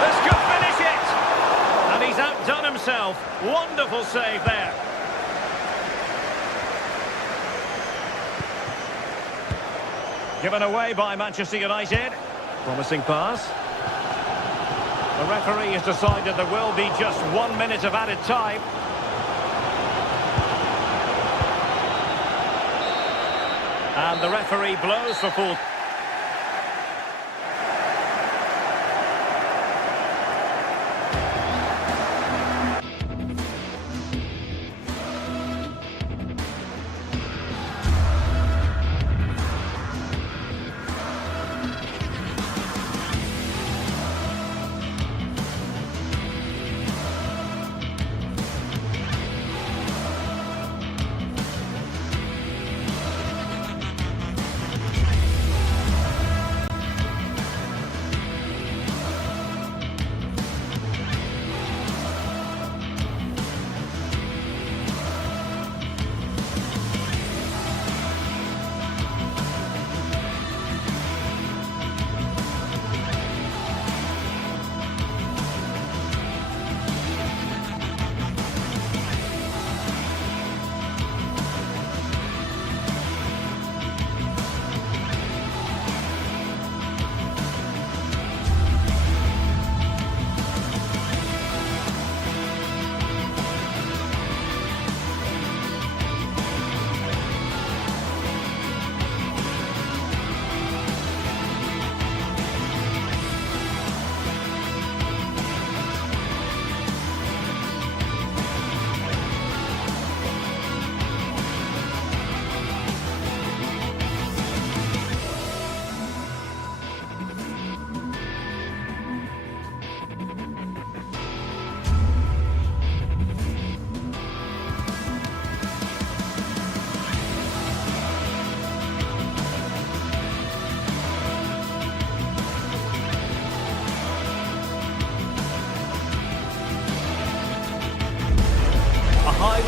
This could finish it! And he's outdone himself. Wonderful save there. Given away by Manchester United. Promising pass. The referee has decided there will be just 1 minute of added time. And the referee blows for full.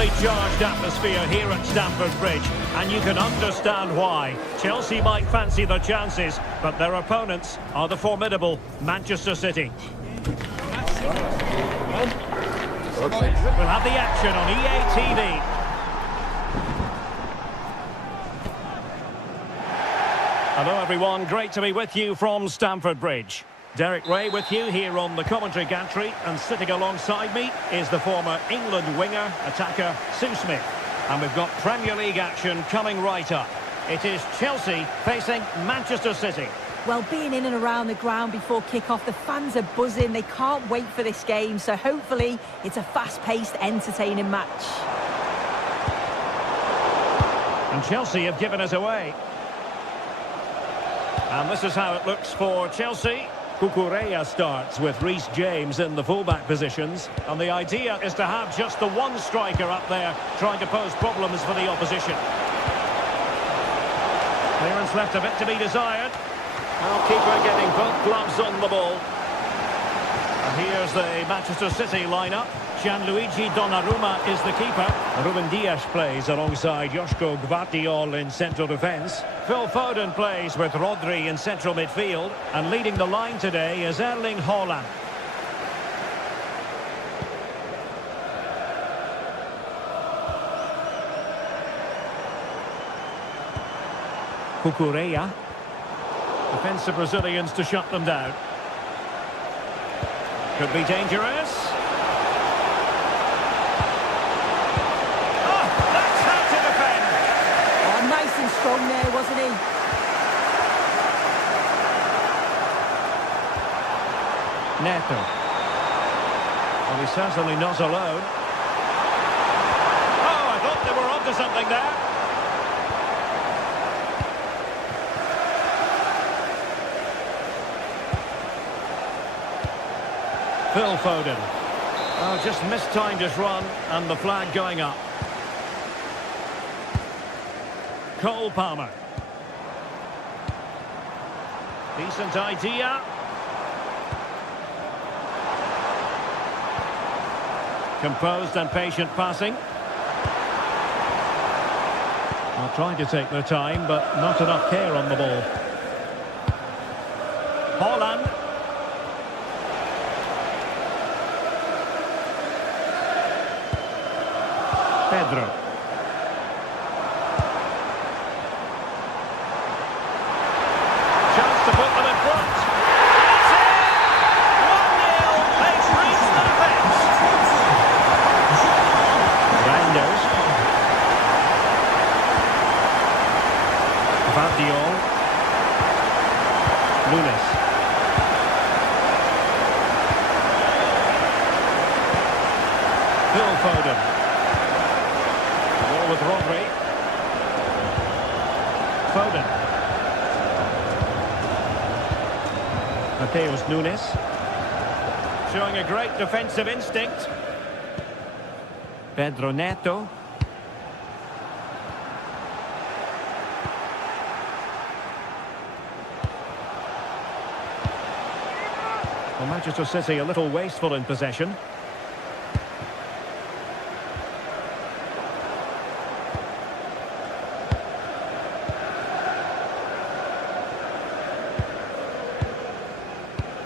extremely charged atmosphere here at Stamford Bridge, and you can understand why. Chelsea might fancy their chances, but their opponents are the formidable Manchester City. We'll have the action on EA TV. Hello everyone, great to be with you from Stamford Bridge. Derek Ray with you here on the commentary gantry, and sitting alongside me is the former England winger, attacker Sue Smith. And we've got Premier League action coming right up. It is Chelsea facing Manchester City. Well, being in and around the ground before kick-off, the fans are buzzing. They can't wait for this game, so hopefully it's a fast-paced, entertaining match. And Chelsea have given us away. And this is how it looks for Chelsea. Cucurella starts with Reece James in the fullback positions. And the idea is to have just the one striker up there trying to pose problems for the opposition. Clearance left a bit to be desired. Well, keeper getting both gloves on the ball. And here's the Manchester City lineup. Gianluigi Donnarumma is the keeper. Ruben Dias plays alongside Joško Gvardiol in central defence. Phil Foden plays with Rodri in central midfield. And leading the line today is Erling Haaland. Cucurella. Defensive Brazilians to shut them down. Could be dangerous. Oh, that's how to defend. Oh, nice and strong there, wasn't he? Neto. Well, he's certainly not alone. Oh, I thought they were onto something there. Phil Foden. Oh, just mistimed his run, and the flag going up. Cole Palmer. Decent idea. Composed and patient passing. Well, trying to take their time, but not enough care on the ball. Haaland. Pedro. Chance to put them in front. That's it! 1-0. They've reached the defence. Randers. Gvardiol. Nunes. Phil Foden. With Rodri. Foden. Mateus Nunes. Showing a great defensive instinct. Pedro Neto. Well, Manchester City a little wasteful in possession.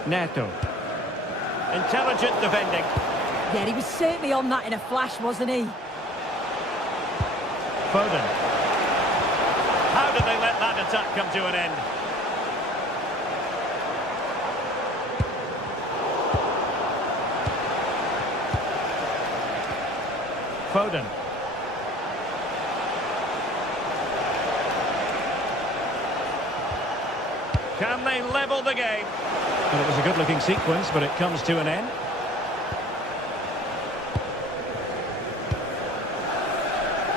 Neto. Intelligent defending. Yeah, he was certainly on that in a flash, wasn't he? Foden. How did they let that attack come to an end? Foden. Can they level the game? Well, it was a good-looking sequence, but it comes to an end.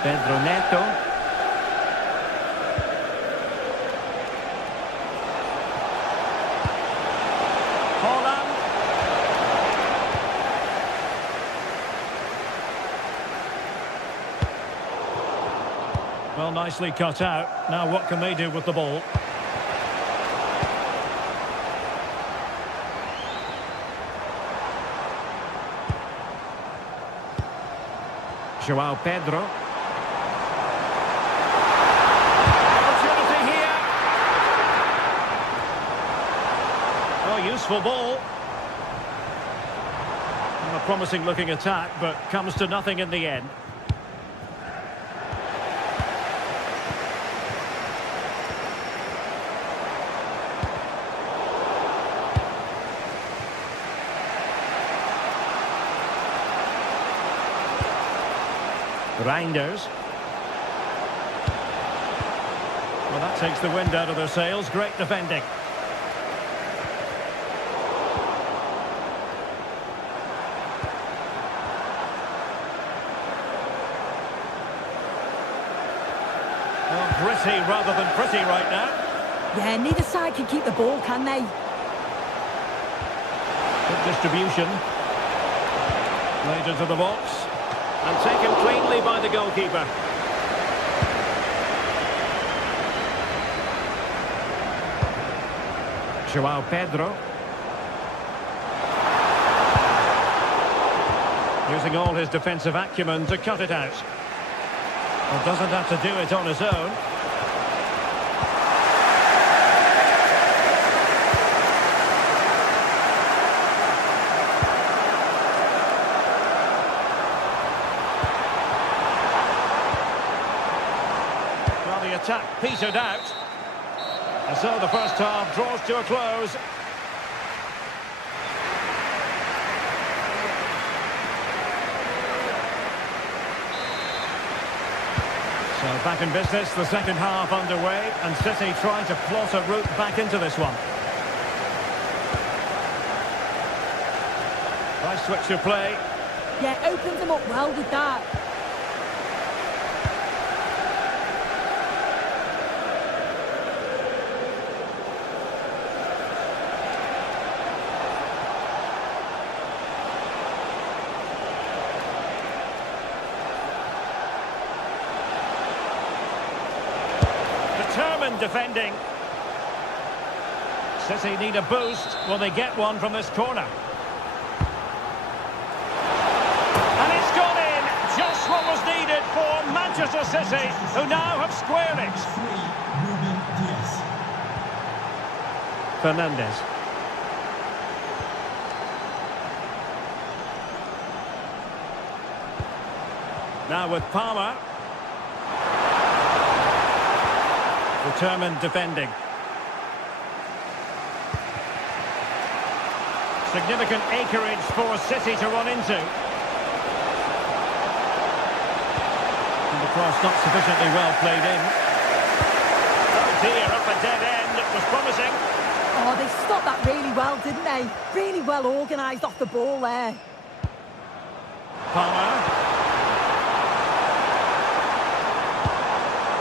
Pedro Neto. Haaland. Well, nicely cut out. Now what can they do with the ball? Joao Pedro. Opportunity here. Oh, useful ball. A promising looking attack, but comes to nothing in the end. Reinders. Well, that takes the wind out of their sails. Great defending. Well, gritty rather than pretty right now. Yeah, neither side can keep the ball, can they? Good distribution. Played into the box. And taken cleanly by the goalkeeper. Joao Pedro. Using all his defensive acumen to cut it out. Well, doesn't have to do it on his own. Well, the attack petered out. And so the first half draws to a close. So back in business, the second half underway, and City trying to plot a route back into this one. Nice switch of play. Yeah, opened them up well with that. Determined defending. City need a boost. Will they get one from this corner? And it's gone in. Just what was needed for Manchester City, who now have squared it. Fernandes. Now with Palmer. Determined defending. Significant acreage for City to run into. And the cross not sufficiently well played in. Oh dear, up a dead end. It was promising. Oh, they stopped that really well, didn't they? Really well organised off the ball there. Palmer.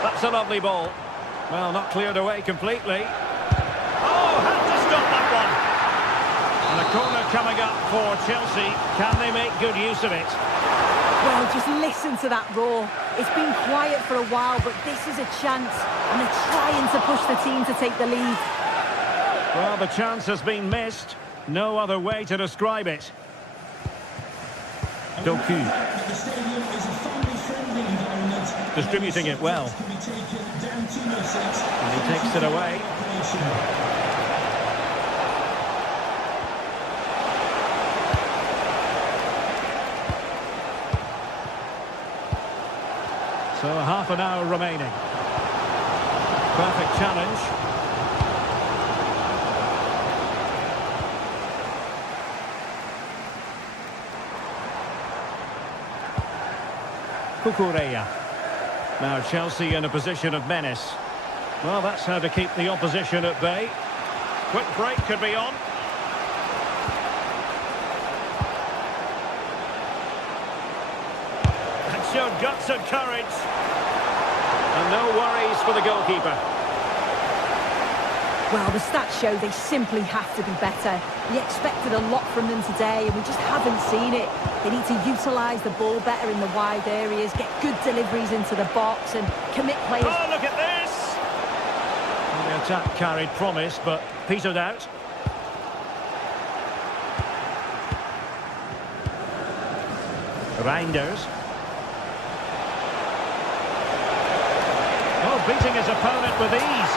That's a lovely ball. Well, not cleared away completely. Oh, had to stop that one. And a corner coming up for Chelsea. Can they make good use of it? Well, just listen to that roar. It's been quiet for a while, but this is a chance. And they're trying to push the team to take the lead. Well, the chance has been missed. No other way to describe it. Doku. Distributing it well. And he takes it away. So half an hour remaining. Perfect challenge. Cucurella. Now Chelsea in a position of menace. Well, that's how to keep the opposition at bay. Quick break could be on. And showed guts and courage. And no worries for the goalkeeper. Well, the stats show they simply have to be better. We expected a lot from them today, and we just haven't seen it. They need to utilise the ball better in the wide areas, get good deliveries into the box, and commit players. Oh, look at this! Well, the attack carried promise, but petered out. Reinders. beating his opponent with ease.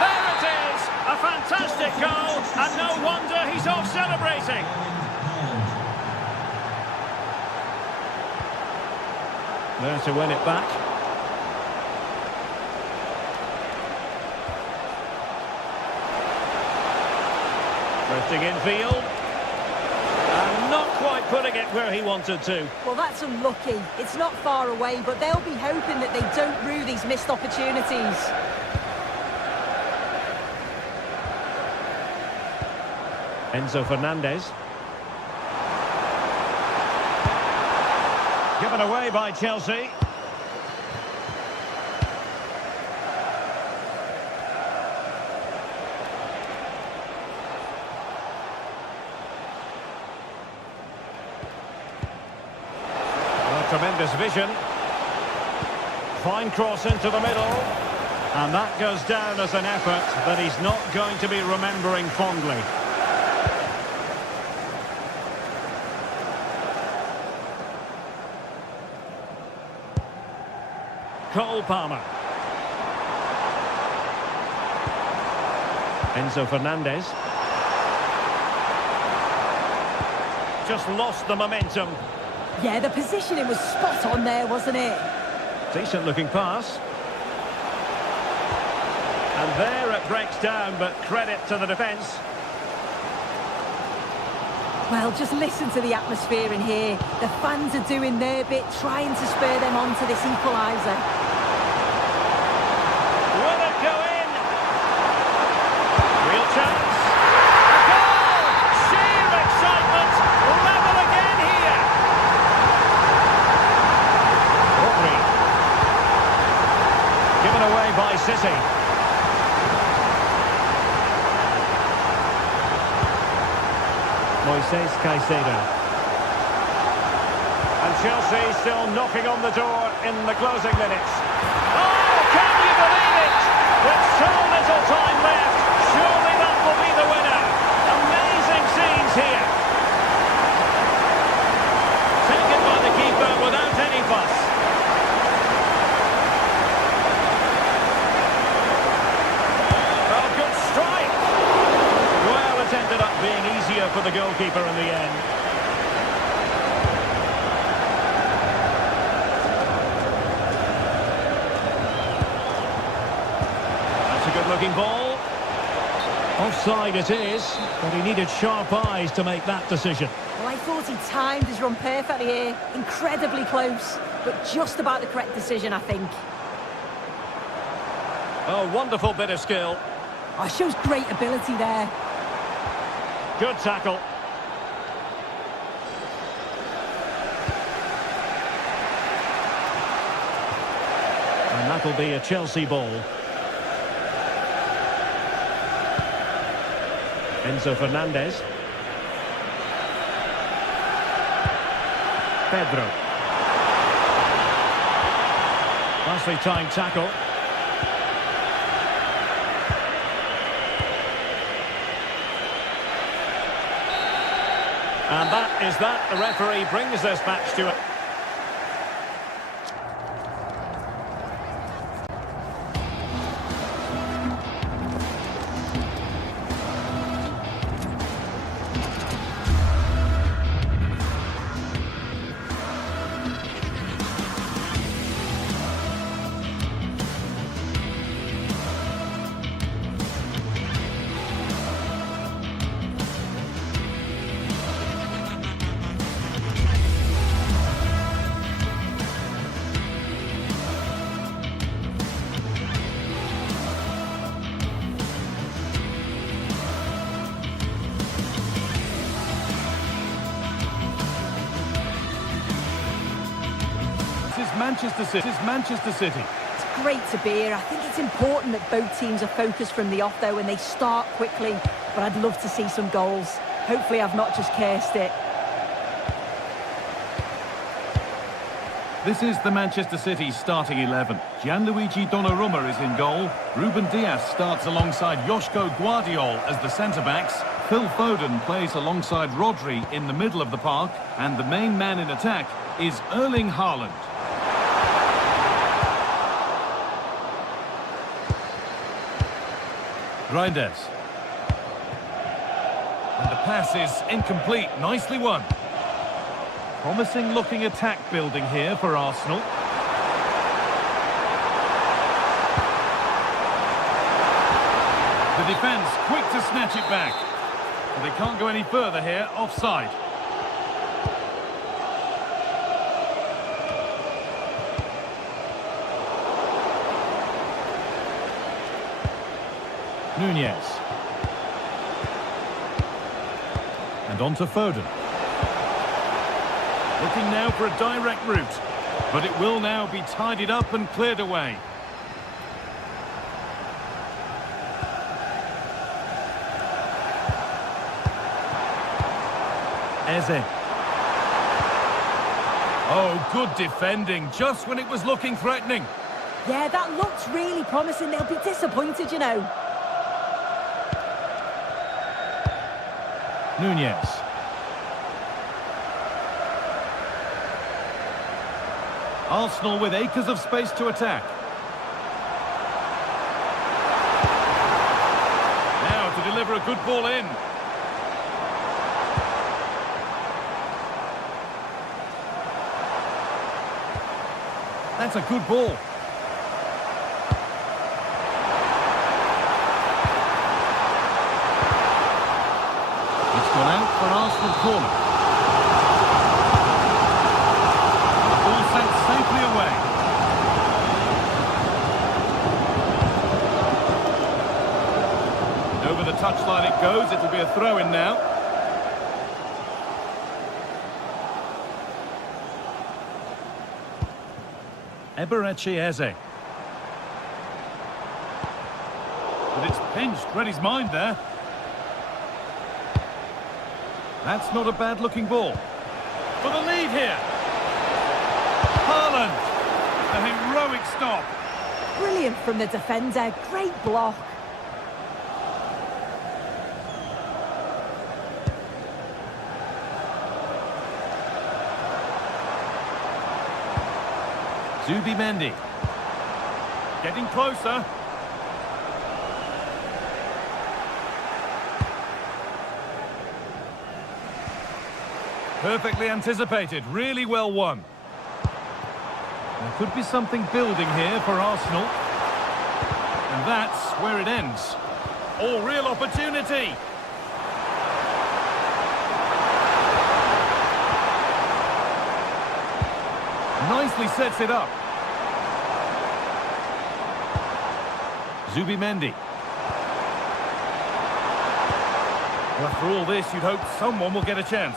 There it is! A fantastic goal, and no wonder he's off celebrating. There to win it back. Drifting infield. And not quite putting it where he wanted to. Well, that's unlucky. It's not far away, but they'll be hoping that they don't rue these missed opportunities. Enzo Fernandez. Given away by Chelsea. Tremendous vision. Fine cross into the middle. And that goes down as an effort that he's not going to be remembering fondly. Cole Palmer. Enzo Fernandez. Just lost the momentum. Yeah, the positioning was spot on there, wasn't it? Decent looking pass. And there it breaks down, but credit to the defence. Well, just listen to the atmosphere in here. The fans are doing their bit, trying to spur them on to this equaliser. Will it go in? Real chance. A goal! Sheer excitement. Level again here. Rodri. Given away by City. Moises Caicedo. And Chelsea still knocking on the door in the closing minutes. Oh, can you believe it? With so little time left, surely that will be the winner. Amazing scenes here. Taken by the keeper without any fuss. Oh, good strike. Well, it ended up being easier for the goalkeeper in the end. That's a good-looking ball. Offside it is, but he needed sharp eyes to make that decision. Well, I thought he timed his run perfectly here. Incredibly close, but just about the correct decision, I think. Oh, wonderful bit of skill. Oh, shows great ability there. Good tackle. And that'll be a Chelsea ball. Enzo Fernandez. Pedro. Nicely timed tackle. And that is that. The referee brings this match to a... This is Manchester City. It's great to be here. I think it's important that both teams are focused from the off, though, and they start quickly. But I'd love to see some goals. Hopefully I've not just cursed it. This is the Manchester City starting 11. Gianluigi Donnarumma is in goal. Ruben Dias starts alongside Joško Guardiol as the centre-backs. Phil Foden plays alongside Rodri in the middle of the park. And the main man in attack is Erling Haaland. Reinders. And the pass is incomplete. Nicely won. Promising looking attack building here for Arsenal. The defence quick to snatch it back. But they can't go any further here. Offside. Nunez. And on to Foden. Looking now for a direct route. But it will now be tidied up and cleared away. Eze. Oh, good defending, just when it was looking threatening. Yeah, that looks really promising. They'll be disappointed, you know. Nunez. Arsenal with acres of space to attack. Now to deliver a good ball in. That's a good ball. It's gone out for an Arsenal corner. The ball sent safely away. And over the touchline it goes. It'll be a throw-in now. Eberechi Eze. But it's pinched, read his mind there. That's not a bad looking ball. For the lead here. Haaland. The heroic stop. Brilliant from the defender. Great block. Zubimendi. Getting closer. Perfectly anticipated, really well won. There could be something building here for Arsenal. And that's where it ends. Oh, real opportunity. Nicely sets it up. Zubimendi. Well, after all this, you'd hope someone will get a chance.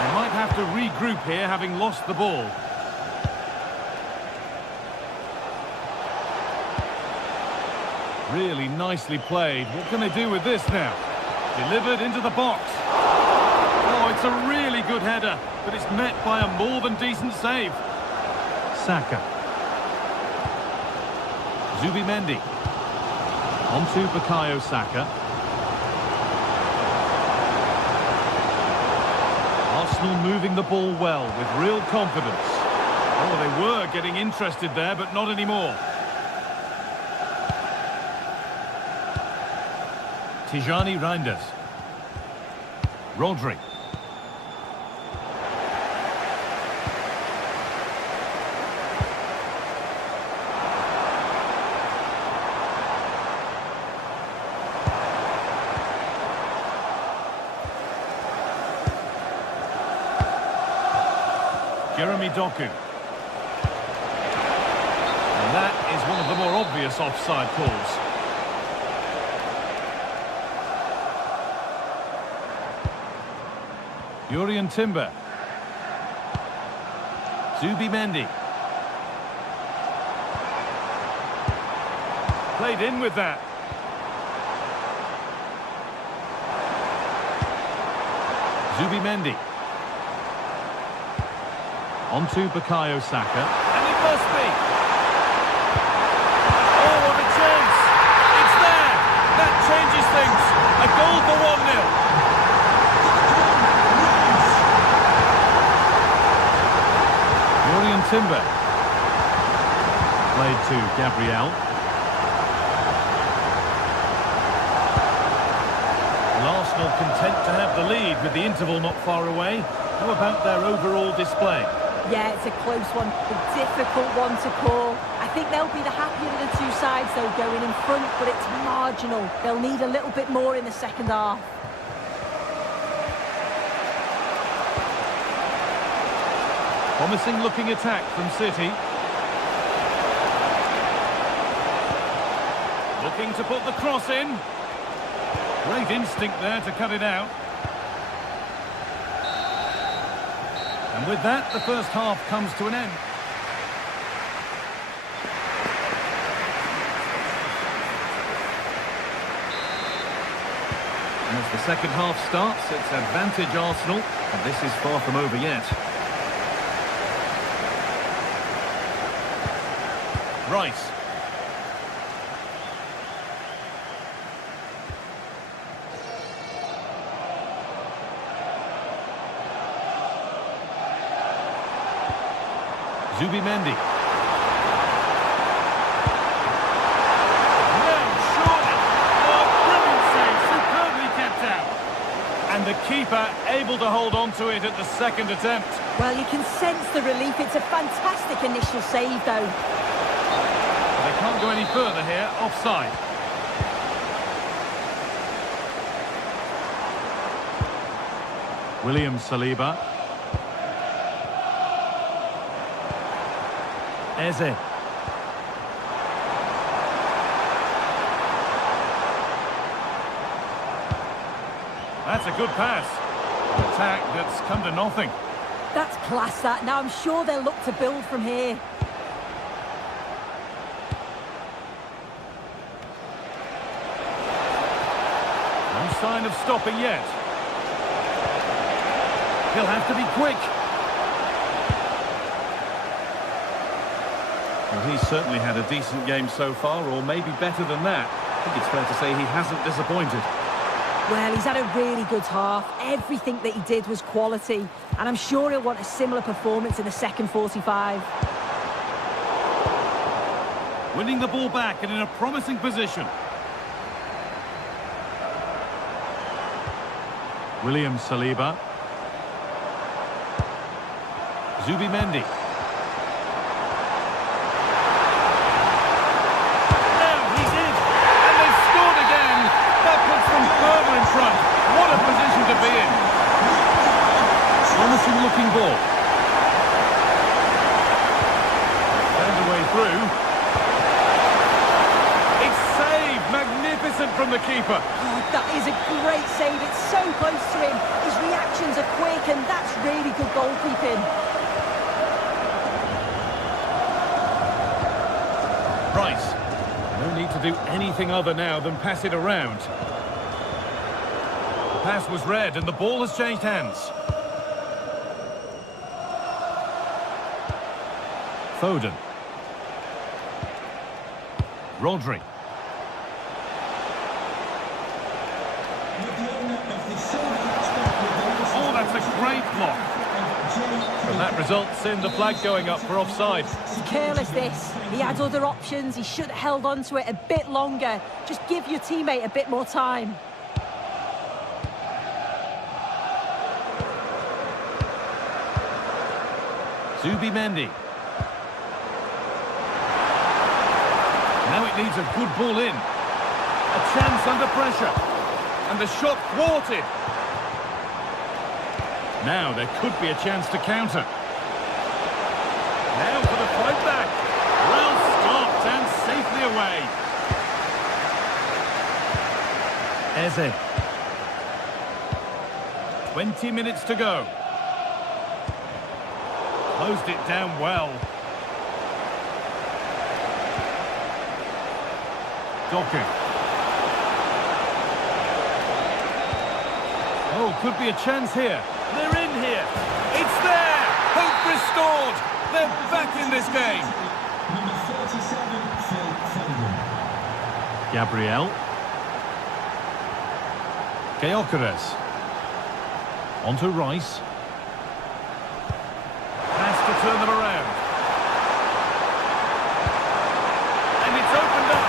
They might have to regroup here, having lost the ball. Really nicely played. What can they do with this now? Delivered into the box. Oh, it's a really good header, but it's met by a more than decent save. Saka. Zubimendi. On to Bukayo Saka. Arsenal moving the ball well with real confidence. Oh, they were getting interested there, but not anymore. Tijani Reinders. Rodri. Jeremy Doku. And that is one of the more obvious offside calls. Jurriën Timber. Zubimendi. Played in with that. Zubimendi. On to Bukayo Saka. And it must be. Oh, what a chance. It's there. That changes things. A goal for 1-0. Jurriën Timber. Played to Gabriel. Arsenal content to have the lead with the interval not far away. How about their overall display? Yeah, it's a close one, a difficult one to call. I think they'll be the happier of the two sides, though, going in front, but it's marginal. They'll need a little bit more in the second half. Promising looking attack from City. Looking to put the cross in. Great instinct there to cut it out. And with that, the first half comes to an end. And as the second half starts, it's advantage Arsenal, and this is far from over yet. Rice. Zubimendi. No, surely. Oh, brilliant save, superbly kept out. And the keeper able to hold on to it at the second attempt. Well, you can sense the relief. It's a fantastic initial save, though. They can't go any further here, offside. William Saliba. Eze. That's a good pass. An attack that's come to nothing. That's class, that. Now, I'm sure they'll look to build from here. No sign of stopping yet. He'll have to be quick. Well, he's certainly had a decent game so far, or maybe better than that. I think it's fair to say he hasn't disappointed. Well, he's had a really good half. Everything that he did was quality. And I'm sure he'll want a similar performance in the second 45. Winning the ball back and in a promising position. William Saliba. Zubimendi. Now he's in, and they've scored again. That puts them further in front. What a position to be in. Promising looking ball. Found a way through. It's saved. Magnificent from the keeper. Oh, that is a great save. It's so close to him. His reactions are quick, and that's really good goalkeeping. Rice. No need to do anything other now than pass it around. The pass was read and the ball has changed hands. Foden. Rodri. Oh, that's a great block. And that results in the flag going up for offside. It's careless, this. He had other options. He should have held on to it a bit longer. Just give your teammate a bit more time. Zubimendi. Now it needs a good ball in. A chance under pressure. And the shot thwarted. Now there could be a chance to counter. Now for the fight back. Well stopped and safely away. Eze. 20 minutes to go. Closed it down well. Doku. Oh, could be a chance here. They're in here. It's there. Hope restored. They're back in this game. Number 47, Phil Foden. Gabriel. Gyökeres. Onto Rice. Has to turn them around. And it's opened up.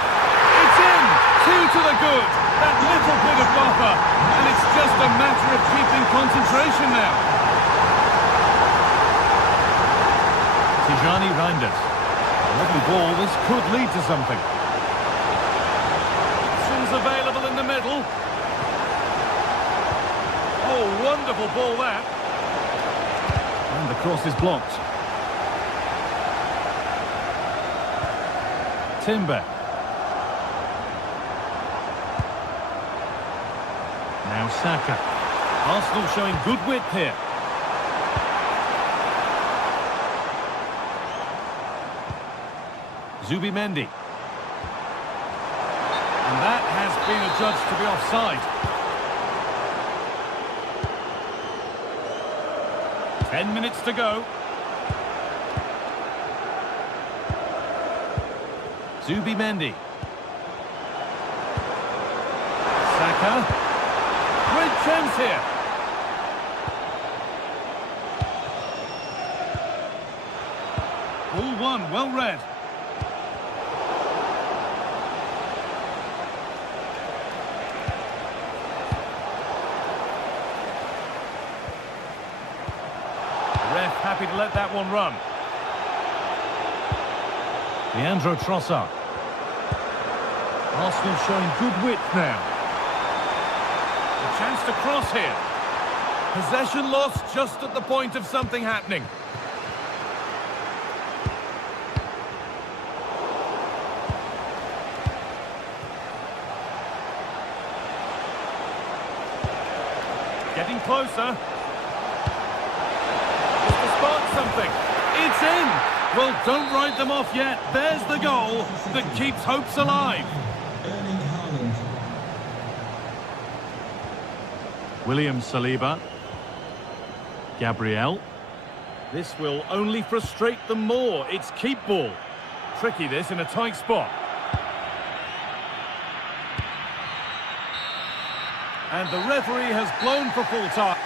It's in. Two to the good. That little bit of buffer. And it's just just a matter of keeping concentration now. Tijani Reinders. A lovely ball, this could lead to something. Options available in the middle. Oh, wonderful ball that. And the cross is blocked. Timber. Now Saka. Arsenal showing good width here. Zubimendi. And that has been adjudged to be offside. 10 minutes to go. Zubimendi. Saka. Great chance here. Ball one, well read. Ref happy to let that one run. Leandro Trossard. Arsenal showing good width now. A chance to cross here. Possession lost just at the point of something happening. Getting closer. Just to spark something. It's in! Well, don't write them off yet. There's the goal that keeps hopes alive. William Saliba. Gabriel. This will only frustrate them more. It's keep ball. Tricky this in a tight spot. And the referee has blown for full time.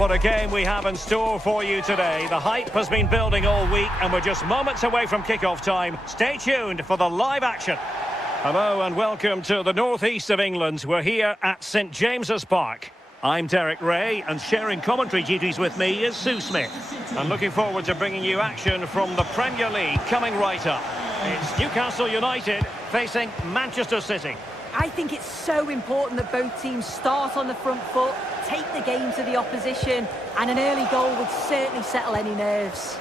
What a game we have in store for you today. The hype has been building all week and we're just moments away from kick-off time. Stay tuned for the live action. Hello and welcome to the northeast of England. We're here at St James's Park. I'm Derek Ray and sharing commentary duties with me is Sue Smith. And looking forward to bringing you action from the Premier League coming right up. It's Newcastle United facing Manchester City. I think it's so important that both teams start on the front foot, take the game to the opposition, and an early goal would certainly settle any nerves.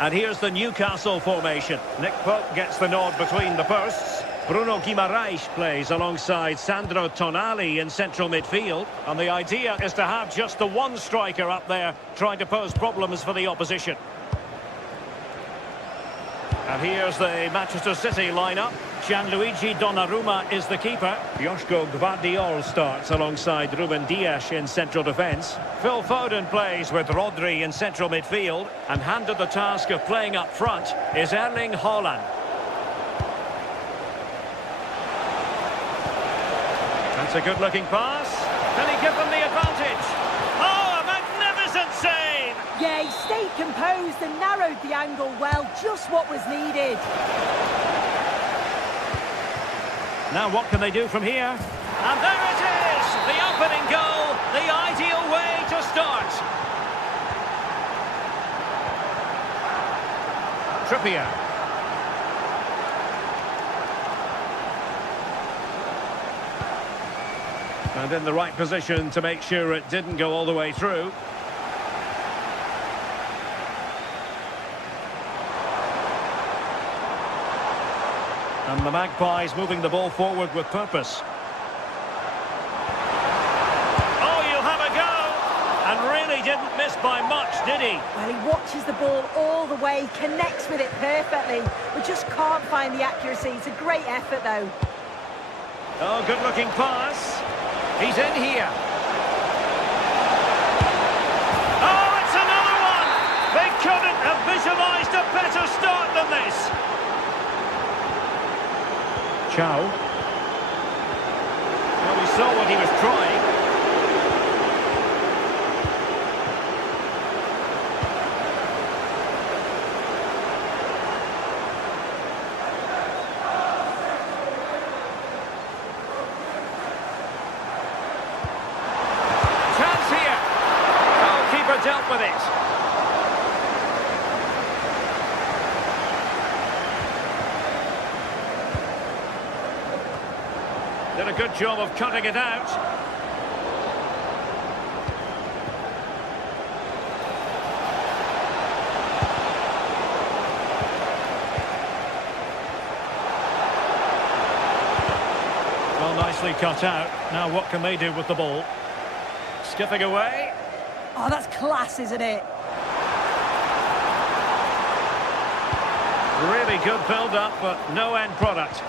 And here's the Newcastle formation. Nick Pope gets the nod between the posts. Bruno Guimaraes plays alongside Sandro Tonali in central midfield. And the idea is to have just the one striker up there trying to pose problems for the opposition. And here's the Manchester City lineup. Gianluigi Donnarumma is the keeper. Joško Gvardiol starts alongside Ruben Dias in central defence. Phil Foden plays with Rodri in central midfield. And handed the task of playing up front is Erling Haaland. That's a good-looking pass. Can he give them the advantage? Oh, a magnificent save! Yeah, he stayed composed and narrowed the angle well, just what was needed. Now what can they do from here? And there it is! The opening goal, the ideal way to start. Trippier. And in the right position to make sure it didn't go all the way through. And the Magpies moving the ball forward with purpose. Oh, you'll have a go! And really didn't miss by much, did he? Well, he watches the ball all the way, connects with it perfectly, but just can't find the accuracy. It's a great effort, though. Oh, good-looking pass. He's in here. Oh, it's another one! They couldn't have visualised a better start than this. Chow. Well, we saw what he was trying. Chance here. Goalkeeper dealt with it. Did a good job of cutting it out. Well, nicely cut out. Now what can they do with the ball? Skipping away. Oh, that's class, isn't it? Really good build-up, but no end product.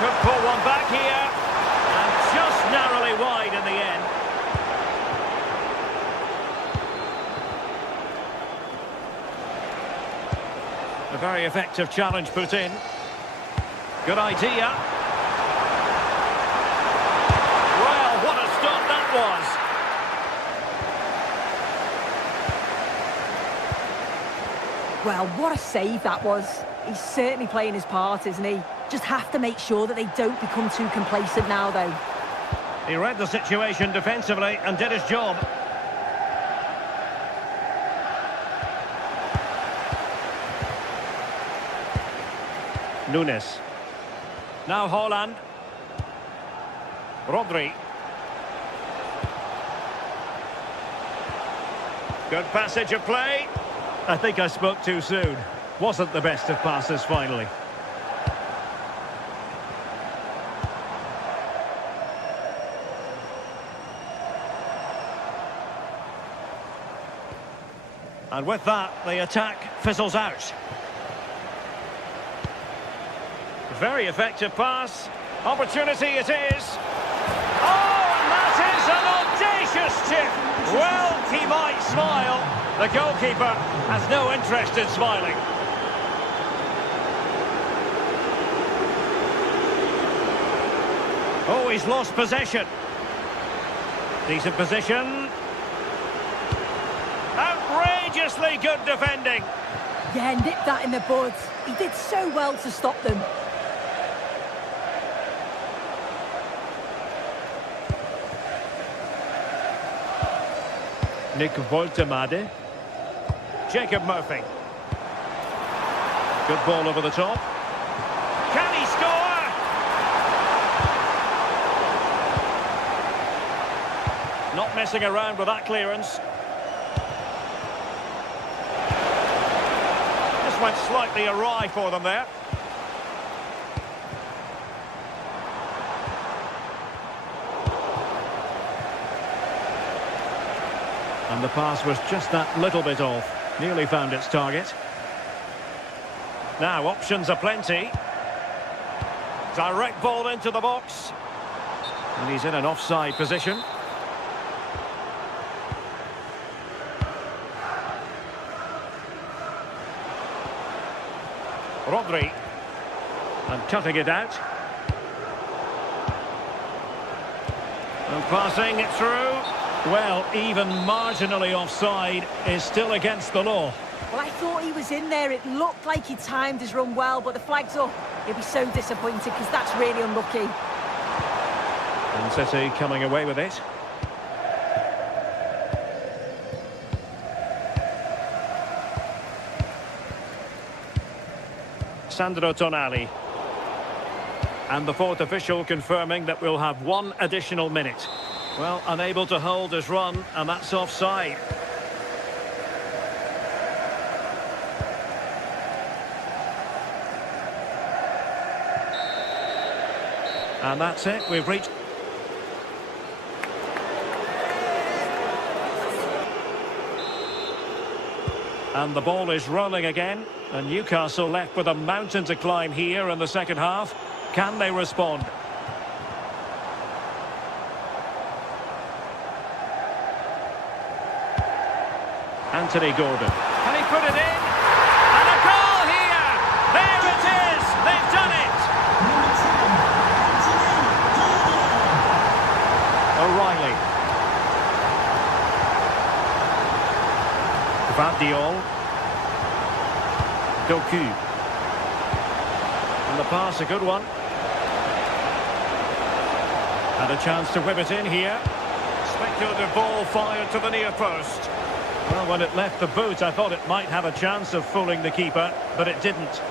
Could pull one back here, and just narrowly wide in the end. A very effective challenge put in. Good idea. Well, what a stop that was. Well, what a save that was. He's certainly playing his part, isn't he? Just have to make sure that they don't become too complacent now, though. He read the situation defensively and did his job. Nunes. Now Haaland. Rodri. Good passage of play. I think I spoke too soon. Wasn't the best of passes finally. And with that, the attack fizzles out. Very effective pass. Opportunity it is. Oh, and that is an audacious chip. Well, he might smile. The goalkeeper has no interest in smiling. Oh, he's lost possession. Decent position. Outrageously good defending. Yeah, nipped that in the bud. He did so well to stop them. Nick Woltemade. Jacob Murphy. Good ball over the top. Can he score? Not messing around with that clearance. This went slightly awry for them there. And the pass was just that little bit off. Nearly found its target. Now, options are plenty. Direct ball into the box. And he's in an offside position. Rodri. And cutting it out. And passing it through. Well, even marginally offside is still against the law. Well, I thought he was in there. It looked like he timed his run well, but the flag's up. He'll be so disappointed because that's really unlucky. And City coming away with it. Sandro Tonali. And the fourth official confirming that we'll have one additional minute. Well, unable to hold his run, and that's offside. And that's it, we've reached... And the ball is rolling again, and Newcastle left with a mountain to climb here in the second half. Can they respond? Anthony Gordon. Can he put it in? And a goal here! There it is! They've done it! O'Reilly. Gvardiol. Doku. And the pass, a good one. Had a chance to whip it in here. Speculative ball fired to the near post. Well, when it left the boot, I thought it might have a chance of fooling the keeper, but it didn't.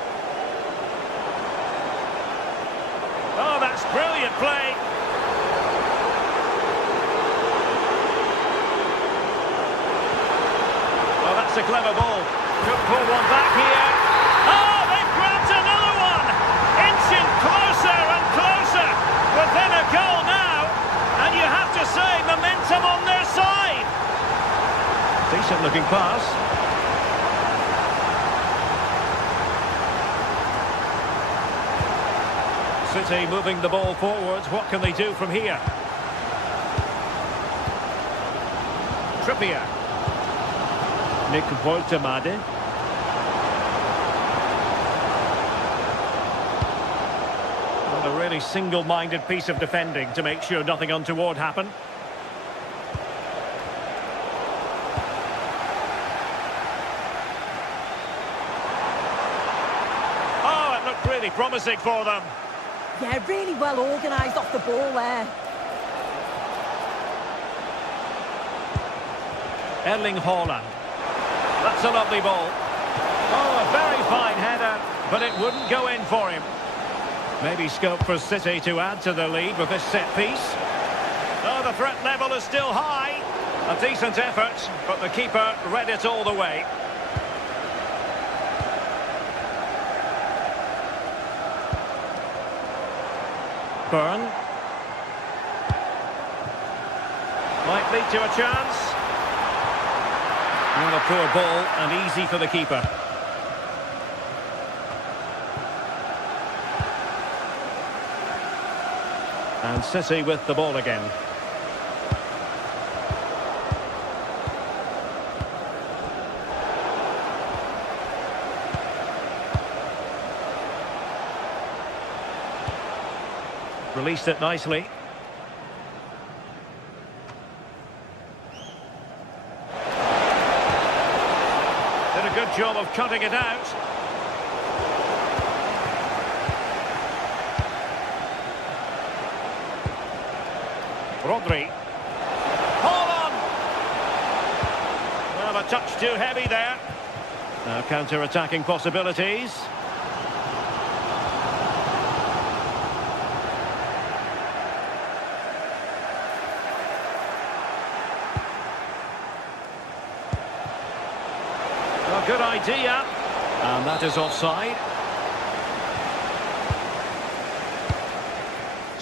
Oh, that's brilliant play. Oh, that's a clever ball. Could pull one back here. Oh, they've grabbed another one. Inching closer and closer. Within a goal now. And you have to say, momentum on their side. Decent looking pass. City moving the ball forwards. What can they do from here? Trippier. Nick Woltemade. Well, a really single-minded piece of defending to make sure nothing untoward happened. Really promising for them. Yeah, really well organised off the ball there. Erling Haaland. That's a lovely ball. Oh, a very fine header, but it wouldn't go in for him. Maybe scope for City to add to the lead with this set piece. Oh, the threat level is still high. A decent effort, but the keeper read it all the way. Burn. Might lead to a chance. And a poor ball, and easy for the keeper. And City with the ball again. Released it nicely. Did a good job of cutting it out. Rodri. Haaland! Well, a touch too heavy there. Now counter-attacking possibilities. Good idea. And that is offside.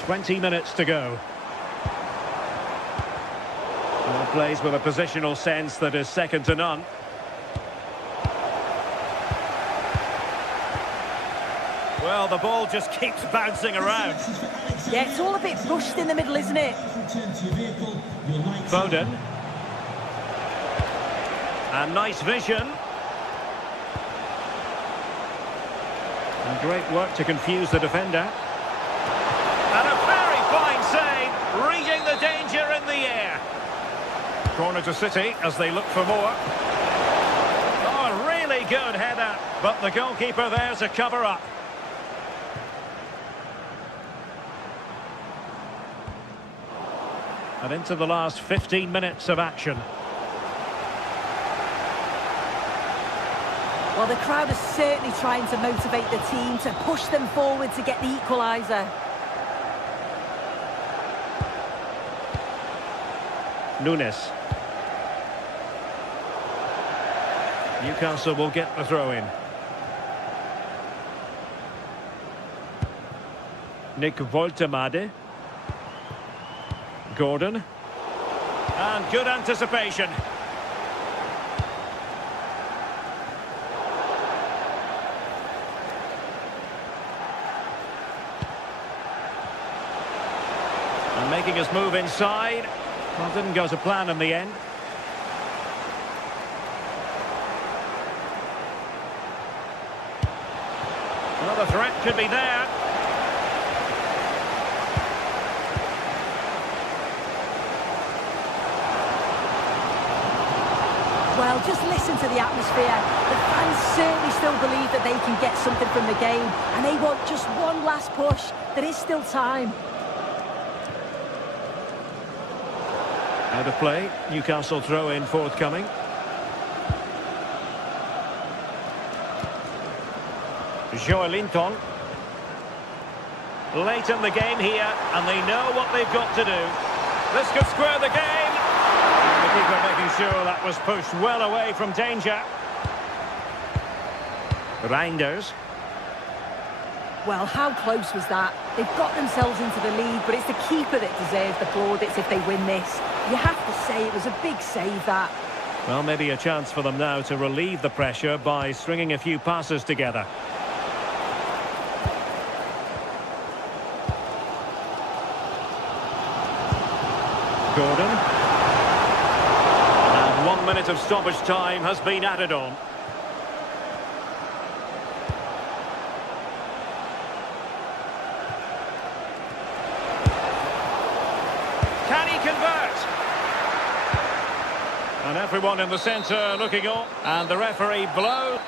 20 minutes to go. Well, plays with a positional sense that is second to none. Well, the ball just keeps bouncing around. Yeah, it's all a bit rushed in the middle, isn't it? Foden. And nice vision. And great work to confuse the defender. And a very fine save, reading the danger in the air. Corner to City as they look for more. Oh, a really good header, but the goalkeeper there to cover up. And into the last 15 minutes of action. Well, the crowd is certainly trying to motivate the team to push them forward to get the equaliser. Nunes. Newcastle will get the throw-in. Nick Woltemade. Gordon. And good anticipation. And making his move inside. Well, didn't go to plan in the end. Another threat could be there. Well, just listen to the atmosphere. The fans certainly still believe that they can get something from the game, and they want just one last push. There is still time. Out of play. Newcastle throw-in forthcoming. Joelinton. Late in the game here, and they know what they've got to do. This could square the game. The keeper making sure that was pushed well away from danger. Reinders. Well, how close was that? They've got themselves into the lead, but it's the keeper that deserves the plaudits if they win this. You have to say it was a big save, that. Well, maybe a chance for them now to relieve the pressure by stringing a few passes together. Gordon. And 1 minute of stoppage time has been added on. Can he convert? And everyone in the centre looking on. And the referee blows.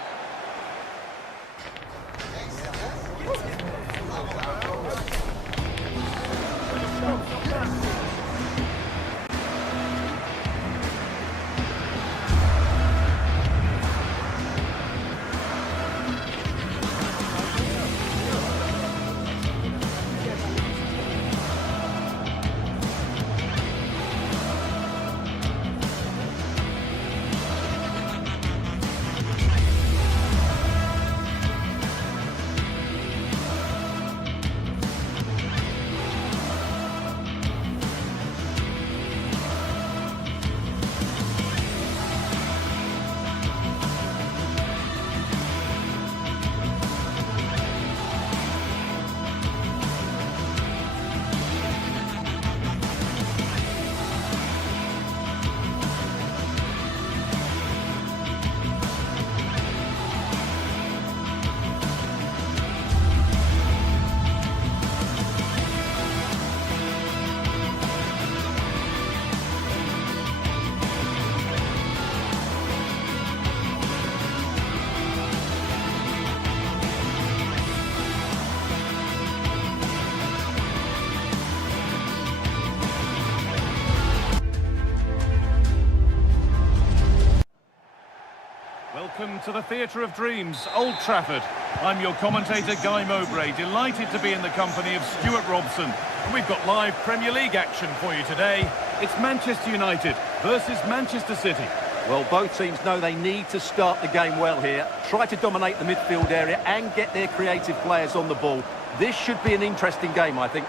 Welcome to the Theatre of Dreams, Old Trafford. I'm your commentator, Guy Mowbray, delighted to be in the company of Stuart Robson. And we've got live Premier League action for you today. It's Manchester United versus Manchester City. Well, both teams know they need to start the game well here. Try to dominate the midfield area and get their creative players on the ball. This should be an interesting game, I think.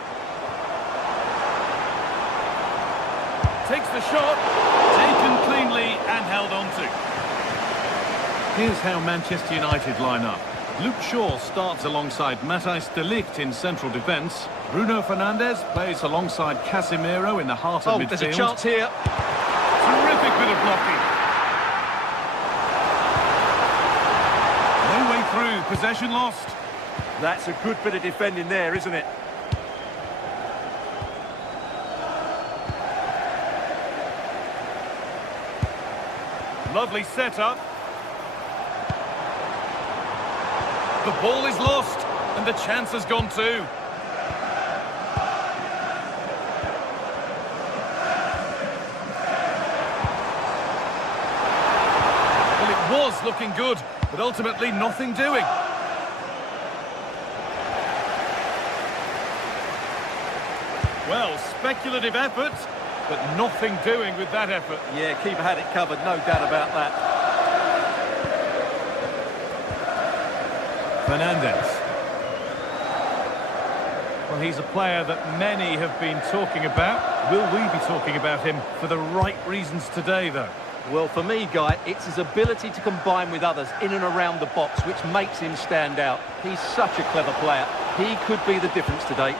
Takes the shot, taken cleanly and held on to. Here's how Manchester United line up. Luke Shaw starts alongside Matthijs de Ligt in central defence. Bruno Fernandes plays alongside Casemiro in the heart of midfield. There's a chance here. Terrific bit of blocking. No way through, possession lost. That's a good bit of defending there, isn't it? Lovely setup. The ball is lost, and the chance has gone too. Well, it was looking good, but ultimately nothing doing. Well, speculative effort, but nothing doing with that effort. Yeah, keeper had it covered, no doubt about that. Fernandes. Well, he's a player that many have been talking about. Will we be talking about him for the right reasons today, though? Well, for me, Guy, it's his ability to combine with others in and around the box which makes him stand out. He's such a clever player. He could be the difference today.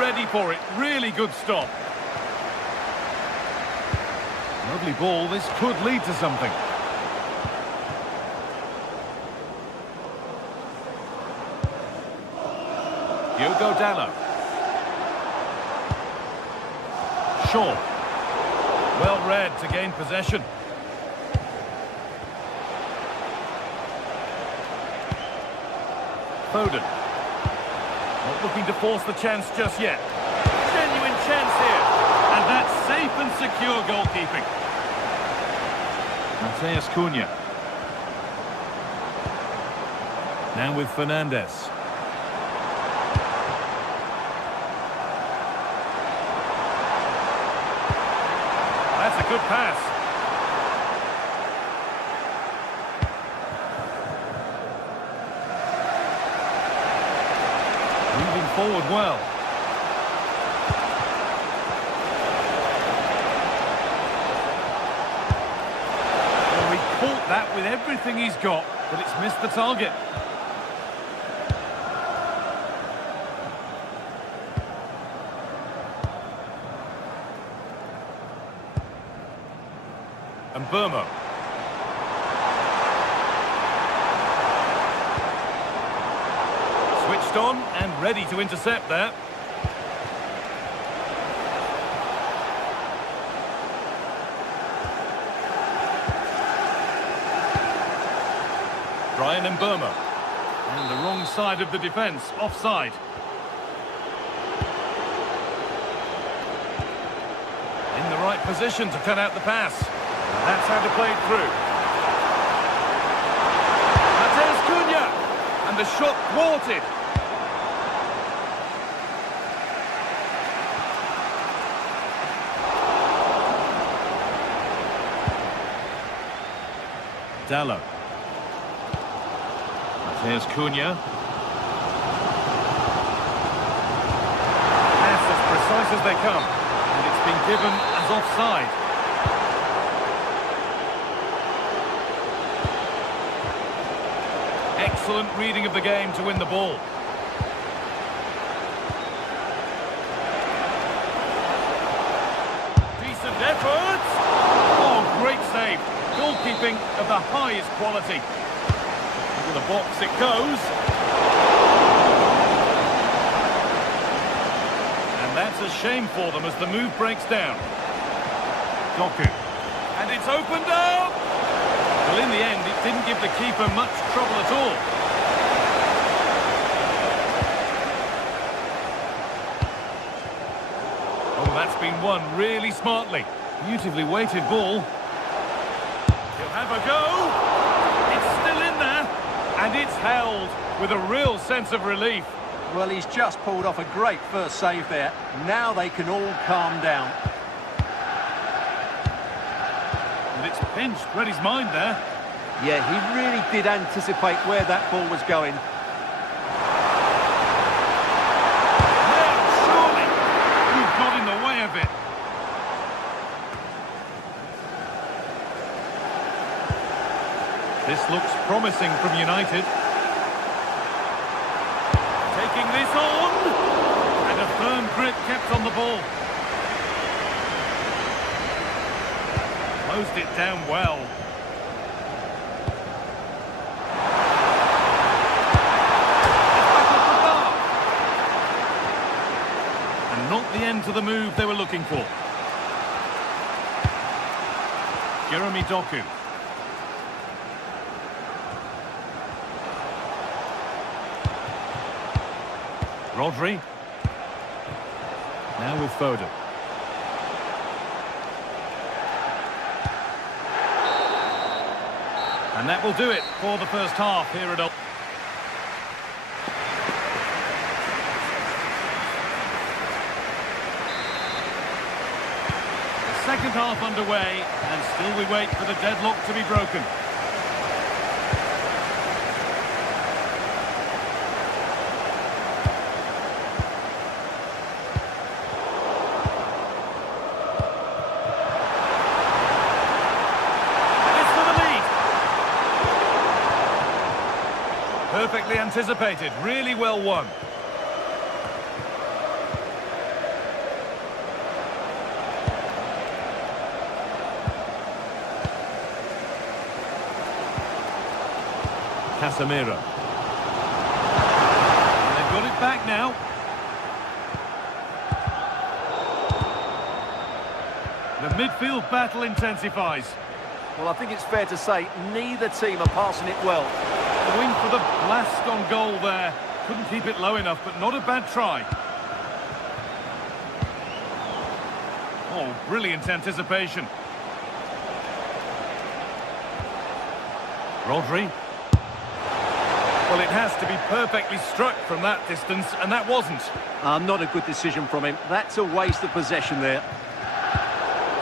Ready for it. Really good stop. Lovely ball. This could lead to something. Diogo Dalot. Shaw. Well read to gain possession. Foden. Not looking to force the chance just yet. Genuine chance here. And that's safe and secure goalkeeping. Matheus Cunha. Now with Fernandes. That's a good pass. Moving forward well. Well, he caught that with everything he's got, but it's missed the target. And Burmo. Switched on and ready to intercept there. Brian and Burmo. And the wrong side of the defence, offside. In the right position to cut out the pass. That's how to play it through. Matheus Cunha! And the shot thwarted. Dalot. Matheus Cunha. Pass as precise as they come. And it's been given as offside. Excellent reading of the game to win the ball. Decent effort! Oh, great save. Goalkeeping of the highest quality. Into the box it goes. And that's a shame for them as the move breaks down. Doku. And it's opened up! Well, in the end, it didn't give the keeper much trouble at all. Oh, that's been won really smartly. Beautifully weighted ball. He'll have a go. It's still in there. And it's held with a real sense of relief. Well, he's just pulled off a great first save there. Now they can all calm down. And it's pinched, read his mind there. Yeah, he really did anticipate where that ball was going. This looks promising from United. Taking this on. And a firm grip kept on the ball. Closed it down well. And not the end to the move they were looking for. Jeremy Doku. Rodri. Now with Foden. And that will do it for the first half here at Old. The second half underway, and still we wait for the deadlock to be broken. Perfectly anticipated, really well won. Casemiro. And they've got it back now. The midfield battle intensifies. Well, I think it's fair to say neither team are passing it well. Going for the blast on goal there. Couldn't keep it low enough, but not a bad try. Oh, brilliant anticipation. Rodri. Well, it has to be perfectly struck from that distance, and that wasn't. Not a good decision from him. That's a waste of possession there.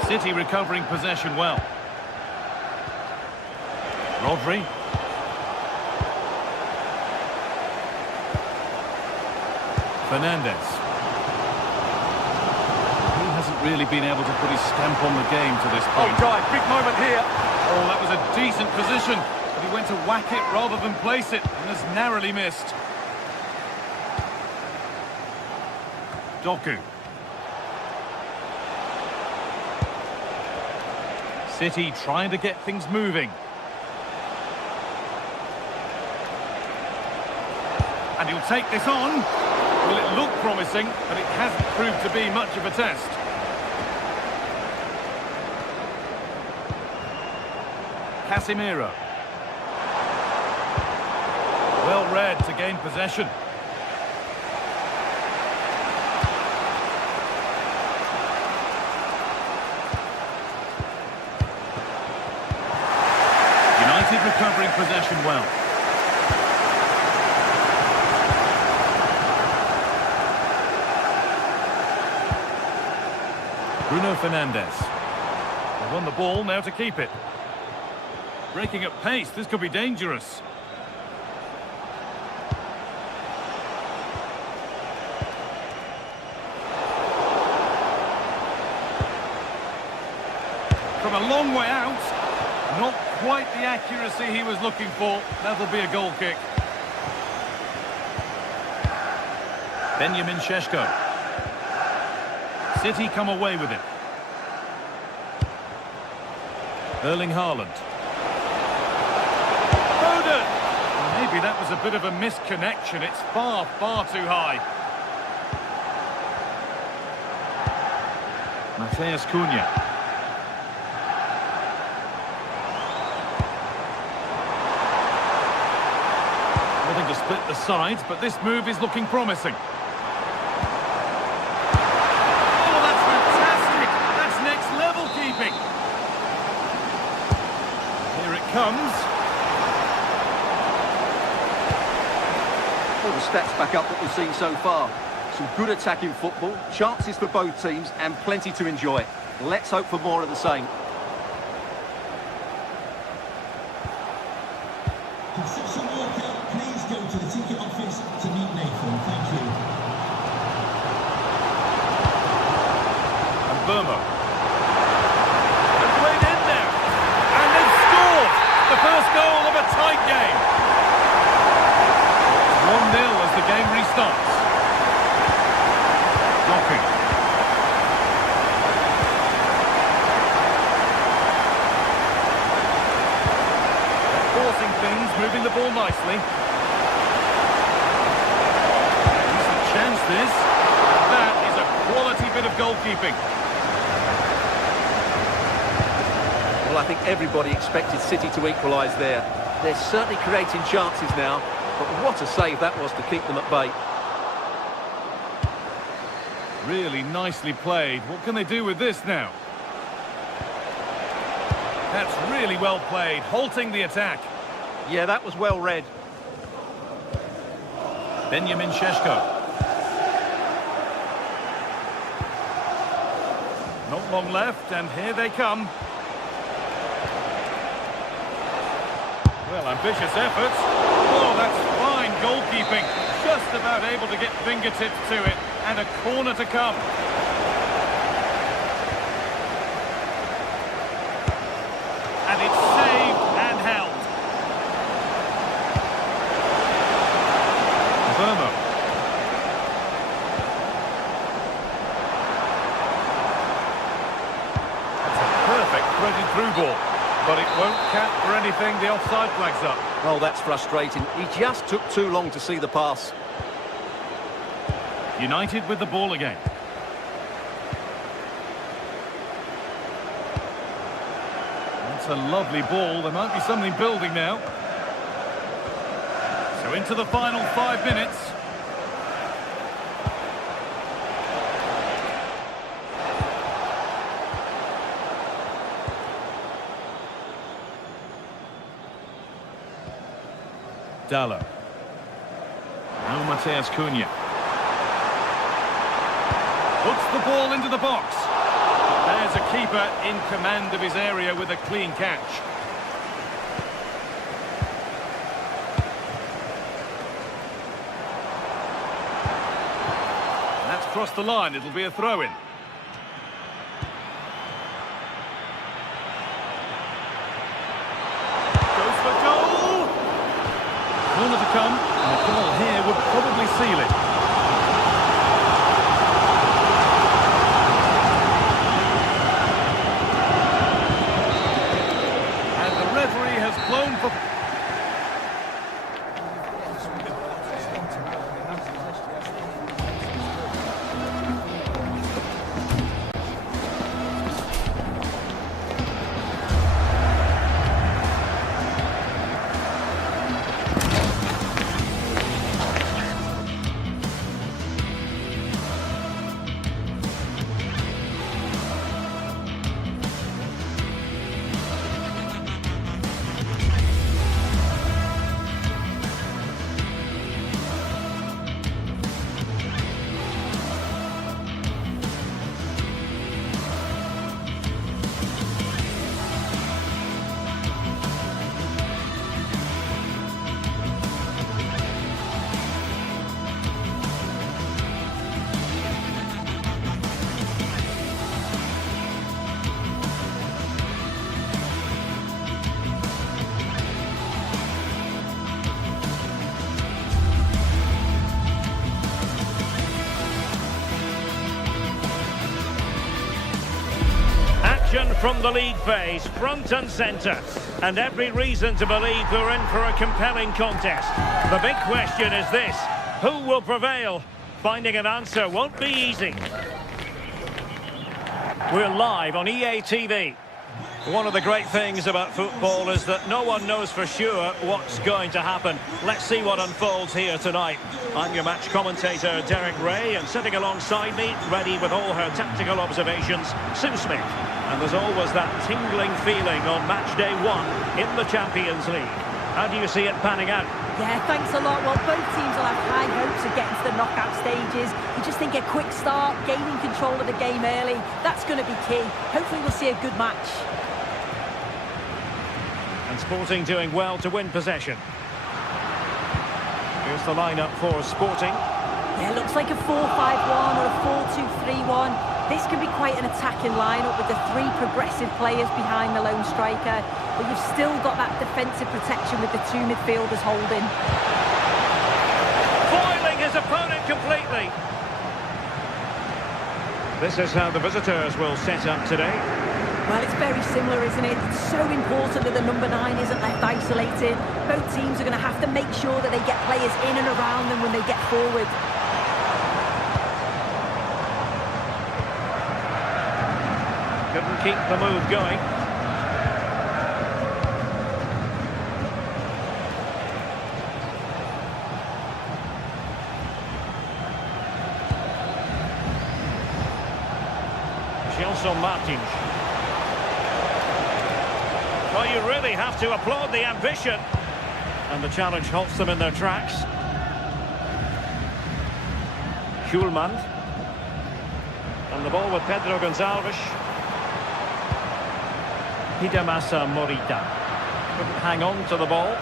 City recovering possession well. Rodri. Fernandes. He hasn't really been able to put his stamp on the game to this point. Oh, God, big moment here. Oh, that was a decent position, but he went to whack it rather than place it, and has narrowly missed. Doku. City trying to get things moving. And he'll take this on. Well, it looked promising, but it hasn't proved to be much of a test. Casemiro. Well read to gain possession. United recovering possession well. Bruno Fernandes. They won the ball, now to keep it. Breaking at pace, this could be dangerous. From a long way out, not quite the accuracy he was looking for. That'll be a goal kick. Benjamin Šeško. City come away with it. Erling Haaland. Foden! Maybe that was a bit of a misconnection. It's far, far too high. Matheus Cunha. Nothing to split the sides, but this move is looking promising. Comes. Well, the stats back up what we've seen so far. Some good attacking football, chances for both teams, and plenty to enjoy. Let's hope for more of the same. Concession worker, please go to the ticket office to meet Nathan. Thank you. And Burma. And played in there. And they've scored! The first goal of a moving the ball nicely. Decent chance this. That is a quality bit of goalkeeping. Well, I think everybody expected City to equalise there. They're certainly creating chances now, but what a save that was to keep them at bay. Really nicely played. What can they do with this now? That's really well played, halting the attack. Yeah, that was well read. Benjamin Šeško. Not long left, and here they come. Well, ambitious efforts. Oh, that's fine goalkeeping. Just about able to get fingertips to it, and a corner to come. And it's saved and held. Vermo. That's a perfect threaded through ball. But it won't count for anything, the offside flag's up. Oh, that's frustrating. He just took too long to see the pass. United with the ball again. That's a lovely ball. There might be something building now. So into the final 5 minutes. Dallo. No Mateus Cunha. Puts the ball into the box. There's a keeper in command of his area with a clean catch. That's crossed the line. It'll be a throw-in. Goes for goal. Corner to come, and a goal here would probably seal it. And the referee has blown for... From the league phase, front and centre, and every reason to believe we're in for a compelling contest. The big question is this: who will prevail? Finding an answer won't be easy. We're live on EA TV. One of the great things about football is that no one knows for sure what's going to happen. Let's see what unfolds here tonight. I'm your match commentator, Derek Ray, and sitting alongside me, ready with all her tactical observations, Sue Smith. And there's always that tingling feeling on match day 1 in the Champions League. How do you see it panning out? Yeah, thanks a lot. Well, both teams will have high hopes of getting to the knockout stages. You just think a quick start, gaining control of the game early, that's going to be key. Hopefully we'll see a good match. And Sporting doing well to win possession. Here's the lineup for Sporting. Yeah, looks like a 4-5-1 or a 4-2-3-1. This can be quite an attacking lineup with the 3 progressive players behind the lone striker. But you've still got that defensive protection with the 2 midfielders holding. Foiling his opponent completely. This is how the visitors will set up today. Well, it's very similar, isn't it? It's so important that the number 9 isn't left isolated. Both teams are going to have to make sure that they get players in and around them when they get forward. Couldn't keep the move going. Martins. Well, you really have to applaud the ambition. And the challenge halts them in their tracks. Schulman. And the ball with Pedro Gonçalves. Hidemasa Morita. Couldn't hang on to the ball.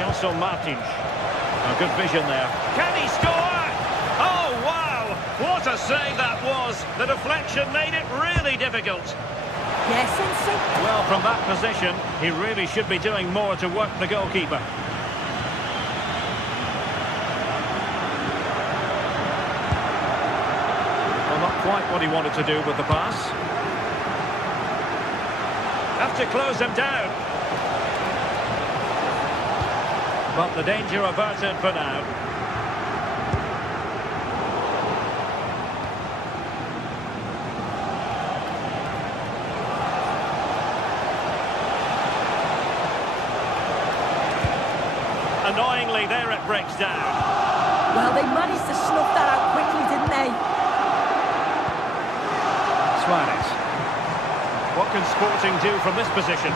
Gelson Martins. A good vision there. Can he score? Oh, wow! What a save that was. The deflection made it really difficult. Yes, insane. Well, from that position, he really should be doing more to work the goalkeeper. Well, not quite what he wanted to do with the pass. Have to close him down. But the danger averted for now. Annoyingly, there it breaks down. Well, they managed to snuff that out quickly, didn't they? Suarez. What can Sporting do from this position?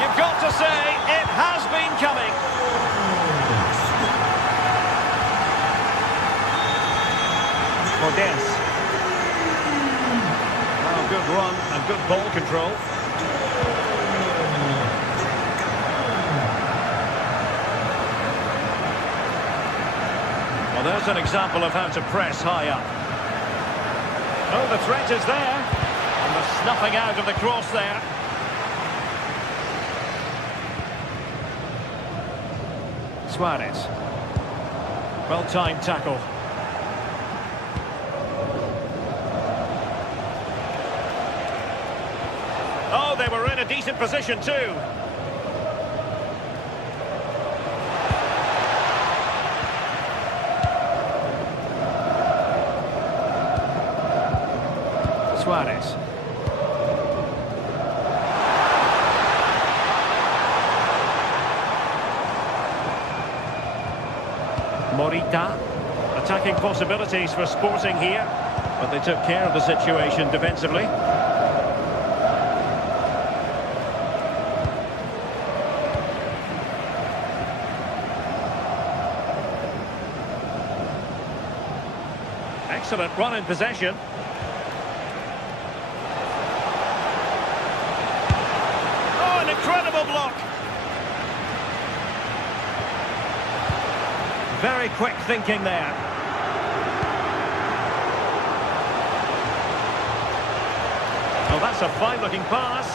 You've got to say, it has been coming. Modest. Oh, good run and good ball control. Well, there's an example of how to press high up. Oh, the threat is there. And the snuffing out of the cross there. Suarez. Well-timed tackle. Oh, they were in a decent position too. Suarez. Morita. Attacking possibilities for Sporting here, but they took care of the situation defensively. Excellent run in possession. Oh, an incredible block. Very quick thinking there. Oh, that's a fine-looking pass.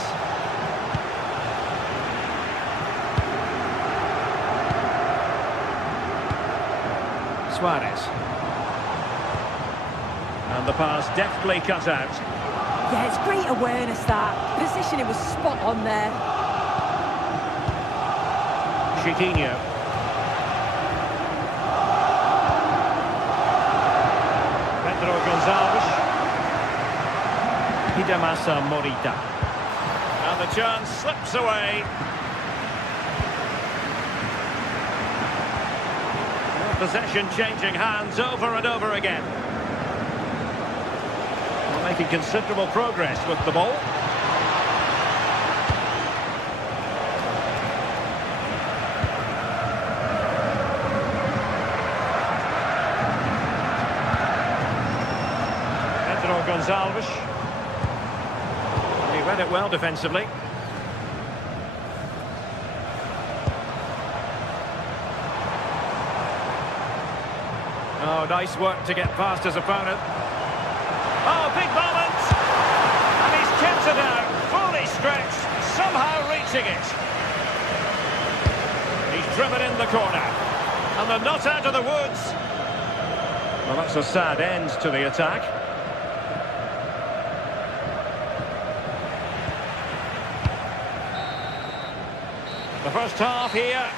Suarez. And the pass deftly cut out. Yeah, it's great awareness, that. Positioning was spot on there. Chiquinho. Gonçalves. Hidemasa Morita. And the chance slips away. Possession changing hands over and over again. We're making considerable progress with the ball. Gonçalves. He read it well defensively. Oh, nice work to get past his opponent. Oh, big moment! And he's kept it out, fully stretched, somehow reaching it. He's driven in the corner. And they're not out of the woods. Well, that's a sad end to the attack. The first half here.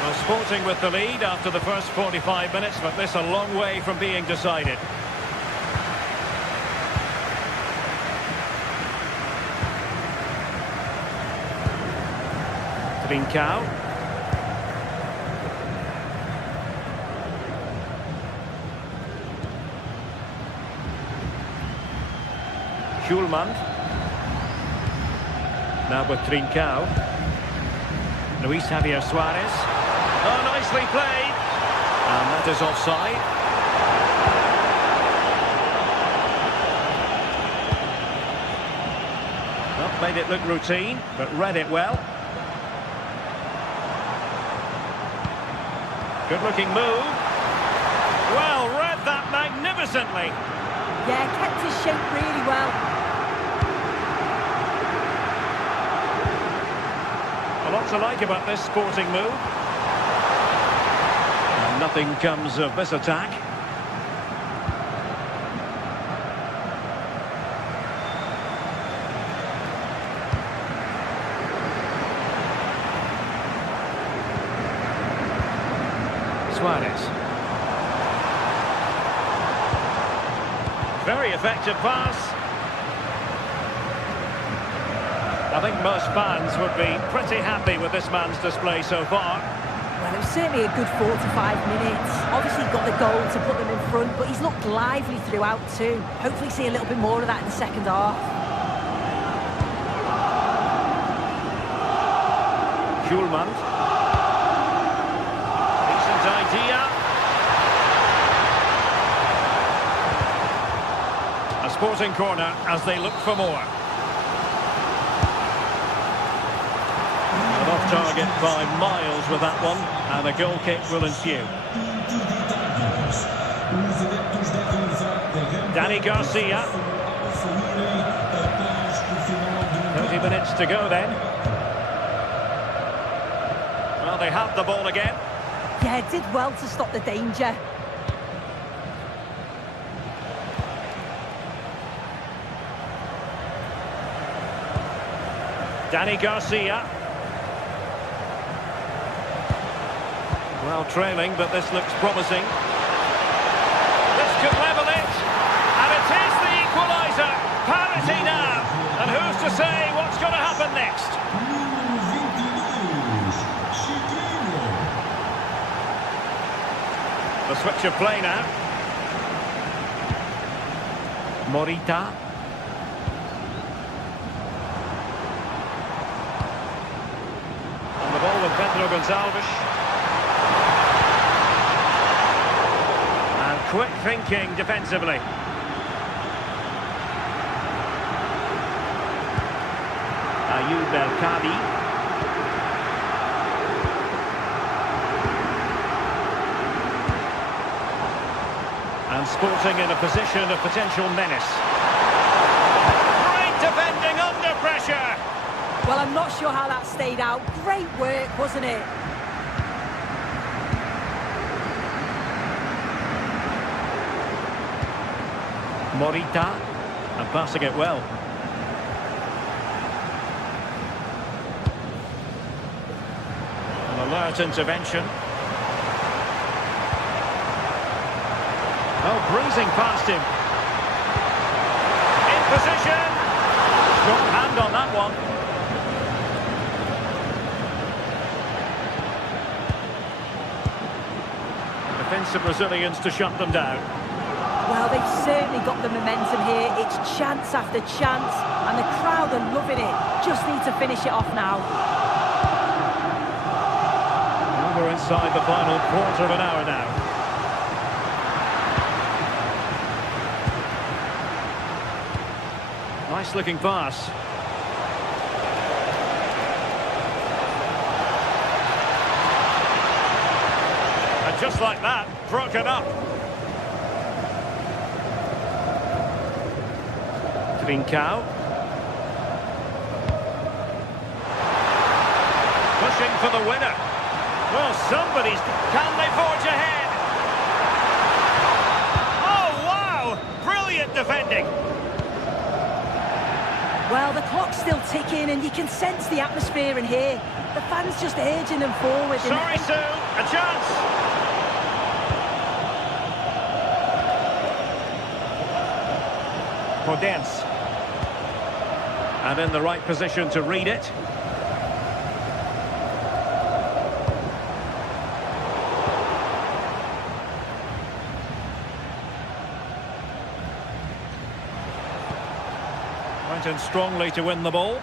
Well, Sporting with the lead after the first 45 minutes, but this a long way from being decided. Trincao. Schulman. Now with Trincao. Luis Javier Suarez. Oh, nicely played. And that is offside. Well, made it look routine, but read it well. Good-looking move. Well, read that magnificently. Yeah, kept his shape really well. A lot to like about this Sporting move. And nothing comes of this attack. Suarez. Very effective pass. I think most fans would be pretty happy with this man's display so far. Well, it was certainly a good 45 minutes. Obviously got the goal to put them in front, but he's looked lively throughout too. Hopefully see a little bit more of that in the second half. Schulman. Decent idea. A Sporting corner as they look for more. And off target by miles with that one, and a goal kick will ensue. Danny Garcia. 30 minutes to go then. Well, they have the ball again. Yeah, did well to stop the danger. Danny Garcia. Well, trailing, but this looks promising. This could level it. And it is the equaliser. Parity now. And who's to say what's going to happen next? The switch of play now. Morita. On the ball with Pedro Gonçalves. And quick thinking defensively. Ayoub El-Kadi. And Sporting in a position of potential menace. Great defending under pressure. Well, I'm not sure how that stayed out. Great work, wasn't it? Morita. And passing it well. An alert intervention. Oh, breezing past him. In position. Strong hand on that one. Defensive Brazilians to shut them down. Well, they've certainly got the momentum here. It's chance after chance, and the crowd are loving it. Just need to finish it off now. Well, we're inside the final quarter of an hour now. Nice looking pass. A just like that, broken up. Trincao. Pushing for the winner. Well, somebody's... Can they forge ahead? Oh, wow! Brilliant defending. Well, the clock's still ticking and you can sense the atmosphere in here. The fans just urging them forward. Sorry, Sue. A chance. Podence. And in the right position to read it. Went in strongly to win the ball.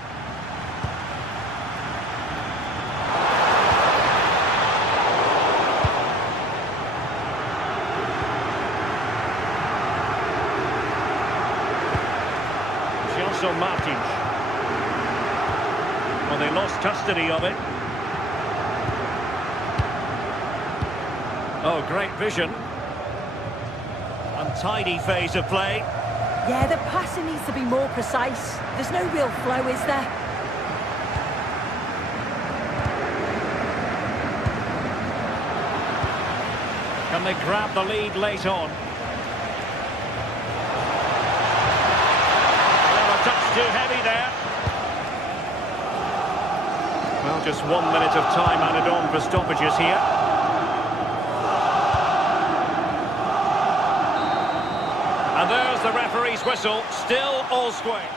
Martins. Well, they lost custody of it. Oh, great vision. Untidy phase of play. Yeah, the passing needs to be more precise. There's no real flow, is there? Can they grab the lead late on? Too heavy there. Well, just 1 minute of time added on for stoppages here. And there's the referee's whistle. Still all square.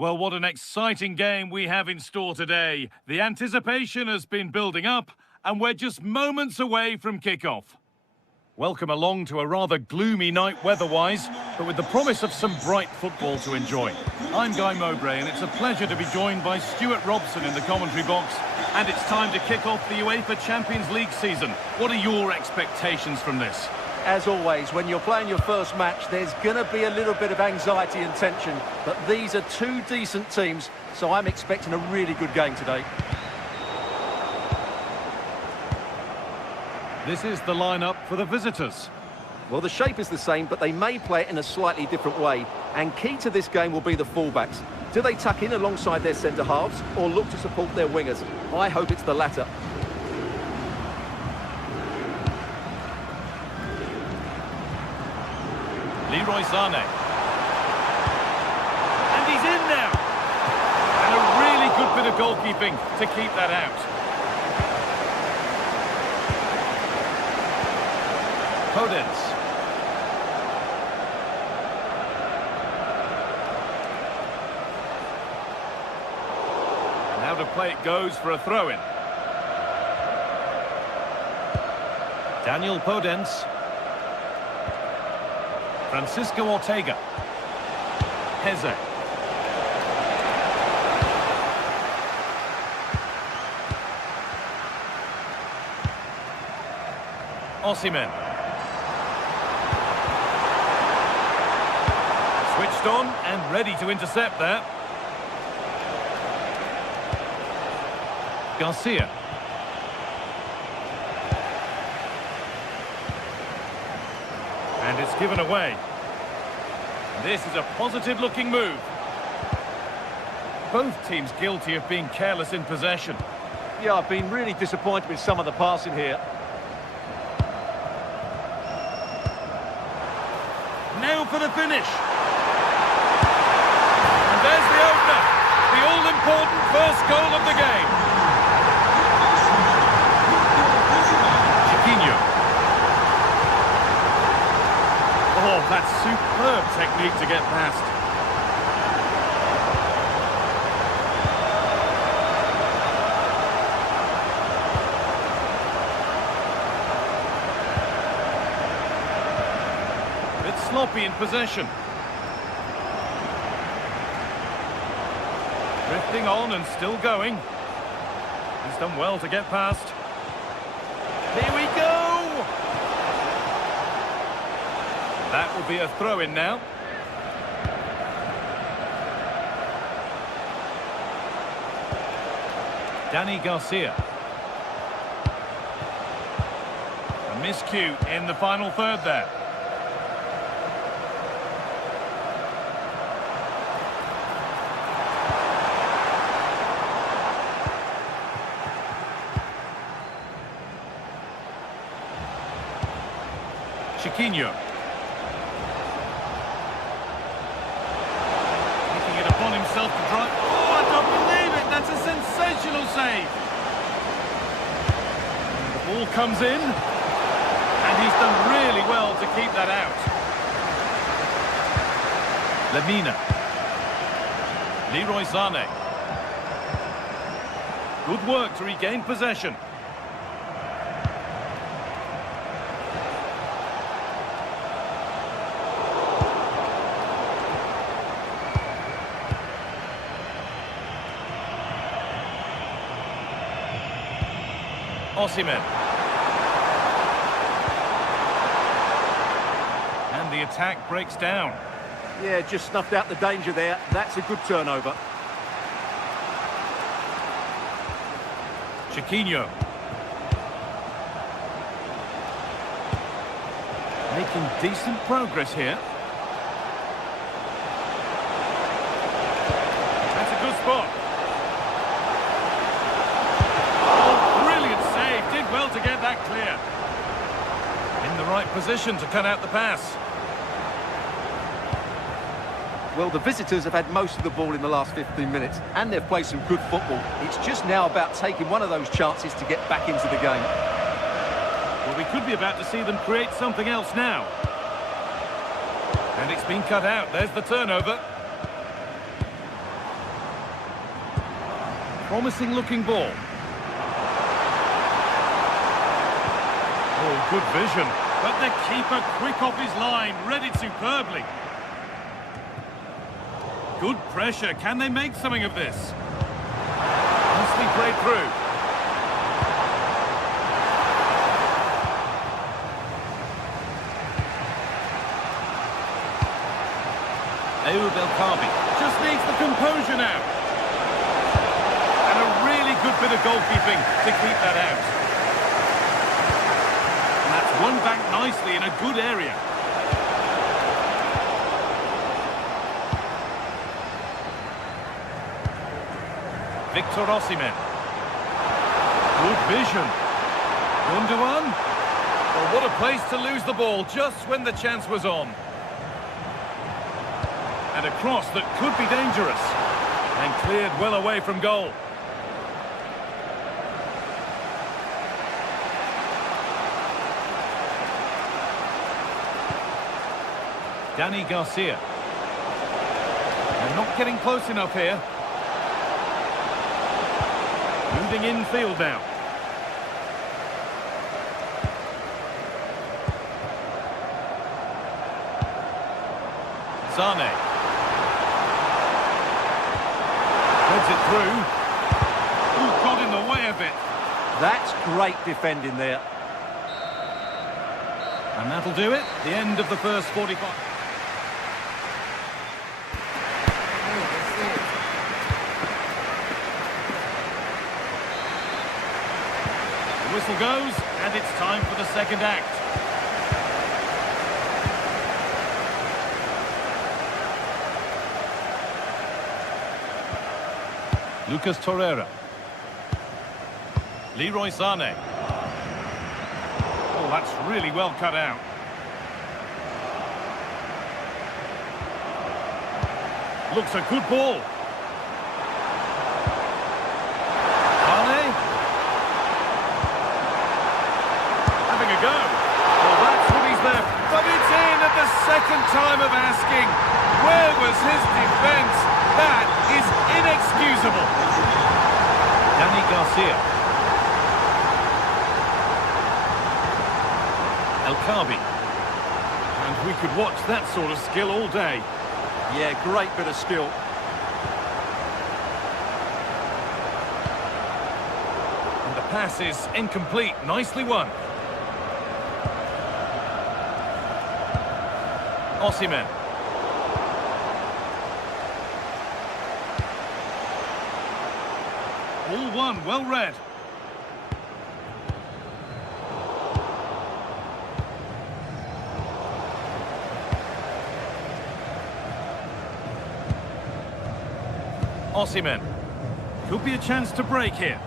Well, what an exciting game we have in store today. The anticipation has been building up, and we're just moments away from kick-off. Welcome along to a rather gloomy night weather-wise, but with the promise of some bright football to enjoy. I'm Guy Mowbray, and it's a pleasure to be joined by Stuart Robson in the commentary box. And it's time to kick off the UEFA Champions League season. What are your expectations from this? As always, when you're playing your first match, there's going to be a little bit of anxiety and tension. But these are two decent teams, so I'm expecting a really good game today. This is the lineup for the visitors. Well, the shape is the same, but they may play it in a slightly different way. And key to this game will be the fullbacks. Do they tuck in alongside their centre-halves or look to support their wingers? I hope it's the latter. Leroy Sané. And he's in now. And a really good bit of goalkeeping to keep that out. Podence. Now to play it goes for a throw-in. Daniel Podence. Francisco Ortega. Heze. Osimhen. Switched on and ready to intercept there. Garcia. And it's given away. This is a positive-looking move. Both teams guilty of being careless in possession. Yeah, I've been really disappointed with some of the passing here. Now for the finish. And there's the opener. The all-important first goal of the game. Chiquinho. Oh, that's superb technique to get past. Sloppy in possession. Drifting on and still going. He's done well to get past. Here we go! That will be a throw-in now. Dani Garcia. A miscue in the final third there. Chiquinho. Taking it upon himself to drive. Oh, I don't believe it! That's a sensational save! The ball comes in. And he's done really well to keep that out. Lemina. Leroy Sané. Good work to regain possession. Osimhen. And the attack breaks down. Yeah, just snuffed out the danger there. That's a good turnover. Chiquinho. Making decent progress here. That's a good spot. Well to get that clear. In the right position to cut out the pass. Well, the visitors have had most of the ball in the last 15 minutes, and they've played some good football. It's just now about taking one of those chances to get back into the game. Well, we could be about to see them create something else now. And it's been cut out. There's the turnover. Promising looking ball. Oh, good vision. But the keeper quick off his line, read it superbly. Good pressure. Can they make something of this? Nicely played through. Ayoub El Kaabi just needs the composure now. And a really good bit of goalkeeping to keep that out. Won back nicely in a good area. Victor Osimhen. Good vision. 1-1. Well, what a place to lose the ball just when the chance was on. And a cross that could be dangerous. And cleared well away from goal. Danny Garcia. They're not getting close enough here. Moving infield now. Sane. Heads it through. Ooh, got in the way of it. That's great defending there. And that'll do it. The end of the first 45. The whistle goes, and it's time for the second act. Lucas Torreira. Leroy Sane. Oh, that's really well cut out. Looks a good ball. Sane. Having a go. Well, that's what he's there. But it's in at the second time of asking. Where was his defence? That is inexcusable. Danny Garcia. El Kabi. And we could watch that sort of skill all day. Yeah, great bit of skill. And the pass is incomplete. Nicely won. Osimhen. All one, well read. Osimhen. Could be a chance to break here.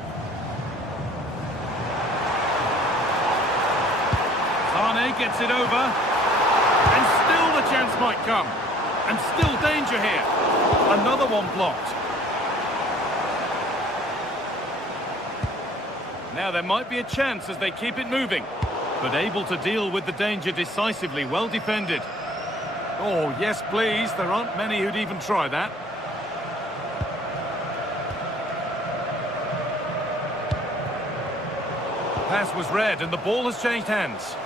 Sane gets it over. And still the chance might come. And still danger here. Another one blocked. Now there might be a chance as they keep it moving. But able to deal with the danger decisively. Well defended. Oh, yes, please. There aren't many who'd even try that. Pass was read and the ball has changed hands.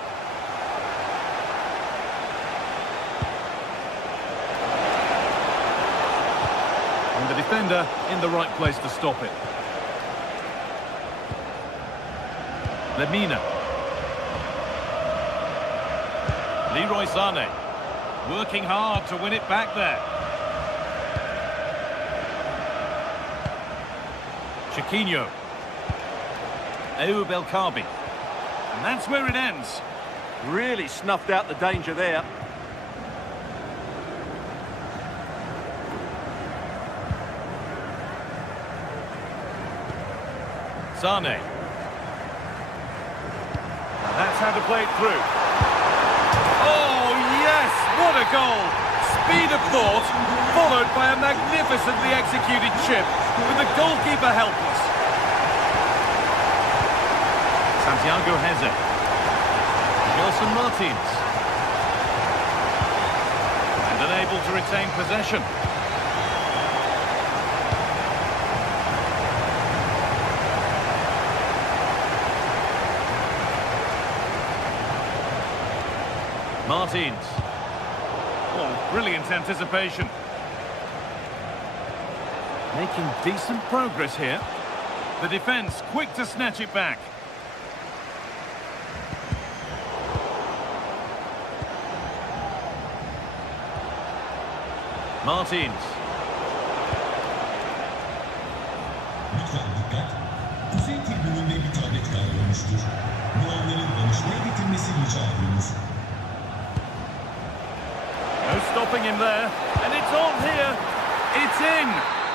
And the defender in the right place to stop it. Lemina. Leroy Sane. Working hard to win it back there. Chiquinho. Ayoub El Kabi. And that's where it ends. Really snuffed out the danger there. Sane. That's how to play it through. Oh, yes! What a goal! Speed of thought, followed by a magnificently executed chip, with the goalkeeper helpless. Santiago Heze. Gelson Martins. And unable to retain possession. Martins. Oh, brilliant anticipation. Making decent progress here. The defence quick to snatch it back. Martins. Lütfen dikkat. Kuzey tribününde bir tablet kaybolmuştur. Muavinenin danışmaya getirmesi rica ediyoruz. No stopping him there. And it's on here. It's in.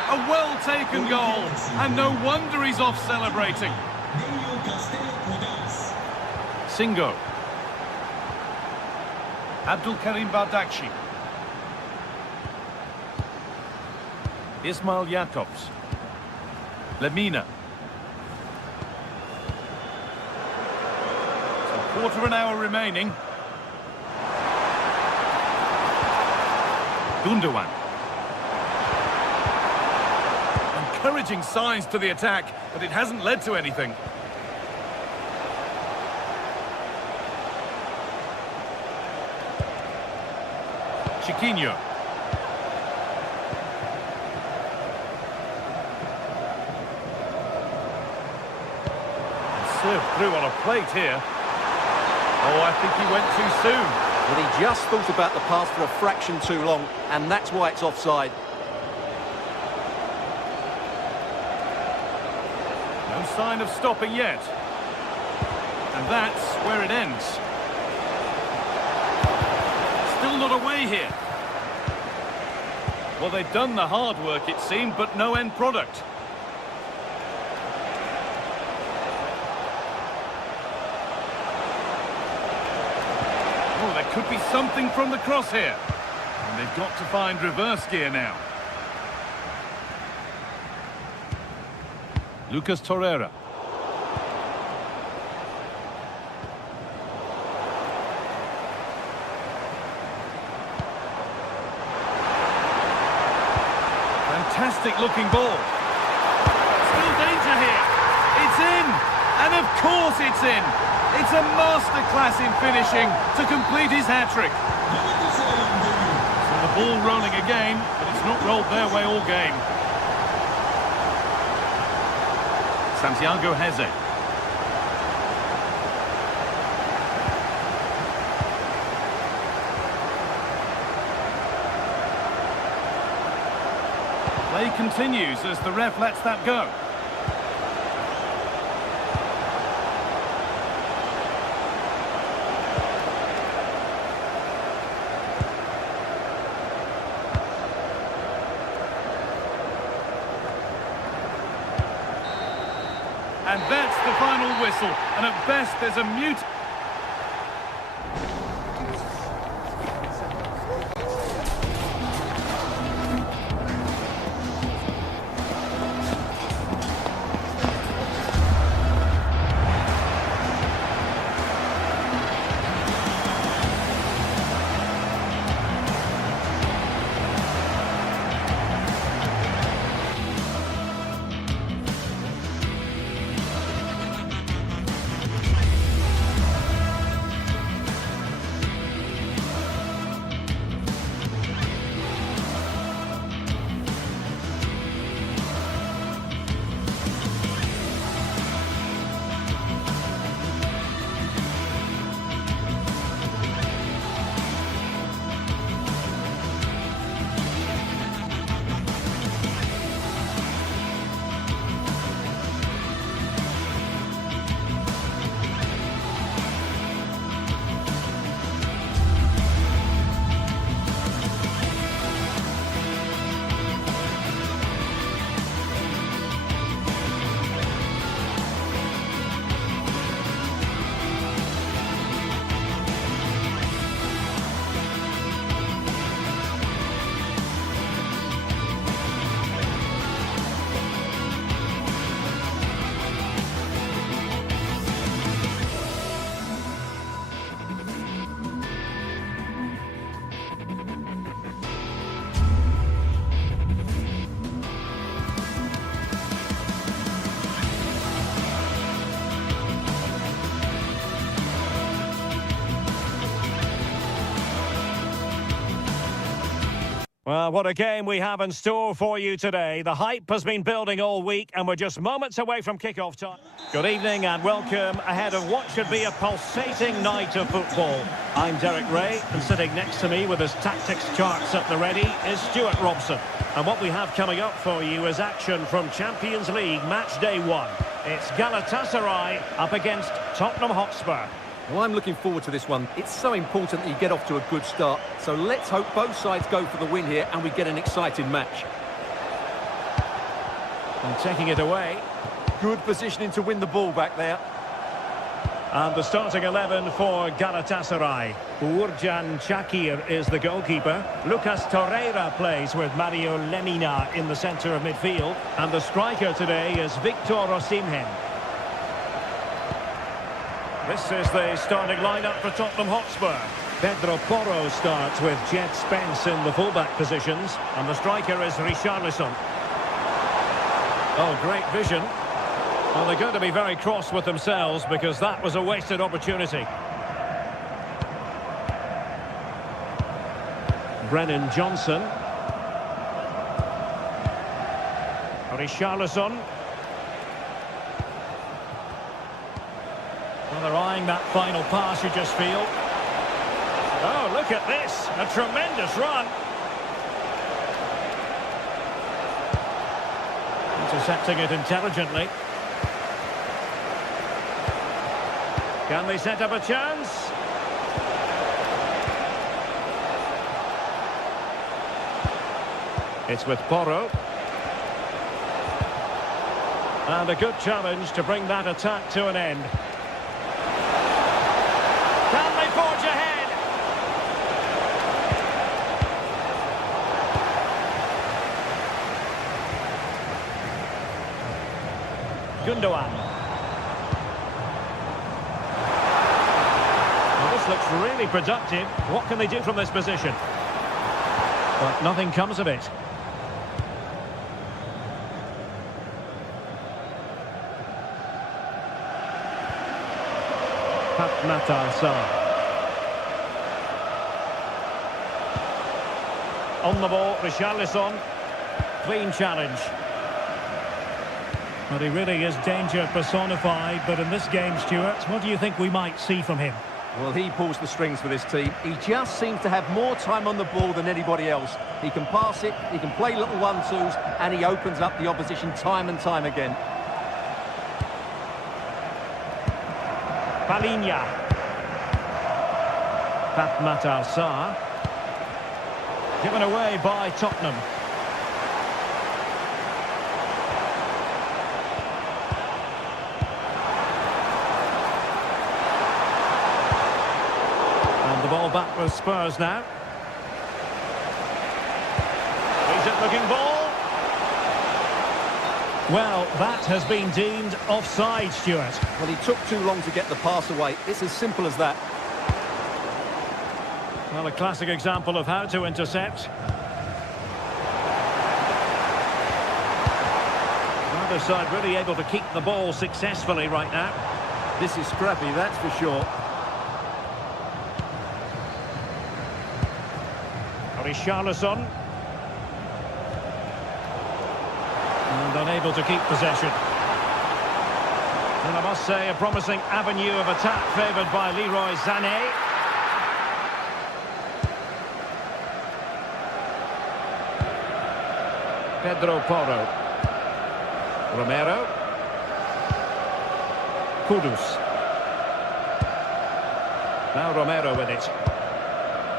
A well-taken goal. And no wonder he's off celebrating. Singo. Abdul Karim Bardakci. Ismail Jakobs. Lemina. So quarter of an hour remaining. Gundogan. Encouraging signs to the attack, but it hasn't led to anything. Chiquinho. Served through on a plate here. Oh, I think he went too soon. Well, he just thought about the pass for a fraction too long, and that's why it's offside. No sign of stopping yet. And that's where it ends. Still not away here. Well, they've done the hard work, it seemed, but no end product. Oh, there could be something from the cross here. And they've got to find reverse gear now. Lucas Torreira. Fantastic looking ball. Still danger here. It's in. And of course it's in. It's a masterclass in finishing to complete his hat-trick. So the ball rolling again, but it's not rolled their way all game. Santiago Heze. Play continues as the ref lets that go. And that's the final whistle, and at best there's a mute. Well, what a game we have in store for you today. The hype has been building all week and we're just moments away from kick-off time. Good evening and welcome ahead of what should be a pulsating night of football. I'm Derek Ray, and sitting next to me with his tactics charts at the ready is Stuart Robson. And what we have coming up for you is action from Champions League match day 1. It's Galatasaray up against Tottenham Hotspur. Well, I'm looking forward to this one. It's so important that you get off to a good start. So let's hope both sides go for the win here and we get an exciting match. And taking it away. Good positioning to win the ball back there. And the starting 11 for Galatasaray. Uğurcan Çakır is the goalkeeper. Lucas Torreira plays with Mario Lemina in the centre of midfield. And the striker today is Victor Osimhen. This is the starting lineup for Tottenham Hotspur. Pedro Porro starts with Jet Spence in the fullback positions, and the striker is Richarlison. Oh, great vision. Well, they're going to be very cross with themselves because that was a wasted opportunity. Brennan Johnson. Richarlison. Well, they're eyeing that final pass, you just feel. Oh, look at this. A tremendous run. Intercepting it intelligently. Can they set up a chance? It's with Porro. And a good challenge to bring that attack to an end. Can they forge ahead? Gundogan. Well, this looks really productive. What can they do from this position? But nothing comes of it. On the ball, Richarlison. Clean challenge. But he really is danger personified, but in this game, Stuart, what do you think we might see from him? Well, he pulls the strings for this team. He just seems to have more time on the ball than anybody else. He can pass it, he can play little one-twos, and he opens up the opposition time and time again. Palinha. Matar Sarr. Given away by Tottenham. And the ball back with Spurs now. Decent looking ball. Well, that has been deemed offside, Stuart. Well, he took too long to get the pass away. It's as simple as that. Well, a classic example of how to intercept. Neither side really able to keep the ball successfully right now. This is scrappy, that's for sure. Richarlison. And unable to keep possession. And I must say, a promising avenue of attack favoured by Leroy Sané. Pedro Porro. Romero. Kudus. Now Romero with it.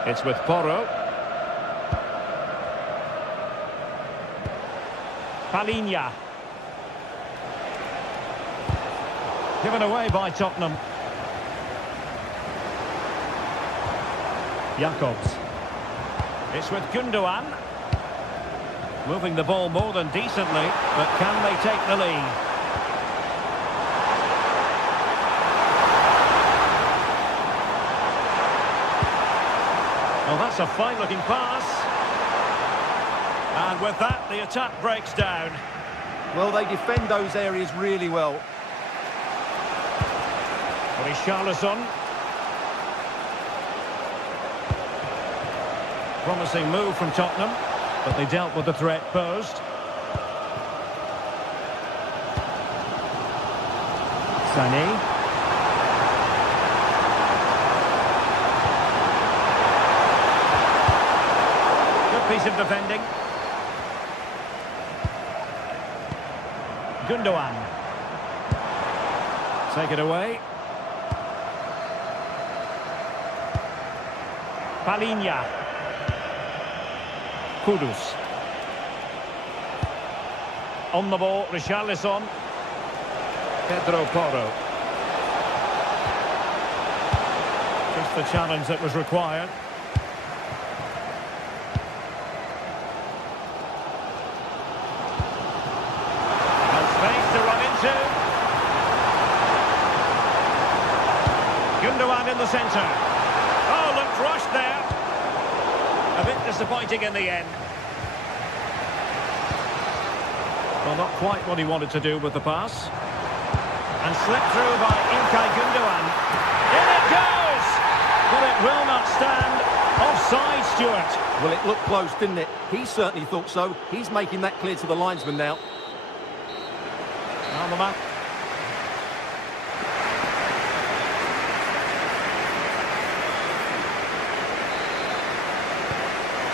It's with Porro. Palinha. Given away by Tottenham. Jacobs. It's with Gundogan. Moving the ball more than decently, but can they take the lead? Well, that's a fine-looking pass. And with that, the attack breaks down. Well, they defend those areas really well. Richarlison. Promising move from Tottenham, but they dealt with the threat posed. Sané. Good piece of defending. Gundogan. Take it away. Palinha. Kudus. On the ball, Richarlison. Pedro Porro. Just the challenge that was required. And space to run into. Gundogan in the centre. Oh, look, rushed. disappointing in the end. Well, not quite what he wanted to do with the pass. And slipped through by Ilkay Gundogan. In it goes! But it will not stand. Offside, Stuart. Well, it looked close, didn't it? He certainly thought so. He's making that clear to the linesman now. On the mark.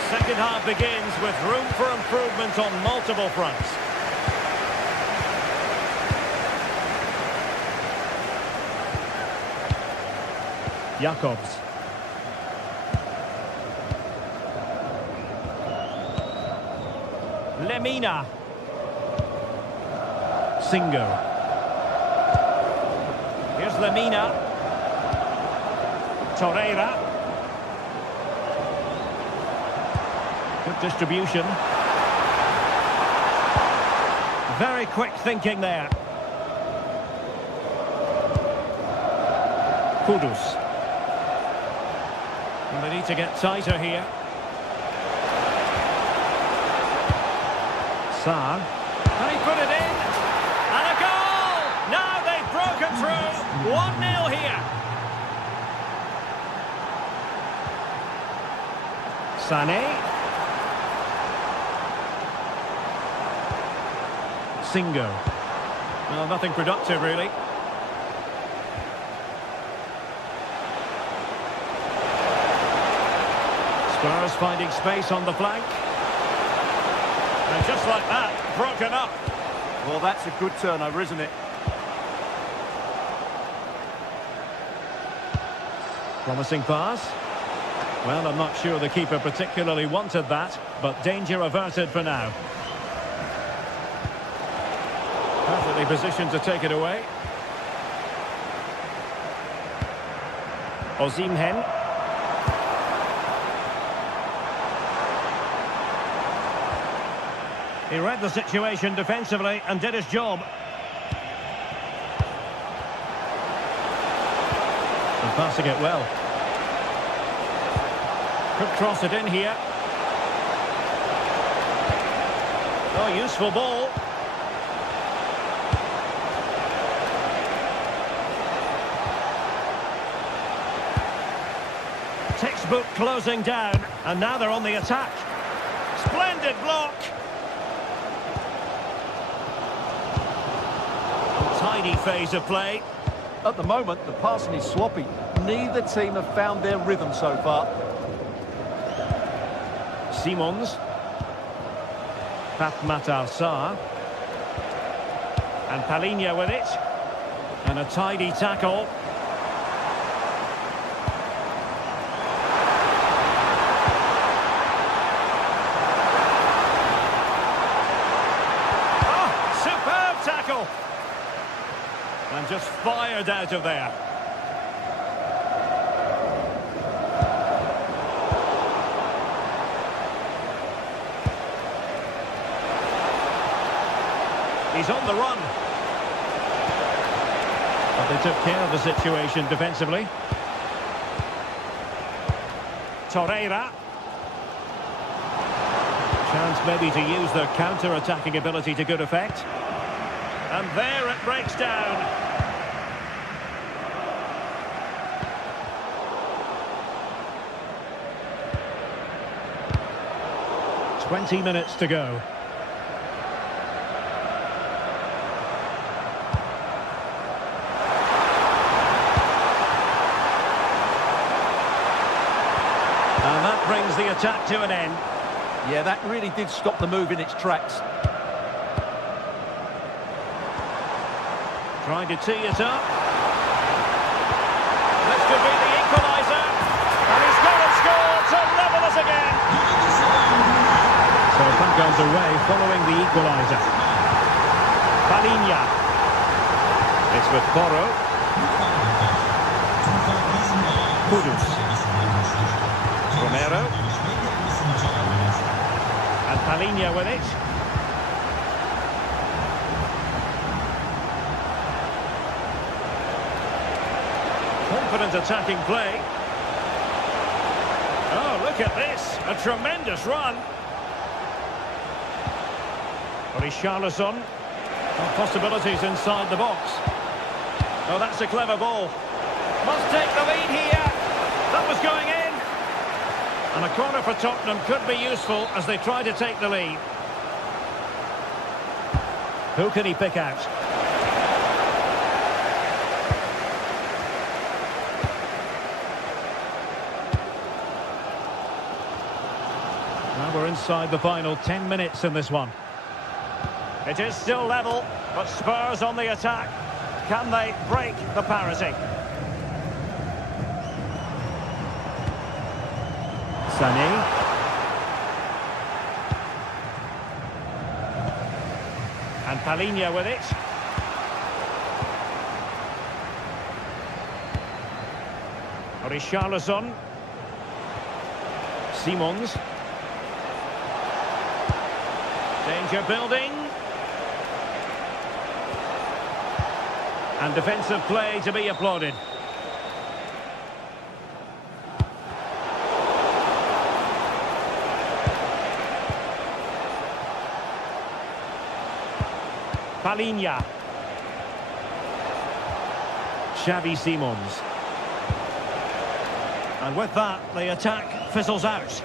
Second half begins with room for improvement on multiple fronts. Jakobs. Lemina. Singo. Here's Lemina. Torreira. Good distribution. Very quick thinking there. Kudus. And they need to get tighter here. Sarr. And he put it in. And a goal! Now they've broken through. 1-0 here. Sané. Singo. Well, nothing productive, really. Spurs finding space on the flank. And just like that, broken up. Well, that's a good turnover, isn't it? Promising pass. Well, I'm not sure the keeper particularly wanted that, but danger averted for now. Perfectly positioned to take it away. Osimhen. He read the situation defensively and did his job. And passing it well. Could cross it in here. Oh, useful ball. Textbook closing down, and now they're on the attack. Splendid block. Tidy phase of play. At the moment, the passing is sloppy. Neither team have found their rhythm so far. Simons. Matar Sarr. And Palhinha with it. And a tidy tackle. Oh, superb tackle. And just fired out of there. He's on the run. But they took care of the situation defensively. Torreira. Chance maybe to use their counter-attacking ability to good effect. And there it breaks down. "20 minutes to go. And that brings the attack to an end. Yeah, that really did stop the move in its tracks. Trying to tee it up. This could be the equaliser. And he's got to score to level us again. So back underway following the equaliser. Palhinha. It's with Porro. Kudus. Romero. And Palhinha with it. Confident attacking play. Oh, look Look at this, a tremendous run. Richarlison. Possibilities inside the box. Oh, that's a clever ball. Must take the lead here. That was going in. And a corner for Tottenham could be useful as they try to take the lead. Who can he pick out? Now we're inside the final 10 minutes in this one. It is still level, but Spurs on the attack. Can they break the parity? Sané. And Palhinha with it. Richarlison. Simons. Danger building. And defensive play to be applauded. Palhinha. Xavi Simons. And with that, the attack fizzles out.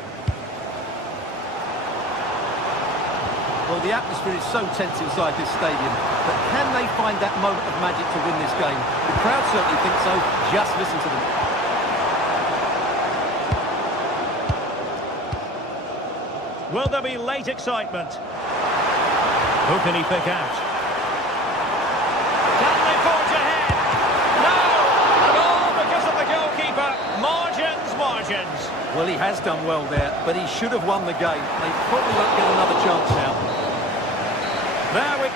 Well, the atmosphere is so tense inside this stadium, but can they find that moment of magic to win this game? The crowd certainly think so. Just listen to them. Will there be late excitement? Who can he pick out? Can they forge ahead? No! And all because of the goalkeeper. Margins. Well, he has done well there, but he should have won the game. They probably won't get another chance now. There we...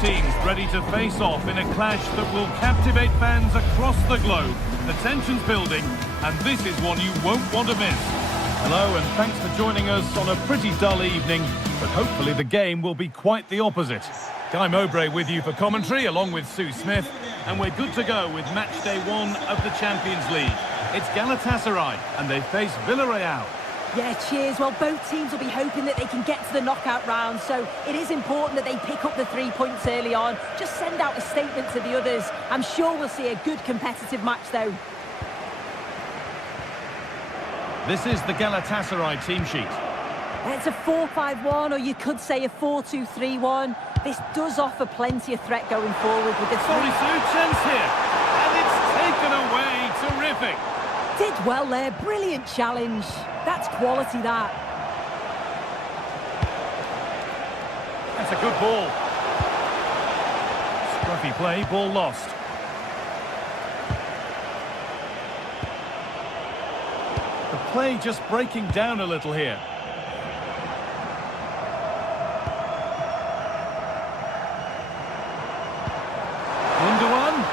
Teams ready to face off in a clash that will captivate fans across the globe. The tension's building, and this is one you won't want to miss. Hello, and thanks for joining us on a pretty dull evening, but hopefully the game will be quite the opposite. Guy Mowbray with you for commentary, along with Sue Smith, and we're good to go with match day 1 of the Champions League. It's Galatasaray, and they face Villarreal. Yeah, cheers. Well, both teams will be hoping that they can get to the knockout round, so it is important that they pick up the 3 points early on. Just send out a statement to the others. I'm sure we'll see a good competitive match, though. This is the Galatasaray team sheet. It's a 4-5-1, or you could say a 4-2-3-1. This does offer plenty of threat going forward with the Sorry, Sue, chance here. And it's taken away. Terrific. Did well there. Brilliant challenge. That's quality, that. That's a good ball. Scruffy play, ball lost. The play just breaking down a little here. Gundogan.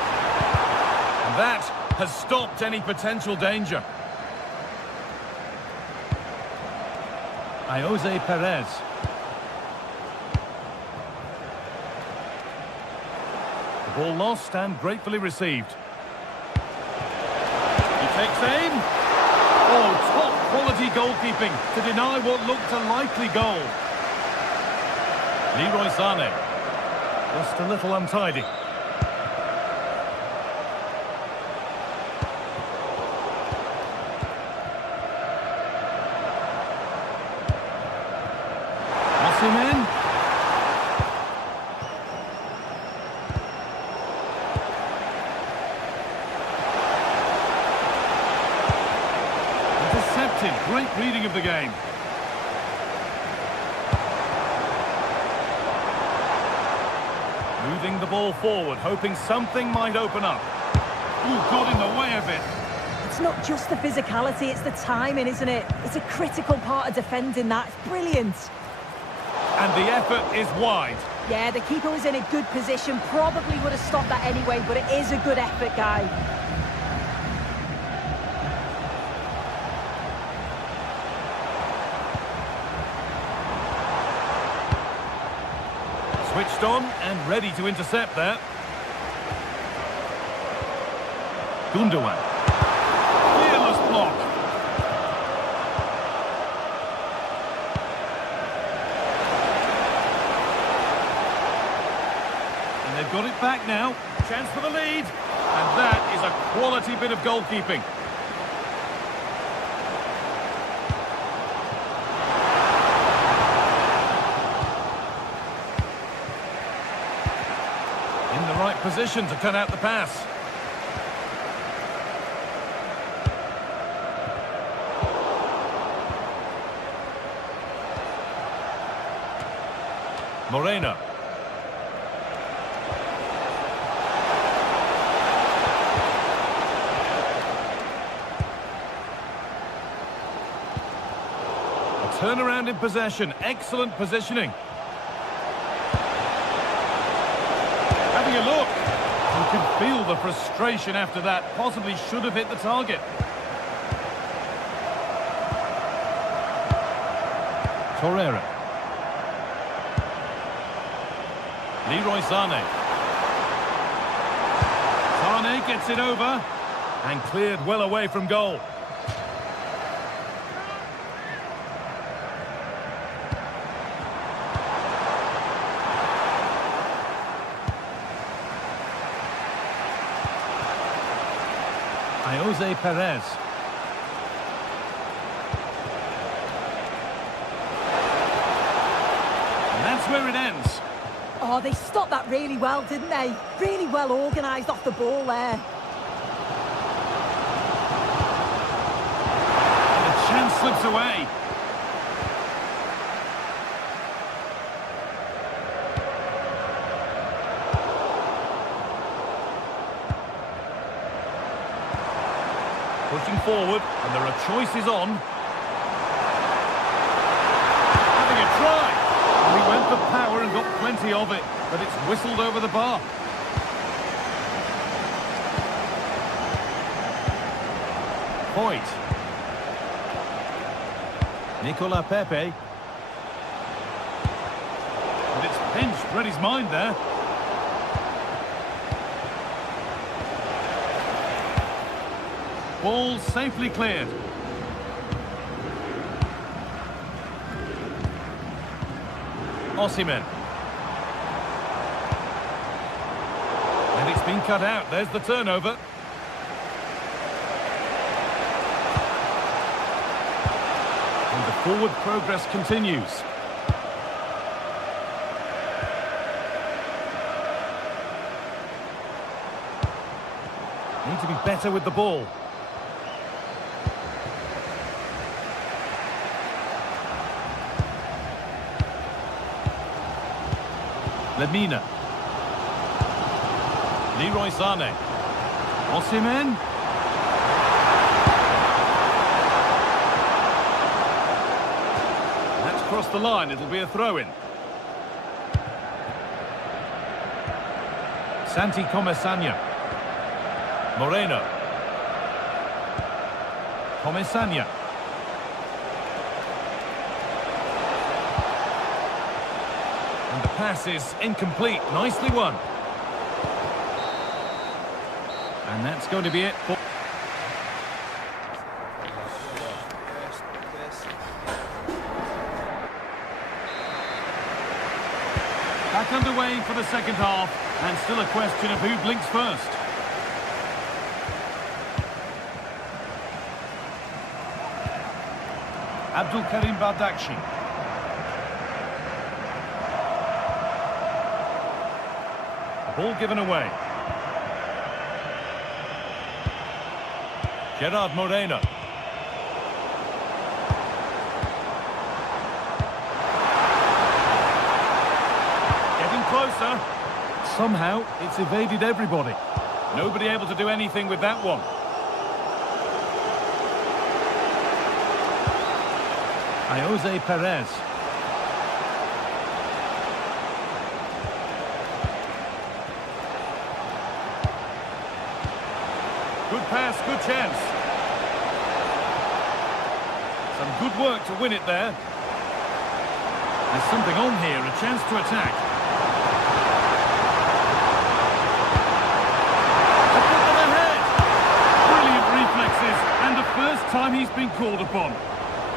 has stopped any potential danger. Jose Perez. The ball lost and gratefully received. He takes aim. Oh, top quality goalkeeping to deny what looked a likely goal. Leroy Sané. Just a little untidy. Osimhen. Intercepted. Great reading of the game. Moving the ball forward, hoping something might open up. Ooh, got in the way of it. It's not just the physicality, it's the timing, isn't it? It's a critical part of defending that. It's brilliant. And the effort is wide. Yeah, the keeper was in a good position, probably would have stopped that anyway, but it is a good effort, Guy. Switched on and ready to intercept there. Gundogan. Fearless block. And they've got it back now. Chance for the lead. And that is a quality bit of goalkeeping. In the right position to cut out the pass. Moreno. A turnaround in possession. Excellent positioning. Having a look. You can feel the frustration after that. Possibly should have hit the target. Torreira. Leroy Sané. Sané gets it over and cleared well away from goal. Jose Perez. And that's where it ends. Oh, they stopped that really well, didn't they? Really well organised off the ball there. The chance slips away. Pushing forward, and there are choices on. Having a try. He went for power and got plenty of it, but it's whistled over the bar. Point. Nicola Pepe. And it's pinched, read his mind there. Ball safely cleared. Osimhen. And it's been cut out. There's the turnover. And the forward progress continues. Need to be better with the ball. Lemina. Leroy Sané. Osimhen. That's crossed the line. It'll be a throw-in. Santi Comesaña. Moreno. Comesaña. And the pass is incomplete. Nicely won. And that's going to be it for... Back underway for the second half, and still a question of who blinks first. Abdul Karim Bardakshi. The ball given away. Gerard Moreno. Getting closer. Somehow, it's evaded everybody. Nobody able to do anything with that one. Jose Perez. Good pass, good chance. Some good work to win it there. There's something on here, a chance to attack. A put them ahead. Brilliant reflexes, and the first time he's been called upon.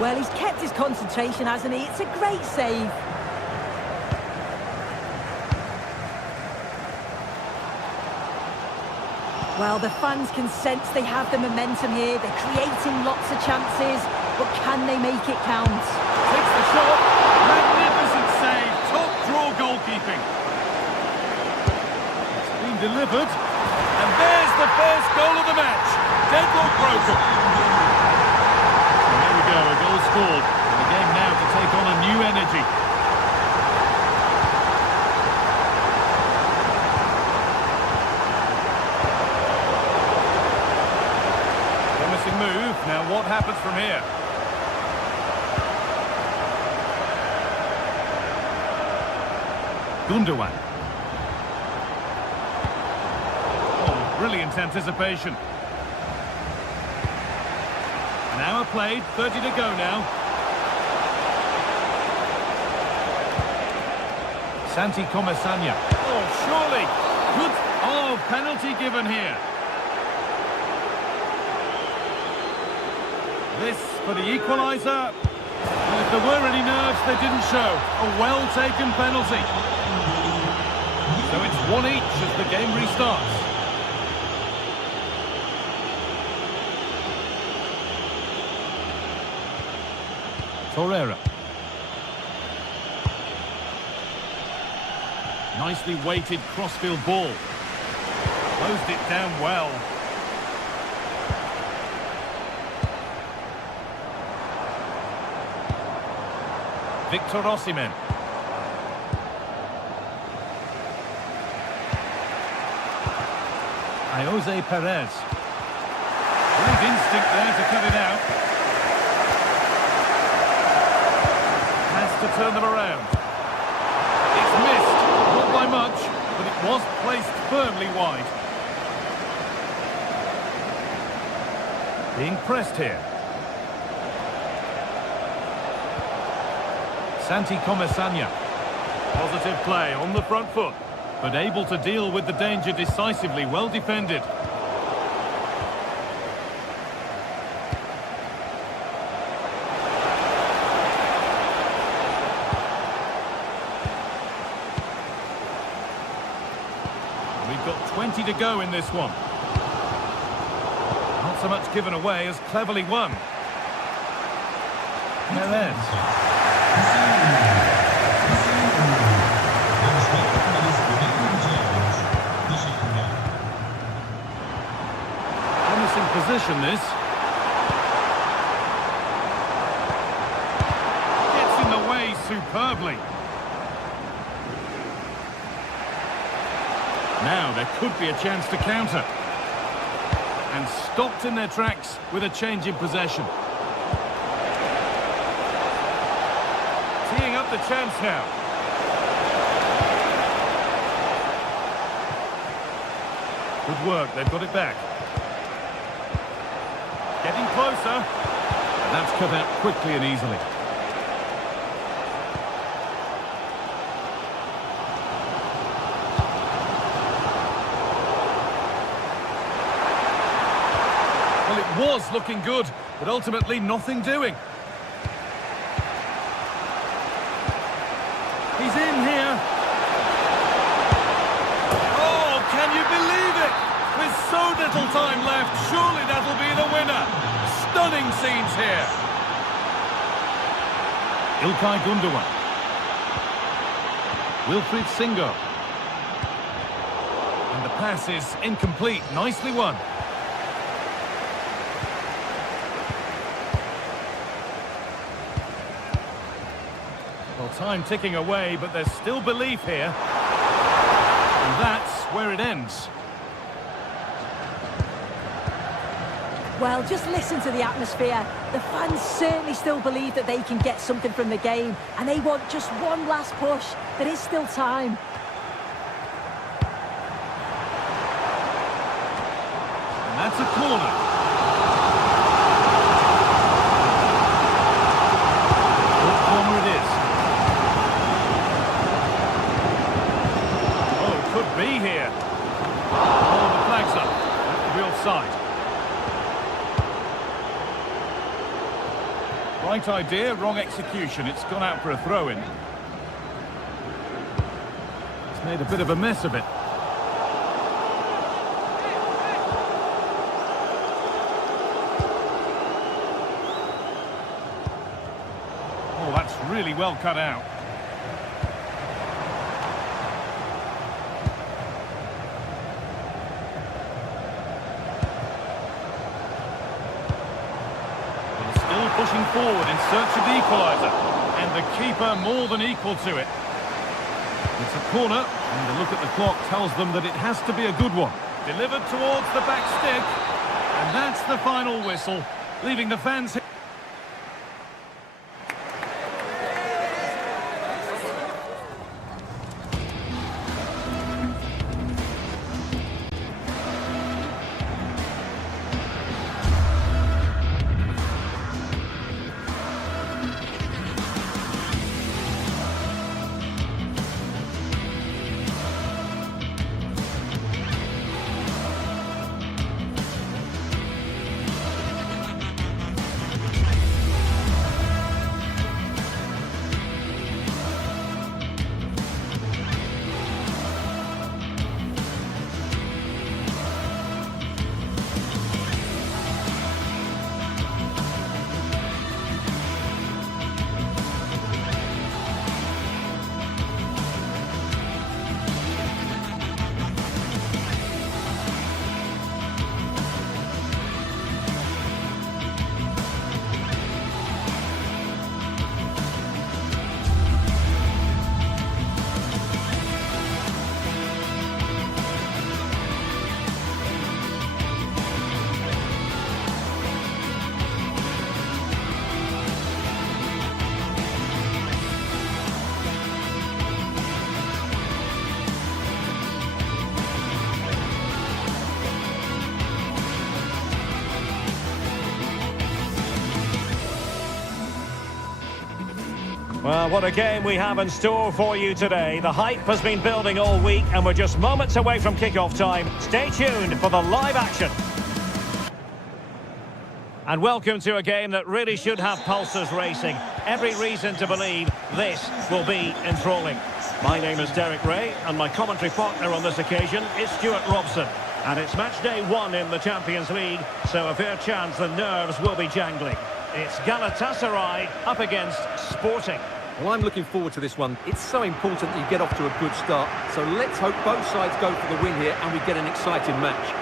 Well, he's kept his concentration, hasn't he? It's a great save. Well, the fans can sense they have the momentum here. They're creating lots of chances, but can they make it count? Takes the shot. Magnificent save. Top draw goalkeeping. It's been delivered. And there's the first goal of the match. Deadlock broken. There we go, a goal scored. And the game now to take on a new energy. Promising move. Now what happens from here? Gundogan. Oh, brilliant anticipation. An hour played, 30 to go now. Santi Comesaña. Oh, surely. Good. Oh, penalty given here. This for the equaliser. And if there were any nerves, they didn't show. A well-taken penalty. So it's 1 each as the game restarts. Torreira. Nicely weighted crossfield ball. Closed it down well. Victor Osimhen. Jose Perez. Great instinct there to cut it out. Has to turn them around. It's missed, not by much, but it was placed firmly wide. Being pressed here. Santi Comesaña. Positive play on the front foot, but able to deal with the danger decisively, well defended. We've got 20 to go in this one. Not so much given away as cleverly won. Perez. Promising position this. Gets in the way superbly. Now there could be a chance to counter. And stopped in their tracks with a change in possession. Teeing up the chance now. Good work, they've got it back. Getting closer. And that's cut out quickly and easily. Well, it was looking good, but ultimately nothing doing. He's in here. Oh, can you believe it? With so little time left, surely that'll be the winner. Stunning scenes here. İlkay Gundogan. Wilfried Singo. And the pass is incomplete. Nicely won. Well, time ticking away, but there's still belief here. And that's where it ends. Well, just listen to the atmosphere. The fans certainly still believe that they can get something from the game, and they want just one last push. There is still time. And that's a corner. What corner it is? Oh, could be here. Oh, the flag's up. That could be offside. Right idea, wrong execution. It's gone out for a throw-in. It's made a bit of a mess of it. Oh, that's really well cut out. Pushing forward in search of the equaliser, and the keeper more than equal to it. It's a corner, and the look at the clock tells them that it has to be a good one. Delivered towards the back stick, and that's the final whistle, leaving the fans... Well, what a game we have in store for you today. The hype has been building all week, and we're just moments away from kick-off time. Stay tuned for the live action. And welcome to a game that really should have pulses racing. Every reason to believe this will be enthralling. My name is Derek Ray, and my commentary partner on this occasion is Stuart Robson. And it's match day 1 in the Champions League, so a fair chance the nerves will be jangling. It's Galatasaray up against Sporting. Well, I'm looking forward to this one. It's so important that you get off to a good start. So let's hope both sides go for the win here and we get an exciting match.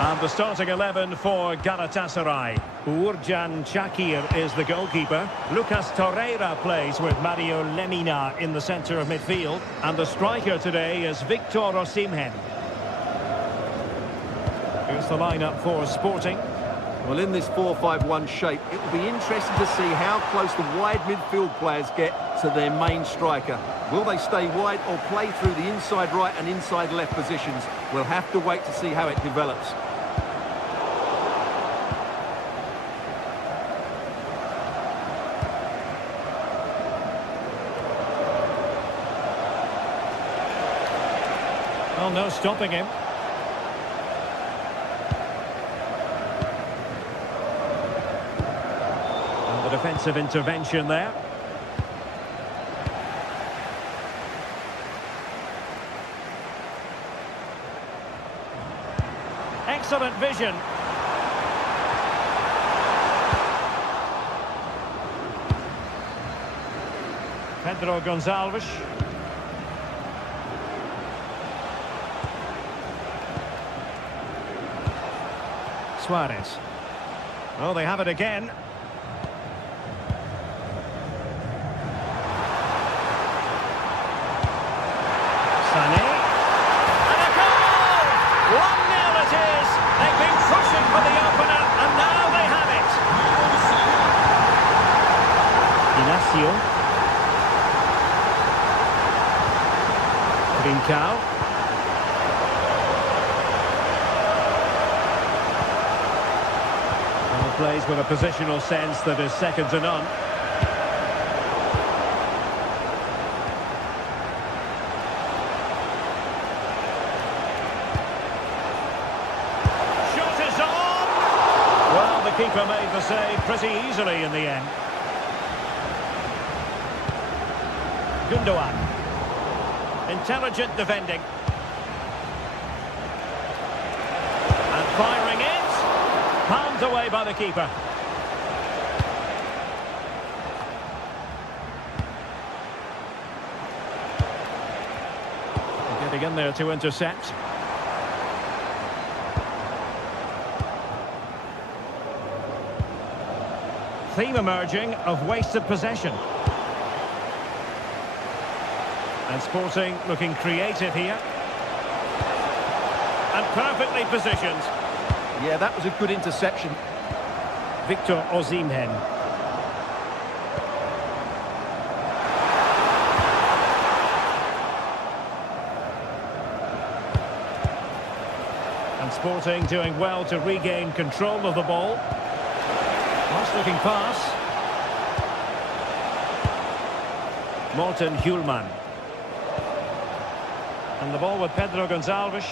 And the starting 11 for Galatasaray. Uğurcan Çakır is the goalkeeper. Lucas Torreira plays with Mario Lemina in the centre of midfield. And the striker today is Victor Osimhen. Here's the lineup for Sporting. Well, in this 4-5-1 shape, it will be interesting to see how close the wide midfield players get to their main striker. Will they stay wide or play through the inside right and inside left positions? We'll have to wait to see how it develops. Well, no stopping him. And the defensive intervention there. Excellent vision. Pedro Gonçalves. Suarez. Oh, they have it again. Sané. And a goal! 1-0 it is. They've been pushing for the opener, and now they have it. Inacio. Trincao. Plays with a positional sense that is second to none. Shot is on! Well, the keeper made the save pretty easily in the end. Gundogan. Intelligent defending. And firing it. Palmed away by the keeper. Getting in there to intercept. Theme emerging of wasted possession. And Sporting looking creative here. And perfectly positioned. Yeah, that was a good interception. Victor Osimhen. And Sporting doing well to regain control of the ball. Nice looking pass. Morten Hjulman. And the ball with Pedro Gonçalves.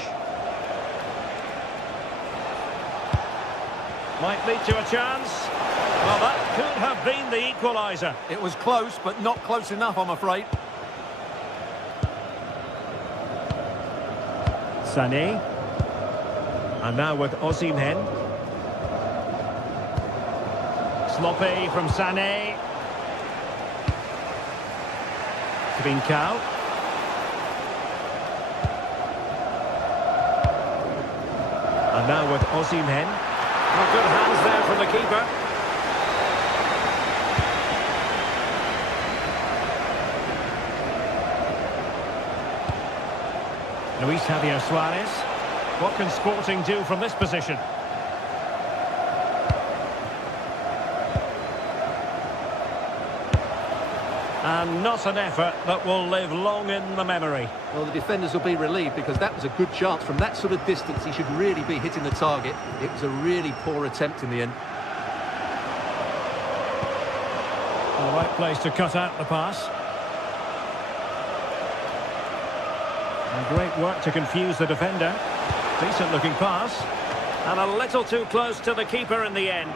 Might lead to a chance. Well, that could have been the equaliser. It was close, but not close enough, I'm afraid. Sané. And now with Osimhen. Sloppy from Sané. Trincao. And now with Osimhen. Well, good hands there from the keeper. Luis Javier Suarez. What can Sporting do from this position? And not an effort that will live long in the memory. Well, the defenders will be relieved because that was a good chance. From that sort of distance, he should really be hitting the target. It was a really poor attempt in the end. The right place to cut out the pass. And great work to confuse the defender. Decent looking pass. And a little too close to the keeper in the end.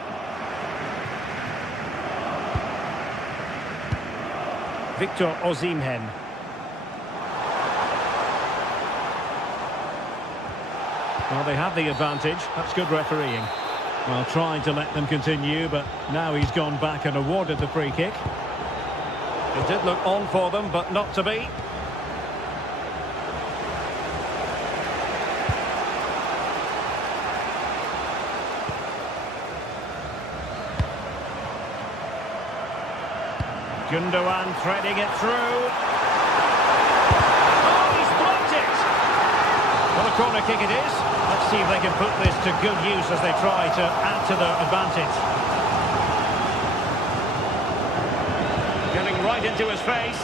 Victor Osimhen. Well, they have the advantage. That's good refereeing. Well, trying to let them continue, but now he's gone back and awarded the free kick. It did look on for them, but not to be. Gundogan threading it through. Oh, he's blocked it! Well, a corner kick it is. Let's see if they can put this to good use as they try to add to their advantage. Getting right into his face.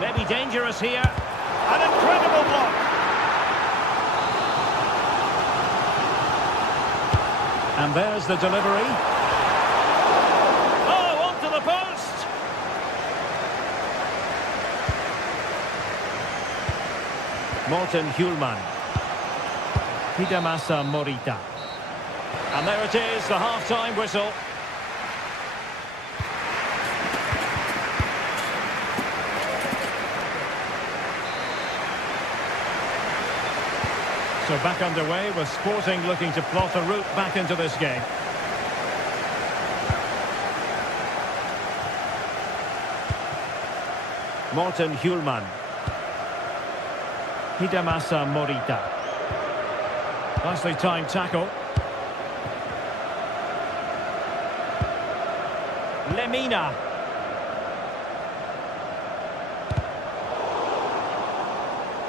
Maybe dangerous here. An incredible block. And there's the delivery. Oh, onto the post. Morten Hjulman. Hidemasa Morita. And there it is, the half-time whistle. So back underway with Sporting looking to plot a route back into this game. Morten Hjulman. Hidemasa Morita. Nicely timed tackle. Lemina.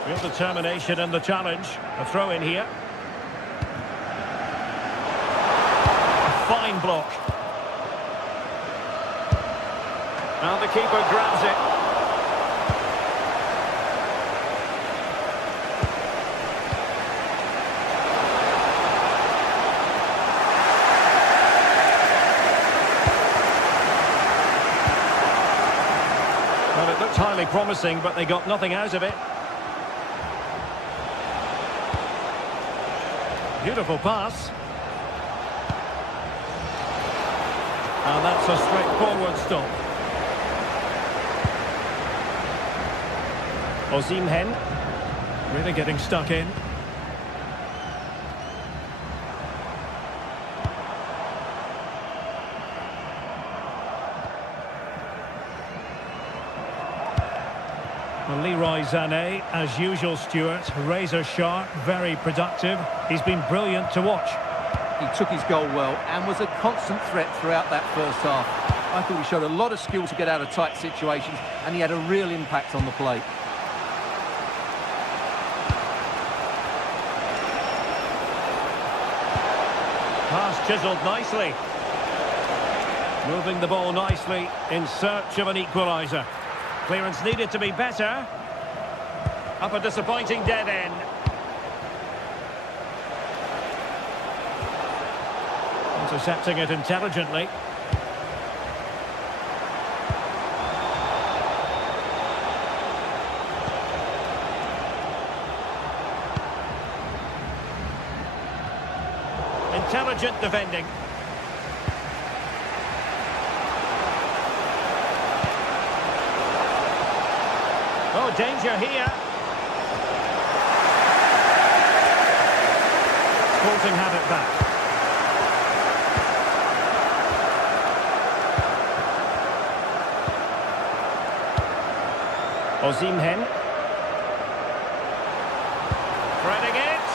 Real determination in the challenge. A throw in here. A fine block. Now the keeper grabs it. Well, it looked highly promising, but they got nothing out of it. Beautiful pass. And that's a straightforward stop. Osimhen. Really getting stuck in. Well, Leroy Sané, as usual, Stuart, razor sharp, very productive. He's been brilliant to watch. He took his goal well and was a constant threat throughout that first half. I thought he showed a lot of skill to get out of tight situations, and he had a real impact on the plate. Pass chiselled nicely. Moving the ball nicely in search of an equaliser. Clearance needed to be better. Up a disappointing dead end. Intercepting it intelligently. Intelligent defending. Oh, danger here. Sporting have it back. Osimhen. Threading it.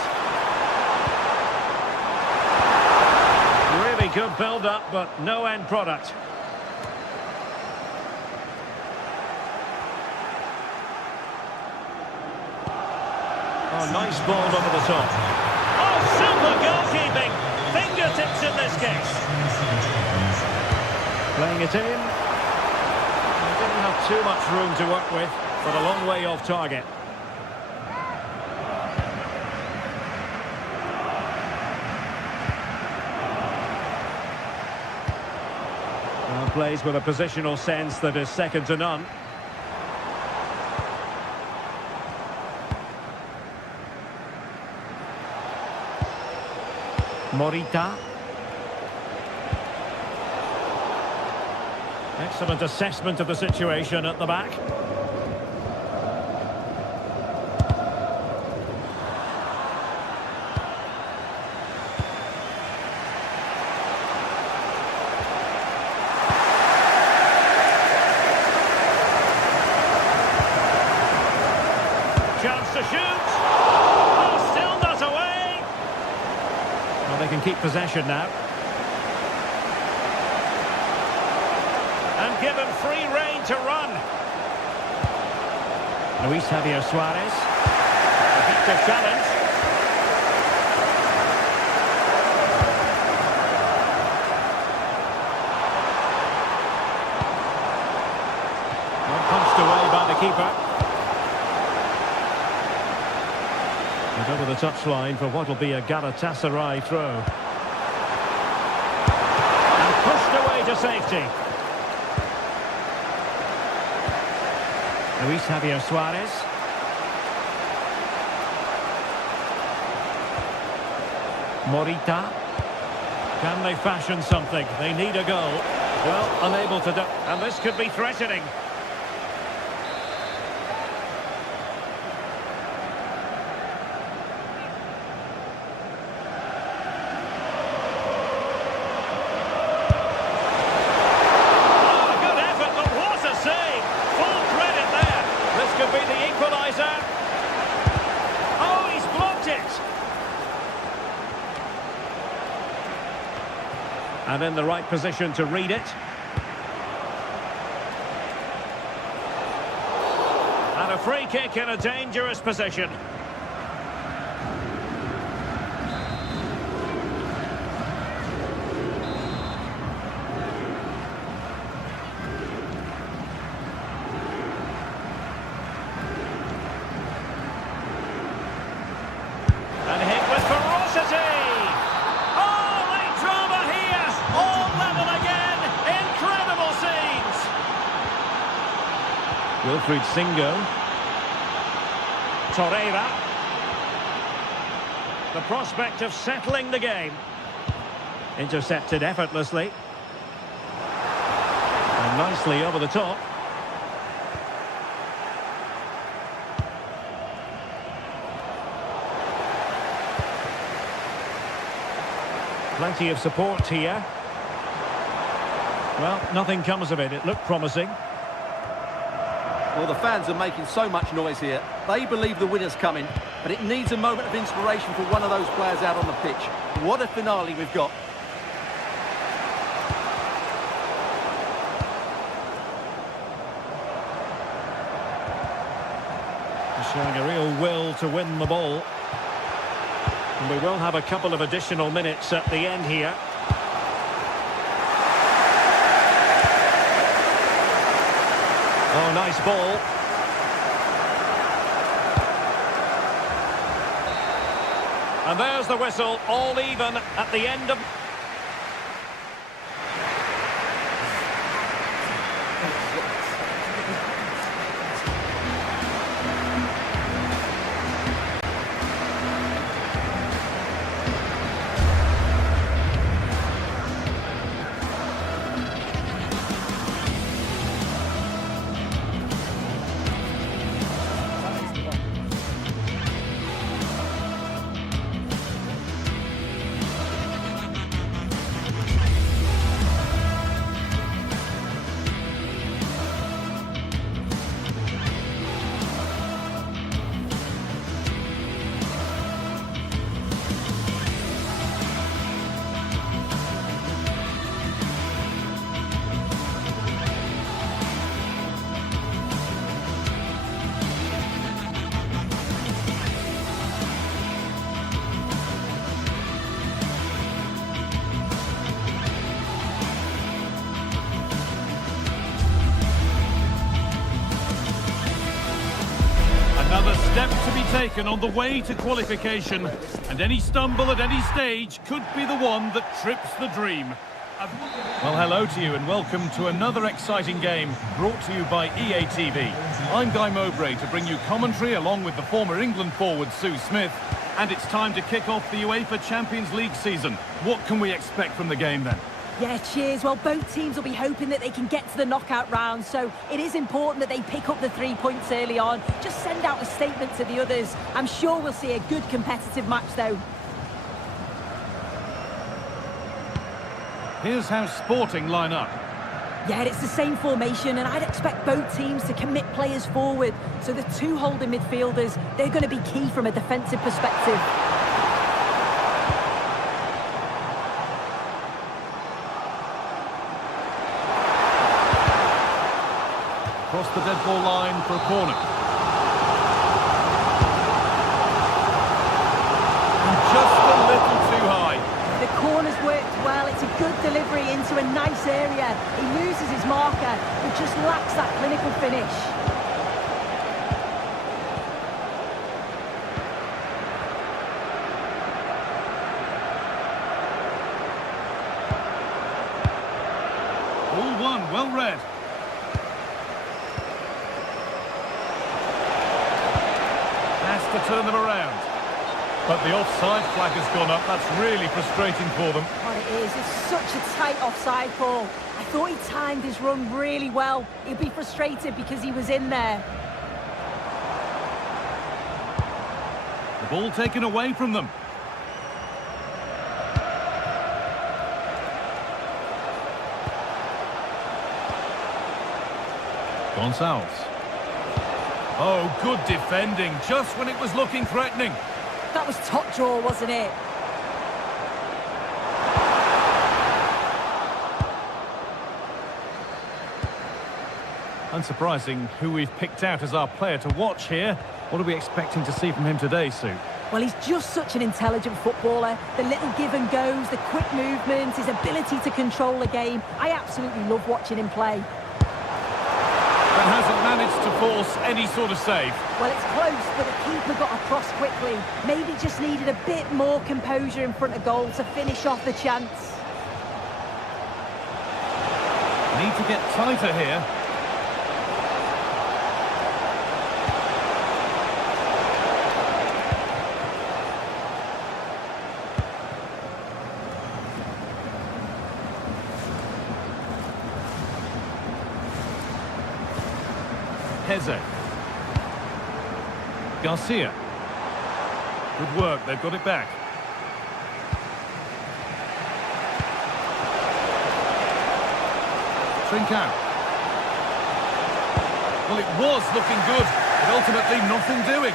Really good build-up, but no end product. Oh, nice ball over the top. Oh, super goalkeeping. Fingertips in this case. Playing it in. They didn't have too much room to work with, but a long way off target. Well, plays with a positional sense that is second to none. Morita. Excellent assessment of the situation at the back. Chance to shoot. Oh, still not away. Well, they can keep possession now. And given free rein to run. Luis Javier Suarez. Effective challenge. touchline for what will be a Galatasaray throw. And pushed away to safety. Luis Javier Suarez. Morita. Can they fashion something? They need a goal. Well, unable to do. And this could be threatening. And in the right position to read it. And a free kick in a dangerous position. And hit with ferocity. Wilfried Singo. Torreira. The prospect of settling the game. Intercepted effortlessly. And nicely over the top. Plenty of support here. Well, nothing comes of it. It looked promising. Well, the fans are making so much noise here. They believe the winner's coming, but it needs a moment of inspiration for one of those players out on the pitch. What a finale we've got. Showing a real will to win the ball. And we will have a couple of additional minutes at the end here. Oh, nice ball. And there's the whistle, all even at the end of... Another step to be taken on the way to qualification, and any stumble at any stage could be the one that trips the dream. Well, hello to you and welcome to another exciting game brought to you by EA TV. I'm Guy Mowbray to bring you commentary along with the former England forward Sue Smith, and it's time to kick off the UEFA Champions League season. What can we expect from the game then? Yeah, cheers. Well, both teams will be hoping that they can get to the knockout round, so it is important that they pick up the 3 points early on. Just send out a statement to the others. I'm sure we'll see a good competitive match, though. Here's how Sporting line up. Yeah, it's the same formation, and I'd expect both teams to commit players forward. So the two holding midfielders, they're going to be key from a defensive perspective. Across the dead ball line for a corner. And just a little too high. The corner's worked well. It's a good delivery into a nice area. He loses his marker, but just lacks that clinical finish. done, well read. Has to turn them around. But the offside flag has gone up. That's really frustrating for them. Well, it is. It's such a tight offside call. I thought he timed his run really well. He'd be frustrated because he was in there. The ball taken away from them. Gonçalves. Oh, good defending, just when it was looking threatening. That was top draw, wasn't it? Unsurprising who we've picked out as our player to watch here. What are we expecting to see from him today, Sue? Well, he's just such an intelligent footballer. The little give and goes, the quick movements, his ability to control the game. I absolutely love watching him play. But hasn't managed to force any sort of save. Well, it's close, but the keeper got across quickly. Maybe just needed a bit more composure in front of goal to finish off the chance. Need to get tighter here. Garcia. Good work, they've got it back. Trincao. Well, it was looking good, but ultimately nothing doing.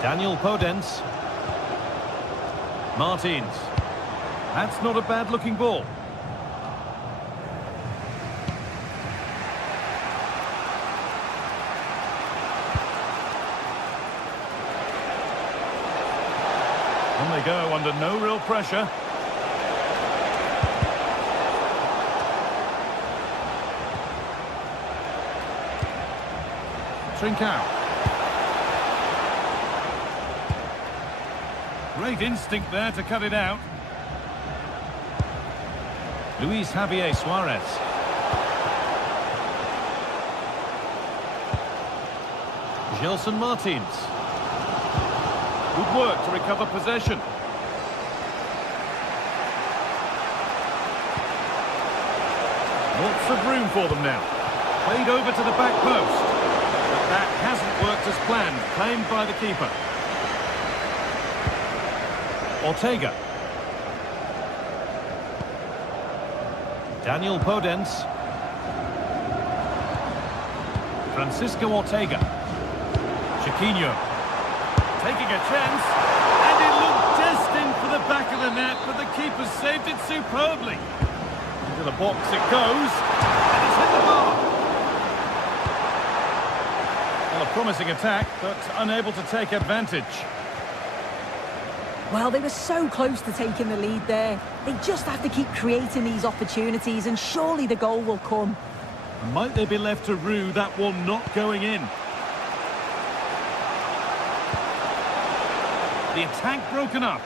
Daniel Podence. Martins. That's not a bad-looking ball. On they go, under no real pressure. Trincao. Great instinct there to cut it out. Luis Javier Suarez. Gelson Martins. Good work to recover possession. Lots of room for them now. Played over to the back post. But that hasn't worked as planned. Claimed by the keeper. Ortega. Daniel Podence. Francisco Ortega. Chiquinho. Taking a chance. And it looked destined for the back of the net, but the keeper saved it superbly. Into the box it goes. And it's hit the bar. Well, a promising attack, but unable to take advantage. Well, they were so close to taking the lead there. They just have to keep creating these opportunities, and surely the goal will come. Might they be left to rue that one not going in? The attack broken up.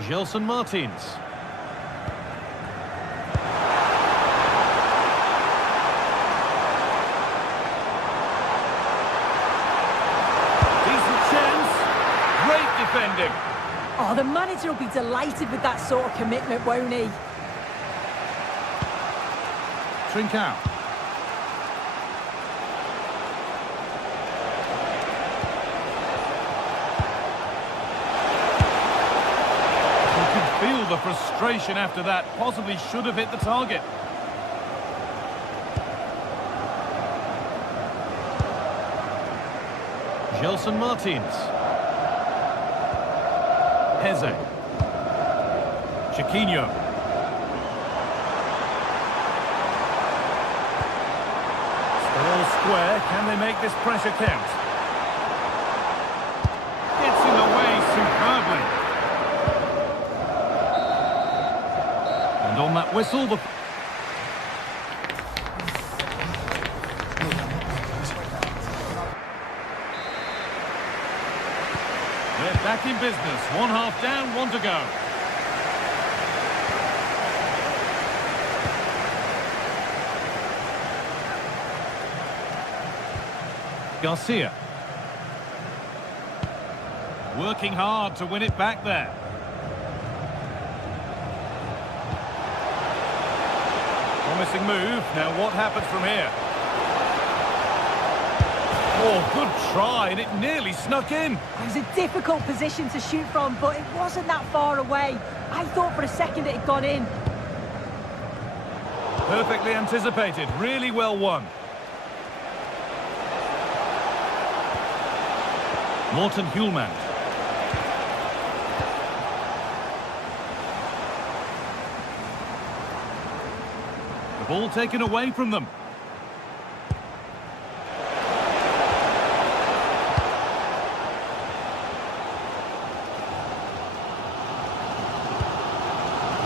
Gelson Martins. Defending. Oh, the manager will be delighted with that sort of commitment, won't he? Trincao. You can feel the frustration after that. Possibly should have hit the target. Gelson Martins. Heze. Chiquinho. Still square. Can they make this pressure count? Gets in the way And on that whistle, the... We're back in business. 1 half down, 1 to go. Garcia. Working hard to win it back there. Promising move. Now what happens from here? Oh, good try, and it nearly snuck in. It was a difficult position to shoot from, but it wasn't that far away. I thought for a second it had gone in. Perfectly anticipated. Really well won. Morten Hjulmand. The ball taken away from them.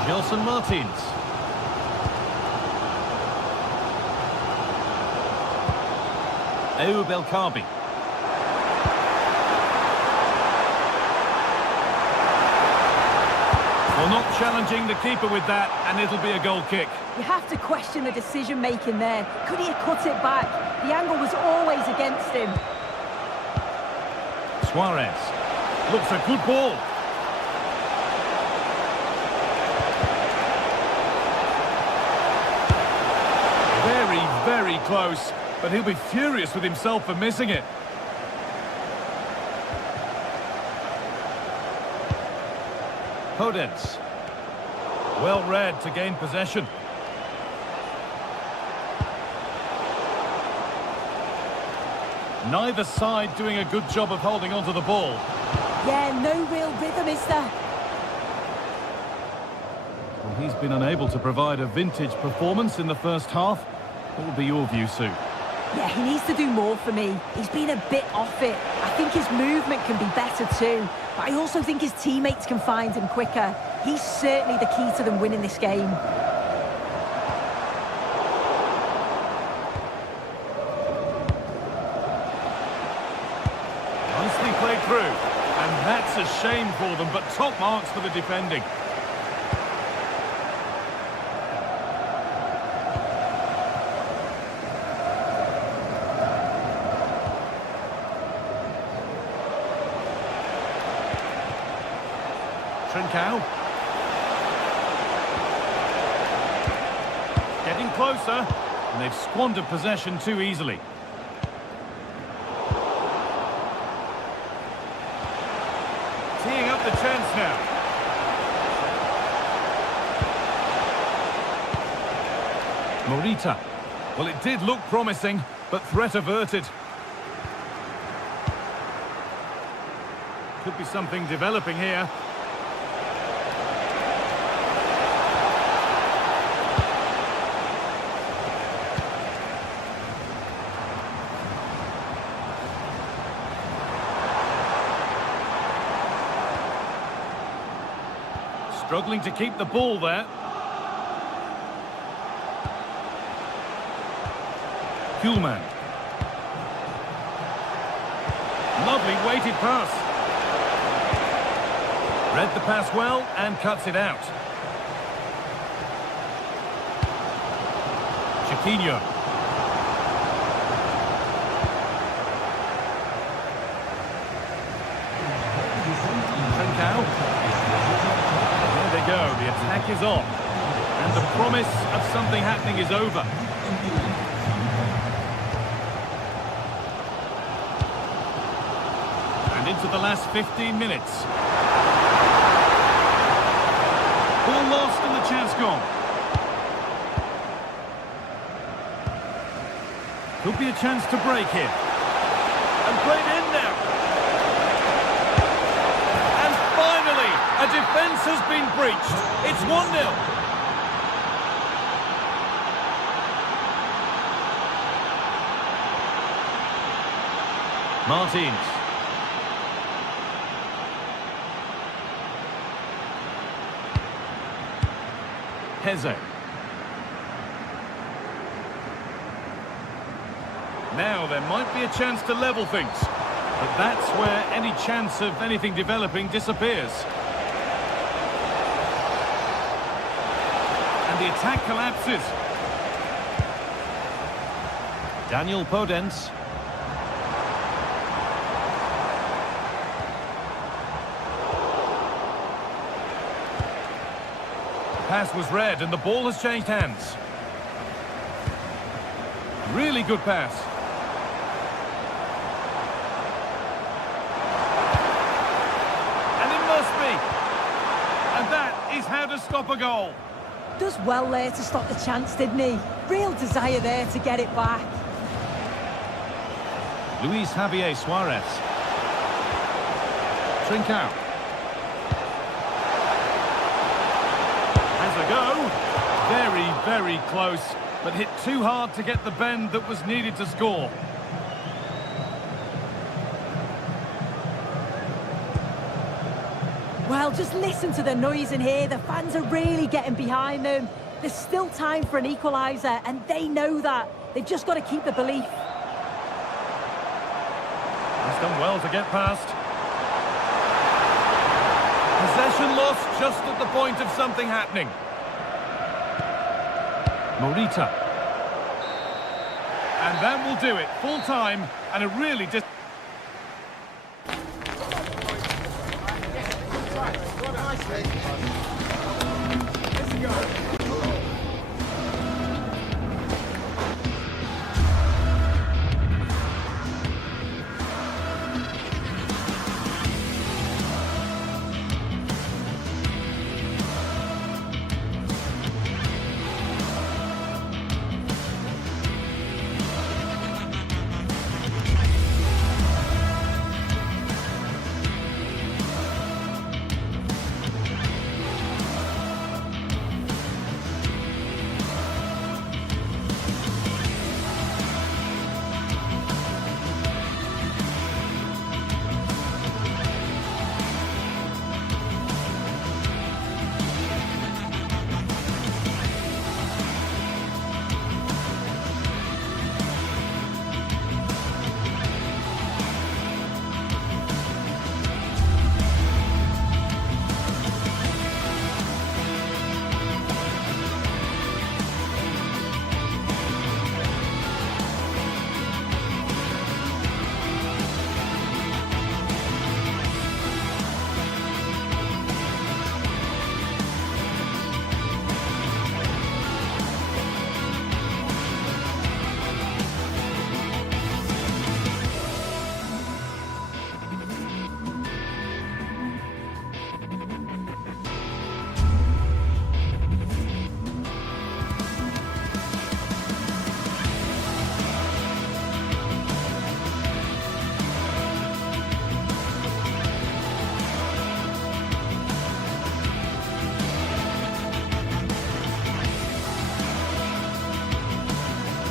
Gelson Martins. Ayoub El Kaabi. Well, not challenging the keeper with that, and it'll be a goal kick. You have to question the decision-making there. Could he have cut it back? The angle was always against him. Suarez. Looks a good ball. Very, very close, but he'll be furious with himself for missing it. Podence. Well read to gain possession. Neither side doing a good job of holding onto the ball. Yeah, no real rhythm, is there? Well, he's been unable to provide a vintage performance in the first half. What will be your view, Sue? Yeah, he needs to do more for me. He's been a bit off it. I think his movement can be better too. But I also think his teammates can find him quicker. He's certainly the key to them winning this game. Nicely played through. And that's a shame for them, but top marks for the defending. Trincao. Getting closer, and they've squandered possession too easily. Teeing up the chance now. Morita. Well, it did look promising, but threat averted. Could be something developing here. Struggling to keep the ball there. Hjulmand. Lovely weighted pass. Read the pass well and cuts it out. Chiquinho. Trincao. There they go, the attack is on. And the promise of something happening is over. And into the last 15 minutes. Ball lost and the chance gone. Could be a chance to break here. And played in now. And finally, a defence has been breached. It's 1-0. Martins. Heze. Now there might be a chance to level things, but that's where any chance of anything developing disappears. And the attack collapses. Daniel Podence. Pass was read and the ball has changed hands. Really good pass. And it must be. And that is how to stop a goal. Does well there to stop the chance, didn't he? Real desire there to get it back. Luis Javier Suarez. Trincao. Has a go. Very, very close, but hit too hard to get the bend that was needed to score. Well, just listen to the noise in here. The fans are really getting behind them. There's still time for an equaliser, and they know that. They've just got to keep the belief. He's done well to get past. Possession lost just at the point of something happening. Morita. And that will do it. Full time, and a really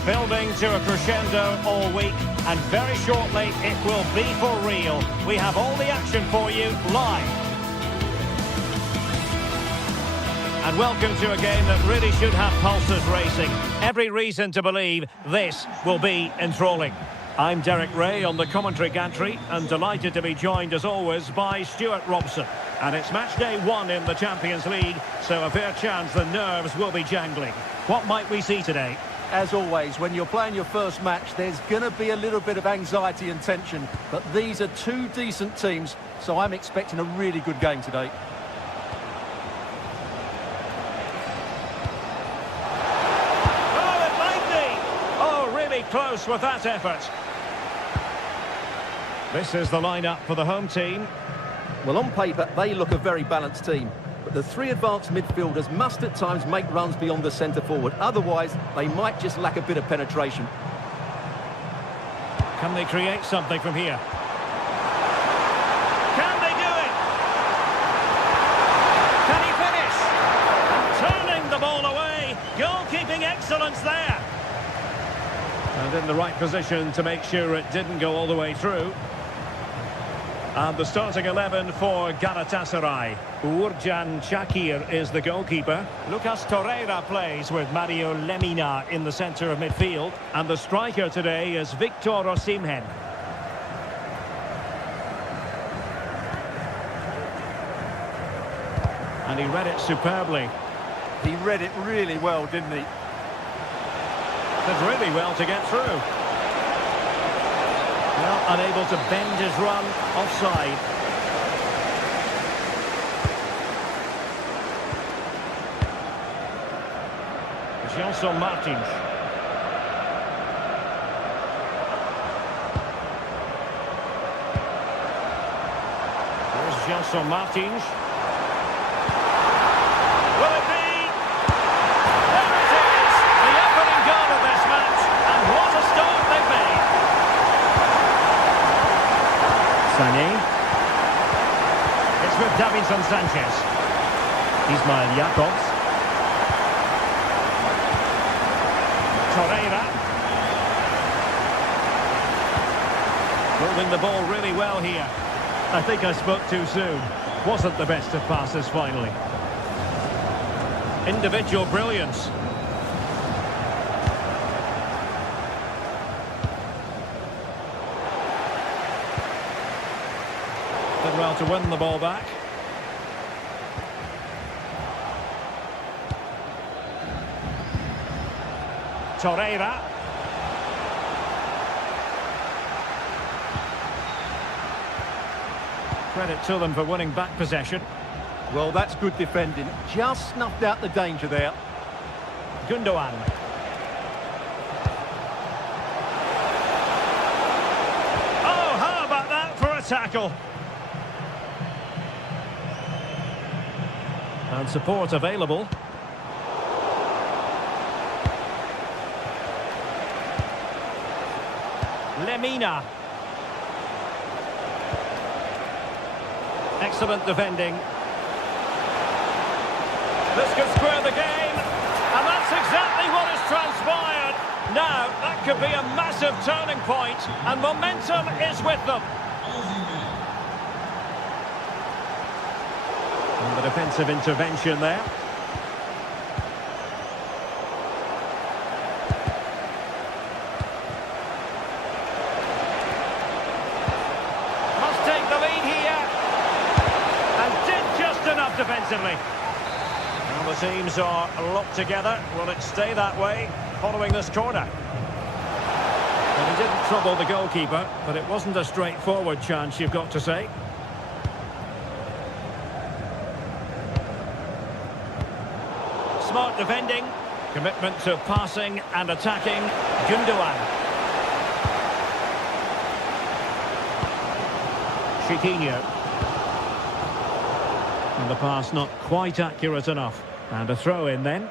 building to a crescendo all week, and very shortly it will be for real. We have all the action for you live. And welcome to a game that really should have pulses racing. Every reason to believe this will be enthralling. I'm Derek Ray on the commentary gantry, and delighted to be joined as always by Stuart Robson. And it's match day 1 in the Champions League, so a fair chance the nerves will be jangling. What might we see today? As always, when you're playing your first match, there's going to be a little bit of anxiety and tension. But these are two decent teams, so I'm expecting a really good game today. Oh, it might be! Oh, really close with that effort. This is the lineup for the home team. Well, on paper, they look a very balanced team. But the three advanced midfielders must at times make runs beyond the centre-forward. Otherwise, they might just lack a bit of penetration. Can they create something from here? Can they do it? Can he finish? Turning the ball away. Goalkeeping excellence there. And in the right position to make sure it didn't go all the way through. And the starting 11 for Galatasaray. Uğurcan Çakır is the goalkeeper. Lucas Torreira plays with Mario Lemina in the centre of midfield. And the striker today is Victor Osimhen. And he read it superbly. He read it really well, didn't he? Did really well to get through. Well, unable to bend his run, offside. Gelson Martins. There's Gelson Martins. Will it be? There it is! The opening goal of this match, and what a start they've made. Sané. It's with Davinson Sanchez. Ismail Jakobs. Torreira. Moving the ball really well here. I think I spoke too soon. Wasn't the best of passes finally. Individual brilliance. Did well to win the ball back. Torreira. Credit to them for winning back possession. Well, that's good defending. Just snuffed out the danger there. Gundogan. Oh, how about that for a tackle? And support available. Lemina. Excellent defending. This could square the game, and that's exactly what has transpired. Now, that could be a massive turning point, and momentum is with them. And the defensive intervention there. Must take the lead here, and did just enough defensively. Well, the teams are locked together. Will it stay that way following this corner? And he didn't trouble the goalkeeper, but it wasn't a straightforward chance, you've got to say. Smart defending, commitment to passing and attacking. Gundogan. Chiquinho. And the pass not quite accurate enough. And a throw in then.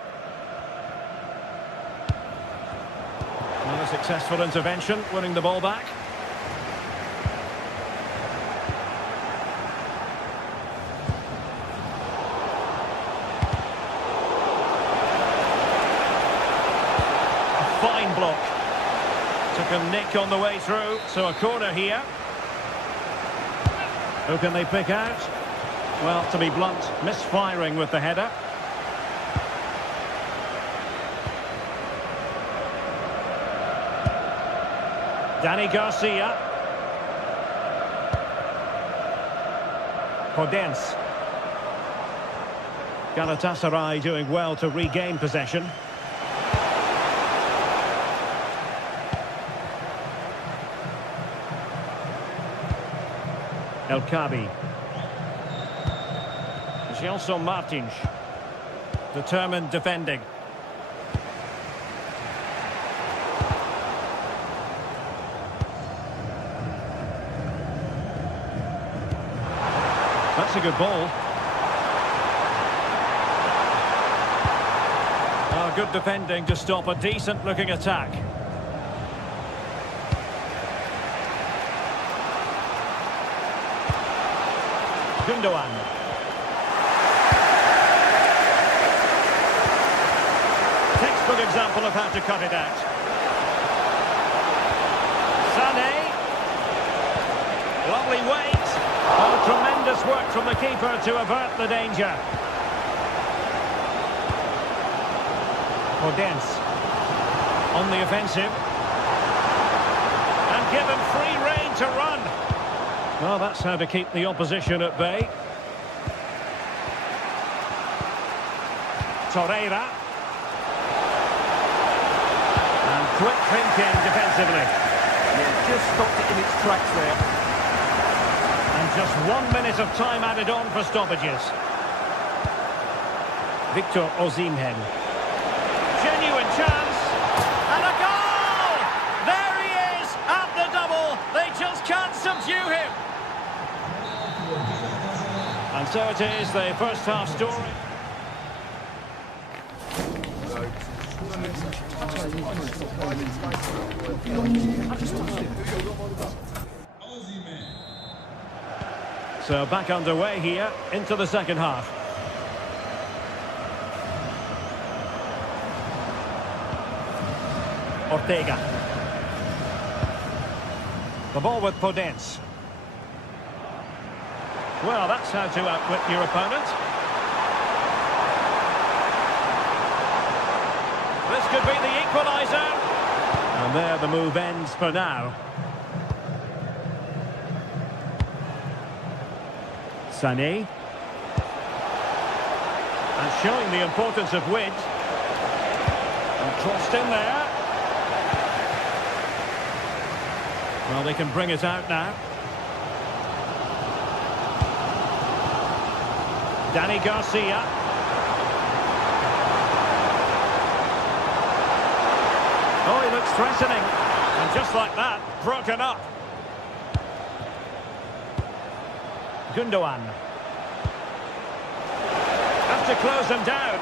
Not a successful intervention, winning the ball back. A fine block. Took a nick on the way through, so a corner here. Who can they pick out? Well, to be blunt, misfiring with the header. Danny Garcia. Podence. Galatasaray doing well to regain possession. El Kabi. Gelson Martins. Determined defending. That's a good ball. Oh, good defending to stop a decent-looking attack. Gundogan. Textbook example of how to cut it out. Sané. Lovely weight. Oh, tremendous work from the keeper to avert the danger. Podence on the offensive. And given free rein to run. Well, that's how to keep the opposition at bay. Torreira. And quick thinking defensively. Yeah, just stopped it in its tracks there. And just 1 minute of time added on for stoppages. Victor Osimhen. Genuine chance. And a goal! There he is at the double. They just can't subdue him. And so it is, the first half story. So back underway here into the second half. Ortega. The ball with Podence. Well, that's how to outwit your opponent. This could be the equaliser. And there the move ends for now. Sané. And showing the importance of width. And crossed in there. Well, they can bring it out now. Dani Garcia. Oh, he looks threatening. And just like that, broken up. Gundogan. Has to close them down.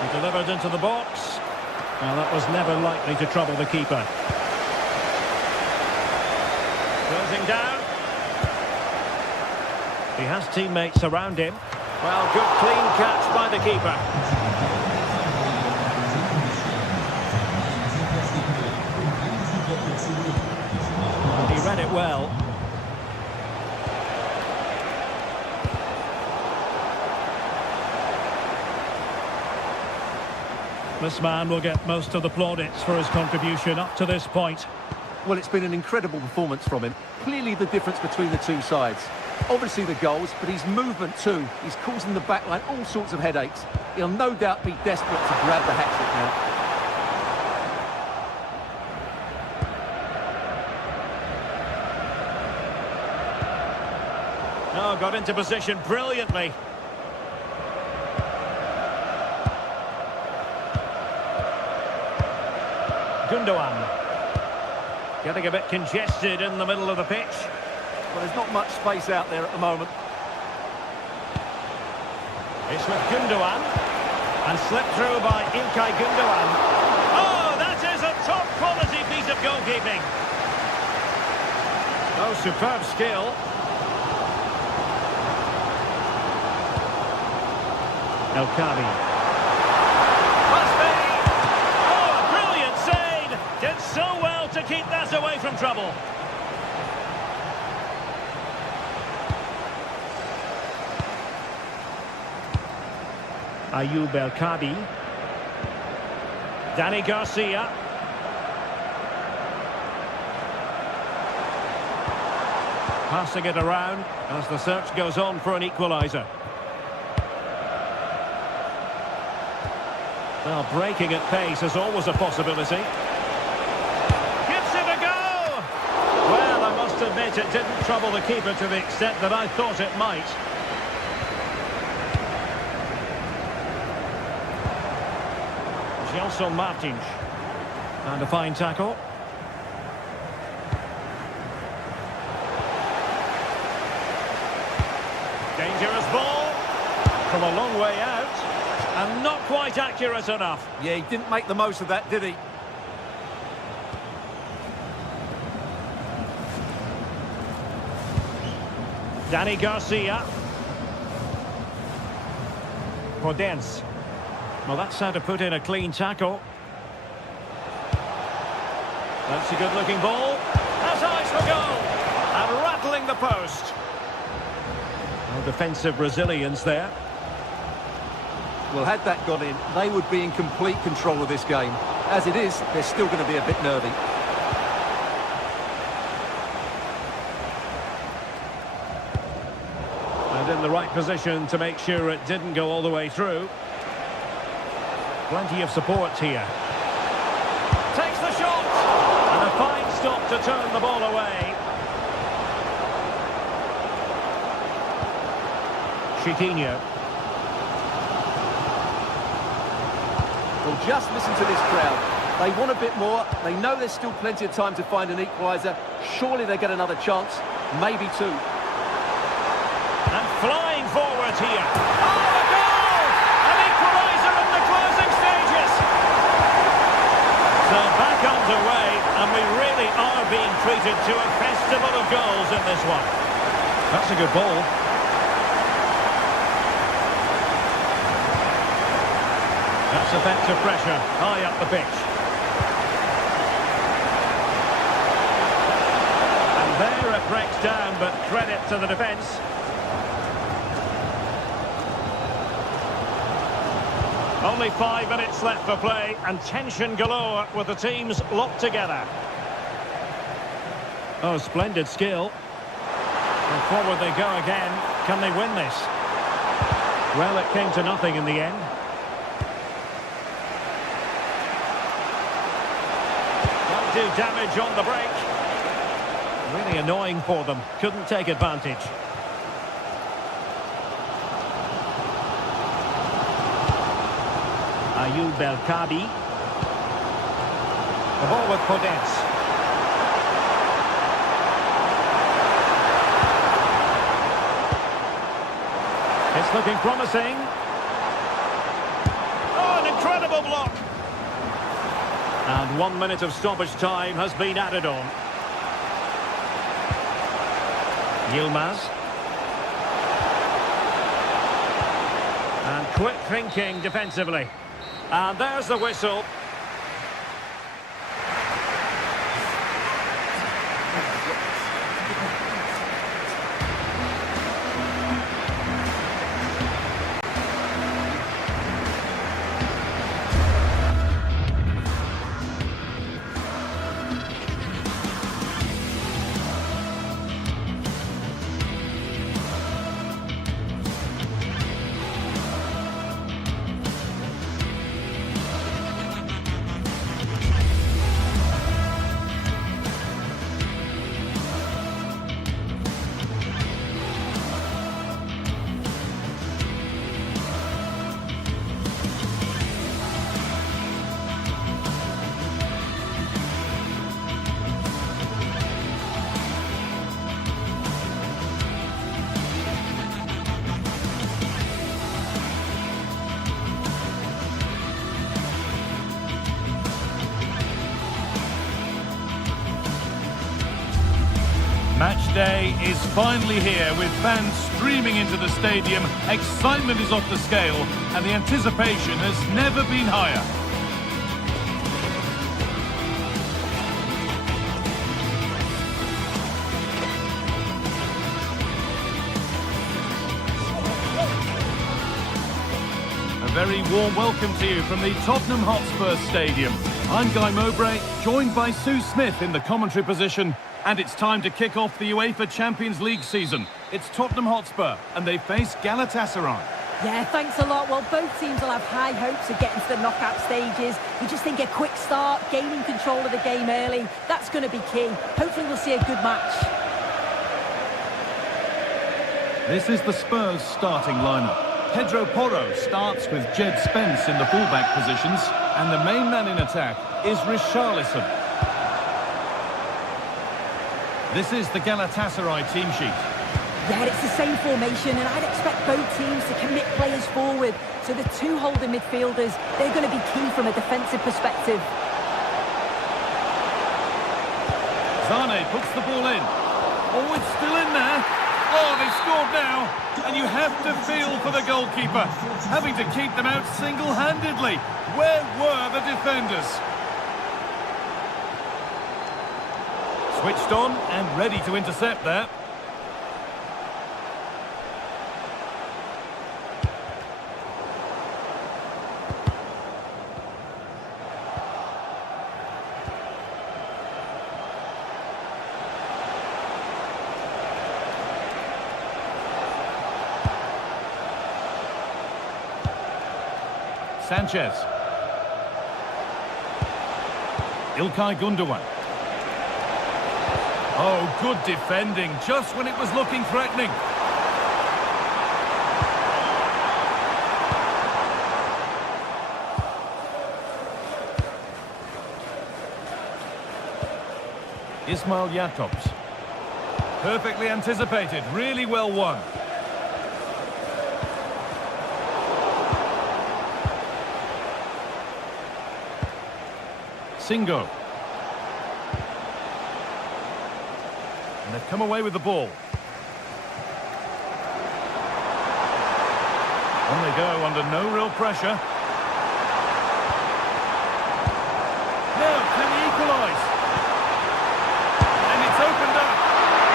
He delivered into the box. Well, that was never likely to trouble the keeper. Closing down. He has teammates around him. Well, good clean catch by the keeper. He read it well. This man will get most of the plaudits for his contribution up to this point. Well, it's been an incredible performance from him. Clearly the difference between the two sides. Obviously the goals, but his movement too. He's causing the backline all sorts of headaches. He'll no doubt be desperate to grab the hat-trick now. Oh, got into position brilliantly. Gundogan. Getting a bit congested in the middle of the pitch. Well, there's not much space out there at the moment. It's with Gundogan. And slipped through by Ilkay Gundogan. Oh, that is a top-quality piece of goalkeeping. Oh, superb skill. El Kabi. Must be. Oh, a brilliant save. Did so well to keep that away from trouble. Ayoub El Kabi. Dani Garcia. Passing it around as the search goes on for an equaliser. Well, breaking at pace is always a possibility. Gives it a go! Well, I must admit it didn't trouble the keeper to the extent that I thought it might. Gelson Martins. And a fine tackle. Dangerous ball. From a long way out. And not quite accurate enough. Yeah, he didn't make the most of that, did he? Dani Garcia. Podence. Well, that's how to put in a clean tackle. That's a good-looking ball. Has eyes for goal. And rattling the the post. Well, defensive resilience there. Well, had that gone in, they would be in complete control of this game. As it is, they're still going to be a bit nervy. And in the right position to make sure it didn't go all the way through. Plenty of support here. Takes the shot. And a fine stop to turn the ball away. Chiquinho. Well, just listen to this crowd. They want a bit more. They know there's still plenty of time to find an equaliser. Surely they get another chance, maybe two. And flying forward here. Oh, a goal! An equaliser in the closing stages. So back underway, and we really are being treated to a festival of goals in this one. That's a good ball. That's effective pressure, high up the pitch. And there it breaks down, but credit to the defence. Only 5 minutes left for play, and tension galore with the teams locked together. Oh, splendid skill. And forward they go again. Can they win this? Well, it came to nothing in the end. Do damage on the break. Really annoying for them. Couldn't take advantage. Ayoub El-Kabi. The ball with Podence. It's looking promising. Oh, an incredible block. And 1 minute of stoppage time has been added on. Yilmaz. And quick thinking defensively. And there's the whistle. Match day is finally here with fans streaming into the stadium. Excitement is off the scale and the anticipation has never been higher. A very warm welcome to you from the Tottenham Hotspur Stadium. I'm Guy Mowbray, joined by Sue Smith in the commentary position. And it's time to kick off the UEFA Champions League season. It's Tottenham Hotspur, and they face Galatasaray. Yeah, thanks a lot. Well, both teams will have high hopes of getting to the knockout stages. You just think a quick start, gaining control of the game early, that's going to be key. Hopefully we'll see a good match. This is the Spurs starting lineup. Pedro Porro starts with Jed Spence in the fullback positions, and the main man in attack is Richarlison. This is the Galatasaray team sheet. Yeah, it's the same formation, and I'd expect both teams to commit players forward. So the two holding midfielders, they're going to be key from a defensive perspective. Zane puts the ball in. Oh, it's still in there. Oh, they scored now. And you have to feel for the goalkeeper, having to keep them out single-handedly. Where were the defenders? Switched on and ready to intercept there. Sanchez. İlkay Gündoğan. Oh, good defending, just when it was looking threatening. Ismail Jakobs. Perfectly anticipated, really well won. Singo. And they've come away with the ball. On they go under no real pressure. Now, can he equalise? And it's opened up.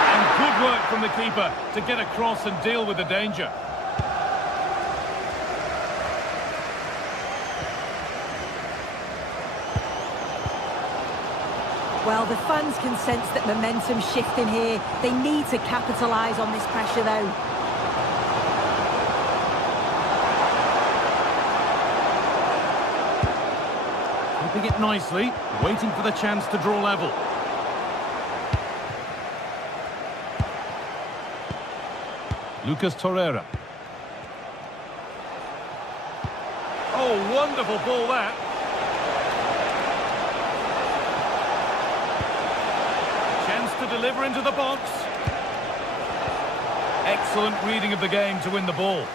And good work from the keeper to get across and deal with the danger. Well, the fans can sense that momentum's shifting here. They need to capitalise on this pressure, though. Keeping it nicely, waiting for the chance to draw level. Lucas Torreira. Oh, wonderful ball that. To deliver into the box. Excellent reading of the game to win the ball.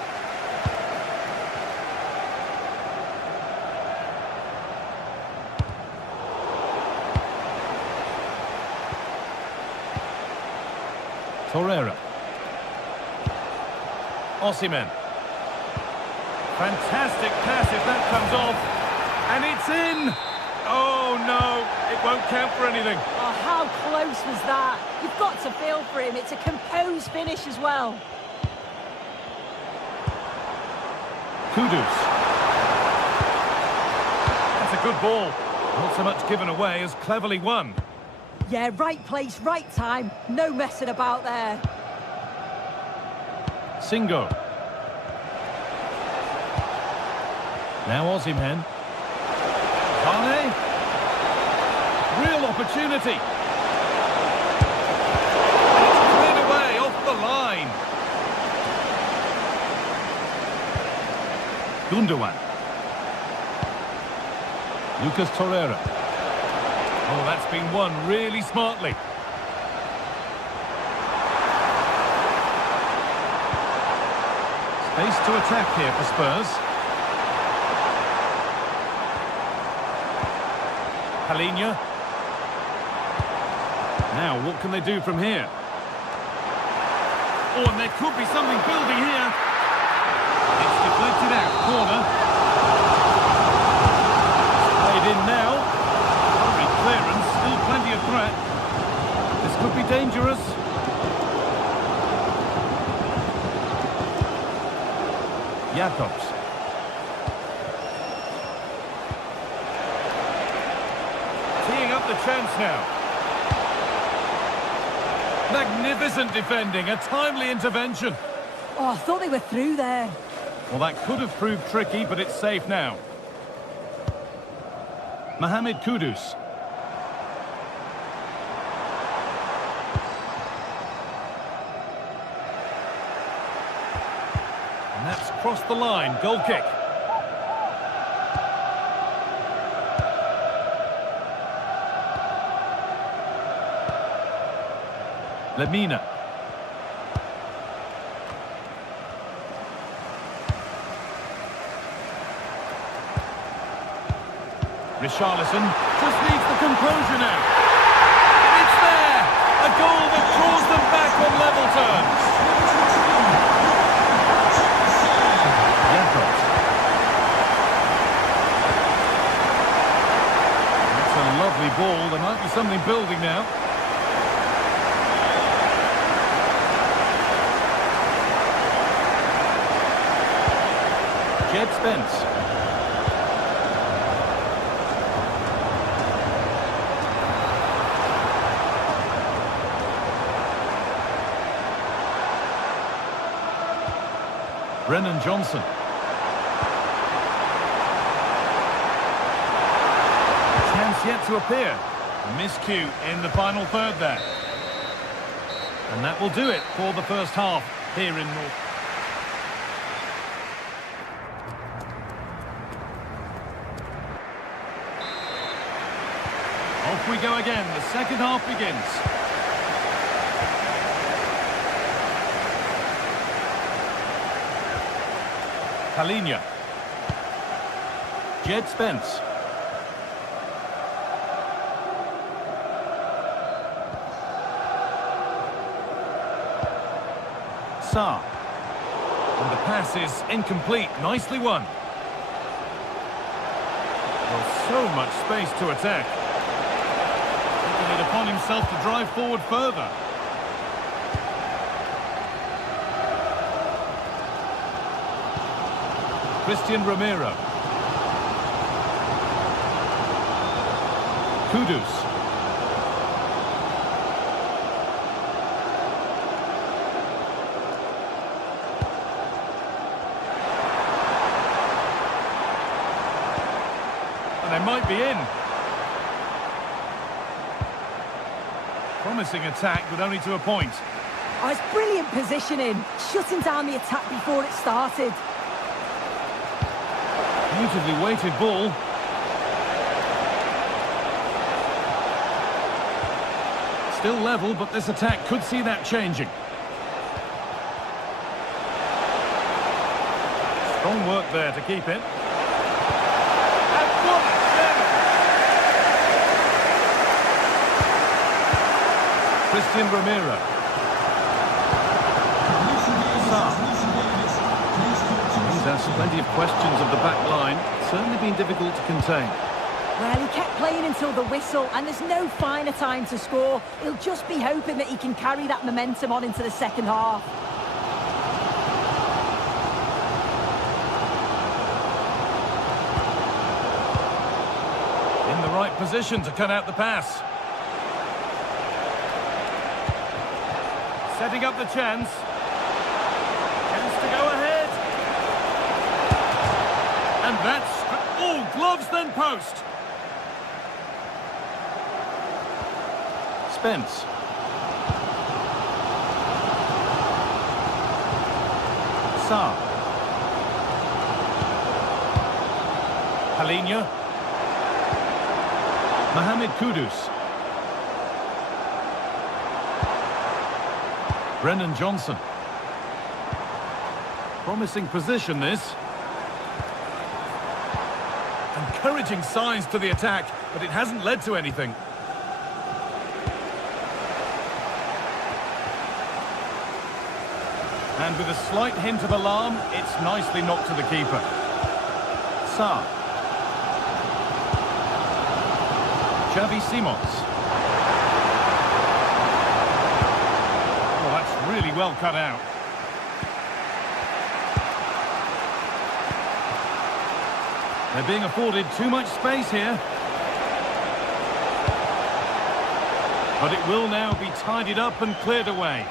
Torreira. Osimhen. Fantastic pass if that comes off. And it's in! Oh no, it won't count for anything. Oh, how close was that? You've got to feel for him. It's a composed finish as well. Kudus. That's a good ball. Not so much given away as cleverly won. Yeah, right place, right time. No messing about there. Singo. Now Osimhen. Mane. Real opportunity. And it's cleared away off the line. Gündoğan. Lucas Torreira. Oh, that's been won really smartly. Space to attack here for Spurs. Palhinha. Now, what can they do from here? Oh, and there could be something building here. It's deflected out. Corner. It's played in now. Hurried clearance. Still plenty of threat. This could be dangerous. Jakobs. Teeing up the chance now. Magnificent defending, a timely intervention. Oh, I thought they were through there. Well, that could have proved tricky, but it's safe now. Mohamed Kudus. And that's crossed the line, goal kick. Lemina. Richarlison just needs the composure now. And it's there! A goal that draws them back on level terms. Jakobs. That's a lovely ball. There might be something building now. Jed Spence. Brennan Johnson. to appear. A miscue in the final third there. And that will do it for the first half here in North. Off we go again. The second half begins. Palinha. Jed Spence. Sarr. And the pass is incomplete. Nicely won. Well, so much space to attack. Taking it upon himself to drive forward further. Christian Romero. Kudus. And they might be in. Promising attack, but only to a point. Oh, it's brilliant positioning, shutting down the attack before it started. Beautifully weighted ball. Still level, but this attack could see that changing. Strong work there to keep it. And what a save! Christian Romero. He's asked plenty of questions of the back line. Certainly been difficult to contain. Well, he kept playing until the whistle, and there's no finer time to score. He'll just be hoping that he can carry that momentum on into the second half. In the right position to cut out the pass. Setting up the chance. Chance to go ahead. And that's... Oh, gloves then post. Spence. Sarr. Palinha. Mohamed Kudus. Brennan Johnson. Promising position, this. Encouraging signs to the attack, but it hasn't led to anything. And with a slight hint of alarm, it's nicely knocked to the keeper. Sarr. Xavi Simons. Oh, that's really well cut out. They're being afforded too much space here. But it will now be tidied up and cleared away.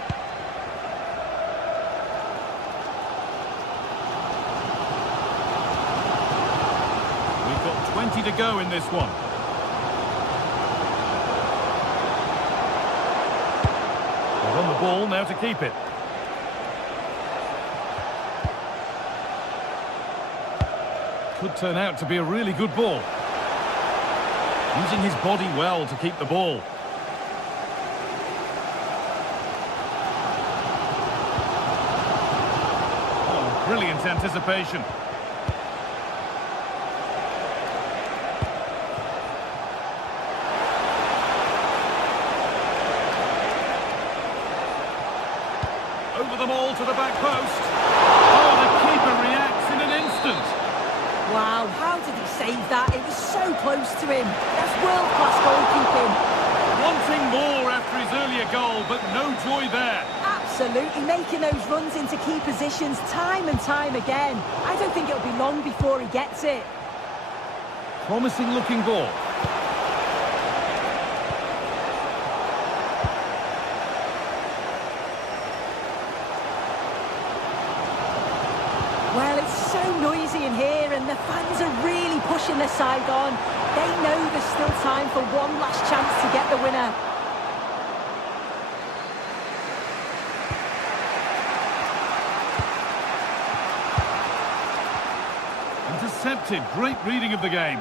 We've got 20 to go in this one. They're on the ball now to keep it. Could turn out to be a really good ball. Using his body well to keep the ball. Oh, brilliant anticipation. Over the ball to the back post. Oh, the keeper reacts in an instant. Wow, how did he save that? It was so close to him. That's world-class goalkeeping. Wanting more after his earlier goal, but no joy there. Absolutely, making those runs into key positions time and time again. I don't think it'll be long before he gets it. Promising looking ball. Well, It's so noisy in here and the fans are really pushing their side on. They know there's still time for one last chance to get the winner. Intercepted. Great reading of the game.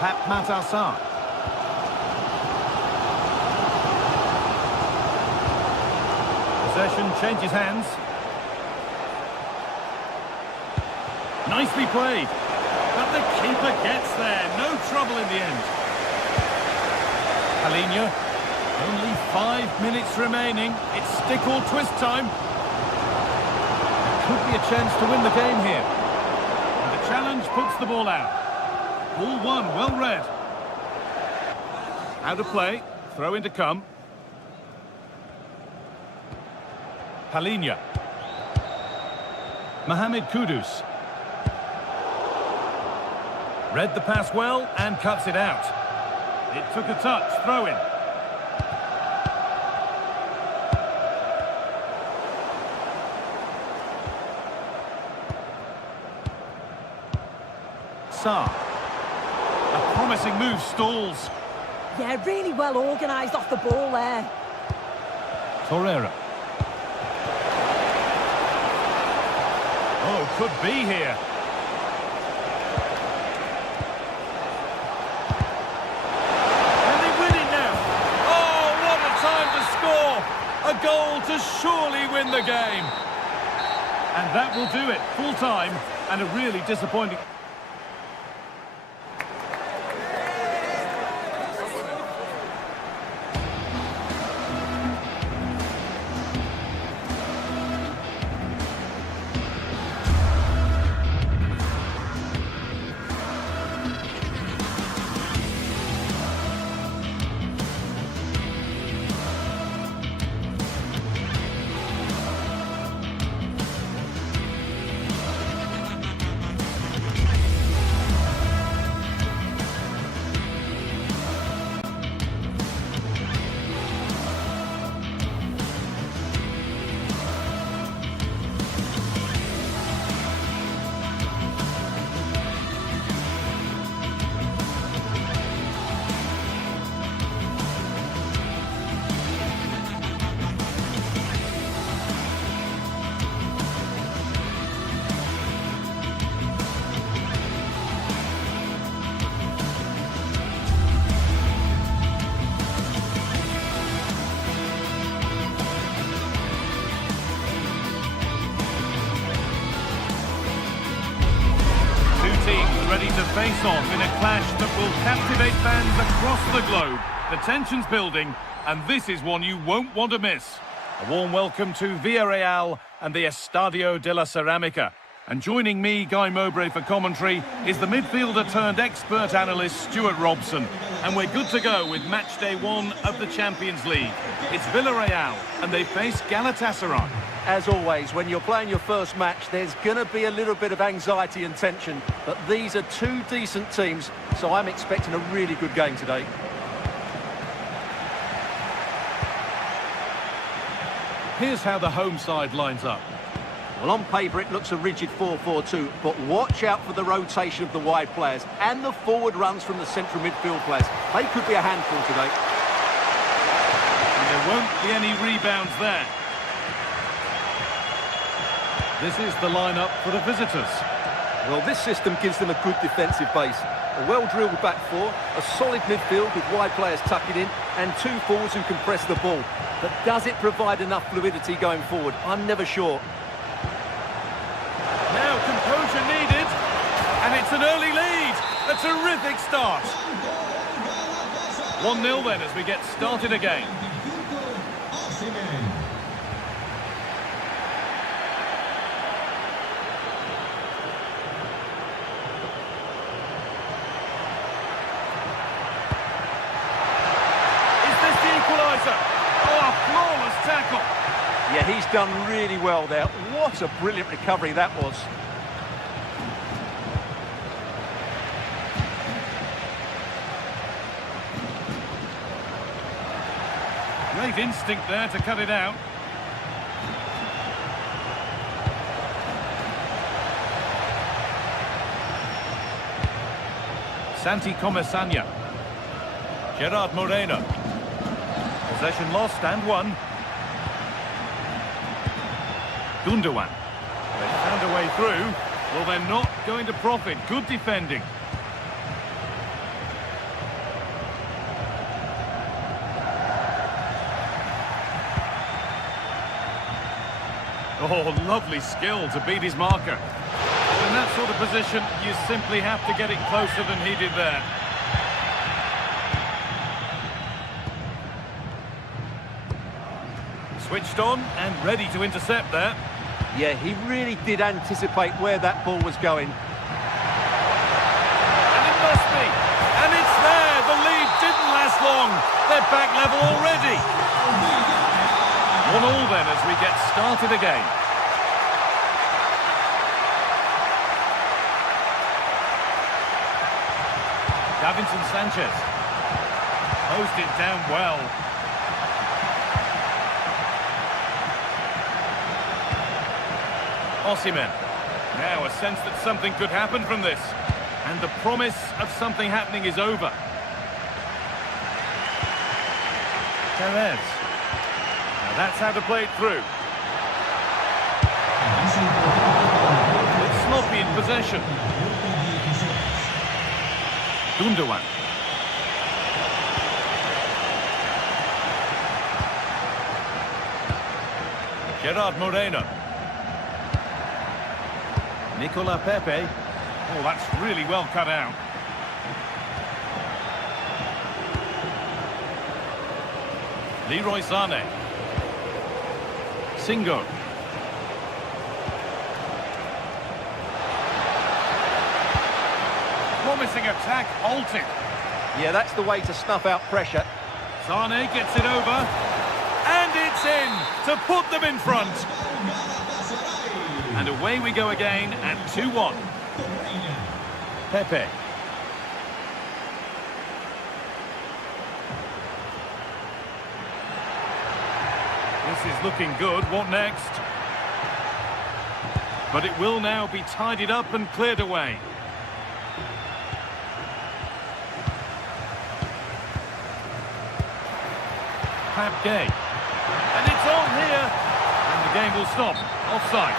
Pat Matassar. Possession changes hands. Nicely played. But the keeper gets there. No trouble in the end. Palinha. Only 5 minutes remaining. It's stick or twist time. Could be a chance to win the game here. And the challenge puts the ball out. Ball one, well read. Out of play. Throw in to come. Palinha. Mohamed Kudus. Read the pass well and cuts it out. It took a touch. Throw in. Sarr. A promising move stalls. Yeah, really well organised off the ball there. Torreira. Oh, could be here. And they win it now. Oh, what a time to score. A goal to surely win the game. And that will do it. Full time and a really disappointing... Ready to face off in a clash that will captivate fans across the globe. The tension's building, and this is one you won't want to miss. A warm welcome to Villarreal and the Estadio de la Ceramica. And joining me, Guy Mowbray, for commentary is the midfielder turned expert analyst Stuart Robson. And we're good to go with match day one of the Champions League. It's Villarreal, and they face Galatasaray. As always, when you're playing your first match, there's going to be a little bit of anxiety and tension. But these are two decent teams, so I'm expecting a really good game today. Here's how the home side lines up. Well, on paper, it looks a rigid 4-4-2, but watch out for the rotation of the wide players and the forward runs from the central midfield players. They could be a handful today. And there won't be any rebounds there. This is the lineup for the visitors. Well, this system gives them a good defensive base. A well-drilled back four, a solid midfield with wide players tucking in, and two forwards who can press the ball. But does it provide enough fluidity going forward? I'm never sure. Now composure needed, and it's an early lead. A terrific start. 1-0 then as we get started again. Yeah, he's done really well there. What a brilliant recovery that was. Great instinct there to cut it out. Santi Comesaña. Gerard Moreno. Possession lost and won. Gundogan. They found a way through. Well, they're not going to profit. Good defending. Oh, lovely skill to beat his marker. In that sort of position, you simply have to get it closer than he did there. Switched on and ready to intercept there. Yeah, he really did anticipate where that ball was going. And it must be. And it's there. The lead didn't last long. They're back level already. 1-1 then as we get started again. Davinson Sanchez. Posed it down well. Osimhen. Now a sense that something could happen from this. And the promise of something happening is over. Perez. Now that's how to play it through. It's sloppy in possession. Gundogan. Gerard Moreno. Nicola Pepe. Oh, that's really well cut out. Leroy Sané. Singo. Promising attack halted. Yeah, that's the way to snuff out pressure. Sané gets it over. And it's in to put them in front. And away we go again at 2-1. Pepe. This is looking good. What next? But it will now be tidied up and cleared away. Pap Gay. And it's on here. And the game will stop. Offside.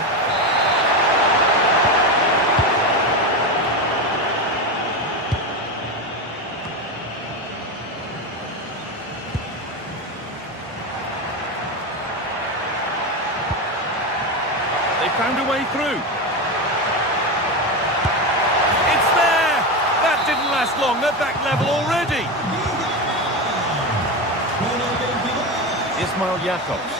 They found a way through. It's there! That didn't last long. They're back level already. Ismail Jakobs.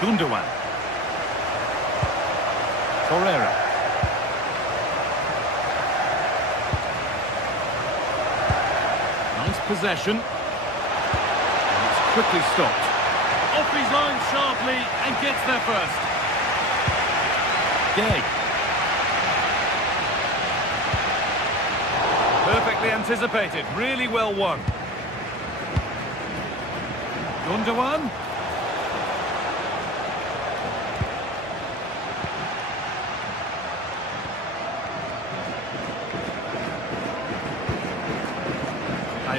Gundogan. Torreira. Nice possession. And it's quickly stopped. Off his line sharply and gets there first. Gay. Perfectly anticipated. Really well won. Gundogan.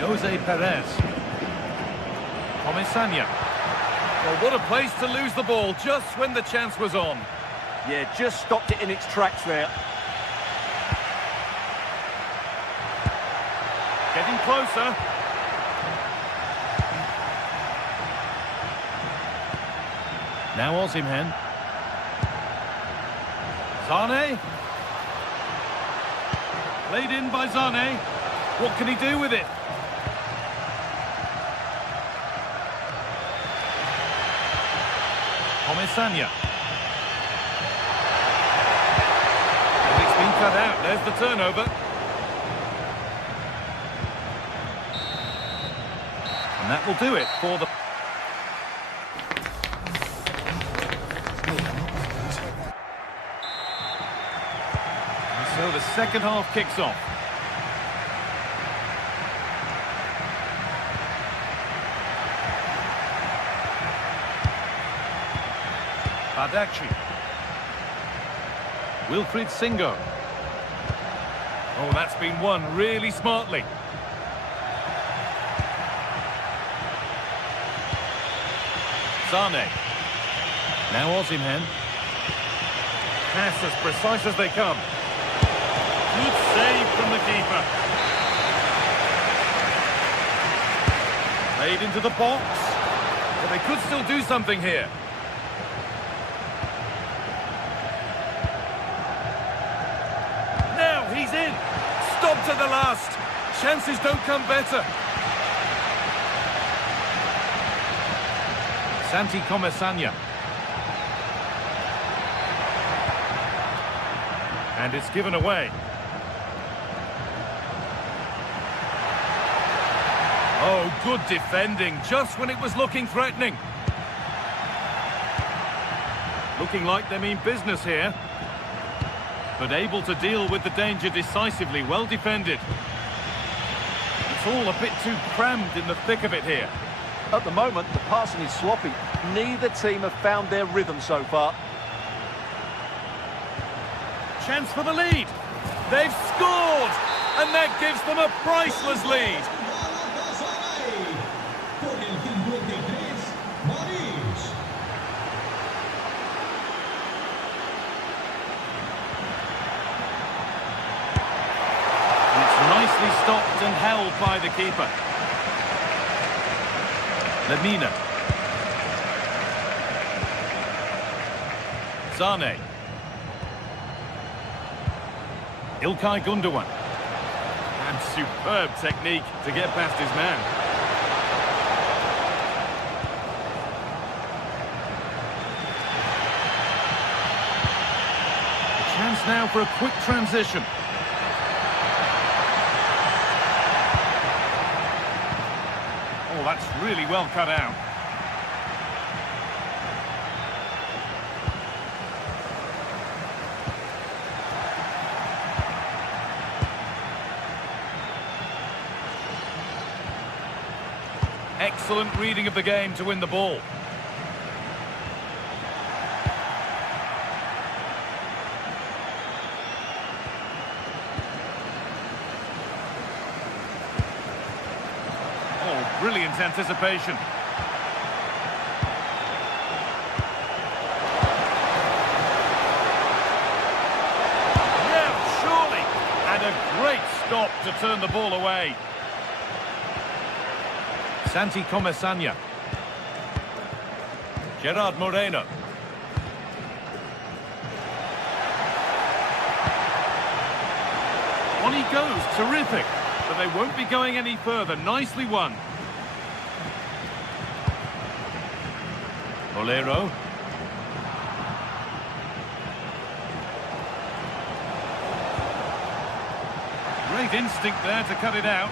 Jose Perez. Comesaña. Well, what a place to lose the ball just when the chance was on. Yeah, just stopped it in its tracks there. Getting closer. Now Osimhen. Sané. Played in by Sané. What can he do with it? Comesaña. And it's been cut out. There's the turnover. And that will do it for the... And so the second half kicks off. Badachi. Wilfried Singo. Oh, that's been won really smartly. Sane. Now Osimhen. Pass as precise as they come. Good save from the keeper. Played into the box. But they could still do something here. Now he's in. Stopped at the last. Chances don't come better. Santi Comesanya. And it's given away. Oh, good defending, just when it was looking threatening. Looking like they mean business here. But able to deal with the danger decisively, well defended. It's all a bit too crammed in the thick of it here. At the moment, the passing is sloppy. Neither team have found their rhythm so far. Chance for the lead. They've scored! And that gives them a priceless lead. And it's nicely stopped and held by the keeper. Lemina. Sane. Ilkay Gundogan. And superb technique to get past his man. A chance now for a quick transition. Oh, that's really well cut out. Excellent reading of the game to win the ball. Oh, brilliant anticipation. Now, surely! And a great stop to turn the ball away. Santi Comesanya. Gerard Moreno. On he goes, terrific. But they won't be going any further. Nicely won. Bolero. Great instinct there to cut it out.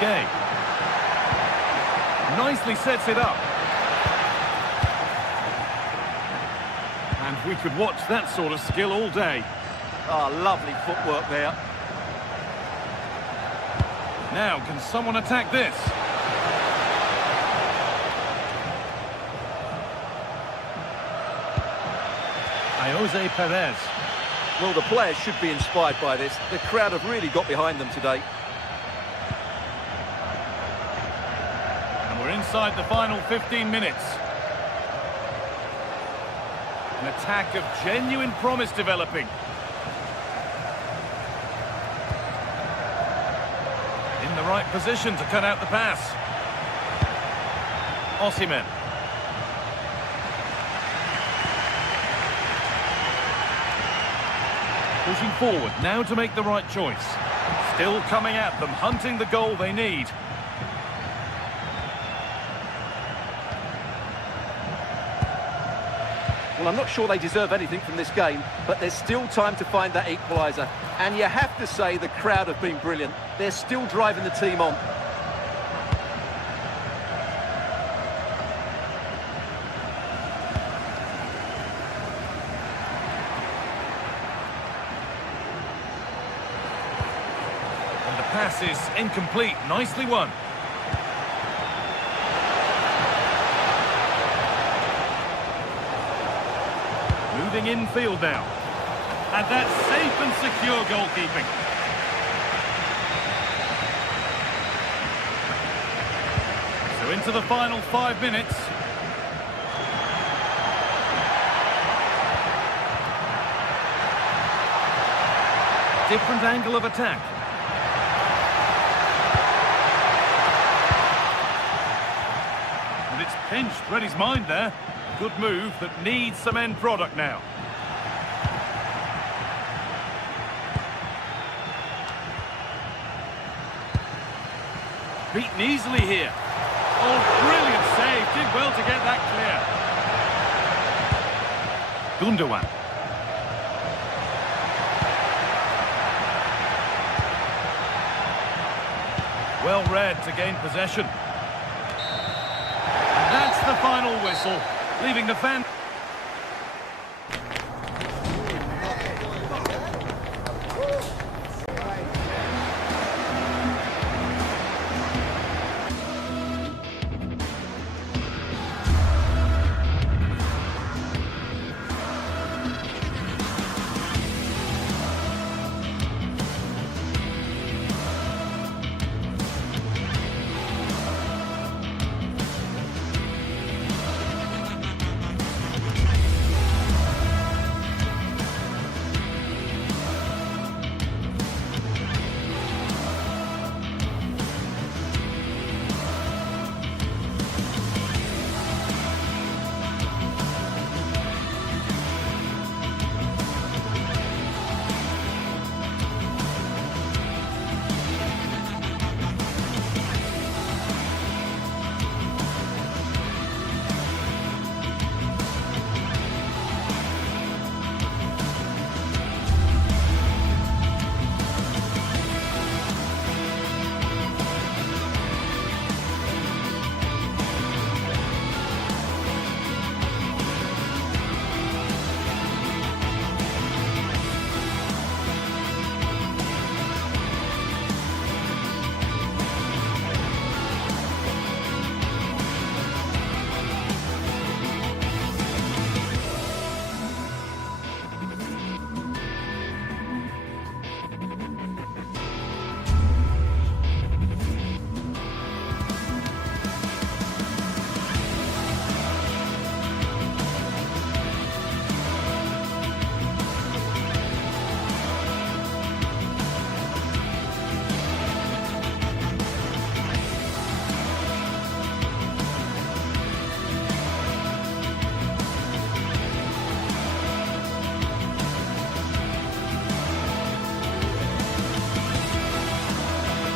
Gay. Nicely sets it up. And we could watch that sort of skill all day. Oh, lovely footwork there. Now, can someone attack this? Jose Perez. Well, the players should be inspired by this. The crowd have really got behind them today. We're inside the final 15 minutes. An attack of genuine promise developing. In the right position to cut out the pass. Osimhen. Pushing forward, now to make the right choice. Still coming at them, hunting the goal they need. Well, I'm not sure they deserve anything from this game, but there's still time to find that equaliser. And you have to say the crowd have been brilliant. They're still driving the team on. And the pass is incomplete. Nicely won. moving infield now. And that's safe and secure goalkeeping. So into the final 5 minutes. Different angle of attack. And it's pinched, read his mind there. Good move that needs some end product now. Beaten easily here. Oh, brilliant save. Did well to get that clear. Gundogan. Well read to gain possession. And that's the final whistle, leaving the fan...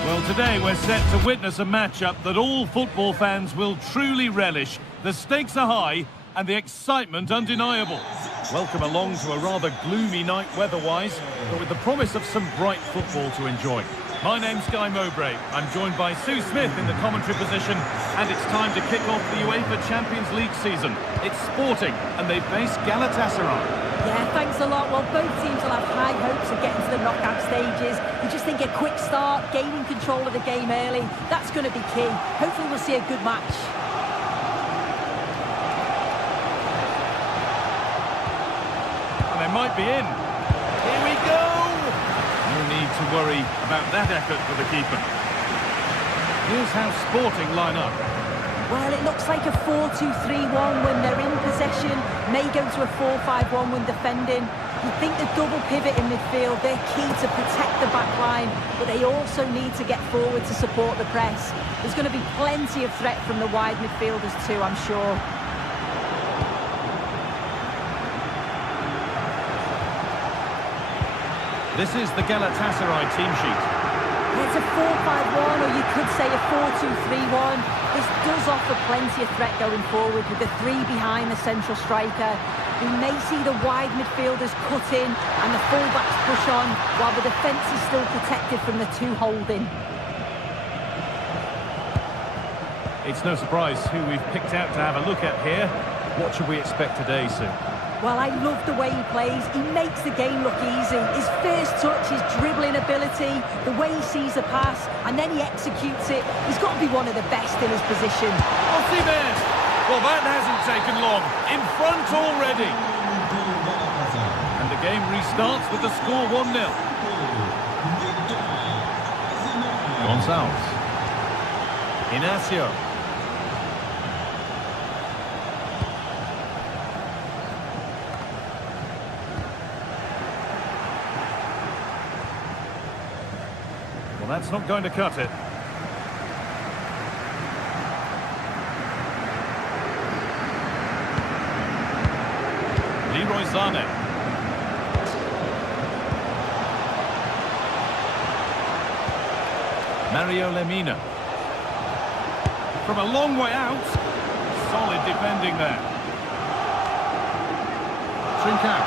Well, today we're set to witness a matchup that all football fans will truly relish. The stakes are high and the excitement undeniable. Welcome along to a rather gloomy night weather-wise, but with the promise of some bright football to enjoy. My name's Guy Mowbray. I'm joined by Sue Smith in the commentary position, and it's time to kick off the UEFA Champions League season. It's Sporting, and they face Galatasaray. Yeah, thanks a lot. Well, both teams will have high hopes of getting to the knockout stages. You just think a quick start, gaining control of the game early, that's going to be key. Hopefully we'll see a good match. And they might be in. Here we go! No need to worry about that effort for the keeper. Here's how Sporting line up. Well, it looks like a 4-2-3-1 when they're in possession. May go to a 4-5-1 when defending. You think the double pivot in midfield, they're key to protect the back line, but they also need to get forward to support the press. There's going to be plenty of threat from the wide midfielders too, I'm sure. This is the Galatasaray team sheet. It's a 4-5-1, or you could say a 4-2-3-1. This does offer plenty of threat going forward with the three behind the central striker. We may see the wide midfielders cut in and the fullbacks push on, while the defence is still protected from the two holding. It's no surprise who we've picked out to have a look at here. What should we expect today, Sue? Well, I love the way he plays. He makes the game look easy. His first touch, his dribbling ability, the way he sees a pass, and then he executes it. He's got to be one of the best in his position. Osimhen! Well, that hasn't taken long. In front already. game restarts with the score 1-0. Gonzalez. Inacio. Well, that's not going to cut it. Leroy Sané. Mario Lemina. From a long way out. Solid defending there. Trincao.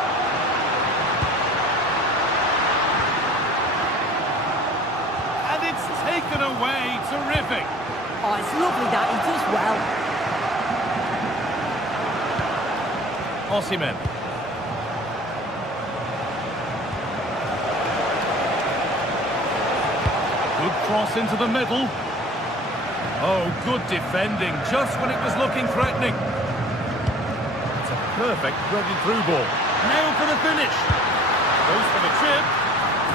And it's taken away. Terrific. Oh, it's lovely that. He does well. Osimhen. Good cross into the middle. Oh, good defending, just when it was looking threatening. It's a perfect threaded through ball. Now for the finish. Goes for the chip.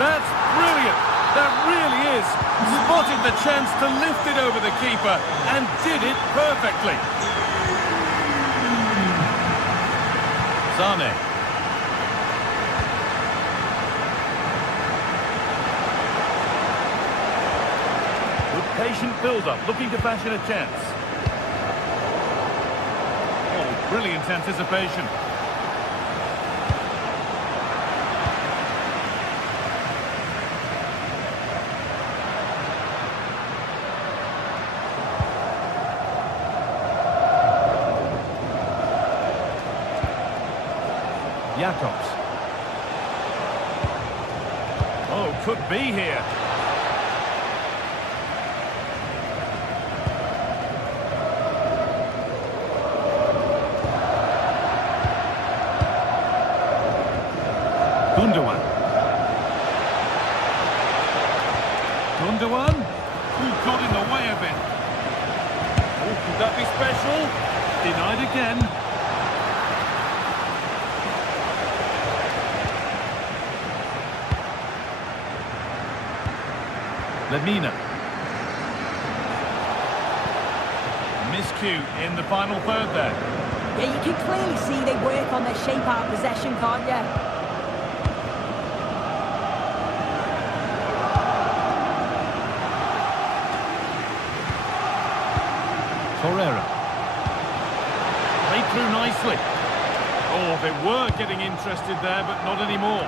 That's brilliant. That really is. Spotted the chance to lift it over the keeper and did it perfectly. Sané. Patient build-up, looking to fashion a chance. Oh, brilliant anticipation. Jacobs. Oh, could be here. Gundogan, who got in the way of it. Oh, could that be special? Denied again. Lemina. Miscue in the final third there. Yeah, you can clearly see they work on their shape out of possession, can't you? Torreira. Played through nicely. Oh, they were getting interested there, but not anymore.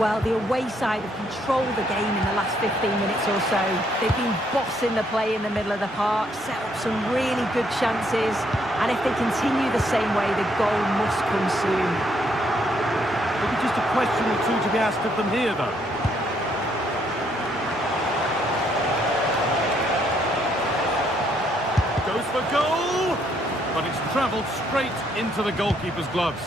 Well, the away side have controlled the game in the last 15 minutes or so. They've been bossing the play in the middle of the park, set up some really good chances, and if they continue the same way, the goal must come soon. Maybe just a question or two to be asked of them here, though. Goes for goal, but it's travelled straight into the goalkeeper's gloves.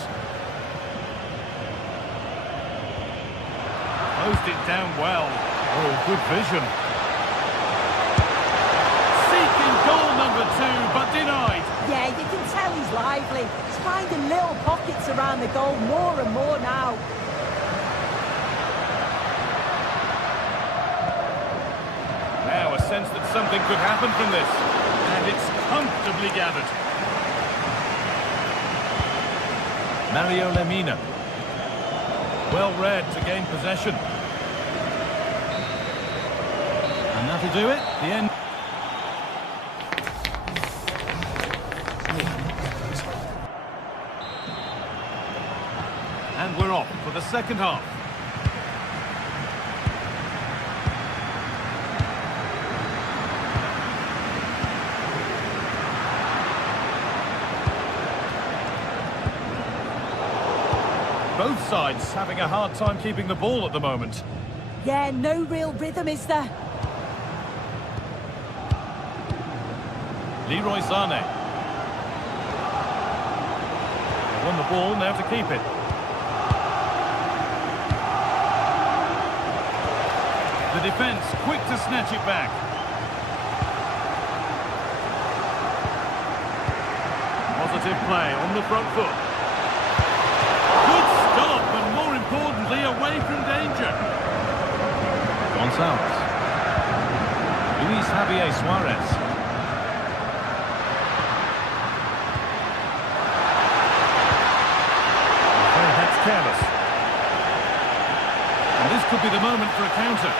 Closed it down well. Oh, good vision. Seeking goal number 2, but denied. Yeah, you can tell he's lively. He's finding little pockets around the goal more and more now. Now a sense that something could happen from this. And it's comfortably gathered. Mario Lemina. Well read to gain possession. And that'll do it. The end. And we're off for the second half. Both sides having a hard time keeping the ball at the moment. Yeah, no real rhythm, is there? Leroy Sané. Won the ball, now to keep it. The defence quick to snatch it back. Positive play on the front foot. Good stop, and more importantly, away from danger. Gonçalves. Luis Javier Suarez. That's careless. And this could be the moment for a counter.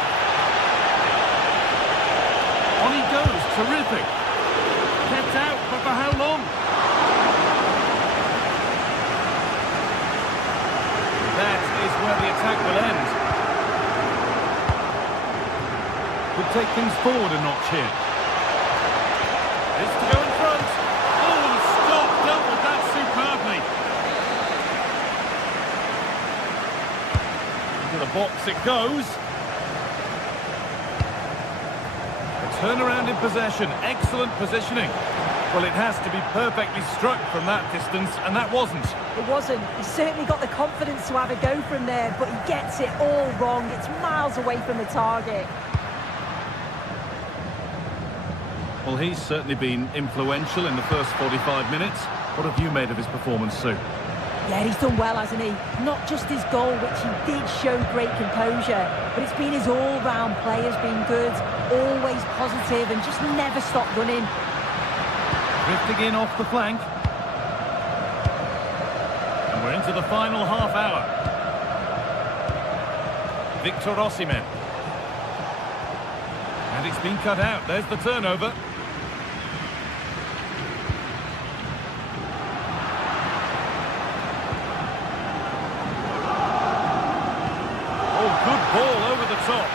On he goes, terrific. Kept out, but for how long? That is where the attack will end. Could take things forward a notch here. This to go in front. Oh, the stop dealt with that superbly. Into the box it goes. Turnaround in possession, excellent positioning. Well, it has to be perfectly struck from that distance, and that wasn't. It wasn't. He's certainly got the confidence to have a go from there, but he gets it all wrong. It's miles away from the target. Well, he's certainly been influential in the first 45 minutes. What have you made of his performance, Sue? Yeah, he's done well, hasn't he? Not just his goal, which he did show great composure, but it's been his all-round play has been good, always positive and just never stopped running. Drifting in off the flank. And we're into the final half hour. Victor Osimhen. And it's been cut out. There's the turnover. Good ball over the top.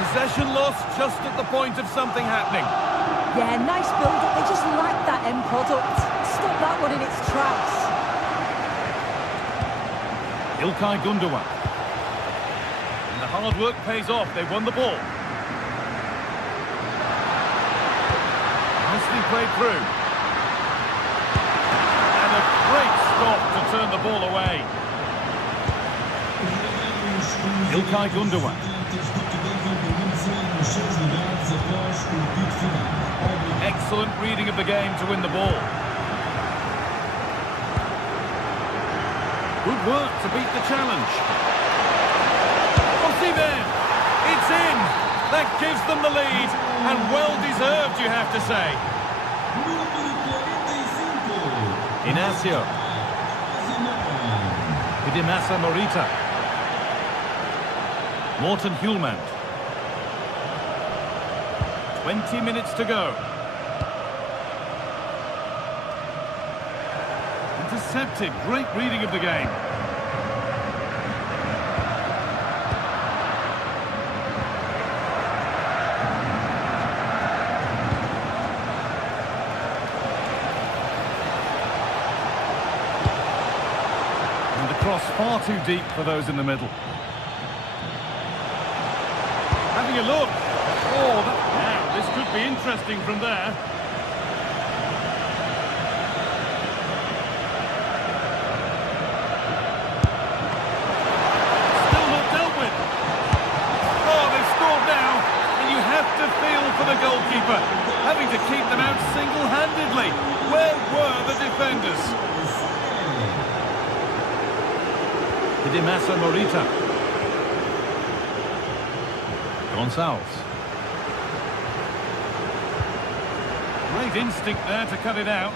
Possession lost just at the point of something happening. Yeah, nice build-up. They just like that end product. Stop that one in its tracks. Ilkay Gundogan. And the hard work pays off. They won the ball. Nicely played through. And a great stop to turn the ball away. Ilkay Gundogan. Excellent reading of the game to win the ball. Good work to beat the challenge. Osimhen! It's in! That gives them the lead, and well deserved, you have to say. Inacio. Hidemasa Morita. Morten Hjulmand. 20 minutes to go. Intercepted. Great reading of the game. And the cross far too deep for those in the middle. Having a look. Oh, now this could be interesting from there. Still not dealt with. Oh, they've scored now, and you have to feel for the goalkeeper, having to keep them out single-handedly. Where were the defenders? Hidemasa Morita. Gonçalves. Great instinct there to cut it out.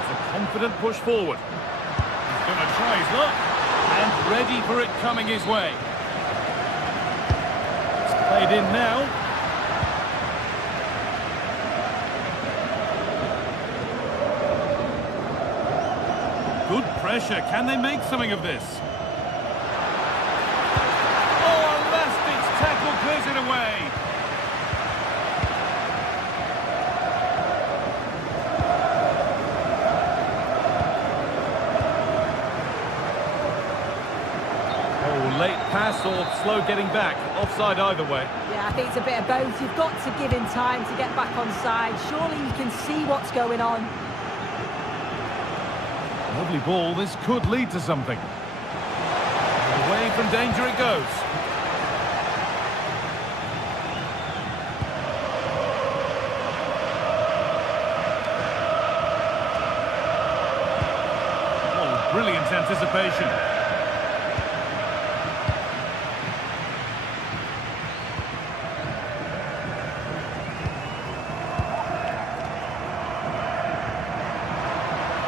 It's a confident push forward. He's going to try his luck. And ready for it coming his way. It's played in now. Good pressure. Can they make something of this? Oh, Elastic's tackle clears it away. Oh, late pass or slow getting back. Offside either way. Yeah, I think it's a bit of both. You've got to give him time to get back on side. Surely you can see what's going on. Lovely ball. This could lead to something. Away from danger it goes. Oh, brilliant anticipation.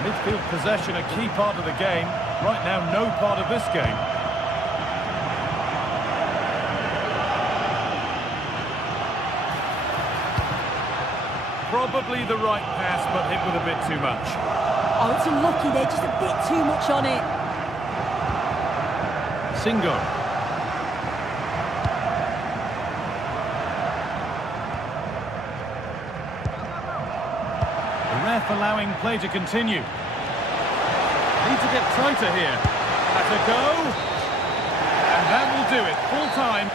Midfield possession a key part of the game. Right now, no part of this game. Probably the right pass, but hit with a bit too much. Oh, it's unlucky there, just a bit too much on it. Singo. The ref allowing play to continue. Need to get tighter here. That's a go. And that will do it. Full time.